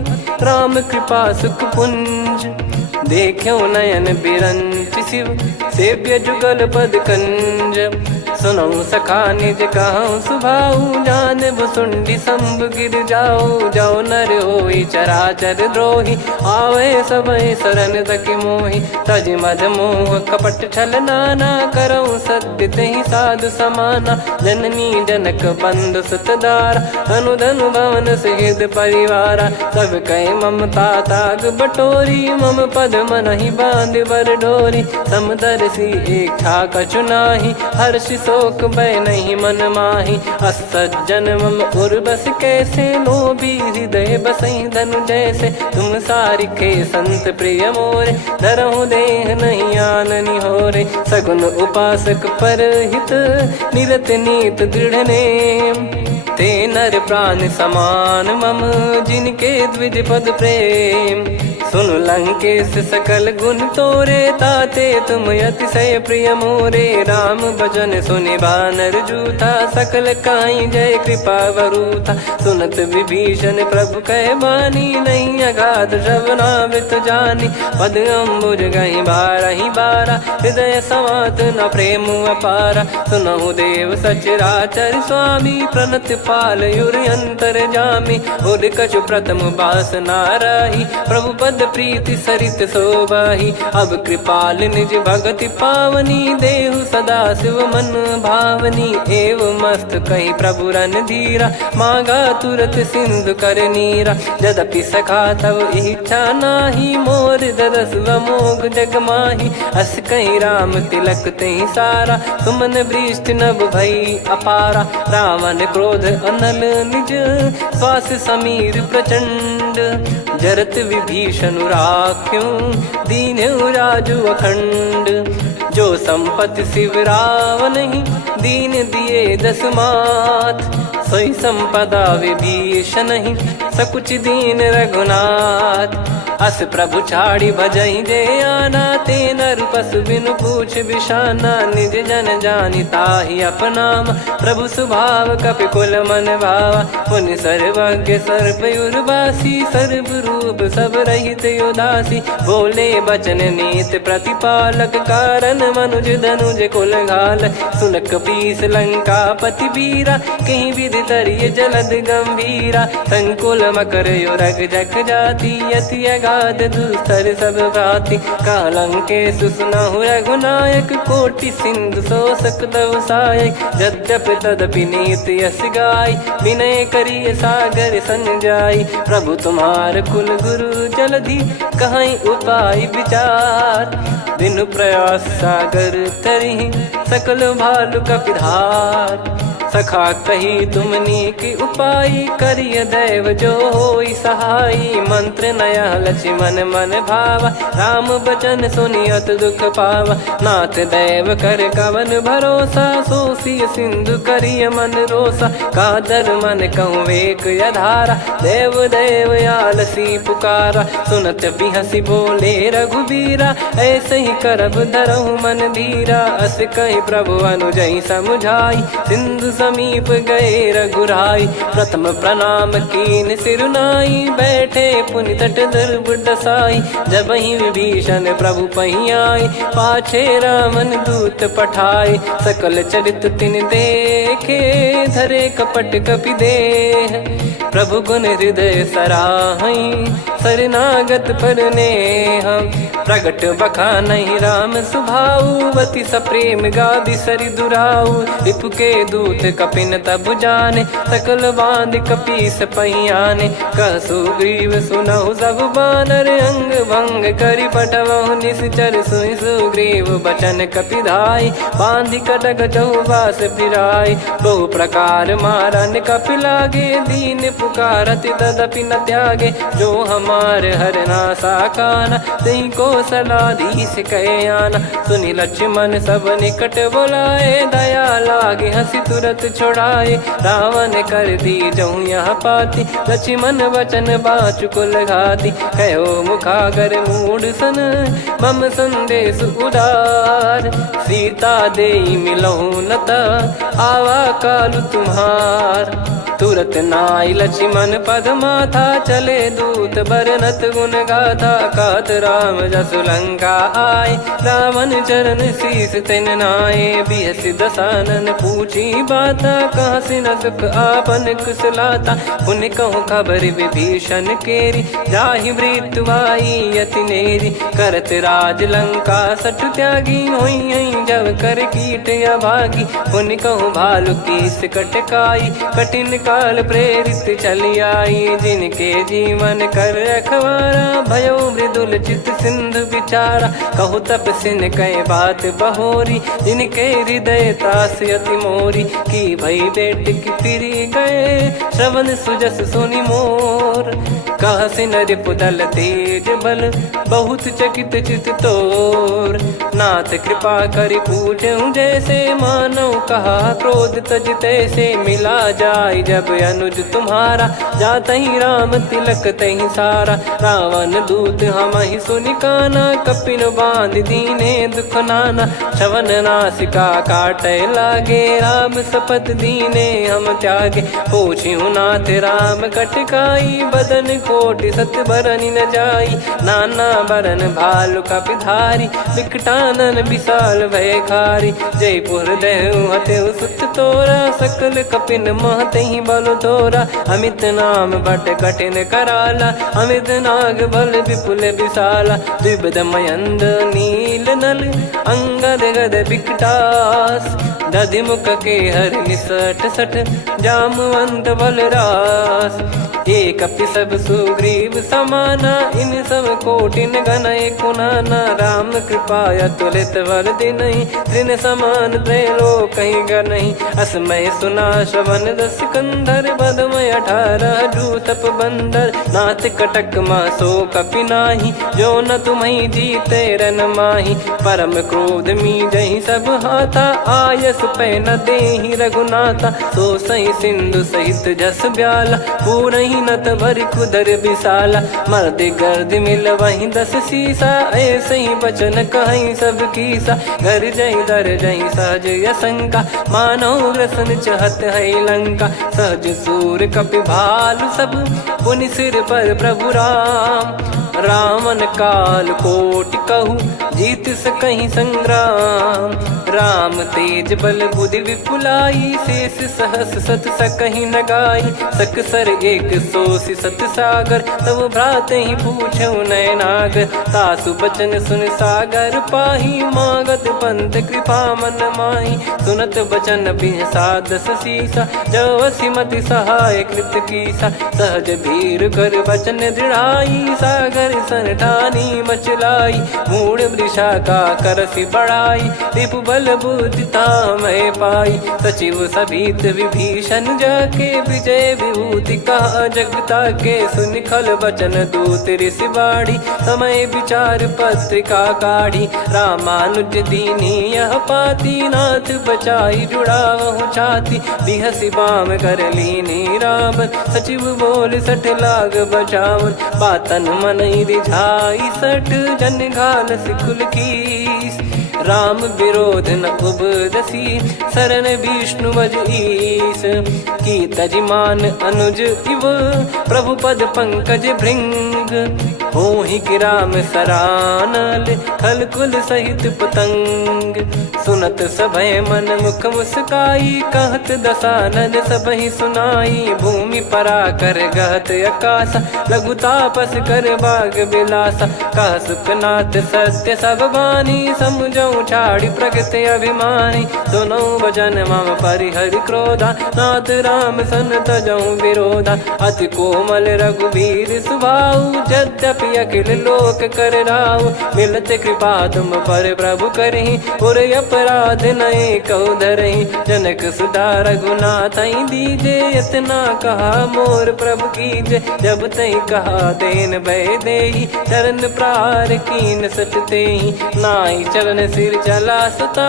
राम कृपा सुख पुंज, देखो नयन बिरंच शिव, सेव्य जुगल पद कंज, सुनऊ सखा निज कहूँ सुभाऊ, जान भुसुंडी संभ गिर जाओ, जाओ नर होई चराचर द्रोही, आवे सबय शरण तक मोहि, तज मद मोह कपट छल नाना, करऊँ सत्य तहि साधु समाना, जननी जनक बंधु सुतदारा, धनु धनु भवन सहित परिवारा, सब कहे ममता ताग बटोरी, मम पद मनहि बांध बर डोरी, समदर्शी इच्छा कछु नाही, हर्ष शोक भय नहीं मन माही, असज्जन मम उर्वश कैसे, लोभी हृदय बसई धनु जैसे, तुम सारिखे संत प्रिय मोरे, धरहु देह नहीं आननि होरे, सगुन उपासक पर हित, निरत नीत दृढ़ नेम, ते नर प्राण समान मम, जिनके द्विज पद प्रेम, सुन लंकेश सकल गुण तोरे, ताते तुम अतिशय प्रिय मोरे, राम भजन सुनि बानर जूथा, सकल काई जय कृपा वरूथा, सुनत विभीषण प्रभु कह बानी, नहीं अगाध श्रवणामृत जानी, पद अम्बुज गहि बारहि बारा, हृदय समात न प्रेम अपारा, सुनहु देव सचराचर स्वामी, प्रणत पाल युर अंतर जामी, उर कछु प्रथम बास नाराही, प्रभु पद प्रीति सरित शोभाही, अब कृपाल निज भगति पावनी, देहु सदा शिव मन भावनी, एव मस्त कही प्रभु रन धीरा, मांगा तुरत सिंधु कर नीरा, यद्यपि सखा तब इच्छा नाही, मोर दरस मोग जग माही, अस कहीं राम तिलक तहि सारा, सुमन वृष्टि नभ भई अपारा, रावण क्रोध अनल निज, श्वास समीर प्रचंड, जरत विभीषण राख्यों, दीन राजु अखंड, जो संपत्ति शिव रावण ही, दीन दिए दस मात, सोई संपदा विभीषण ही, सकुच दीन रघुनाथ, अस प्रभु छाड़ी भजई जे आना, ते नर पशु बिनु पूछ बिशाना, निज जन जानि ताहि अपनाम, प्रभु स्वभाव कपि कुल मन भावा, पुनि सर्वज्ञ सर्वयुर्वासी, सर्व रूप सब रहित उदासी, बोले बचन नीत प्रतिपालक, कारण मनुज धनुज कुल घाल, सुनक पीस लंका पति बीरा, कहीं विधि तरिय जलद गंभीरा, संकुल मकर युरग जग जाति, यति अगाध दुस्तर सब भाति, कालंके सुसुनहु रघुनायक, कोटि सिंधु शोषक तव सहायक, यद्यप तदपि नीत यस गाय, विनय करिय सागर सन जाई, प्रभु तुम्हार कुल गुरु जलधि, कहीं उपाय विचार, बिनु प्रयास सागर तरिहि, सकल भालु कपिधार, सखा कही तुमनी की उपाय, करिय दैव जो होई सहाई, मंत्र नया लक्ष्मण मन भावा, राम बचन सुनियत दुख पावा, नाथ दैव कर कवन भरोसा, सोसिय सिंधु करिय मन रोसा, कादर मन कहूँ वेक यधारा, देव देव आलसी पुकारा, सुनत बिहसी बोले रघुबीरा, ऐसे ही करब धरहु मन धीरा, अस कही प्रभु अनुजई समुझाई, सिंधु समीप गए रघुराई, प्रथम प्रणाम कीन सिरुनाई, बैठे पुनि तट दर्भ डसाई, जब ही विभीषण प्रभु पही आई, पाछे रामन दूत पठाई, सकल चरित तिन देखे, धरे कपट कपि देह, प्रभु गुण हृदय सराहई, शरणागत पर नेह, प्रगट बखानहि राम सुभाऊ, बति सप्रेम गादि सरि दुराऊ, रिपु के दूत कपिन तब जाने, सकल बांध कपीस पहियाने, कह सुग्रीव सुनहु सब बानर, अंग भंग करि पठवहु निश्चर, सुनि सुग्रीव बचन कपिधाई, बांधि कटक चहुबास फिराई, बहु प्रकार मारन कपि लागे, दीन पुकारति तदपि न त्यागे, जो हमार हरना साकाना, तई को सलाधीश कहे आना, सुनि लक्ष्मण सब निकट बोलाए, दया लागे हंसी तुरत छोड़ाए, रावण कर दी जऊँ यहाँ पाती, लक्ष्मण वचन बाचु कुल घाती, कहो मुखागर मूढ़ सन, मम संदेश उदार, सीता देई मिलहु नता, आवा कालु तुम्हार, तुरत नाई लक्ष्मण पद माथा, चले दूत बरनत गुण गाथा, कहत राम जसु लंका आए, रावण चरण शीस तिन नाये, बिहसि दसानन पूछी बाता, कहाँ से न सुख आपन कुशलाता, पुनि कहूँ खबर विभीषण केरी, जाहि मृत्यु आई यति नेरी, करत राज लंका सठ त्यागी, होई जब कर कीट अभागी, पुनि कहूँ भालु कीस कटकाई, कठिन काल प्रेरित चली आई, जिनके जीवन कर रखवारा, भयो मृदुल चित सिंधु विचारा, कहु तपसिन कई बात बहोरी, जिनके हृदय तास अति मोरी, की भई बेट की फिरी गए, श्रवण सुजस सुनि मोर, कह सिन रिपुदल तेज बल, बहुत चकित चित तोर, नाथ कृपा करि पूछऊँ जैसे, मानव कहा क्रोध तज तैसे, मिला जाय जब अनुज तुम्हारा, जात ही राम तिलक तही सारा, रावण दूत हम ही सुनि काना, कपिन बांध दीने दुख नाना, श्रवण नासिका काटे लागे, राम शपथ दीने हम त्यागे, पूछिहु नाथ राम कटकाई, बदन कोटि सत बरनि न जाई, नाना बरन भालु कपिधारी, विकटानन विशाल भय खारी, जयपुर देहु हतेउ सुत तोरा, सकल कपिन महतहि बल तोरा, अमित नाम बट कठिन कराला, अमित नाग बल विपुल विशाला, द्विबद मयंद नील नल, अंगद गद विकटास, दधिमुख के हर निसठ सठ, जामवंत बलरास, एक अपि सब सुग्रीव समाना, इन सब कोटिन गनय कुनाना, राम कृपा अतुलित बल दिनहि, तृण समान त्रैलोकहि गनहि, असमय सुना श्रवण दस कंधर, बदमय 18 जूतप बंदर, नाथ कटक मासो कपि नाही, जो न तुम्हि जीते रन माही, परम क्रोध मी जहि सब हाथा, आयस पे न देहि रघुनाथा, सो सही सिंधु सहित जस ब्याला, पूरही नत भर कुदर विशाला, मर्द गर्द मिल वहीं 10 सीसा, ऐसे ही बचन कहीं सब कीसा, घर जय दर जय सहज यसंका, मानो ग्रसन चहत है लंका, सहज सूर कपि भालु सब, पुनि सिर पर प्रभु राम, रामन काल कोटि कहु, जीत सकहीं संग्राम, राम तेज बल बुद्धि विपुलाई, शेष सहस सत सकहीं न गाई, सकसर एक सोसी सत सागर, तब भ्रात ही पूछो नयनागर, तासु बचन सुन सागर पाही, मागत पंत कृपा मन माही, सुनत बचन बिहसादस सीसा, जवसी मति सहाय कृत कीसा, सहज भीर कर बचन दृढ़ाई, सागर सन ठानी मचलाई, मूड वृषा का करसी बढ़ाई, रिपु बल बुद्धिता मैं पाई, सचिव सभीत विभीषण जाके, विजय विभूति कहा जगता के, सुन खल बचन दूत ऋषि बाड़ी, समय विचार पत्रिका काढ़ी, रामानुज दीनी यह पाती, नाथ बचाई जुड़ावहु छाती, बिहसी बाम कर लीनी राम, सचिव बोल सठ लाग बचावन, बातन मन रिझाई सठ, जन घाल सिकुल कीस, राम विरोध न उपदसी, शरण विष्णु भज ईस, की तजिमान अनुज इव, प्रभु पद पंकज भृंग, होहि कि राम सरानल, खल कुल सहित पतंग, सुनत सभय मन मुख मुस्काई, कहत दसानन सबहि सुनाई, भूमि परा कर गहत आकाशा, लघु तापस कर बाग बिलासा, कह सुखनाथ सत्य सब बानी, समुझौ छाड़ी प्रगति अभिमानी, सुनो भजन मम परिहरि क्रोधा, नाथ राम सन तजौ विरोधा, अति कोमल रघुवीर सुभाऊ, यद्यपि अखिल लोक कर राऊ, मिलत कृपा तुम पर प्रभु करहि, और अपराध नये कौ धरहि, जनक सुधा रघुनाथ दीजे, इतना कहा मोर प्रभु कीजे, जब तई कहा देन भय देहि, चरण प्रार कीन सट तेहि, नाई चरण सिर चला सता,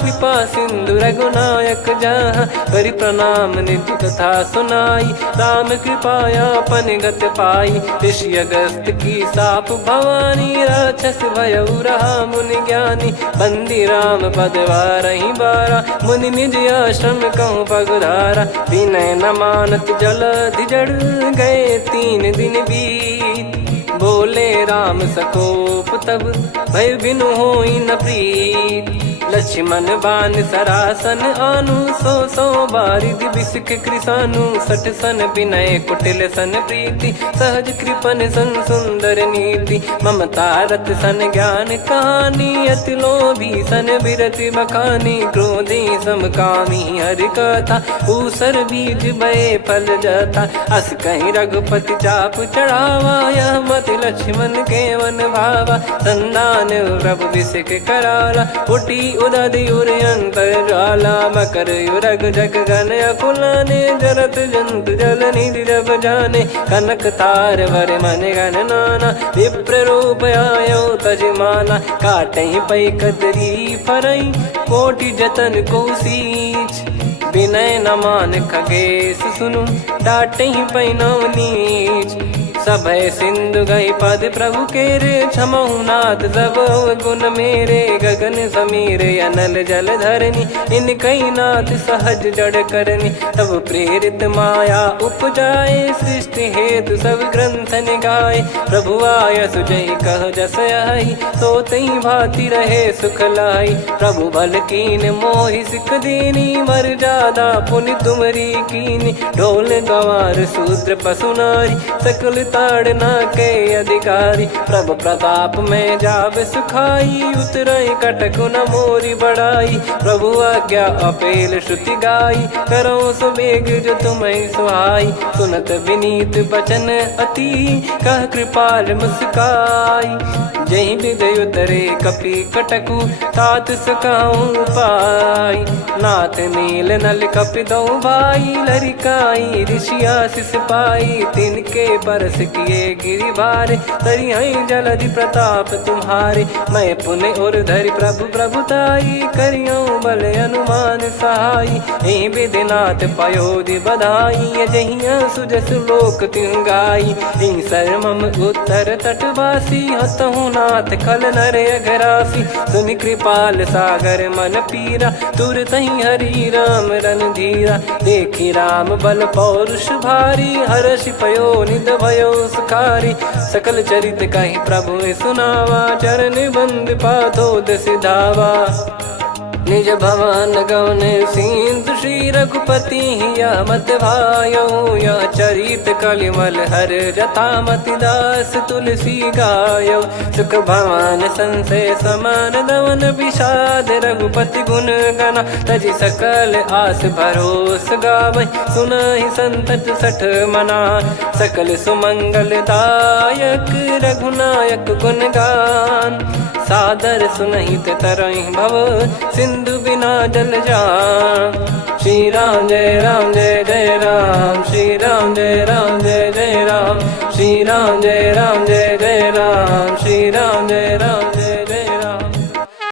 कृपा सिंधु रघुनायक जहाँ, करि प्रणाम निधि कथा सुनाई, राम कृपाया पन गत पाई, ऋषि अगस्त की साप भवानी, राक्षस भयउ रहा मुनि ज्ञानी, बंदी राम पद वारहि बारा, मुनि निज आश्रम कहूँ पगुधारा, विनय न मानत जलधि जड़, गए 3 दिन बीत, बोले राम सकोप तब, भय बिनु होई न प्रीत, लक्ष्मण बान सरासन आनु, 100 बारिद बिसिख कृसानु, 60 सन विनय कुटिल सन प्रीति, सहज कृपन सन सुंदर नीति, ममता रत सन ज्ञान कहानी, अति लोभी सन बिरति बखानी, क्रोधी समकामी हरि कथा, ऊसर बीज बये फल जाता, अस कहीं रघुपति चाप चढ़ावा, यह मत लक्ष्मण के मन भावा, संदान प्रभु बिसिख कराला, उठी उदधि उर अंतर ज्वाला, मकर युरग जग गण अकुलाने, जरत जंतु जल निधि जब जाने, कनक तार वर मन गण नाना, विप्र रूप आयो तजमाना, काटहि पै कदरी फरई, कोटि जतन को सींच, विनय न मान खगेश सुनु, डांटहि पै नव नीच, सभय सिंधु गई पद प्रभु केरे, क्षमहु नाथ सब गुण मेरे, गगन समीरे अनल जल धरनी, इन कई नाथ सहज जड़ करनी, तब प्रेरित माया उपजाए, सृष्टि हेतु सब ग्रंथ निगाए, प्रभु आय सुजई कह जस आई, सोतई भांति रहे सुख लाई, प्रभु बल कीन मोहि सिख दीनी, मर जादा पुनि तुमरी कीनी, ढोल गवार शूद्र पशु नारी, सकल ताड़ना के अधिकारी, प्रभु प्रताप में जाब सुखाई, उतरई कटक न मोरी बढ़ाई, प्रभु आज्ञा अपेल श्रुति गाई, करो सुबेग जो तुम्हें सुहाई, सुनत विनीत बचन अति, कह कृपाल मुस्काई, जहि विदय उतरे कपि कटकु, तात सकाऊं पाई, नाथ नील नल कपि दो भाई, लरिकाई ऋषि आशीष पाई, तिनके परस किए गिरिबारे, तरी हई जलधि प्रताप तुम्हारे। मैं पुण्य और धरि प्रभु प्रभुताई, करियऊँ बल अनुमान सहाई। एहि विधिनाथ पयोधि बधाई, जहिया सुजस लोक तिहुँ गाई। एहि सरमम उत्तर तटवासी, हतहु नाथ खल नर अघरासी। सुनि कृपाल सागर मन पीरा, तुरतहि हरि राम रणधीरा। देखि राम बल पौरुष भारी, हर्षि पयो निध भयो सुखारी। सकल चरित कहि प्रभु सुनावा, चरण बंद पादोद सिधावा। निज भवन गवन सिंधु श्री रघुपति हिया मत भायो। या चरित कलिमल हर जतामति दास तुलसी गायो। सुख भवन संशय समान दवन विषाद, रघुपति गुण गना तजि सकल आस भरोस गावै। सुनहि संतत सठ मना, सकल सुमंगल दायक रघुनायक गुण गान। सादर सुनहित तरहि भव, सिंधु बिना जल जान। श्री राम जय राम जय जय राम, श्री राम जय राम जय जय राम, श्री राम जय राम जय जय राम,